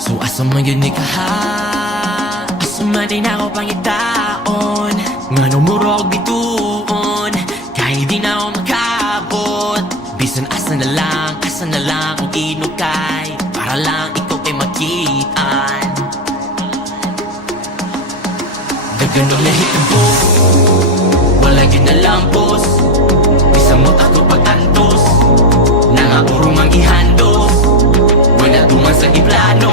So asa man yun ni kaha, asa man din ako pangitaon. Nga nung murag bituon, kahit di na ako makabot. Bisan asa na lang kung inukay, para lang ikaw ay makitaan. Ganun lahit ang buhok, wala yun na lampos. Bisang mo takot pag-antos, nangaurong ang ihandos. Wala tuman sa iplano,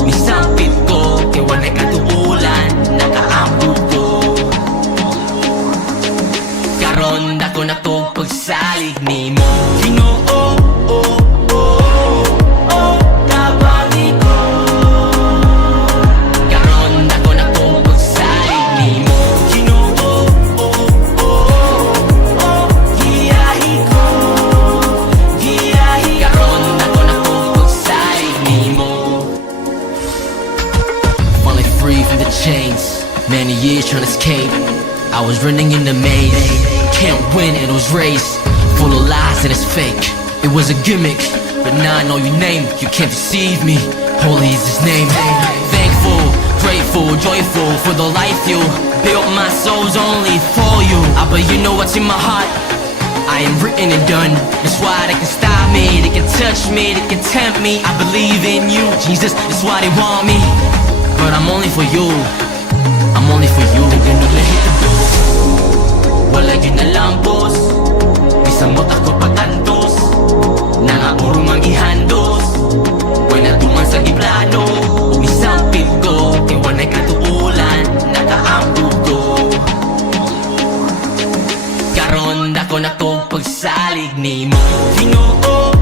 umisampit ko, kay wala'y katuulan, nakaampo ko. Karon dako na to pagsalig ni mo. Ginoo, tabangi ko. Karon dako na to pagsalig ni mo. Ginoo, giyahi ko. Karon dako na to pagsalig ni mo. Finally free from the chains, many years trying to escape. I was running in the maze, can't win in those race. Full of lies and it's fake, it was a gimmick. But now I know your name, you can't deceive me. Holy is his name. Thankful, grateful, joyful for the life you built. My soul's only for you. But you know what's in my heart, I am written and done. That's why they can stop me, they can touch me, they can tempt me. I believe in you, Jesus, that's why they want me. But I'm only for you, I'm only for you. Ganun lahit ang buhok, wala yun na lampos. Bisang mo takot pag-antos, nangaurong ang ihandos. Wala tuman sa iplano, umisampit ko, kay wala'y katuulan, nakaampo ko. Karon dako na to pagsalig ni mo. Ginoo,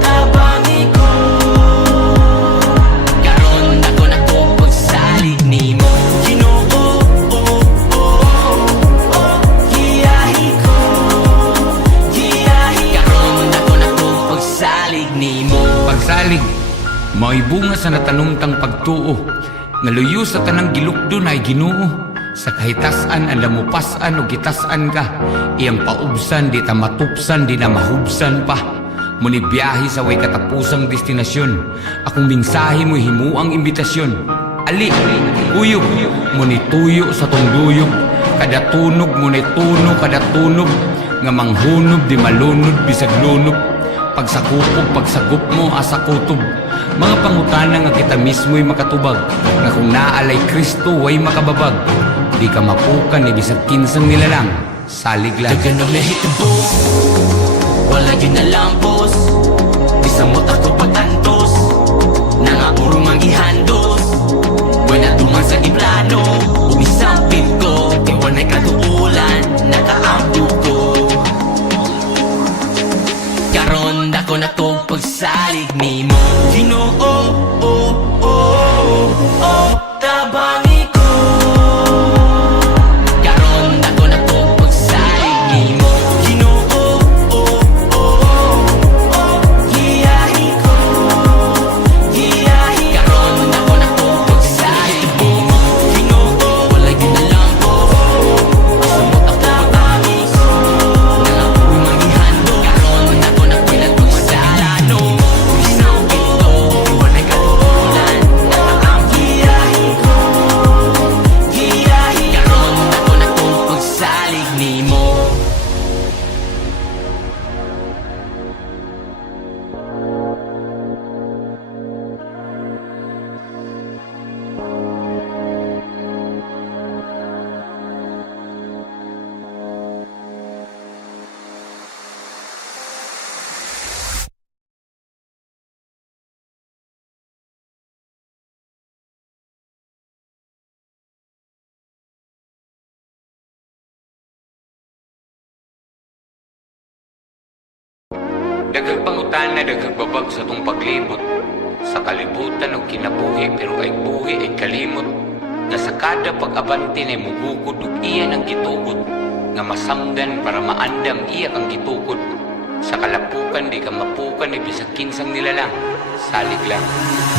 tabangi ko. Karon dako na to pagsalig ni mo. Ginoo, giyahi ko. Karon dako na to pagsalig ni mo. Pagsalig, mao'y bunga sa natanumtang pagtuo. Nga luyo sa tanang gilukdo na ay Ginoo. Sa kahitasan ang lamupasan o gitasan ka, iyang paubsan di ta matupsan, di na mahubsan pa. Muni biyahe sa way katapusang destinasyon, akong mensahe mo himuang imbitasyon. Ali, uyog, muni tuyo sa tungduyog, kada tunog muni tuno, kada tunog, nga manghunog di malunod bisag lunog. Pagsagup mo asa kutob, mga pangutana nga kita mismo'y makatubag, nga kung naalay Kristo way makababag. Di ka mapukan ni bisag kinsang nila lang. Salig lang. Ganun lahit ang buhok, wala yun na lampos. Bisang mo takot pag-antos, nangaurong ang ihandos. Wala tuman sa iplano, umisampit ko, kay wala'y katuulan, nakaampo ko. Karon dako na to pagsalig ni mo. Ginoo, tabangi ko. Karon dako na to pagsalig ni mo. Ginoo, giyahi ko. Karon dako na to pagsalig ni mo. pangutana nagagbabag sa tong paglibot sa kalibutan og kinabuhi pero ay buhi ay kalimot nga sa kada pag-abante na mugukod ug iya ang gitugot nga masamdan para maandam iya kang gitukod sa kalapukan di ka mapukan ni bisag kinsang nilalang salig lang.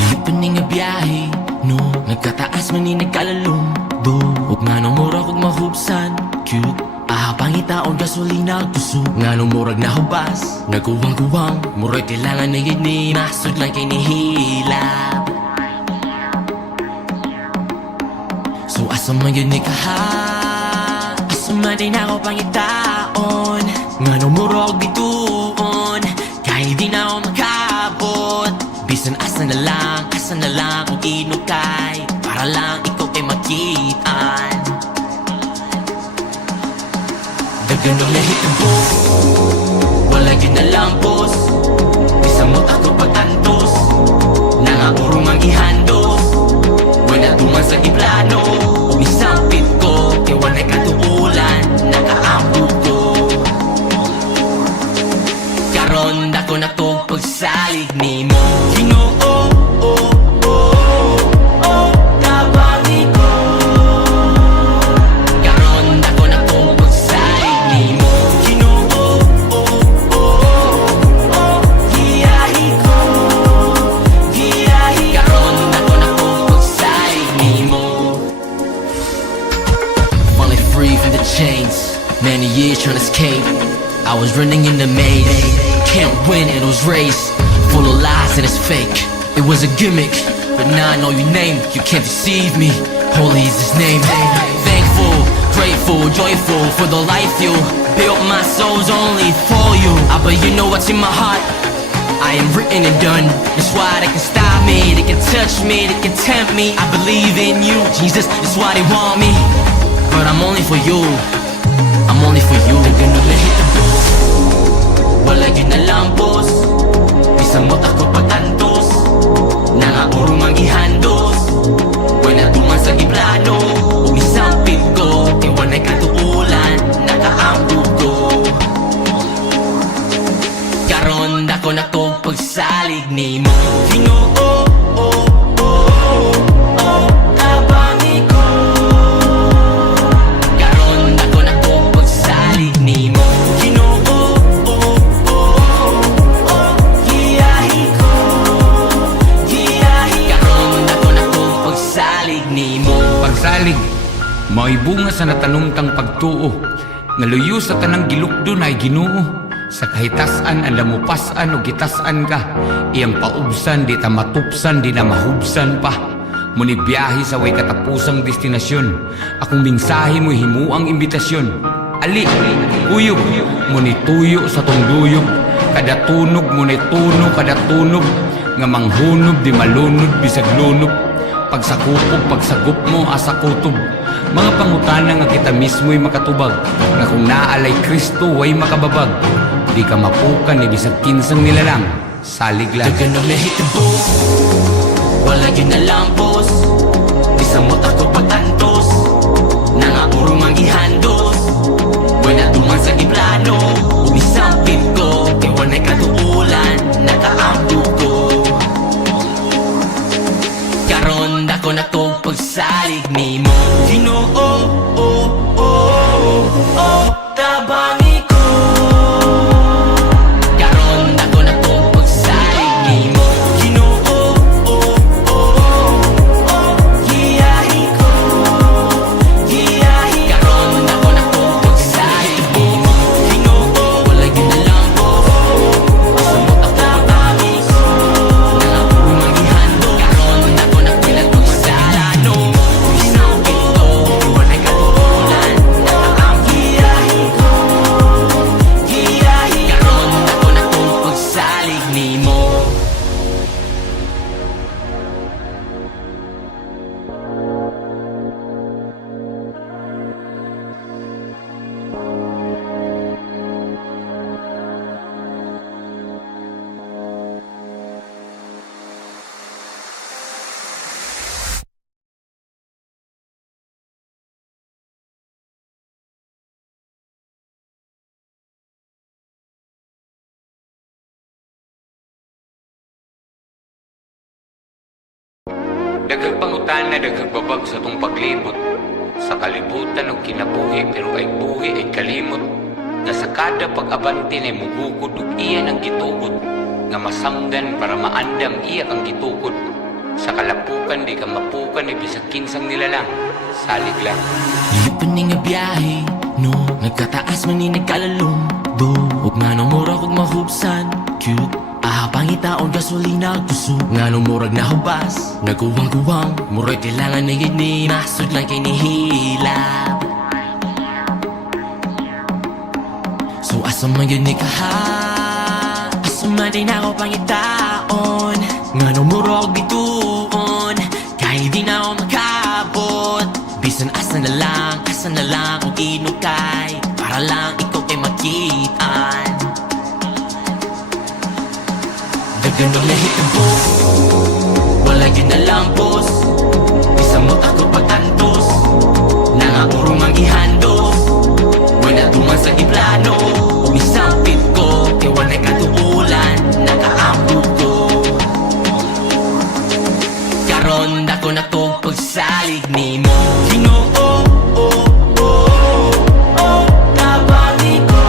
Lipan nga biyahe, no? Nagkataas man ni nagkalalong do ug nga nung murag ug mahubsan cute pangitaon gasolina kusog nga nung murag nahubas naguwang-guwang murag kailangan na gini masud lang kay nihilap. So asa man yun ni kaha asa man din ako pangitaon nga nung murag bituon kahit di na ako magkabot bisan asa na lang kung inukay para lang ikaw kay makitaan. Dagan ang nahitabo wala yun na lampos bisan mo't ako pagtantos nangapurong ang ihandos wala tuman sa giplano ug isampit ko kay walay katuulan nakaambog ko karon dako na to pagsalig nimo Ginoo kabangi ko karon dako na to pagsalig nimo Ginoo giyahi ko karon dako na to pagsalig nimo. Finally free from the chains, many years trying to escape. I was running in the maze, can't win in those race, full of lies and it's fake. It was a gimmick, but now I know your name, you can't deceive me. Holy is his name. Thankful, grateful, joyful for the life you built. My soul's only for you. But you know what's in my heart? I am written and done. That's why they can stop me, they can touch me, they can tempt me. I believe in you, Jesus, that's why they want me. But I'm only for you, I'm only for you. They're gonna let hit the booth wala yun na lampos bisan mo't ako pagtantos nangapurong ang ihandos wala tuman sa giplano ug isampit ko kay walay katuulan nakaambog ko karon dako na ko pagsalig nimo Ginoo kabangi ko karon dako na ko pagsalig nimo Ginoo giyahi ko karon dako na ko pagsalig nimo. Pagsalig mao'y bunga sa natanumtang pagtuo nga luyo sa tanang gilukdo na ay Ginoo sa kahitasan ang lamupasan o gitasan ka iyang paubsan di ta matupsan di na mahubsan pa muni biyahe sa way katapusang destinasyon akong mensahe mo himuang imbitasyon ali uyog muni tuyo sa tong duyog kada tunog muni tuno kada tunog nga manghunob di malunod bisag lunod pagsakupog pagsagup mo asa kutob mga pangutana nga kita mismo'y makatubag nga kung naalay Kristo way makababag di ka mapukan ni bisag kinsang nilalang salig lang. Dagan ang nahitabo wala yun na lampos bisan mo't ako pagtantos nangapurong ang ihandos wala tuman sa giplano ug isampit ko kay walay katuulan nakaambog ko karon dako na to pagsalig nimo Ginoo tabangi ko karon dako na to pagsalig nimo Ginoo giyahi ko Daghang pangutana, daghang babag sa tong paglibot. Sa kalibutan og kinabuhi pero ay buhi ay kalimot. Nga sa kada pag-abante ay mugugod ug iya ang gitugot. Nga masanggan para maandam iya kang gitukod. Sa kalapukan di ka mapukan ay bisag kinsang nilalang. Salig lang. Lipan ni nga biyahe, no? Nagkataas man ni nagkalalong do. Huwag nga nang murag kong mahubsan, cute. Ahabang itaon gasolina gusto. Nga nang murag na hubas, naguwang-guwang. Murag kailangan na yun ni nasod lang kay nihilap. So asa man yun ni kaha, asa man din ako pangitaon. Nga nang murag bituon, kahit di na ako makabot. Bisan asa na lang kung inukay. Para lang ikaw kay makitaan. Daganong nahitabo, wala yun na lampos. Isang mo ako pagtantos, nangapurong ang ihandos. Wala tuman sa iplano, umisampit ko. Kaya wala'y katuulan, nakaampo ko. Karon dako na to pagsalig ni mo. Ginoo, tabani ko.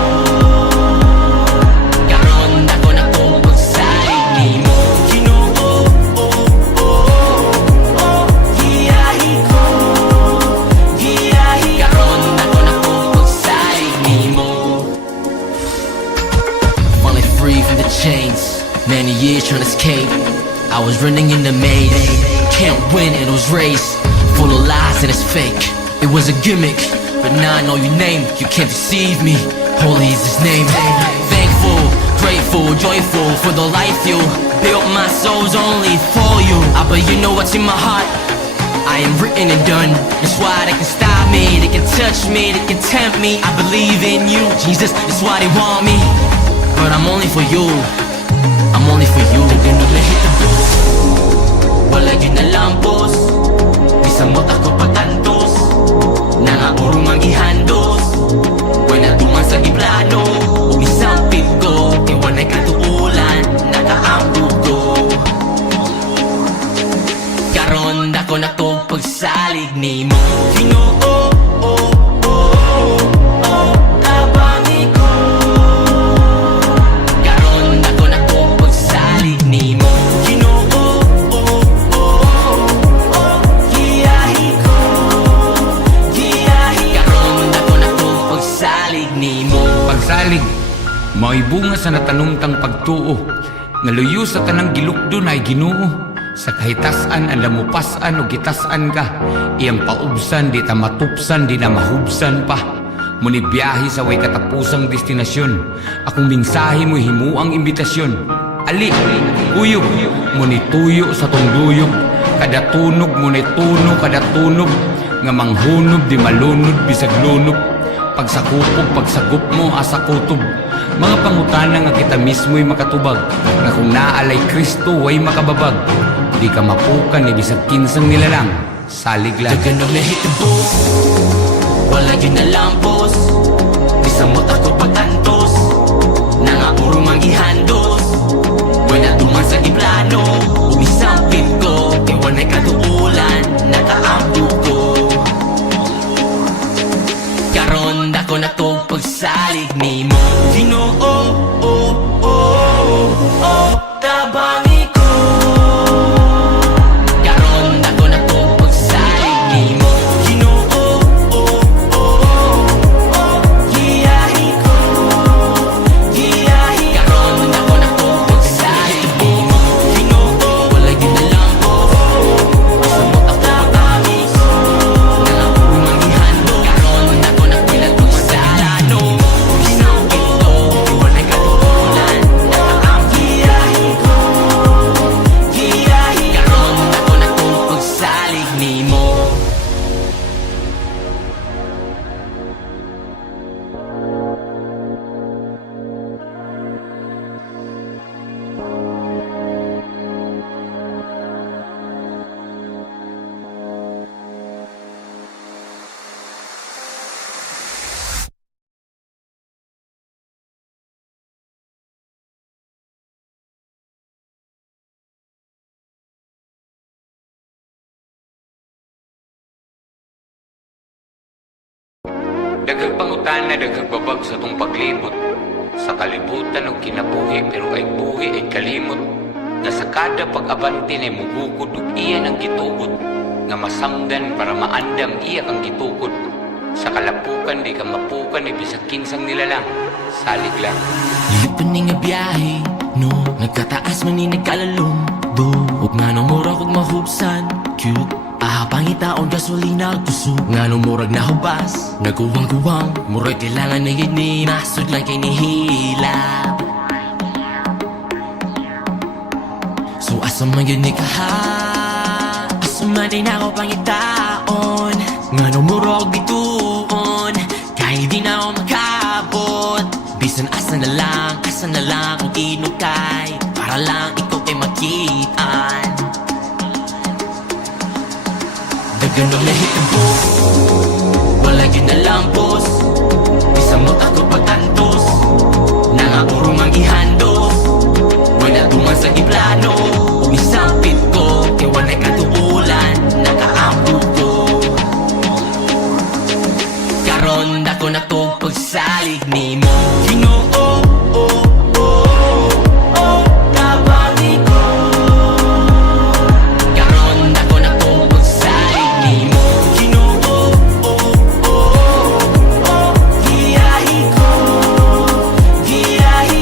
Karon dako na to pagsalig ni mo. Ginoo, giyahi ko. Giyahi karon dako na to pagsalig ni mo. Finally free from the chains, many years trying to escape. I was running in the maze, can't win in those race. Full of lies and it's fake. It was a gimmick, but now I know your name. You can't deceive me. Holy is his name. Thankful, grateful, joyful for the life you built. My soul's only for you. But you know what's in my heart. I am written and done. That's why they can stop me, they can touch me, they can tempt me. I believe in you, Jesus. That's why they want me. But I'm only for you. I'm only for you. They're gonna hit the booth. Wala yun na lampos. Isang mo ako patantos. Nangapurong ang ihandos. Wala tuman sa iplano. Umisampit ko. Kaya wala'y katuulan. Nakaampo ko. Karon dako na to pagsalig ni mo. Ginoo, tabangi ko. Karon dako na to pagsalig ni mo. Ginoo, giyahi ko. Giyahi karon dako na to pagsalig ni mo. Pagsalig, mao'y bunga sa natanumtang pagtuo. Nga luyo sa tanang gilukdo na ay Ginoo. Sa kahitasan ang lamupasan o gitasan ka. Iyang paubsan, di ta matupsan, di na mahubsan pa. Muni biyahe sa way katapusang destinasyon. Akong mensahe mo himuang imbitasyon. Ali, uyog, muni tuyo sa tong duyog. Kada tunog, muni tuno, kada tunog. Nga manghunod, di malunod, bisag lunod. Pagsakupog, pagsagup mo, asa kutob. Mga pangutana nga kita mismo'y makatubag. Nga kung naalay Kristo, way makababag. Di ka mapukan, ni bisag kinsang nilalang. Salig lang. Daganong nahitabo, wala yun na lampos. Isang mo ako pagtantos, nangapurong ang ihandos. Wala tuman sa iplano, umisampit ko. Kaya wala'y katuulan, nakaampo ko. Karon dako na to pagsalig ni mo. Ginoo, tabangi ko. Karon dako na to pagsalig ni mo. Ginoo, giyahi ko. Giyahi karon dako na to pagsalig ni mo. Ginoo, Daghang pangutana, daghang babag sa tong paglibot. Sa kalibutan og kinabuhi, pero ay buhi ay kalimot. Nga sa kada pag-abante na mugukod ug iya ang gitugot. Nga masanggan para maandam iya kang gitukod. Sa kalapukan di ka mapukan ni bisag kinsang nilalang. Salig lang. Lipaning nga biyahe, no? Nagkataas man ni nagkalalong do. Huwag nga nang murag huwag mahubsan, cute. Ahapangitaon gasolina kusog. Nga nang murag na hubas, nagkuwang-kuwang. Murag kailangan na yun ni masod lang kay nihilap. So asa man yun ni kaha, asa man din ako pangitaon. Nga nang murag bituon, kahit di na ako makabot. Bisan asa na lang kung inukay, para lang ikaw kay makitaan. Dagan ang nahitabo, wala yun na lang boss. Bisan mo ako pagtantos, nangapurong ang ihandos. Wala tuman sa giplano, umisampit ko, kaya wala katuulan, nakaampo ko. Karon dako na to pagsalig ni mo. Ginoo, kabangi ko. Karon dako na to pagsalig ni mo. Ginoo, giyahi ko.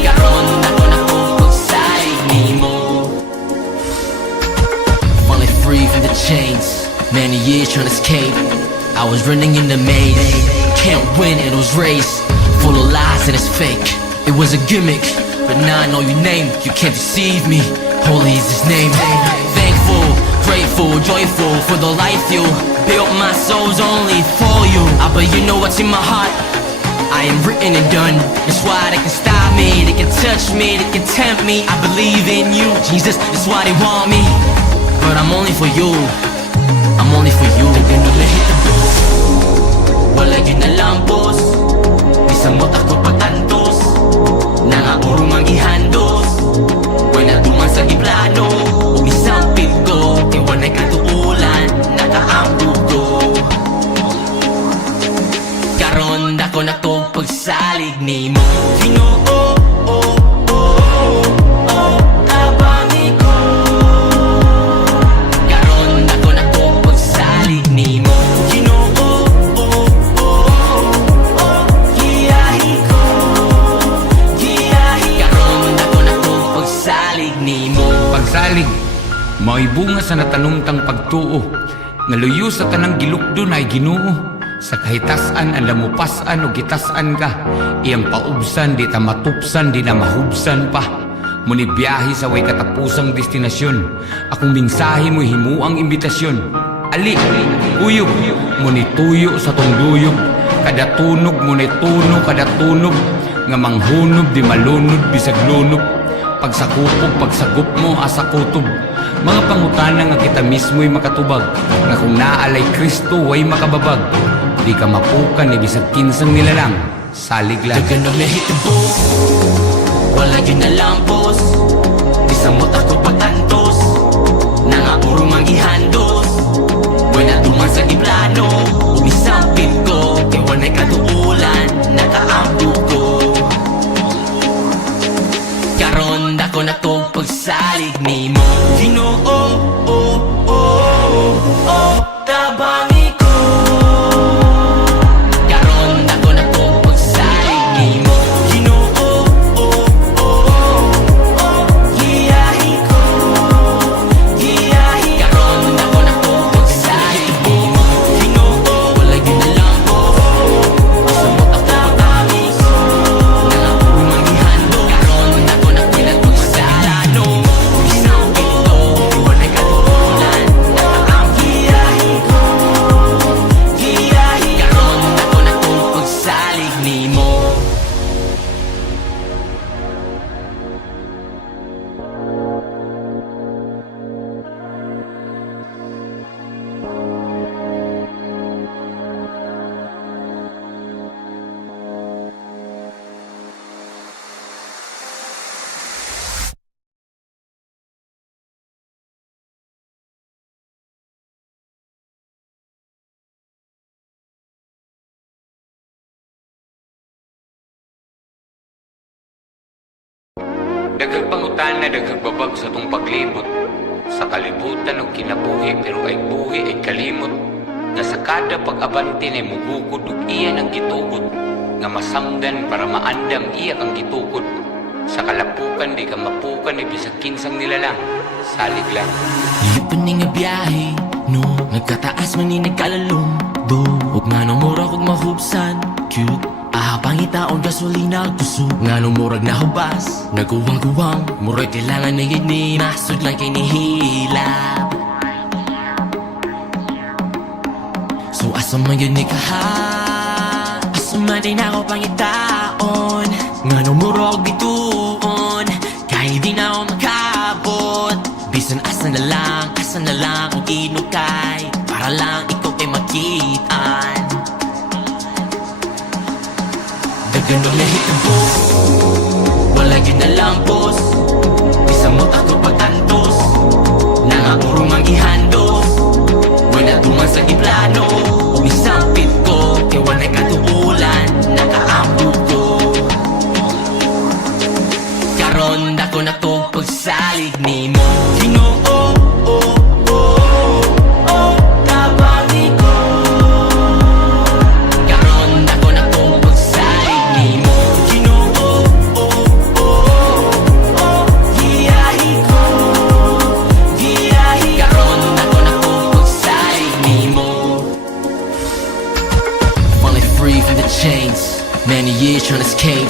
Karon dako na to pagsalig ni mo. Finally free from the chains, many years trying to escape. I was running in the maze, can't win, it was race, full of lies and it's fake. It was a gimmick, but now I know your name, you can't deceive me. Holy is his name. Thankful, grateful, joyful for the life you built. My soul's only for you. But you know what's in my heart, I am written and done. That's why they can stop me, they can touch me, they can tempt me. I believe in you, Jesus, that's why they want me. But I'm only for you, I'm only for you. They're gonna let the booth, wala yun na lang boss. Bisan mo ako pagtantos, nangapurong ang ihandos. Wala tuman sa giplano, umisampit ko, kaya wala katuulan, nakaampo ko. Karon dako na to pagsalig ni mo. Ginoo, kabangi ko. Karon dako na to pagsalig ni mo. Ginoo, giyahi ko. Karon dako na to pagsalig ni mo. Pagsalig, mao'y bunga sa natanumtang pagtuo. Nga luyo sa tanang gilukdo na ay Ginoo. Sa kahitasan ang lamupasan o gitasan ka, iyang paubsan di ta matupsan di na mahubsan pa. Muni biyahe sa way katapusang destinasyon, akong mensahe mo'y himuang imbitasyon. Ali, kuyog, muni tuyo sa tong duyog, kada tunog muni tuno kada tunog, nga manghunod di malunod bisag lunog. Pagsakupog pagsagup mo asa kutob, mga pangutana nga kita mismo'y makatubag, nga kung naalay Kristo way makababag. Di ka mapukan ni bisag kinsang nilalang. Salig lang. Dagan ang nahitabo, wala yun na lang boss. Bisan mo ako pagtantos, nangapurong ang ihandos. Wala tuman sa giplano, umisampit ko, kaya wala katuulan, nakaampo ko. Karon dako na to pagsalig ni mo. Ginoo, tabangi ko. Karon dako na to pagsalig ni mo. Ginoo, giyahi ko. Karon dako na to pagsalig ni mo. Ginoo, Daghang pangutana, daghang babag sa tong paglibot. Sa kalibutan og kinabuhi pero ay buhi ay kalimot. Nga sa kada pag-abante na mugugod ug iya ng gitugot. Nga masangdan para maandam iya kang gitukod. Sa kalapukan di ka mapukan ay bisag kinsang nilalang. Salig lang. Lipan ni nga biyahe, no nagkataas man ni nagkalalong do, ug nga nung murag ug mahubsan cute. Pangitaon gasolina kusog nga nung murag nahubas naguwang-guwang, murag kailangan na yun ni nasod lang kay nihilap. So asa man yun ni kaha, asa man din ako pangitaon nga nung murag bituon, kahit di na ako makabot. Bisan asa na lang kung inukay, para lang ikaw ay makitaan. Ganun na hitabo, wala yun na lampos. Bisang mo ako pagtantos, nangapurong ang ihandos. Wala tuman sa giplano, umisampit ko, kaya wala'y katuulan, nakaampo ko. Karon ako na to pagsalig ni mo. Ginoo, tabangi ko. Karon ako na to pagsalig ni mo. Ginoo, giyahi ko, giyahi. Karon ako na to pagsalig ni mo. Finally free from the chains, many years trying to escape.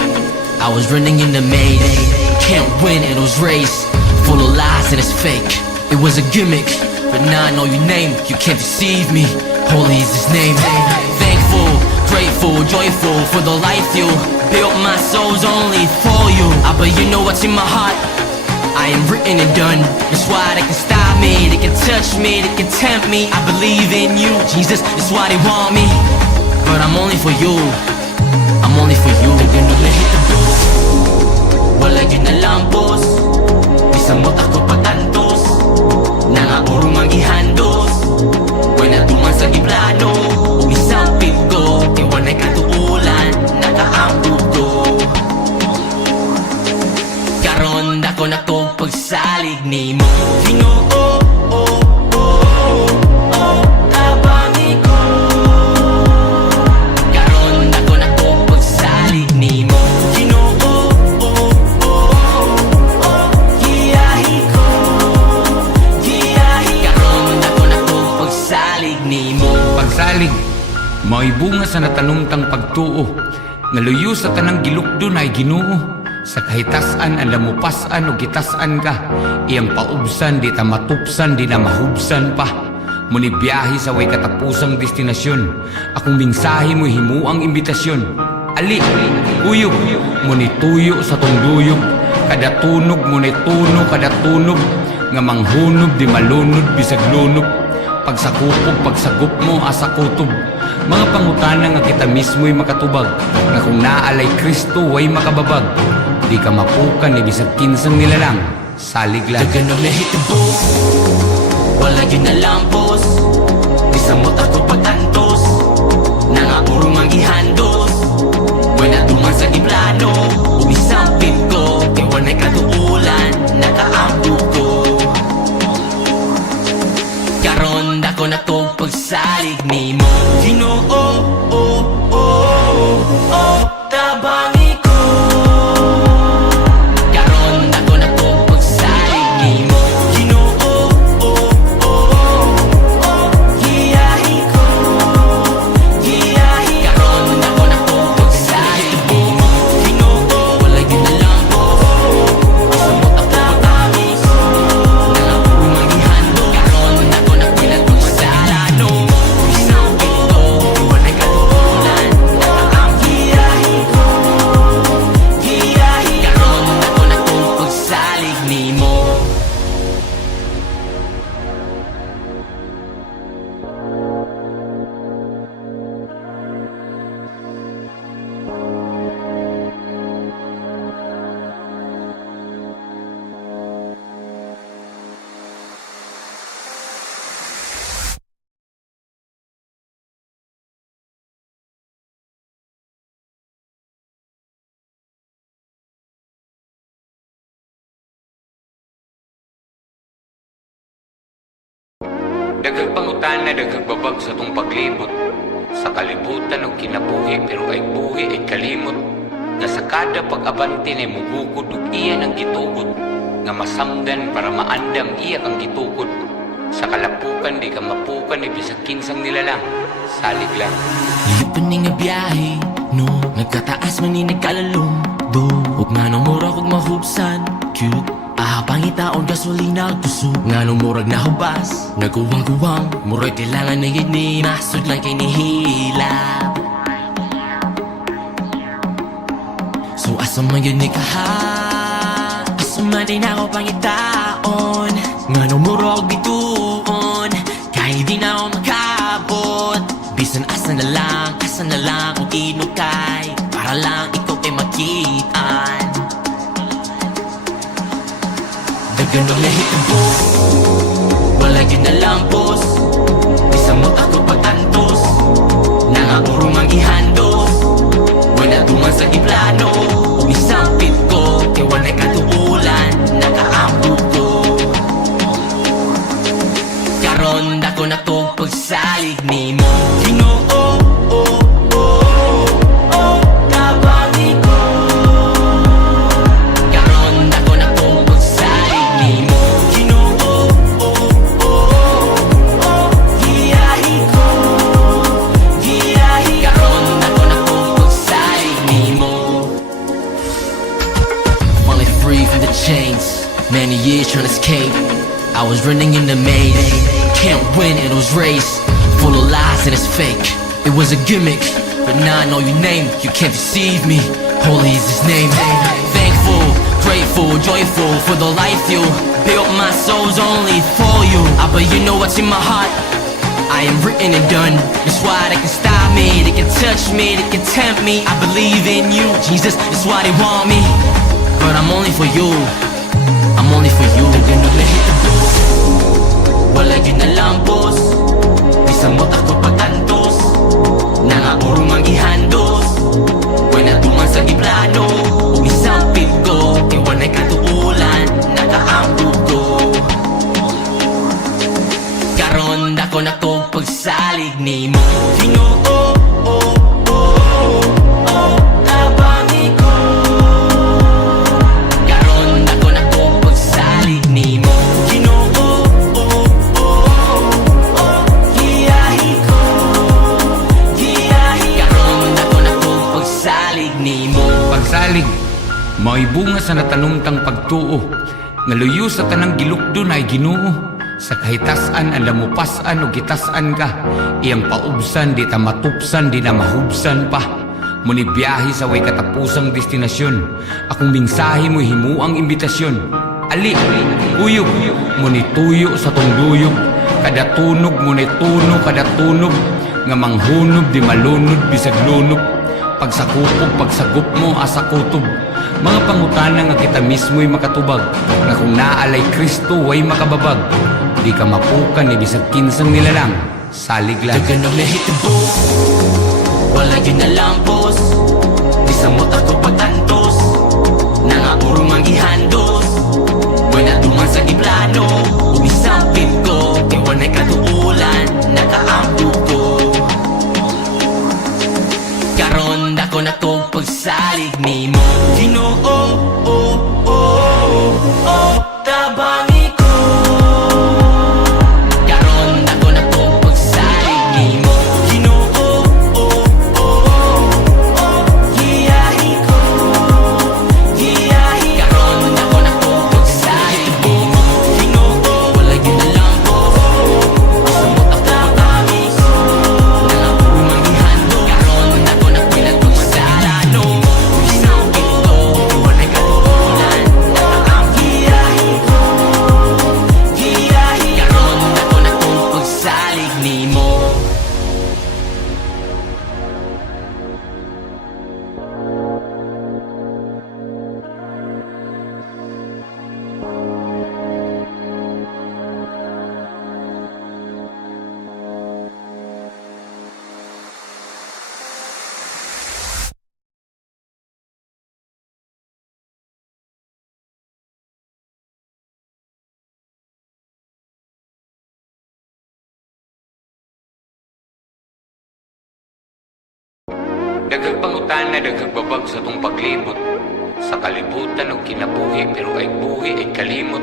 I was running in the maze, can't win in those race, full of lies and it's fake. It was a gimmick, but now I know your name, you can't deceive me. Holy is his name. Thankful, grateful, joyful for the life you built. My soul's only for you. But you know what's in my heart, I am written and done. That's why they can stop me, they can touch me, they can tempt me. I believe in you, Jesus, that's why they want me. But I'm only for you, I'm only for you. They're gonna let it go, wala yun na lampos. Bisang mo ako pagtantos, nangapurong ang ihandos. Wala tuman sa giplano, umisampit ko, kaya wala'y katuulan, nakaampo ko. Karon ako na to pagsalig ni mo. Ginoo, tabangi ko. Karon ako na to pagsalig ni mo. Ginoo, giyahi ko, giyahi. Karon ako na to pagsalig ni mo. Pagsalig, mao'y bunga sa natanumtang pagtuo. Nga luyo sa tanang gilukdo na ay Ginoo. Sa kahitasan ang lamupasan o gitasan ka, iyang paubsan di ta matupsan di na mahubsan pa. Muni biyahe sa way katapusang destinasyon, akong mensahe mo himuang imbitasyon. Ali, uyog, muni tuyo sa tunduyog, kada tunog muni tuno kada tunog, nga manghunog di malunod bisag lunog. Pagsakupog pagsagup mo asa kutob, mga pangutana nga kita mismo'y makatubag, nga kung naalay Kristo way makababag. Di ka mapukan ni bisag kinsang nilalang. Salig lang. Daganong nahitabo, wala yun na lampos. Bisang mo ako pagtantos, nangapurong ang ihandos. Wala tuman sa giplano, umisampit ko, kaya wala'y katuulan, nakaampo ko. Karon ako na to pagsalig ni mo. Ginoo, tabangi ko. Karon ako na to pagsalig ni mo. Ginoo, giyahi ko, Daghang pangutana, daghang babag sa tong paglibot. Sa kalibutan og kinabuhi pero ay buhi ay kalimot. Nga sa kada pag-abante na mugukod ug iya ang gitugot. Nga masamdan para maandam iya kang gitukod. Sa kalapukan di ka mapukan ni bisag kinsang nilalang. Salig lang. Iyupan ni nga biyahe, no? Nagkataas man ni nagkalalong, do. Huwag nga nang mura kong mahubsan, cute. Pangitaon gasolina kusog nga nung murag na hubas. Naguwang-guwang, murag kailangan na gini. Masod lang kay nihila. So asa man yun ni kaha, asa man din ako pangitaon. Nga nung murag bituon, kahit di na ako makabot. Bisan asa na lang kung inukay, para lang ikaw ay makitaan. Daganong nahitabo, wala yun na lang boss. Bisang mo ako pagtantos, nangapurong ang ihandos. Wala tuman sa giplano, umisampit ko, kaya wala katuulan, nakaambog ko. Karon dako na to pagsalig ni mo. Ginoo, kabangi ko. Karon dako na to pagsalig ni mo. Ginoo, giyahi ko. Karon dako na to pagsalig ni mo. Finally free from the chains, many years trying to escape. I was running in the maze, can't win in those race. Full of lies and it's fake. It was a gimmick, but now I know your name. You can't deceive me. Holy is His name. Thankful, grateful, joyful for the life you built. My soul's only for you. But you know what's in my heart? I am written and done. That's why they can stop me, they can touch me, they can tempt me. I believe in you, Jesus. That's why they want me. But I'm only for you. I'm only for you. They're gonna hit the booth. Wala yun na lang boss. Bisang mo ako pagtantos, nangapurong ang ihandos. Wala tuman sa giplano, umisampit ko, kaya wala'y katuulan, nakaambog ko. Karon dako na to pagsalig ni mo. Ginoo, kabangi ko. Karon dako na to pagsalig ni mo. Ginoo, giyahi ko. Karon dako na to pagsalig ni mo. Pagsalig, mao'y bunga sa natanumtang pagtuo. Nga luyo sa tanang gilukdo na ay Ginoo. Sa kahitasan, ang lamupasan o gitasan ka. Iyang paubsan, di ta matupsan, di na mahubsan pa. Muni biyahe sa way katapusang destinasyon. Akong mingsahe mo'y himuang imbitasyon. Ali, uyog, muni tuyo sa tong luyog. Kada tunog, muni tuno, kada tunog. Nga manghunog, di malunod, bisag lunog. Pagsakupog, pagsagup mo, asa kutob. Mga pangutana nga kita mismo'y makatubag. Nga kung naalay Kristo, way makababag. Di ka mapukan, ni bisag kinsang nilalang. Salig lang. Daganong nahitabo, wala yun na lang boss. Bisang mo ako pagtantos, nangapurong ang ihandos. Wala tuman sa giplano, umisampit ko, kaya wala'y katuulan, nakaambog ko. Karon dako na to pagsalig ni mo. Ginoo, tabangi ko. Karon dako na to pagsalig ni mo. Ginoo, Daghang pangutana, daghang babag sa tong paglibot. Sa kalibutan og kinabuhi, pero ay buhi ay kalimot.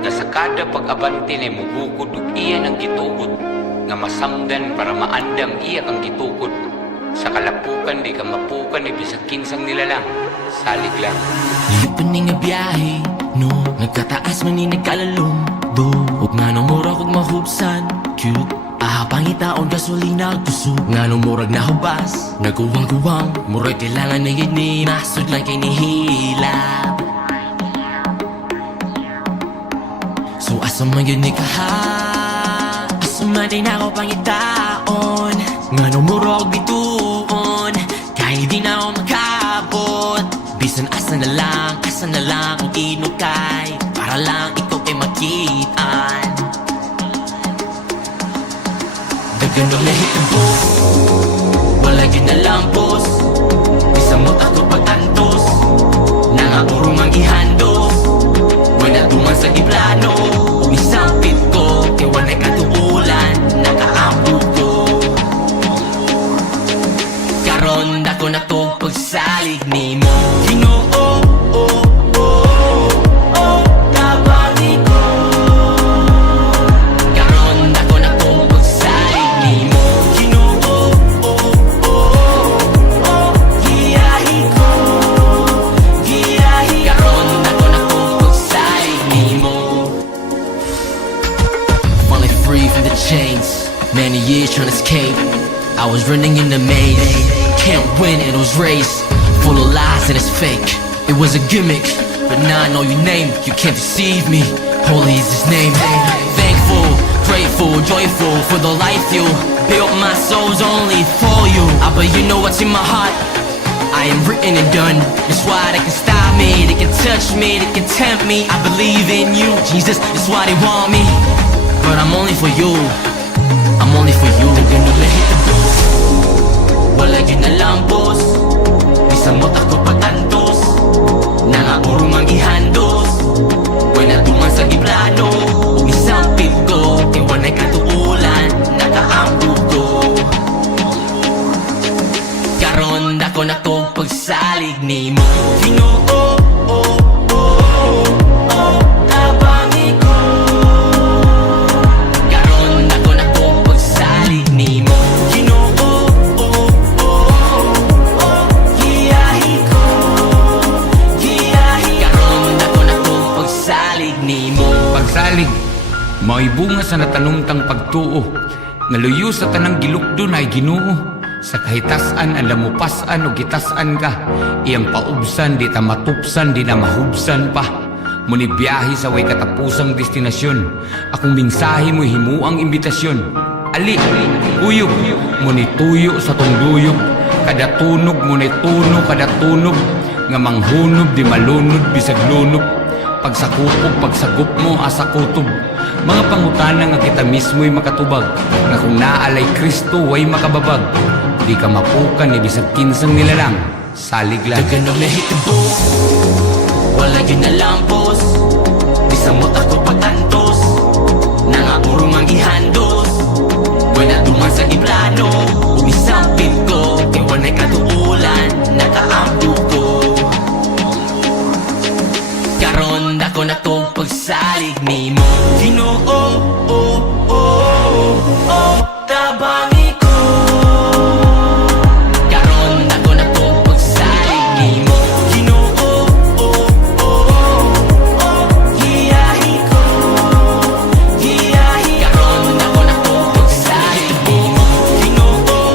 Nga sa kada pag-abante na mugukod ug iya ang gitugod. Nga masamdan para maandam iya kang gitukod. Sa kalapukan di ka mapukan, ibisag kinsang nilalang. Salig lang. Lipan ni nga biyahe, no nagkataas man ni nagkalalong do, ug nga nung murag ug mahubsan, cute. Pangitaon gasolina kusog nga nung murag nahubas, naguwang-guwang, murag kailangan na yun ni masud lang kay nihilap. So asa man yun ni kaha, asa man din ako pangitaon, nga nung murag bituon, kahit di na ako makabot. Bisan asa na lang kung inukay, para lang ikaw ay makitaan. Ganun na hitabo, wala ginalampos, bisang mo ako pag-antos, nangaburong ang gihandos, wala tuman sa giplano, umisampit ko, kaya wala'y katuulan, nakaampo ko. Karon dako na to pagsalig ni mo, Ginoo, many years trying to escape. I was running in the maze, can't win in those race, full of lies and it's fake. It was a gimmick, but now I know your name. You can't deceive me, holy is his name. Thankful, grateful, joyful for the life you built. My soul's only for you, but you know what's in my heart. I am written and done. That's why they can stop me, they can touch me, they can tempt me. I believe in you, Jesus, that's why they want me, but I'm only for you. I'm only for you. Ganun na hitabo, wala ginalampos, bisang mo ako pag-antos, nangaburong ang gihandos, wala tuman sa giplano, umisampit ko, kaya wala'y katuulan, nakaampo ko. Karon dako na to pagsalig ni mo, Ginoo. Pagsalig, mao'y bunga sa natanumtang pagtuo, nga luyo sa tanang gilukdo na ay Ginoo. Sa kahitasan ang lamupasan o gitasan ka, iyang paubsan di ta matupsan, di na mahubsan pa. Muni biyahe sa way katapusang destinasyon, akong mensahe mo himuang imbitasyon. Ali, uyog, muni tuyo sa tungduyog, kada tunog muni tuno, kada tunog, nga manghunod di malunod bisag lunod. Pagsakupog, pagsagup mo asa kutob, mga pangutana nga kita mismo'y makatubag, nga kung naalay Kristo way makababag, di ka mapukan ni bisag kinsang nilalang. Salig lang. Ganun na hitabo, wala ginalampos, bisang mo ako pag-antos, nangaburong ang gihandos, wala tuman sa giplano, umisampit ko, kaya wala'y katuulan, nakaampo ko. Karon dako na to pagsalig ni mo, Ginoo, tabangi ko. Karon dako na to pagsalig ni mo, Ginoo, giyahi ko, giyahi. Karon dako na to pagsalig ni mo, Ginoo.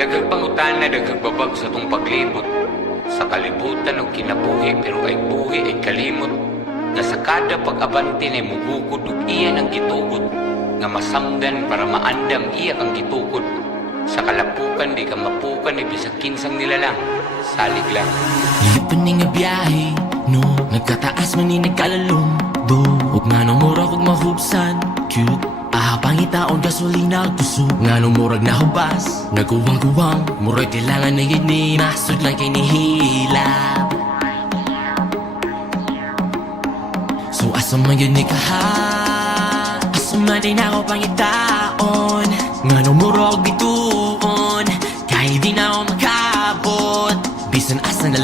Daghang pangutana, daghang babag sa tong paglibot. Sa kalibutan og kinabuhi, pero ay buhi ay kalimot. Nga sa kada pag-abante na mugukod ug iya ang gitugot. Nga masamdan para maandam iya kang gitukod. Sa kalapukan di ka mapukan ni bisag kinsang nilalang. Salig lang. Lipaning nga biyahe, no? Nagkataas man ni nagkalalong do. Ug nga nung murag ug mahubsan, cute. Pangitaon gasolina kusog nga nung murag nahubas. Naguwang-guwang, murag kailangan na yun ni masud lang kay nihilap. So asa man yun ni kaha, asa man din ako pangitaon. Nga nung murag bituon, kahit di na ako makabot. Bisan asa na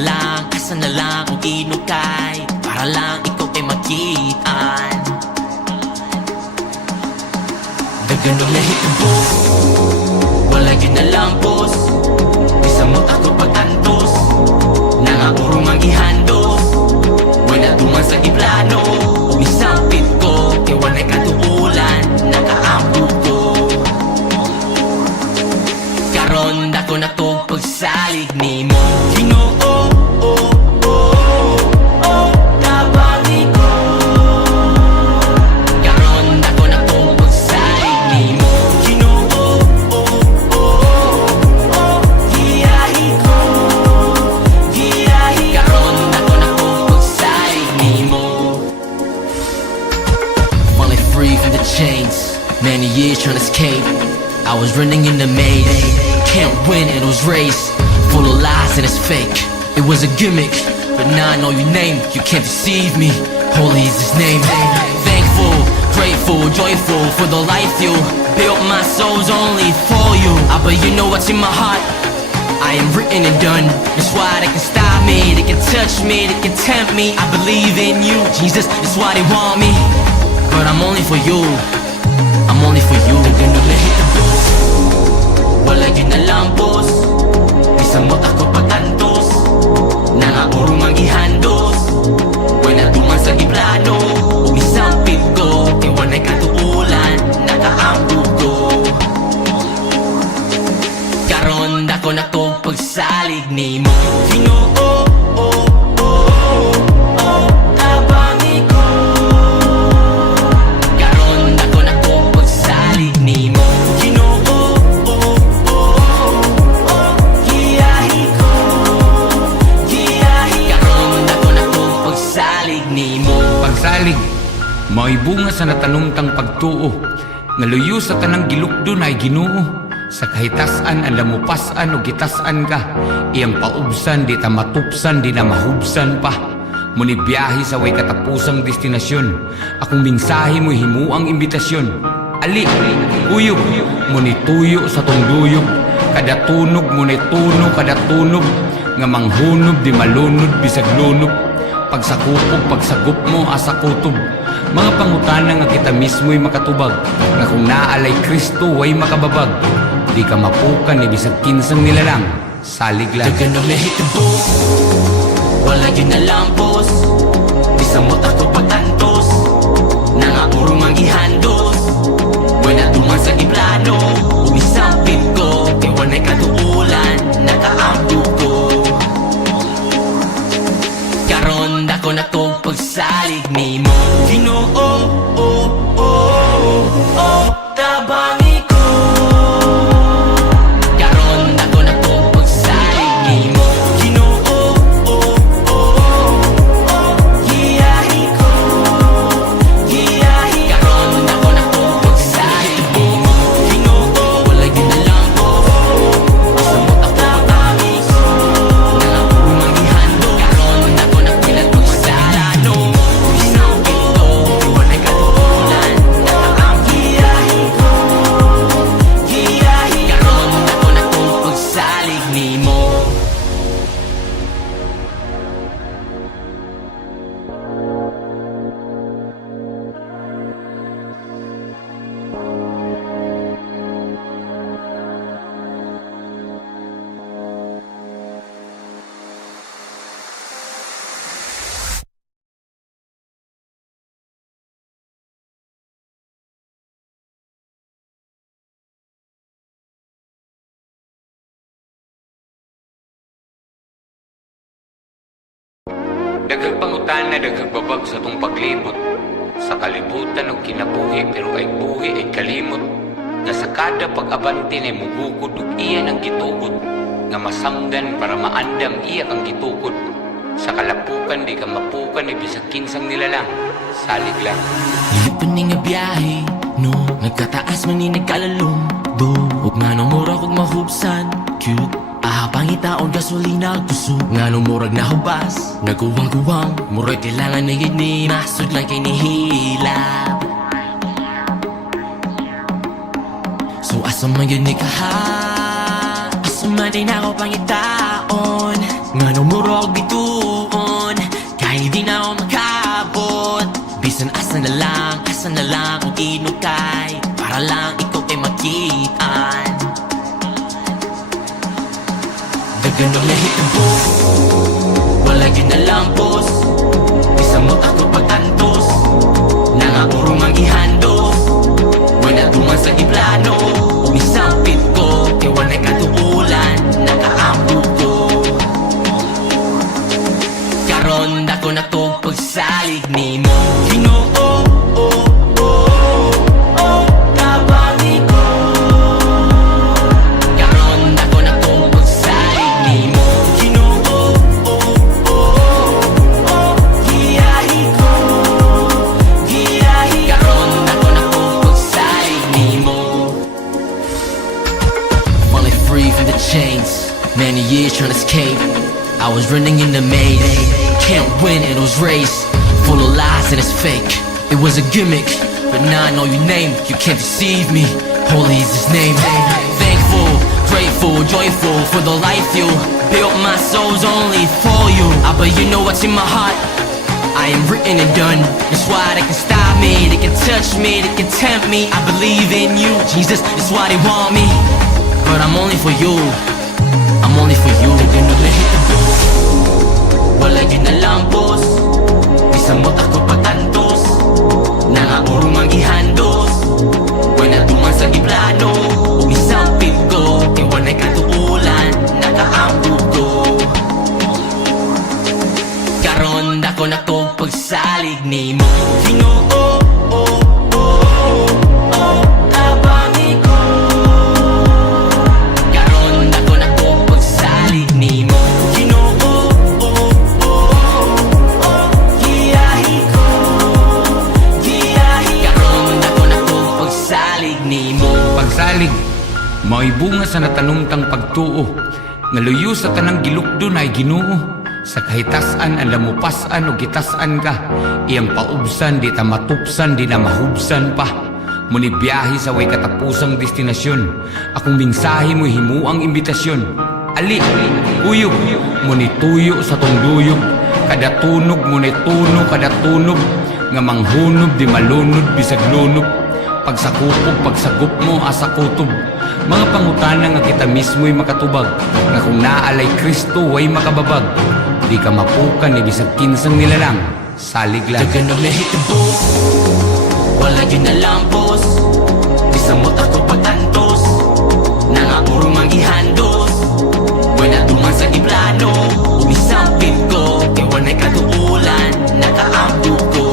lang kung inukay, para lang ikaw ay makitaan. Daganong nahitabo, wala yun na lang boss. Bisa mo ako pag-antos, nangapurong ang ihandos. Wala tuman sa iplano, isang pit ko, kaya wala'y katuulan, nakaampo ko. Karon dako na to pagsalig ni mo. Ginoo, tabangi ko. Karon dako na to pagsalig ni mo. Ginoo, giyahi ko. Karon dako na to pagsalig ni mo. Finally free from the chains, many years trying to escape. I was running in the maze, can't win, it was race, full of lies and it's fake. It was a gimmick, but now I know your name, you can't deceive me. Holy is his name. Thankful, grateful, joyful for the life you built. My soul's only for you. But you know what's in my heart, I am written and done. That's why they can stop me, they can touch me, they can tempt me. I believe in you, Jesus, that's why they want me. But I'm only for you, I'm only for you. Ganun na hitabo, wala yun na lang boss. Isang mo ako pag-antos, nangapurong ang ihandos. Wala tuman sa iplano, isang pit ko, iwan ay katuulan, nakaampo ko. Karon dako na to pagsalig ni mo. Ginoo, tabangi ko. Karon dako na to pagsalig ni mo. Ginoo, giyahi ko. Karon dako na to pagsalig ni mo. Pagsalig, mao'y bunga sa natanumtang pagtuo. Nga luyo sa tanang gilukdo na ay Ginoo. Sa kahitasan, ang lamupasan o gitasan ka. Iyang paubsan, di ta matupsan, di na mahubsan pa. Muni biyahe sa way katapusang destinasyon. Akong mensahe mo'y himuang imbitasyon. Ali, uyog, muni tuyo sa tunduyog. Kada tunog, muni tuno, kada tunog. Nga manghunob, di malunod, bisag lunog. Pagsakupog, pagsagup mo, asa kutob. Mga pangutana nga kita mismo'y makatubag. Nga kung naalay Kristo, way makababag. Di ka mapukan, ni bisag kinsang nilalang. Salig lang. Daganong nahitabo, wala yun na lang boss. Bisa mo ako pag-antos, nangapurong ang ihandos. Wala tuman sa iplano, isang pit ko, iwan ay katuulan, nakaampo ko. Karon dako na to pagsalig ni mo. Ginoo, tabangi ko. Karon dako na to pagsalig ni mo. Ginoo, giyahi ko. Daghang pangutana, daghang babag sa tong paglibot. Sa kalibutan og kinabuhi pero ay buhi ay kalimot. Nga sa kada pag-abante na mugugod ug iya ng gitugod. Nga masanggan para maandam iya kang gitukod. Sa kalapukan di ka mapukan ni bisag kinsang nilalang. Salig lang. Nilipan ni nga biyahe, no? Nagkataas man ni nagkalalong, do. Huwag nga nang murag kong mahubsan, cute. Ahabang itaon gasolina kusog. Nga nang murag na hubas, nagkuwang-kuwang. Murag kailangan na yun ni masod lang kay nihilap. So asa man yun ni kaha, asa man din ako pangitaon. Nga nang murag bituon, kahit di na ako makabot. Bisan asa na lang kung inukay, para lang ikaw ay makitaan. Dagan ang nahitabo, wala ginalampos. Bisan mo ako pag-antos, nangapurong ang ihandos. Wala tuman sa iplano, umisampit ko, iwan ay katuulan, nakaampo ko. Karon dako na to pagsalig ni mo. Ginoo, tabangi ko. Karon dako na to pagsalig ni mo. Ginoo, giyahi ko. Karon dako na to pagsalig ni mo. Finally free from the chains, many years trying to escape. I was running in the maze, can't win in those race. Full of lies and it's fake. It was a gimmick, but now I know your name. You can't deceive me. Holy is His name. Thankful, grateful, joyful for the life you built. My soul's only for you. But you know what's in my heart. I am written and done. That's why they can stop me, they can touch me, they can tempt me. I believe in you, Jesus. That's why they want me, but I'm only for you. I'm only for you. They're gonna let it go. Wala ginalampos, bisan mo ako pag-antos. Nangapurong ang ihandos, wala tuman sa iplano. Umisampit ko, iwan ay katuulan, nakaampo ko. Karon dako na to pagsalig ni mo. Ginoo, tabangi ko. Karon dako na to pagsalig ni mo. Pagsalig, mao'y bunga sa natanumtang pagtuo. Nga luyo sa tanang gilukdo na ay Ginoo. Sa kahitasan ang lamupasan o gitasan ka. Iyang paubsan, di ta matupsan, di na mahubsan pa. Muni biyahe sa way katapusang destinasyon. Akong mensahe mo himuang imbitasyon. Ali, uyog, muni tuyo sa tong duyog. Kada tunog, muni tuno, kada tunog. Nga manghunog, di malunod, bisag lunog. Pagsakupog, pagsagup mo, asa kutob. Mga pangutana nga kita mismo'y makatubag. Nga kung naalay Kristo, way makababag. Di ka mapukan, ni bisag kinsang nilalang. Salig lang. Dagan ang nahitabo, wala ginalampos. Bisan mo ako pag-antos, nangapurong ang ihandos. Wala tuman sa iplano, umisampit ko, iwan ay katuulan, nakaampo ko.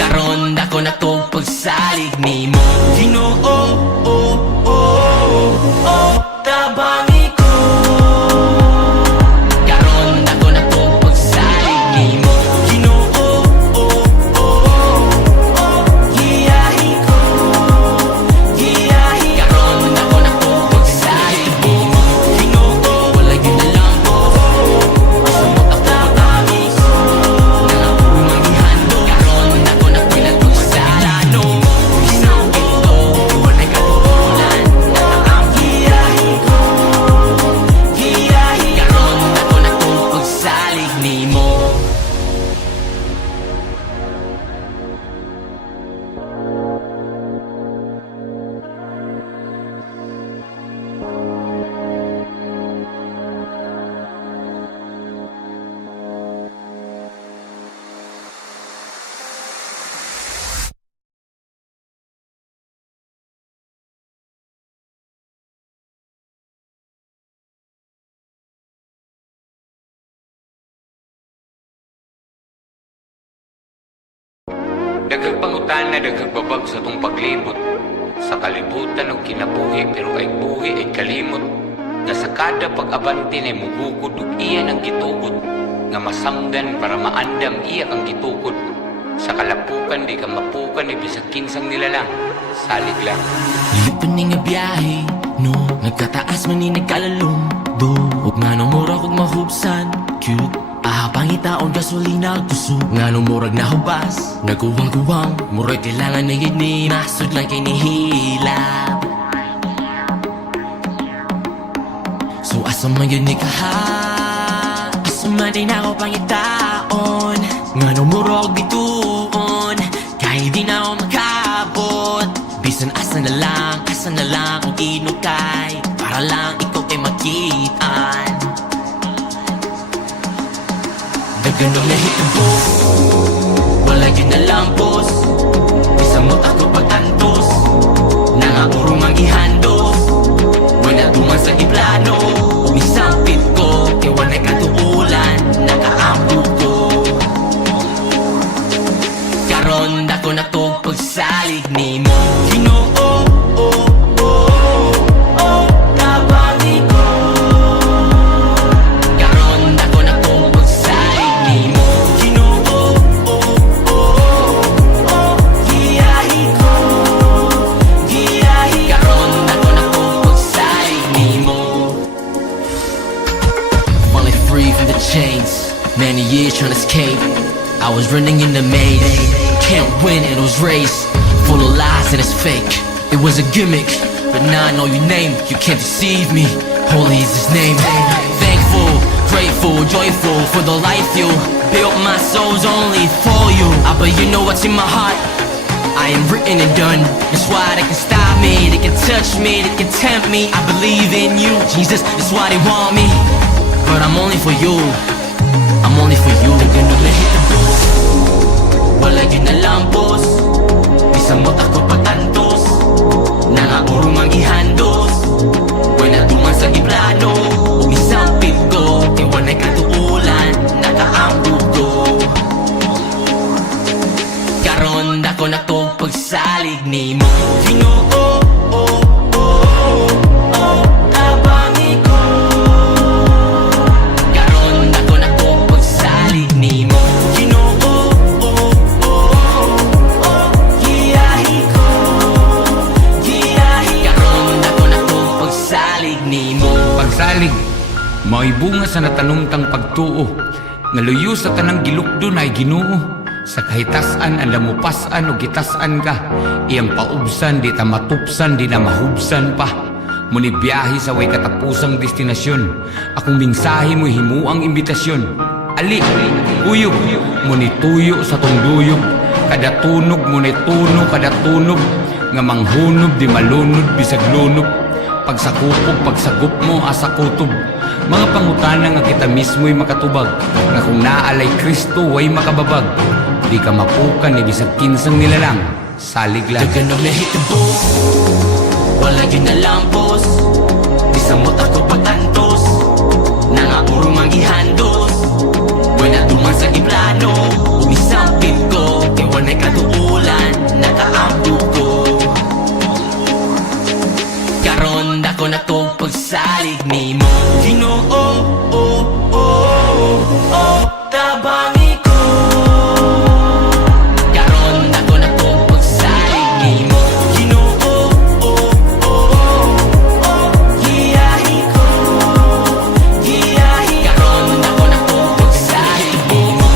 Karon dako na to pagsalig ni mo. Ginoo, tabangi ko. Karon dako na to pagsalig ni mo. Ginoo, giyahi ko. Karon dako na to pagsalig ni mo. Ginoo, wala ginalampos. Basta mo ako tabangi ko. Nangapurong ang ihando. Karon dako na pinagpagsalano. Ginoo, Daghang pangutan na daghang babag sa tong paglibot. Sa kalibutan og kinabuhi pero ay buhi ay kalimot. Nga sa kada pag-abante na mugugod ug iya ng gitugot. Nga masanggan para maandam iya kang gitukod. Sa kalapukan di ka mapukan ni bisag kinsang nilalang. Salig lang. Lipan ni nga biyahe, no? Nagkataas man ni nagkalalong do. Huwag nga nung murag huwag mahubsan, cute. Ahabang itaon gasolina kusog. Nga nung murag nahubas, naguwang-guwang. Murag kailangan na yun ni masud lang kay nihilap. So asa man yun ni kaha, asa man din ako pangitaon. Nga nung murag bituon, kahit di na ako makabot. Bisan asa na lang kung inukay. Para lang ikaw ay makitaan. Daganong nahitabo, wala yun na lang boss. Bisan mo ako pag-antos, nangapurong ang ihandos. Wala tuman sa iplano, umisampit ko. Kaya wala katuulan, nakaampo ko. Karon dako na to pagsalig ni mo. Ginoo, tabani ko. Karon dako na to pagsalig ni mo. Ginoo, giyahi ko. Giyahi karon dako na to pagsalig ni mo. Finally free from the chains, many years trying to escape. I was running in the maze, can't win in those race. Full of lies and it's fake. It was a gimmick, but now I know your name. You can't deceive me. Holy is his name. Thankful, grateful, joyful for the life you built. My soul's only for you. But you know what's in my heart. I am written and done. That's why they can stop me, they can touch me, they can tempt me. I believe in you, Jesus. That's why they want me. But I'm only for you. I'm only for you. They're gonna hit the boost. Wala yun na lang boss. Bisan mo ako pag-antos, nangapurong ang ihandos. Wala tuman sa iplano, umisampit ko. Kaya wala katuulan, nakaampo ko. Karon dako na to pagsalig ni mo. Ginoo, tabangi ko. Karon dako na to pagsalig ni mo. Ginoo, giyahi ko. Giyahi karon dako na to pagsalig ni mo. Pagsalig, mao'y bunga sa natanumtang pagtuo. Nga luyo sa tanang gilukdo na ay Ginoo. Sa kahitasan ang lamupasan o gitasan ka. Iyang paubsan, di ta matupsan, di na mahubsan pa. Muni biyahe sa way katapusang destinasyon. Akong mingsahe mo'y himuang imbitasyon. Ali, uyog, muni tuyo sa tunduyog. Kada tunog, muni tuno, kada tunog. Nga manghunob, di malunod, bisag lunod. Pagsakupog, pagsagup mo, asa kutob. Mga pangutana nga kita mismo'y makatubag. Nga kung naalay Kristo, way makababag. Di ka mapukan, ni bisag kinsang nilalang. Salig lang. Daganong nahitabo, wala yun na lang boss. Bisan mo ako pag-antos, nangapurong ang ihandos. Wala tuman sa iplano, umisampit ko. Kaya wala katuulan, nakaampo ko. Karon dako na to pagsalig ni mo. Ginoo, tabangi ko. Karon dako na to pagsalig ni mo. Ginoo, giyahi ko. Giyahi karon dako na to pagsalig ni mo.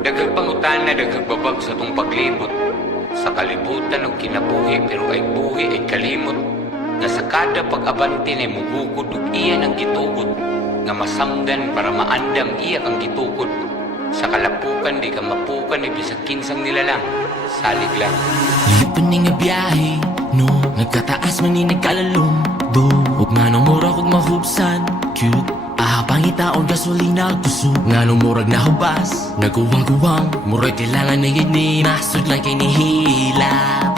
Daghang pangutana, daghang babag sa tong paglibot. Sa kalibutan og kinabuhi pero ay buhi ay kalimot. Nga sa kada pag-abante na mugugod ug iya ng gitugod. Nga masanggan para maandam iya kang gitukod. Sa kalapukan di ka mapukan ay bisag kinsang nilalang. Salig lang. Lilipan ni nga biyahe, no? Nagkataas man ni nagkalalong, do. Huwag nga nang murag kog mahubsan, cute. Pangita o gasolina kusog nga nung murag na hubas naguwang-guwang murag kailangan na yun ni masud lang kay nihilap.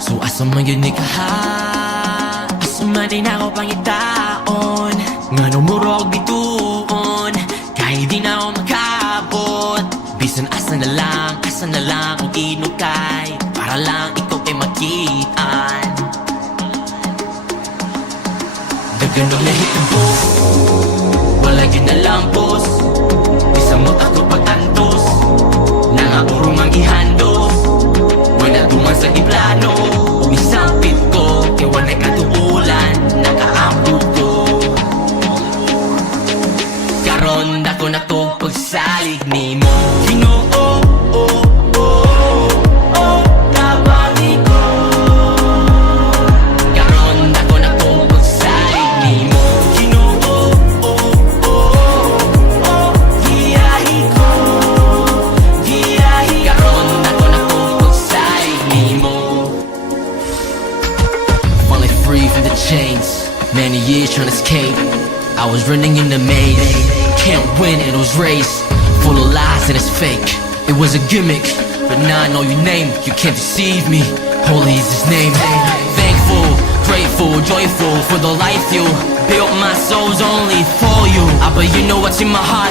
So asa man yun ni kaha, asa man din ako pangitaon nga nung murag bituon kahit di na ako makabot. Bisan asa na lang kung inukay para lang ikaw ay makitaan. Ganun na hitabo, wala ginalampos. Isang mo ako pagtantos, nangaurong ang ihandos. Wala tuman sa iplano, umisampit ko, kaya wala'y katuulan, nakaampo ko. Karon dako na to pagsalig ni mo. Ginoo, tabangin ko. Karon dako na to pagsalig ni mo. Ginoo, giyahi ko. Karon dako na to pagsalig ni mo. Finally free from the chains, many years trying to escape. I was running in the maze, can't win in those race. Full of lies and it's fake. It was a gimmick, but now I know your name. You can't deceive me. Holy is His name. Thankful, grateful, joyful for the life you built. My soul's only for you. But you know what's in my heart?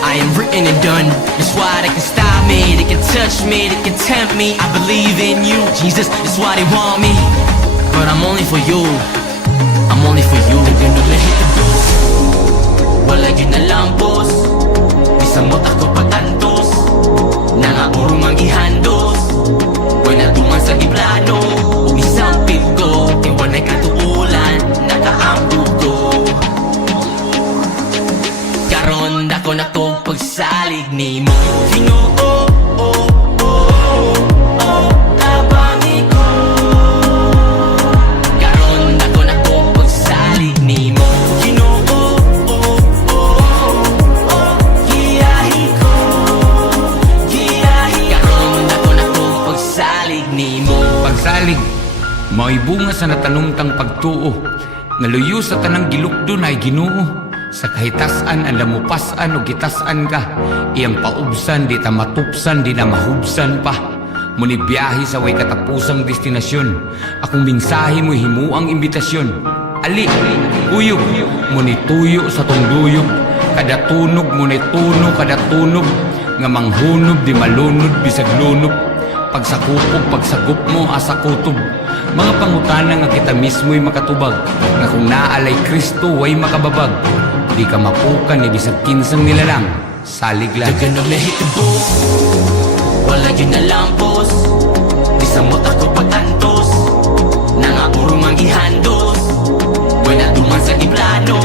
I am written and done. That's why they can stop me, they can touch me, they can tempt me. I believe in you, Jesus. That's why they want me, but I'm only for you. I'm only for you. Ganun na hitabo, wala ginalampos. Bisang mo ako pagtantos, nangaurong ang ihandos. Wala tuman sa iplano, umisampit ko, kaya wala'y katuulan, nakaampo ko. Karon dako na to pagsalig ni mo. Ginoo, tabangin ko. Karon dako na to pagsalig ni mo. Ginoo, giyahi ko. Karon dako na to pagsalig ni mo. Pagsalig, mao'y bunga sa natanumtang pagtuo. Nga luyo sa tanang gilukdo na ay Ginoo. Sa kahitasan ang lamupasan o gitasan ka. Iyang paubsan, di ta matupsan, di na mahubsan pa. Muni biyahe sa way katapusang destinasyon. Akong mensahe mo himuang imbitasyon. Ali, uyog, muni tuyo sa tong duyog. Kada tunog, muni tuno, kada tunog. Nga manghunog, di malunod, bisag lunog. Pagsakop mo asa kutob. Mga pangutana nga kita mismo'y makatubag. Nga kung naalay Kristo, way makababag. Di ka mapukan, ni bisag kinsang nilalang. Salig lang. Ganun na hitabo, wala ginalampos. Bisang mo ako pagtantos, nangaurong ang ihandos. Wala tuman sa iplano,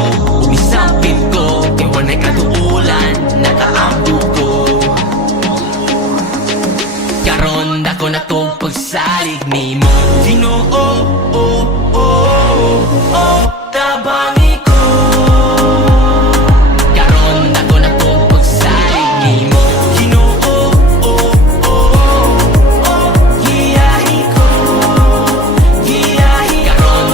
umisampit ko, kaya wala'y katuulan, nakaampo ko. Karon dako na to pagsalig ni mo. Ginoo, tabangin ko. Karon dako na to pagsalig ni mo. Ginoo, giyahi ko. Karon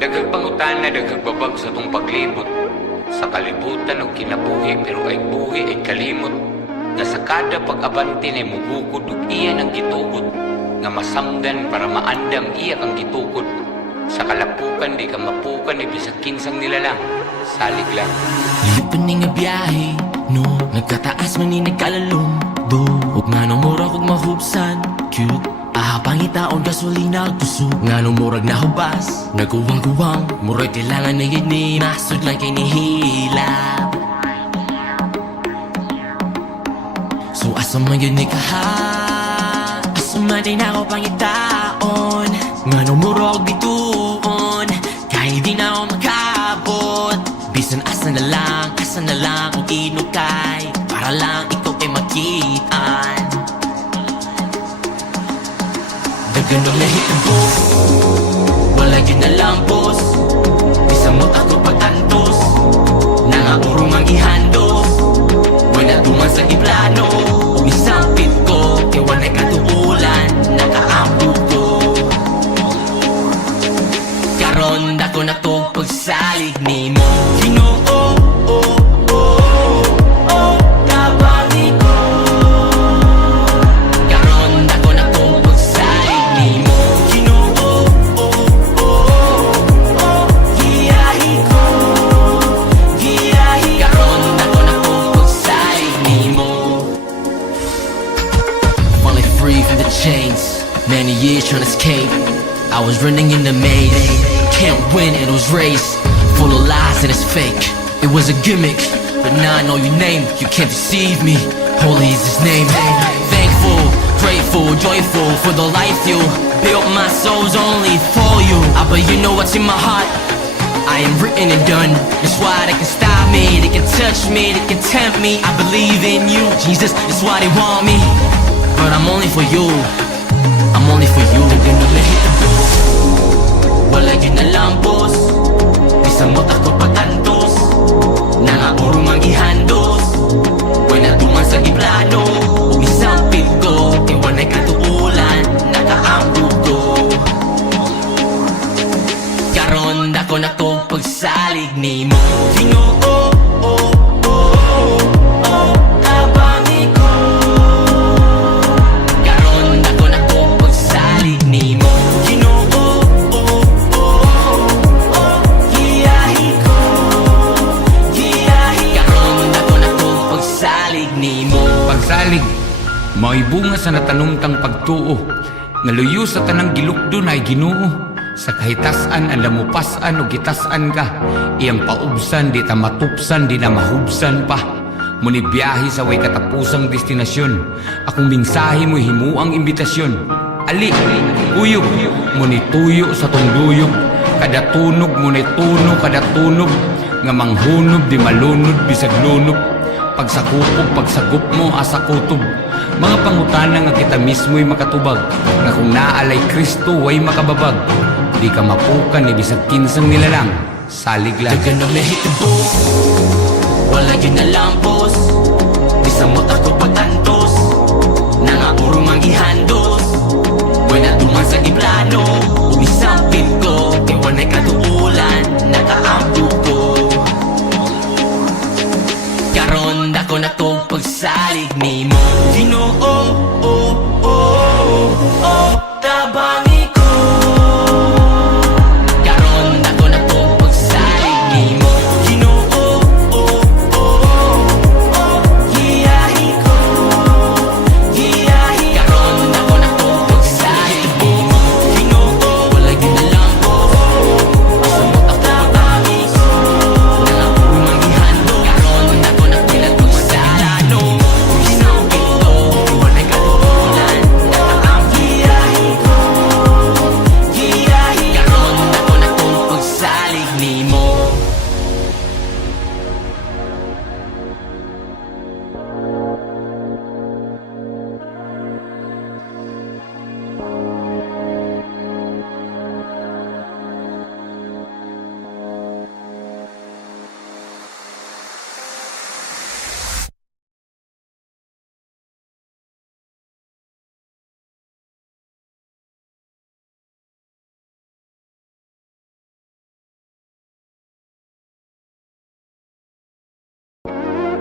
Daghang pangutana, daghang babag sa tong paglibot. Sa kalibutan og kinabuhi pero ay buhi ay kalimot. Nga sa kada pag-abante na mugukod ug iya ang gitugot. Nga masamdan para maandam iya kang gitukod. Sa kalapukan di ka mapukan ni bisag kinsang nilalang. Salig lang. Lipaning nga biyahe, no? Nagkataas man ni nagkalalong do. Ug nga nung murag ug mahubsan, cute. Pangitaon gasolina kusog nga nung murag nahubas. Naguwang-guwang, murag kailangan na yun ni masud lang kay nihilap. So asa man yun ni kaha, asa man din ako pangitaon. Nga nung murag bituon, kahit di na ako makabot. Bisan asa na lang kung inukay, para lang ikaw ay makitaan. Dagan ang nahitabo, wala yun na lang boss. Bisa mo't ako pagtantos, nangaurong ang ihandos. Wala tuman sa iplano, umisampit ko, kaya wala'y katuulan, nakaambog ko. Karon dako na to pagsalig ni mo. Ginoo, kabangi ko. Karon dako na to pagsalig ni mo. Ginoo, giyahi ko. Giyahi karon dako na to pagsalig ni mo. Finally free from the chains, many years trying to escape. I was running in the maze, can't win, it was race, full of lies and it's fake. It was a gimmick, but now I know your name, you can't deceive me. Holy is his name. Thankful, grateful, joyful for the life you built. My soul's only for you. But you know what's in my heart, I am written and done. That's why they can stop me, they can touch me, they can tempt me. I believe in you, Jesus, that's why they want me. But I'm only for you, I'm only for you. They're gonna hit the booth, wala yun na lang boss. Bisan mo't ako pagtantos, nangaurong ang ihandos. Wala tuman sa iplano, umisampit ko, kaya wala'y katuulan, nakaambog ko. Karon dako na to pagsalig ni mo. Ginoo, kabangi ko. Karon dako na to pagsalig ni mo. Ginoo, giyahi ko. Giyahi karon dako na to pagsalig ni mo. Pagsalig, mao'y bunga sa natanumtang pagtuo. Nga luyo sa tanang gilukdo na ay Ginoo. Sa kahitasan ang lamupasan o gitasan ka, iyang paubsan di ta matupsan di na mahubsan pa. Muni biyahe sa way katapusang destinasyon, akong mensahe mo'y himuang imbitasyon. Ali, kuyog, muni tuyo sa tunduyog, kada tunog muni tuno kada tunog, nga manghunob di malunod bisag lunog. Pagsakupog pagsagup mo asa kutob, mga pangutana nga kita mismo'y makatubag, nga kung naalay Kristo way makababag. Di ka mapukan ni bisag kinsang nilalang. Salig lang. Dagan ang nahitabo, wala yun na lang boss. Bisa mo't ako pagtantos, nangaurong ang ihandos. Wala tuman sa iplano, umisampit ko, kaya wala'y katuulan, nakaambog ko. Karon dako na to pagsalig ni mo. Ginoo, tabangi ko. Karon dako na to pagsalig ni mo. Ginoo, giyahi ko. Giyahi karon dako na to pagsalig ni mo. Ginoo, wala yun na lang po. Basta mo't ako tabangi ko. Nangaurong ang ihando. Karon dako na to pagsalig ni mo. Umisampit ko, wala'y katuulan, nakaambog. Giyahi ko.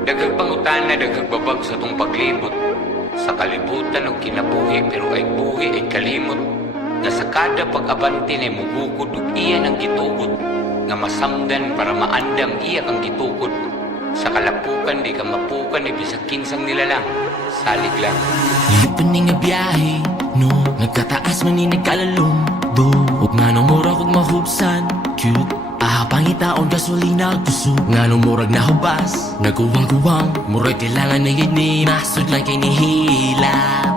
Daghang pangutana, daghang babag sa tong paglibot. Sa kalibutan og kinabuhi, pero ay buhi ay kalimot. Nga sa kada pag-abante na mugukod ug iya ang gitugot. Nga masamdan para maandam iya kang gitukod. Sa kalapukan di ka mapukan, ibig sa kinsang nilalang. Salig lang. Lipan ni nga biyahe, no? Nagkataas man ni nagkalalumbo. Huwag nga nang murag kong mahubsan, cute. Pangitaon gasolina gusto nga nung murag na hubas. Naguwang-guwang, murag kailangan na yun ni masod lang kay nihilap.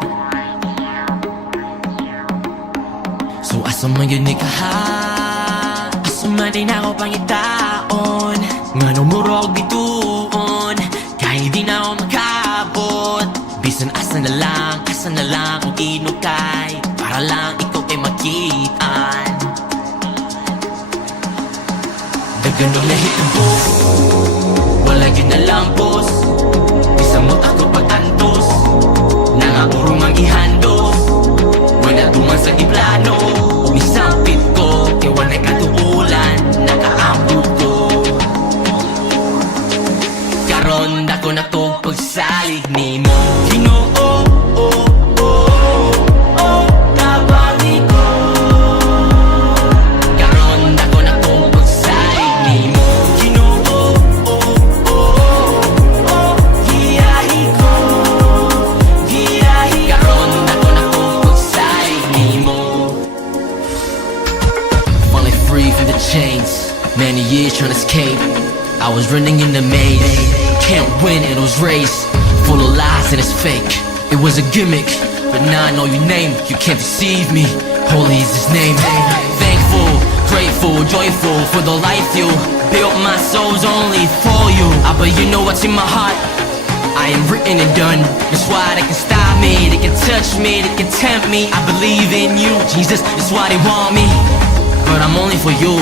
So asa man yun ni kaha, asa man din ako pangitaon. Nga nung murag bituon, kahit di na ako makabot. Bisan asa na lang ang inukay, para lang ikaw ay makitaan. Daganong nahitabo, wala yun na lang boss. Bisamot ako pag-antos, nangaburong ang ihandos. Wala tuman sa iplano, umisampit ko, kaya wala'y katuulan, nakaampo ko. Karon dako na to pagsalig ni mo. Ginoo, kabali ko. Karon dako na to pagsalig ni mo. Ginoo, giyahi ko. Karon dako na to pagsalig ni mo. Finally free from the chains, many years trying to escape. I was running in the maze, can't win in those race, full of lies and it's fake. It was a gimmick, but now I know your name, you can't deceive me. Holy is his name. Thankful, grateful, joyful for the life you built. My soul's only for you. But you know what's in my heart? I am written and done. That's why they can stop me, they can touch me, they can tempt me. I believe in you, Jesus. That's why they want me, but I'm only for you.